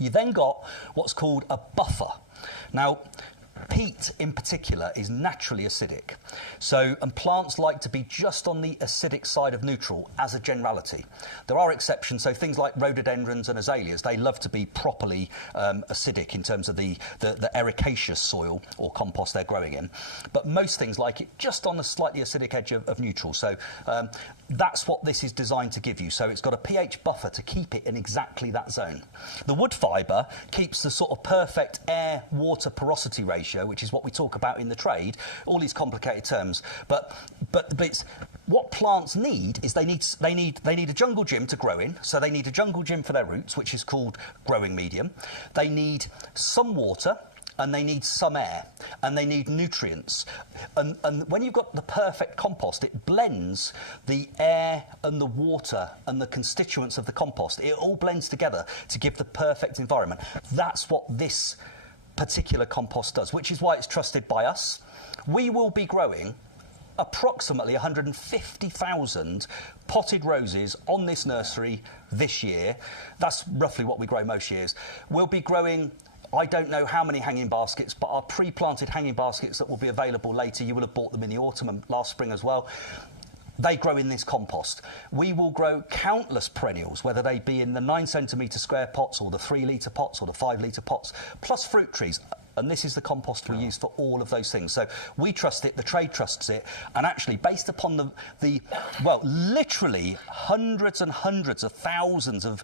You then got what's called a buffer. Now, peat in particular is naturally acidic. And plants like to be just on the acidic side of neutral as a generality. There are exceptions, so things like rhododendrons and azaleas, they love to be properly acidic in terms of the ericaceous soil or compost they're growing in. But most things like it just on the slightly acidic edge of neutral. So that's what this is designed to give you. So it's got a pH buffer to keep it in exactly that zone. The wood fibre keeps the sort of perfect air-water porosity ratio, which is what we talk about in the trade, all these complicated terms. But it's, what plants need is they need a jungle gym to grow in. So they need a jungle gym for their roots, which is called growing medium. They need some water, and they need some air, and they need nutrients. And when you've got the perfect compost, it blends the air and the water and the constituents of the compost. It all blends together to give the perfect environment. That's what this particular compost does, which is why it's trusted by us. We will be growing approximately 150,000 potted roses on this nursery this year. That's roughly what we grow most years. We'll be growing, I don't know how many hanging baskets, but our pre-planted hanging baskets that will be available later, you will have bought them in the autumn and last spring as well. They grow in this compost. We will grow countless perennials, whether they be in the 9 centimetre square pots or the 3 litre pots or the 5 litre pots, plus fruit trees. and this is the compost we use for all of those things. So we trust it, the trade trusts it, and actually based upon well, literally hundreds and hundreds of thousands of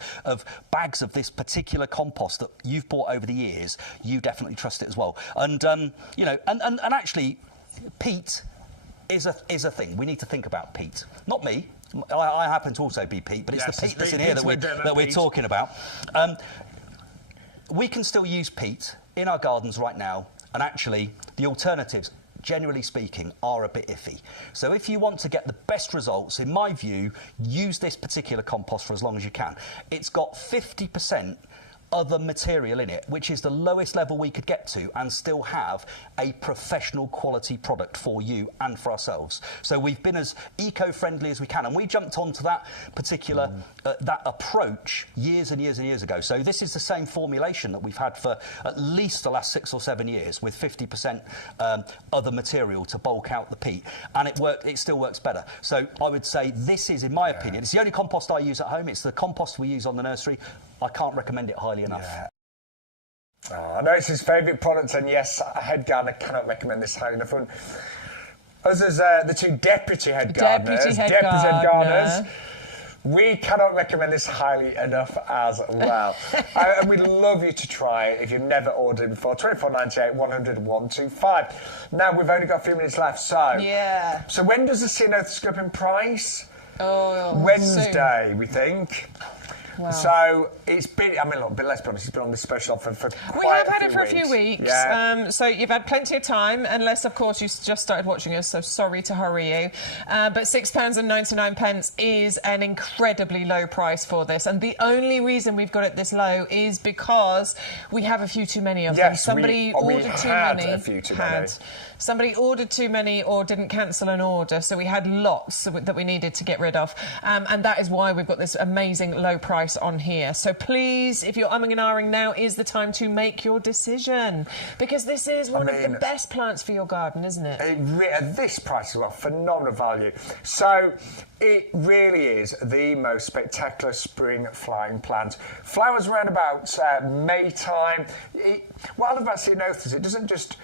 bags of this particular compost that you've bought over the years, you definitely trust it as well. And, you know, and actually, peat is a thing. We need to think about peat. Not me. I happen to also be peat, but it's the peat that's in here that we're talking about. We can still use peat in our gardens right now, and actually the alternatives, generally speaking, are a bit iffy. So if you want to get the best results, in my view, use this particular compost for as long as you can. It's got 50% other material in it, which is the lowest level we could get to and still have a professional quality product for you and for ourselves. So we've been as eco-friendly as we can, and we jumped onto that particular that approach years and years and years ago. So this is the same formulation that we've had for at least the last 6 or 7 years, with 50% other material to bulk out the peat, and it still works better. So I would say this is, in my opinion, it's the only compost I use at home. It's the compost we use on the nursery. I can't recommend it highly enough. Yeah. Oh, I know it's his favourite product, and yes, a head gardener cannot recommend this highly enough. And us as the two deputy head gardeners, we cannot recommend this highly enough as well. And we'd love you to try it if you've never ordered it before. 24.98, 100 125. Now we've only got a few minutes left, so So when does the ceanothus go up in price? Wednesday, soon. We think. Wow. So it's been, I mean, look, but let's be honest, it's been on this special offer for quite We have had it for weeks. a few weeks. Yeah. So you've had plenty of time, unless, of course, you just started watching us, so sorry to hurry you. But £6.99 is an incredibly low price for this. And the only reason we've got it this low is because we have a few too many of them. Somebody ordered too many. A few too many. Somebody ordered too many or didn't cancel an order, so we had lots that we needed to get rid of. And that is why we've got this amazing low price on here. So please, if you're umming and ahhing, now is the time to make your decision, because this is one of the best plants for your garden, isn't it? At this price as well, phenomenal value. So it really is the most spectacular spring flowering plant. Flowers around about May time. What I love about ceanothus, it doesn't just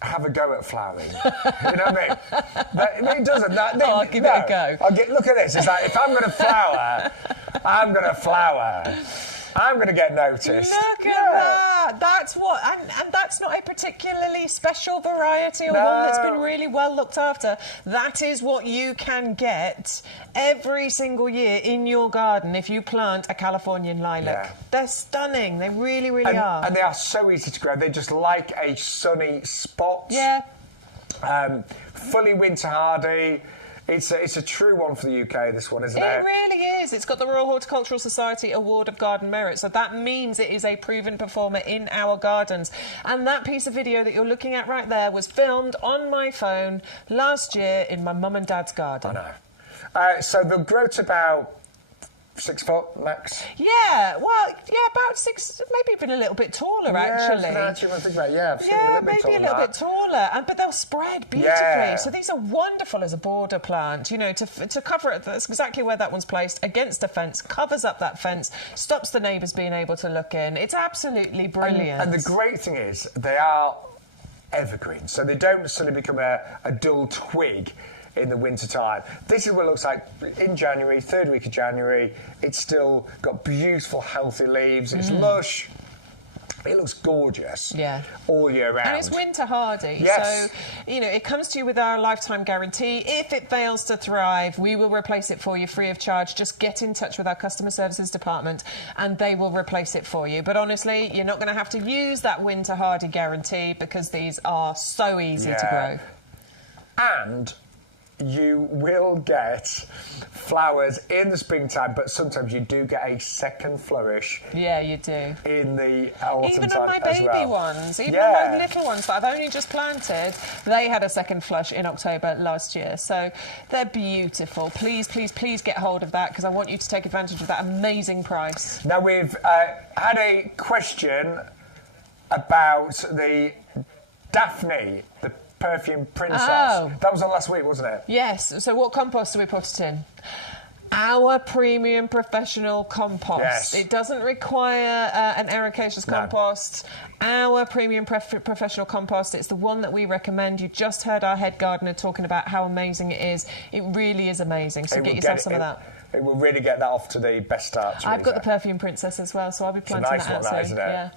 have a go at flowering. You know what I mean? It doesn't. I'll give it a go. Look at this. It's like, if I'm going to flower, I'm going to flower. I'm going to get noticed. Look at that. That's what. And that's not a particularly special variety or one that's been really well looked after. That is what you can get every single year in your garden if you plant a Californian lilac. Yeah. They're stunning. They really, really are. And they are so easy to grow. They're just like a sunny spot. Yeah. Fully winter hardy. It's a true one for the UK, this one, isn't it? It really is. It's got the Royal Horticultural Society Award of Garden Merit, so that means it is a proven performer in our gardens. And that piece of video that you're looking at right there was filmed on my phone last year in my mum and dad's garden. I know. So they'll grow to about 6 foot max. Yeah, well, about 6, maybe even a little bit taller, actually. Maybe a little bit taller, but they'll spread beautifully. Yeah. So these are wonderful as a border plant, you know, to cover it. That's exactly where that one's placed, against a fence, covers up that fence, stops the neighbours being able to look in. It's absolutely brilliant. And the great thing is, they are evergreen, so they don't suddenly become a dull twig in the winter time. This is what it looks like in January, 3rd week of January. It's still got beautiful, healthy leaves. It's lush. It looks gorgeous all year round. And it's winter hardy. Yes. So, you know, it comes to you with our lifetime guarantee. If it fails to thrive, we will replace it for you free of charge. Just get in touch with our customer services department and they will replace it for you. But honestly, you're not going to have to use that winter hardy guarantee because these are so easy to grow. And you will get flowers in the springtime, but sometimes you do get a second flourish. Yeah, you do. In the autumn even time on my baby ones, even on my little ones that I've only just planted, they had a second flush in October last year. So they're beautiful. Please, please, please get hold of that because I want you to take advantage of that amazing price. Now, we've had a question about the Daphne, the perfume princess. Oh. That was on last week, wasn't it? Yes. So what compost do we put it in? Our premium professional compost. Yes. It doesn't require an ericaceous compost. Our premium professional compost. It's the one that we recommend. You just heard our head gardener talking about how amazing it is. It really is amazing. So get yourself some of that. It will really get that off to the best start. I've got the Perfume Princess as well, so I'll be planting nice that out one, soon. isn't it? Yeah.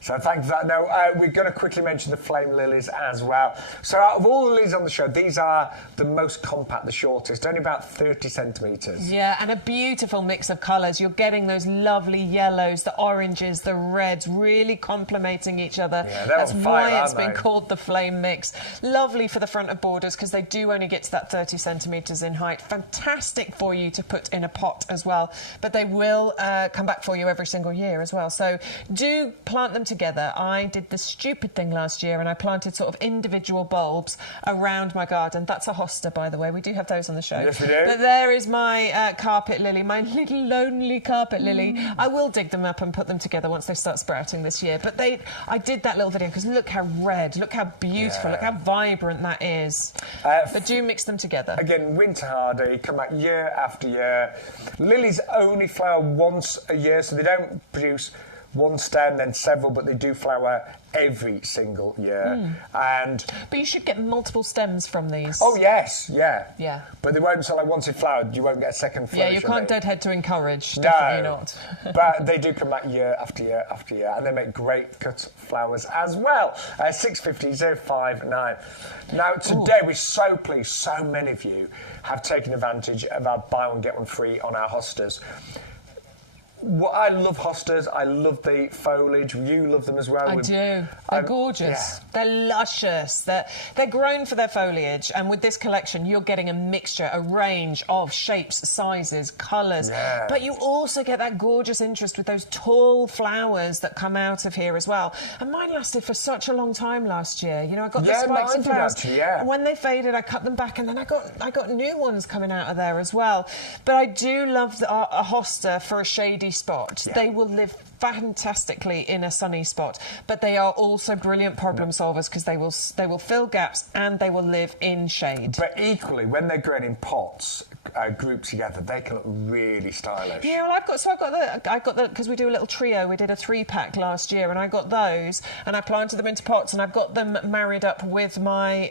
So thanks for that. Now, we're going to quickly mention the flame lilies as well. So out of all the lilies on the show, these are the most compact, the shortest, only about 30 centimetres. Yeah, and a beautiful mix of colours. You're getting those lovely yellows, the oranges, the reds, really complementing each other. Yeah, that's on fire, why it's aren't been they? called the flame mix. Lovely for the front of borders because they do only get to that 30 centimetres in height. Fantastic for you to put in a pot as well. But they will come back for you every single year as well. So do plant them together. I did this stupid thing last year and I planted sort of individual bulbs around my garden. That's a hosta, by the way. We do have those on the show. Yes, we do. But there is my carpet lily, my little lonely carpet lily. I will dig them up and put them together once they start sprouting this year. But I did that little video because look how red, look how beautiful, look how vibrant that is. But do mix them together. Again, winter hardy, come back year after year. Lilies only flower once a year, so they don't produce one stem, then several, but they do flower every single year. And but you should get multiple stems from these. oh yes, yeah. Yeah. But they won't, so like once it flowered, you won't get a second flourish. Yeah, you can't deadhead to encourage. No, Definitely not. But they do come back year after year after year, and they make great cut flowers as well. 650 059. Now today we're so pleased, so many of you have taken advantage of our buy one get one free on our hostas. I love hostas. I love the foliage. You love them as well. I do. They're gorgeous. Yeah. They're luscious. They're grown for their foliage. And with this collection, you're getting a mixture, a range of shapes, sizes, colours. Yeah. But you also get that gorgeous interest with those tall flowers that come out of here as well. And mine lasted for such a long time last year. You know, I got the spikes of flowers. Actually, yeah. And when they faded, I cut them back, and then I got new ones coming out of there as well. But I do love a hosta for a shady spot. Yeah. They will live fantastically in a sunny spot, but they are also brilliant problem solvers because they will fill gaps and they will live in shade. But equally, when they're grown in pots, grouped together, they can look really stylish. Yeah, well, I got the because we do a little trio. We did a 3-pack last year, and I got those, and I planted them into pots, and I've got them married up with my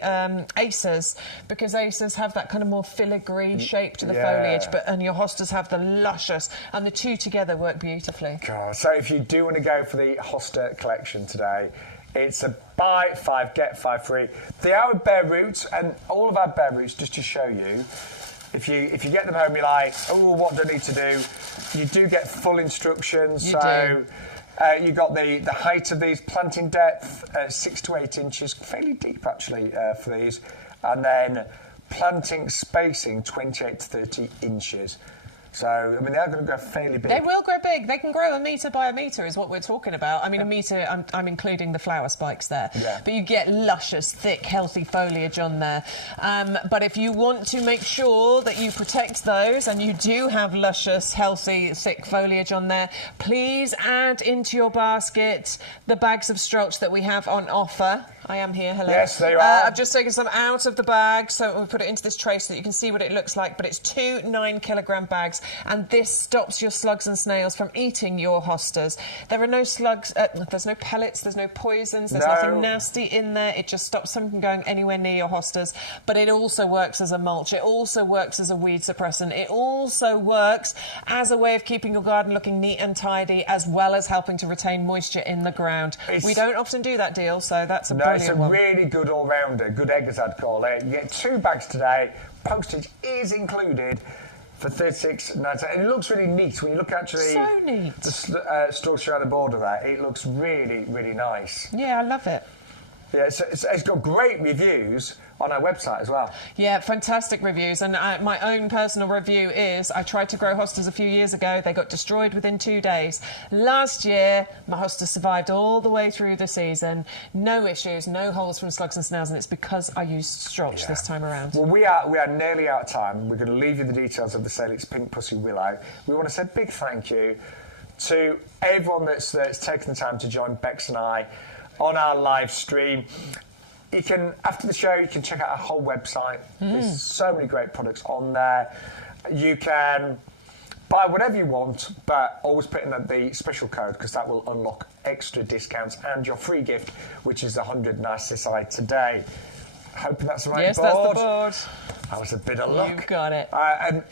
acers because acers have that kind of more filigree shape to the foliage, and your hostas have the luscious, and the two together work beautifully. God, so if you do want to go for the hosta collection today, it's a buy 5 get 5 free. They are with bare roots, and all of our bare roots, just to show you. If you get them home, you're like, oh, what do I need to do? You do get full instructions. You got the height of these, planting depth, 6 to 8 inches, fairly deep actually for these, and then planting spacing 28 to 30 inches. So, I mean, they're going to go fairly big. They will grow big. They can grow 1 metre by 1 metre is what we're talking about. I mean, 1 metre, I'm including the flower spikes there. Yeah. But you get luscious, thick, healthy foliage on there. But if you want to make sure that you protect those and you do have luscious, healthy, thick foliage on there, please add into your basket the bags of strulch that we have on offer. I am here, hello. Yes, there you are. I've just taken some out of the bag, so we put it into this tray so that you can see what it looks like, but it's 2 9-kilogram bags, and this stops your slugs and snails from eating your hostas. There are no slugs, there's no pellets, there's no poisons, there's nothing nasty in there. It just stops them from going anywhere near your hostas, but it also works as a mulch. It also works as a weed suppressant. It also works as a way of keeping your garden looking neat and tidy, as well as helping to retain moisture in the ground. We don't often do that deal, so that's a it's a really good all-rounder, good egg as I'd call it. You get 2 bags today, postage is included for $36.99. And it looks really neat when you look actually so neat. The storage around the border there. It looks really, really nice. Yeah, I love it. Yeah, it's got great reviews on our website as well. Yeah, fantastic reviews. And my own personal review is I tried to grow hostas a few years ago. They got destroyed within 2 days. Last year, my hostas survived all the way through the season. No issues, no holes from slugs and snails, and it's because I used strulch this time around. Well, we are nearly out of time. We're going to leave you the details of the sale. It's Pink Pussy Willow. We want to say a big thank you to everyone that's taken the time to join Bex and I on our live stream. You can, after the show, you can check out our whole website. There's so many great products on there. you can buy whatever you want, but always put in the special code because that will unlock extra discounts and your free gift, which is the 100 Narcissi today. Hoping that's the right yes, board. Yes, that's the board. That was a bit of luck. You've got it. And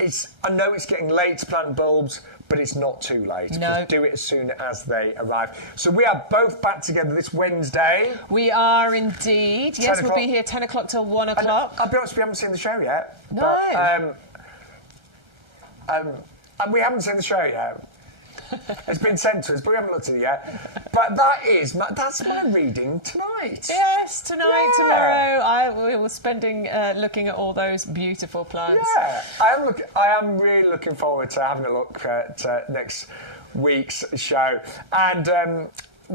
I know it's getting late to plant bulbs, but it's not too late. No. Just do it as soon as they arrive. So we are both back together this Wednesday. We are indeed. Yes, we'll be here 10 o'clock till 1 o'clock. I'll be honest, we haven't seen the show yet. No. And we haven't seen the show yet. It's been sent to us, but we haven't looked at it yet. But that's my reading tonight. Yes, tonight, tomorrow. We were spending looking at all those beautiful plants. Yeah, I am really looking forward to having a look at next week's show. And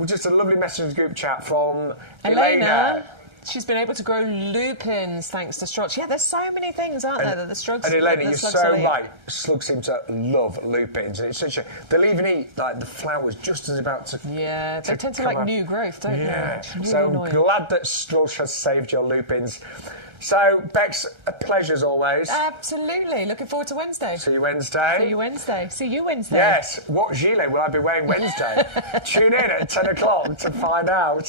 just a lovely message in the group chat from Elena. She's been able to grow lupins thanks to Strugs. Yeah, there's so many things, aren't there, that the Strugs... And Elena, you're so right. Slugs seem to love lupins. And it's they'll even eat, like, the flowers just as about to... Yeah, they tend to like new growth, don't they? Yeah. Really so annoying. Glad that Strugs has saved your lupins. So, Bex, a pleasure as always. Absolutely. Looking forward to Wednesday. See you Wednesday. See you Wednesday. See you Wednesday. Yes. What gilet will I be wearing Wednesday? Tune in at 10 o'clock to find out.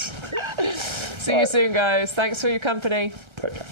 See you soon, guys. Thanks for your company. Take care.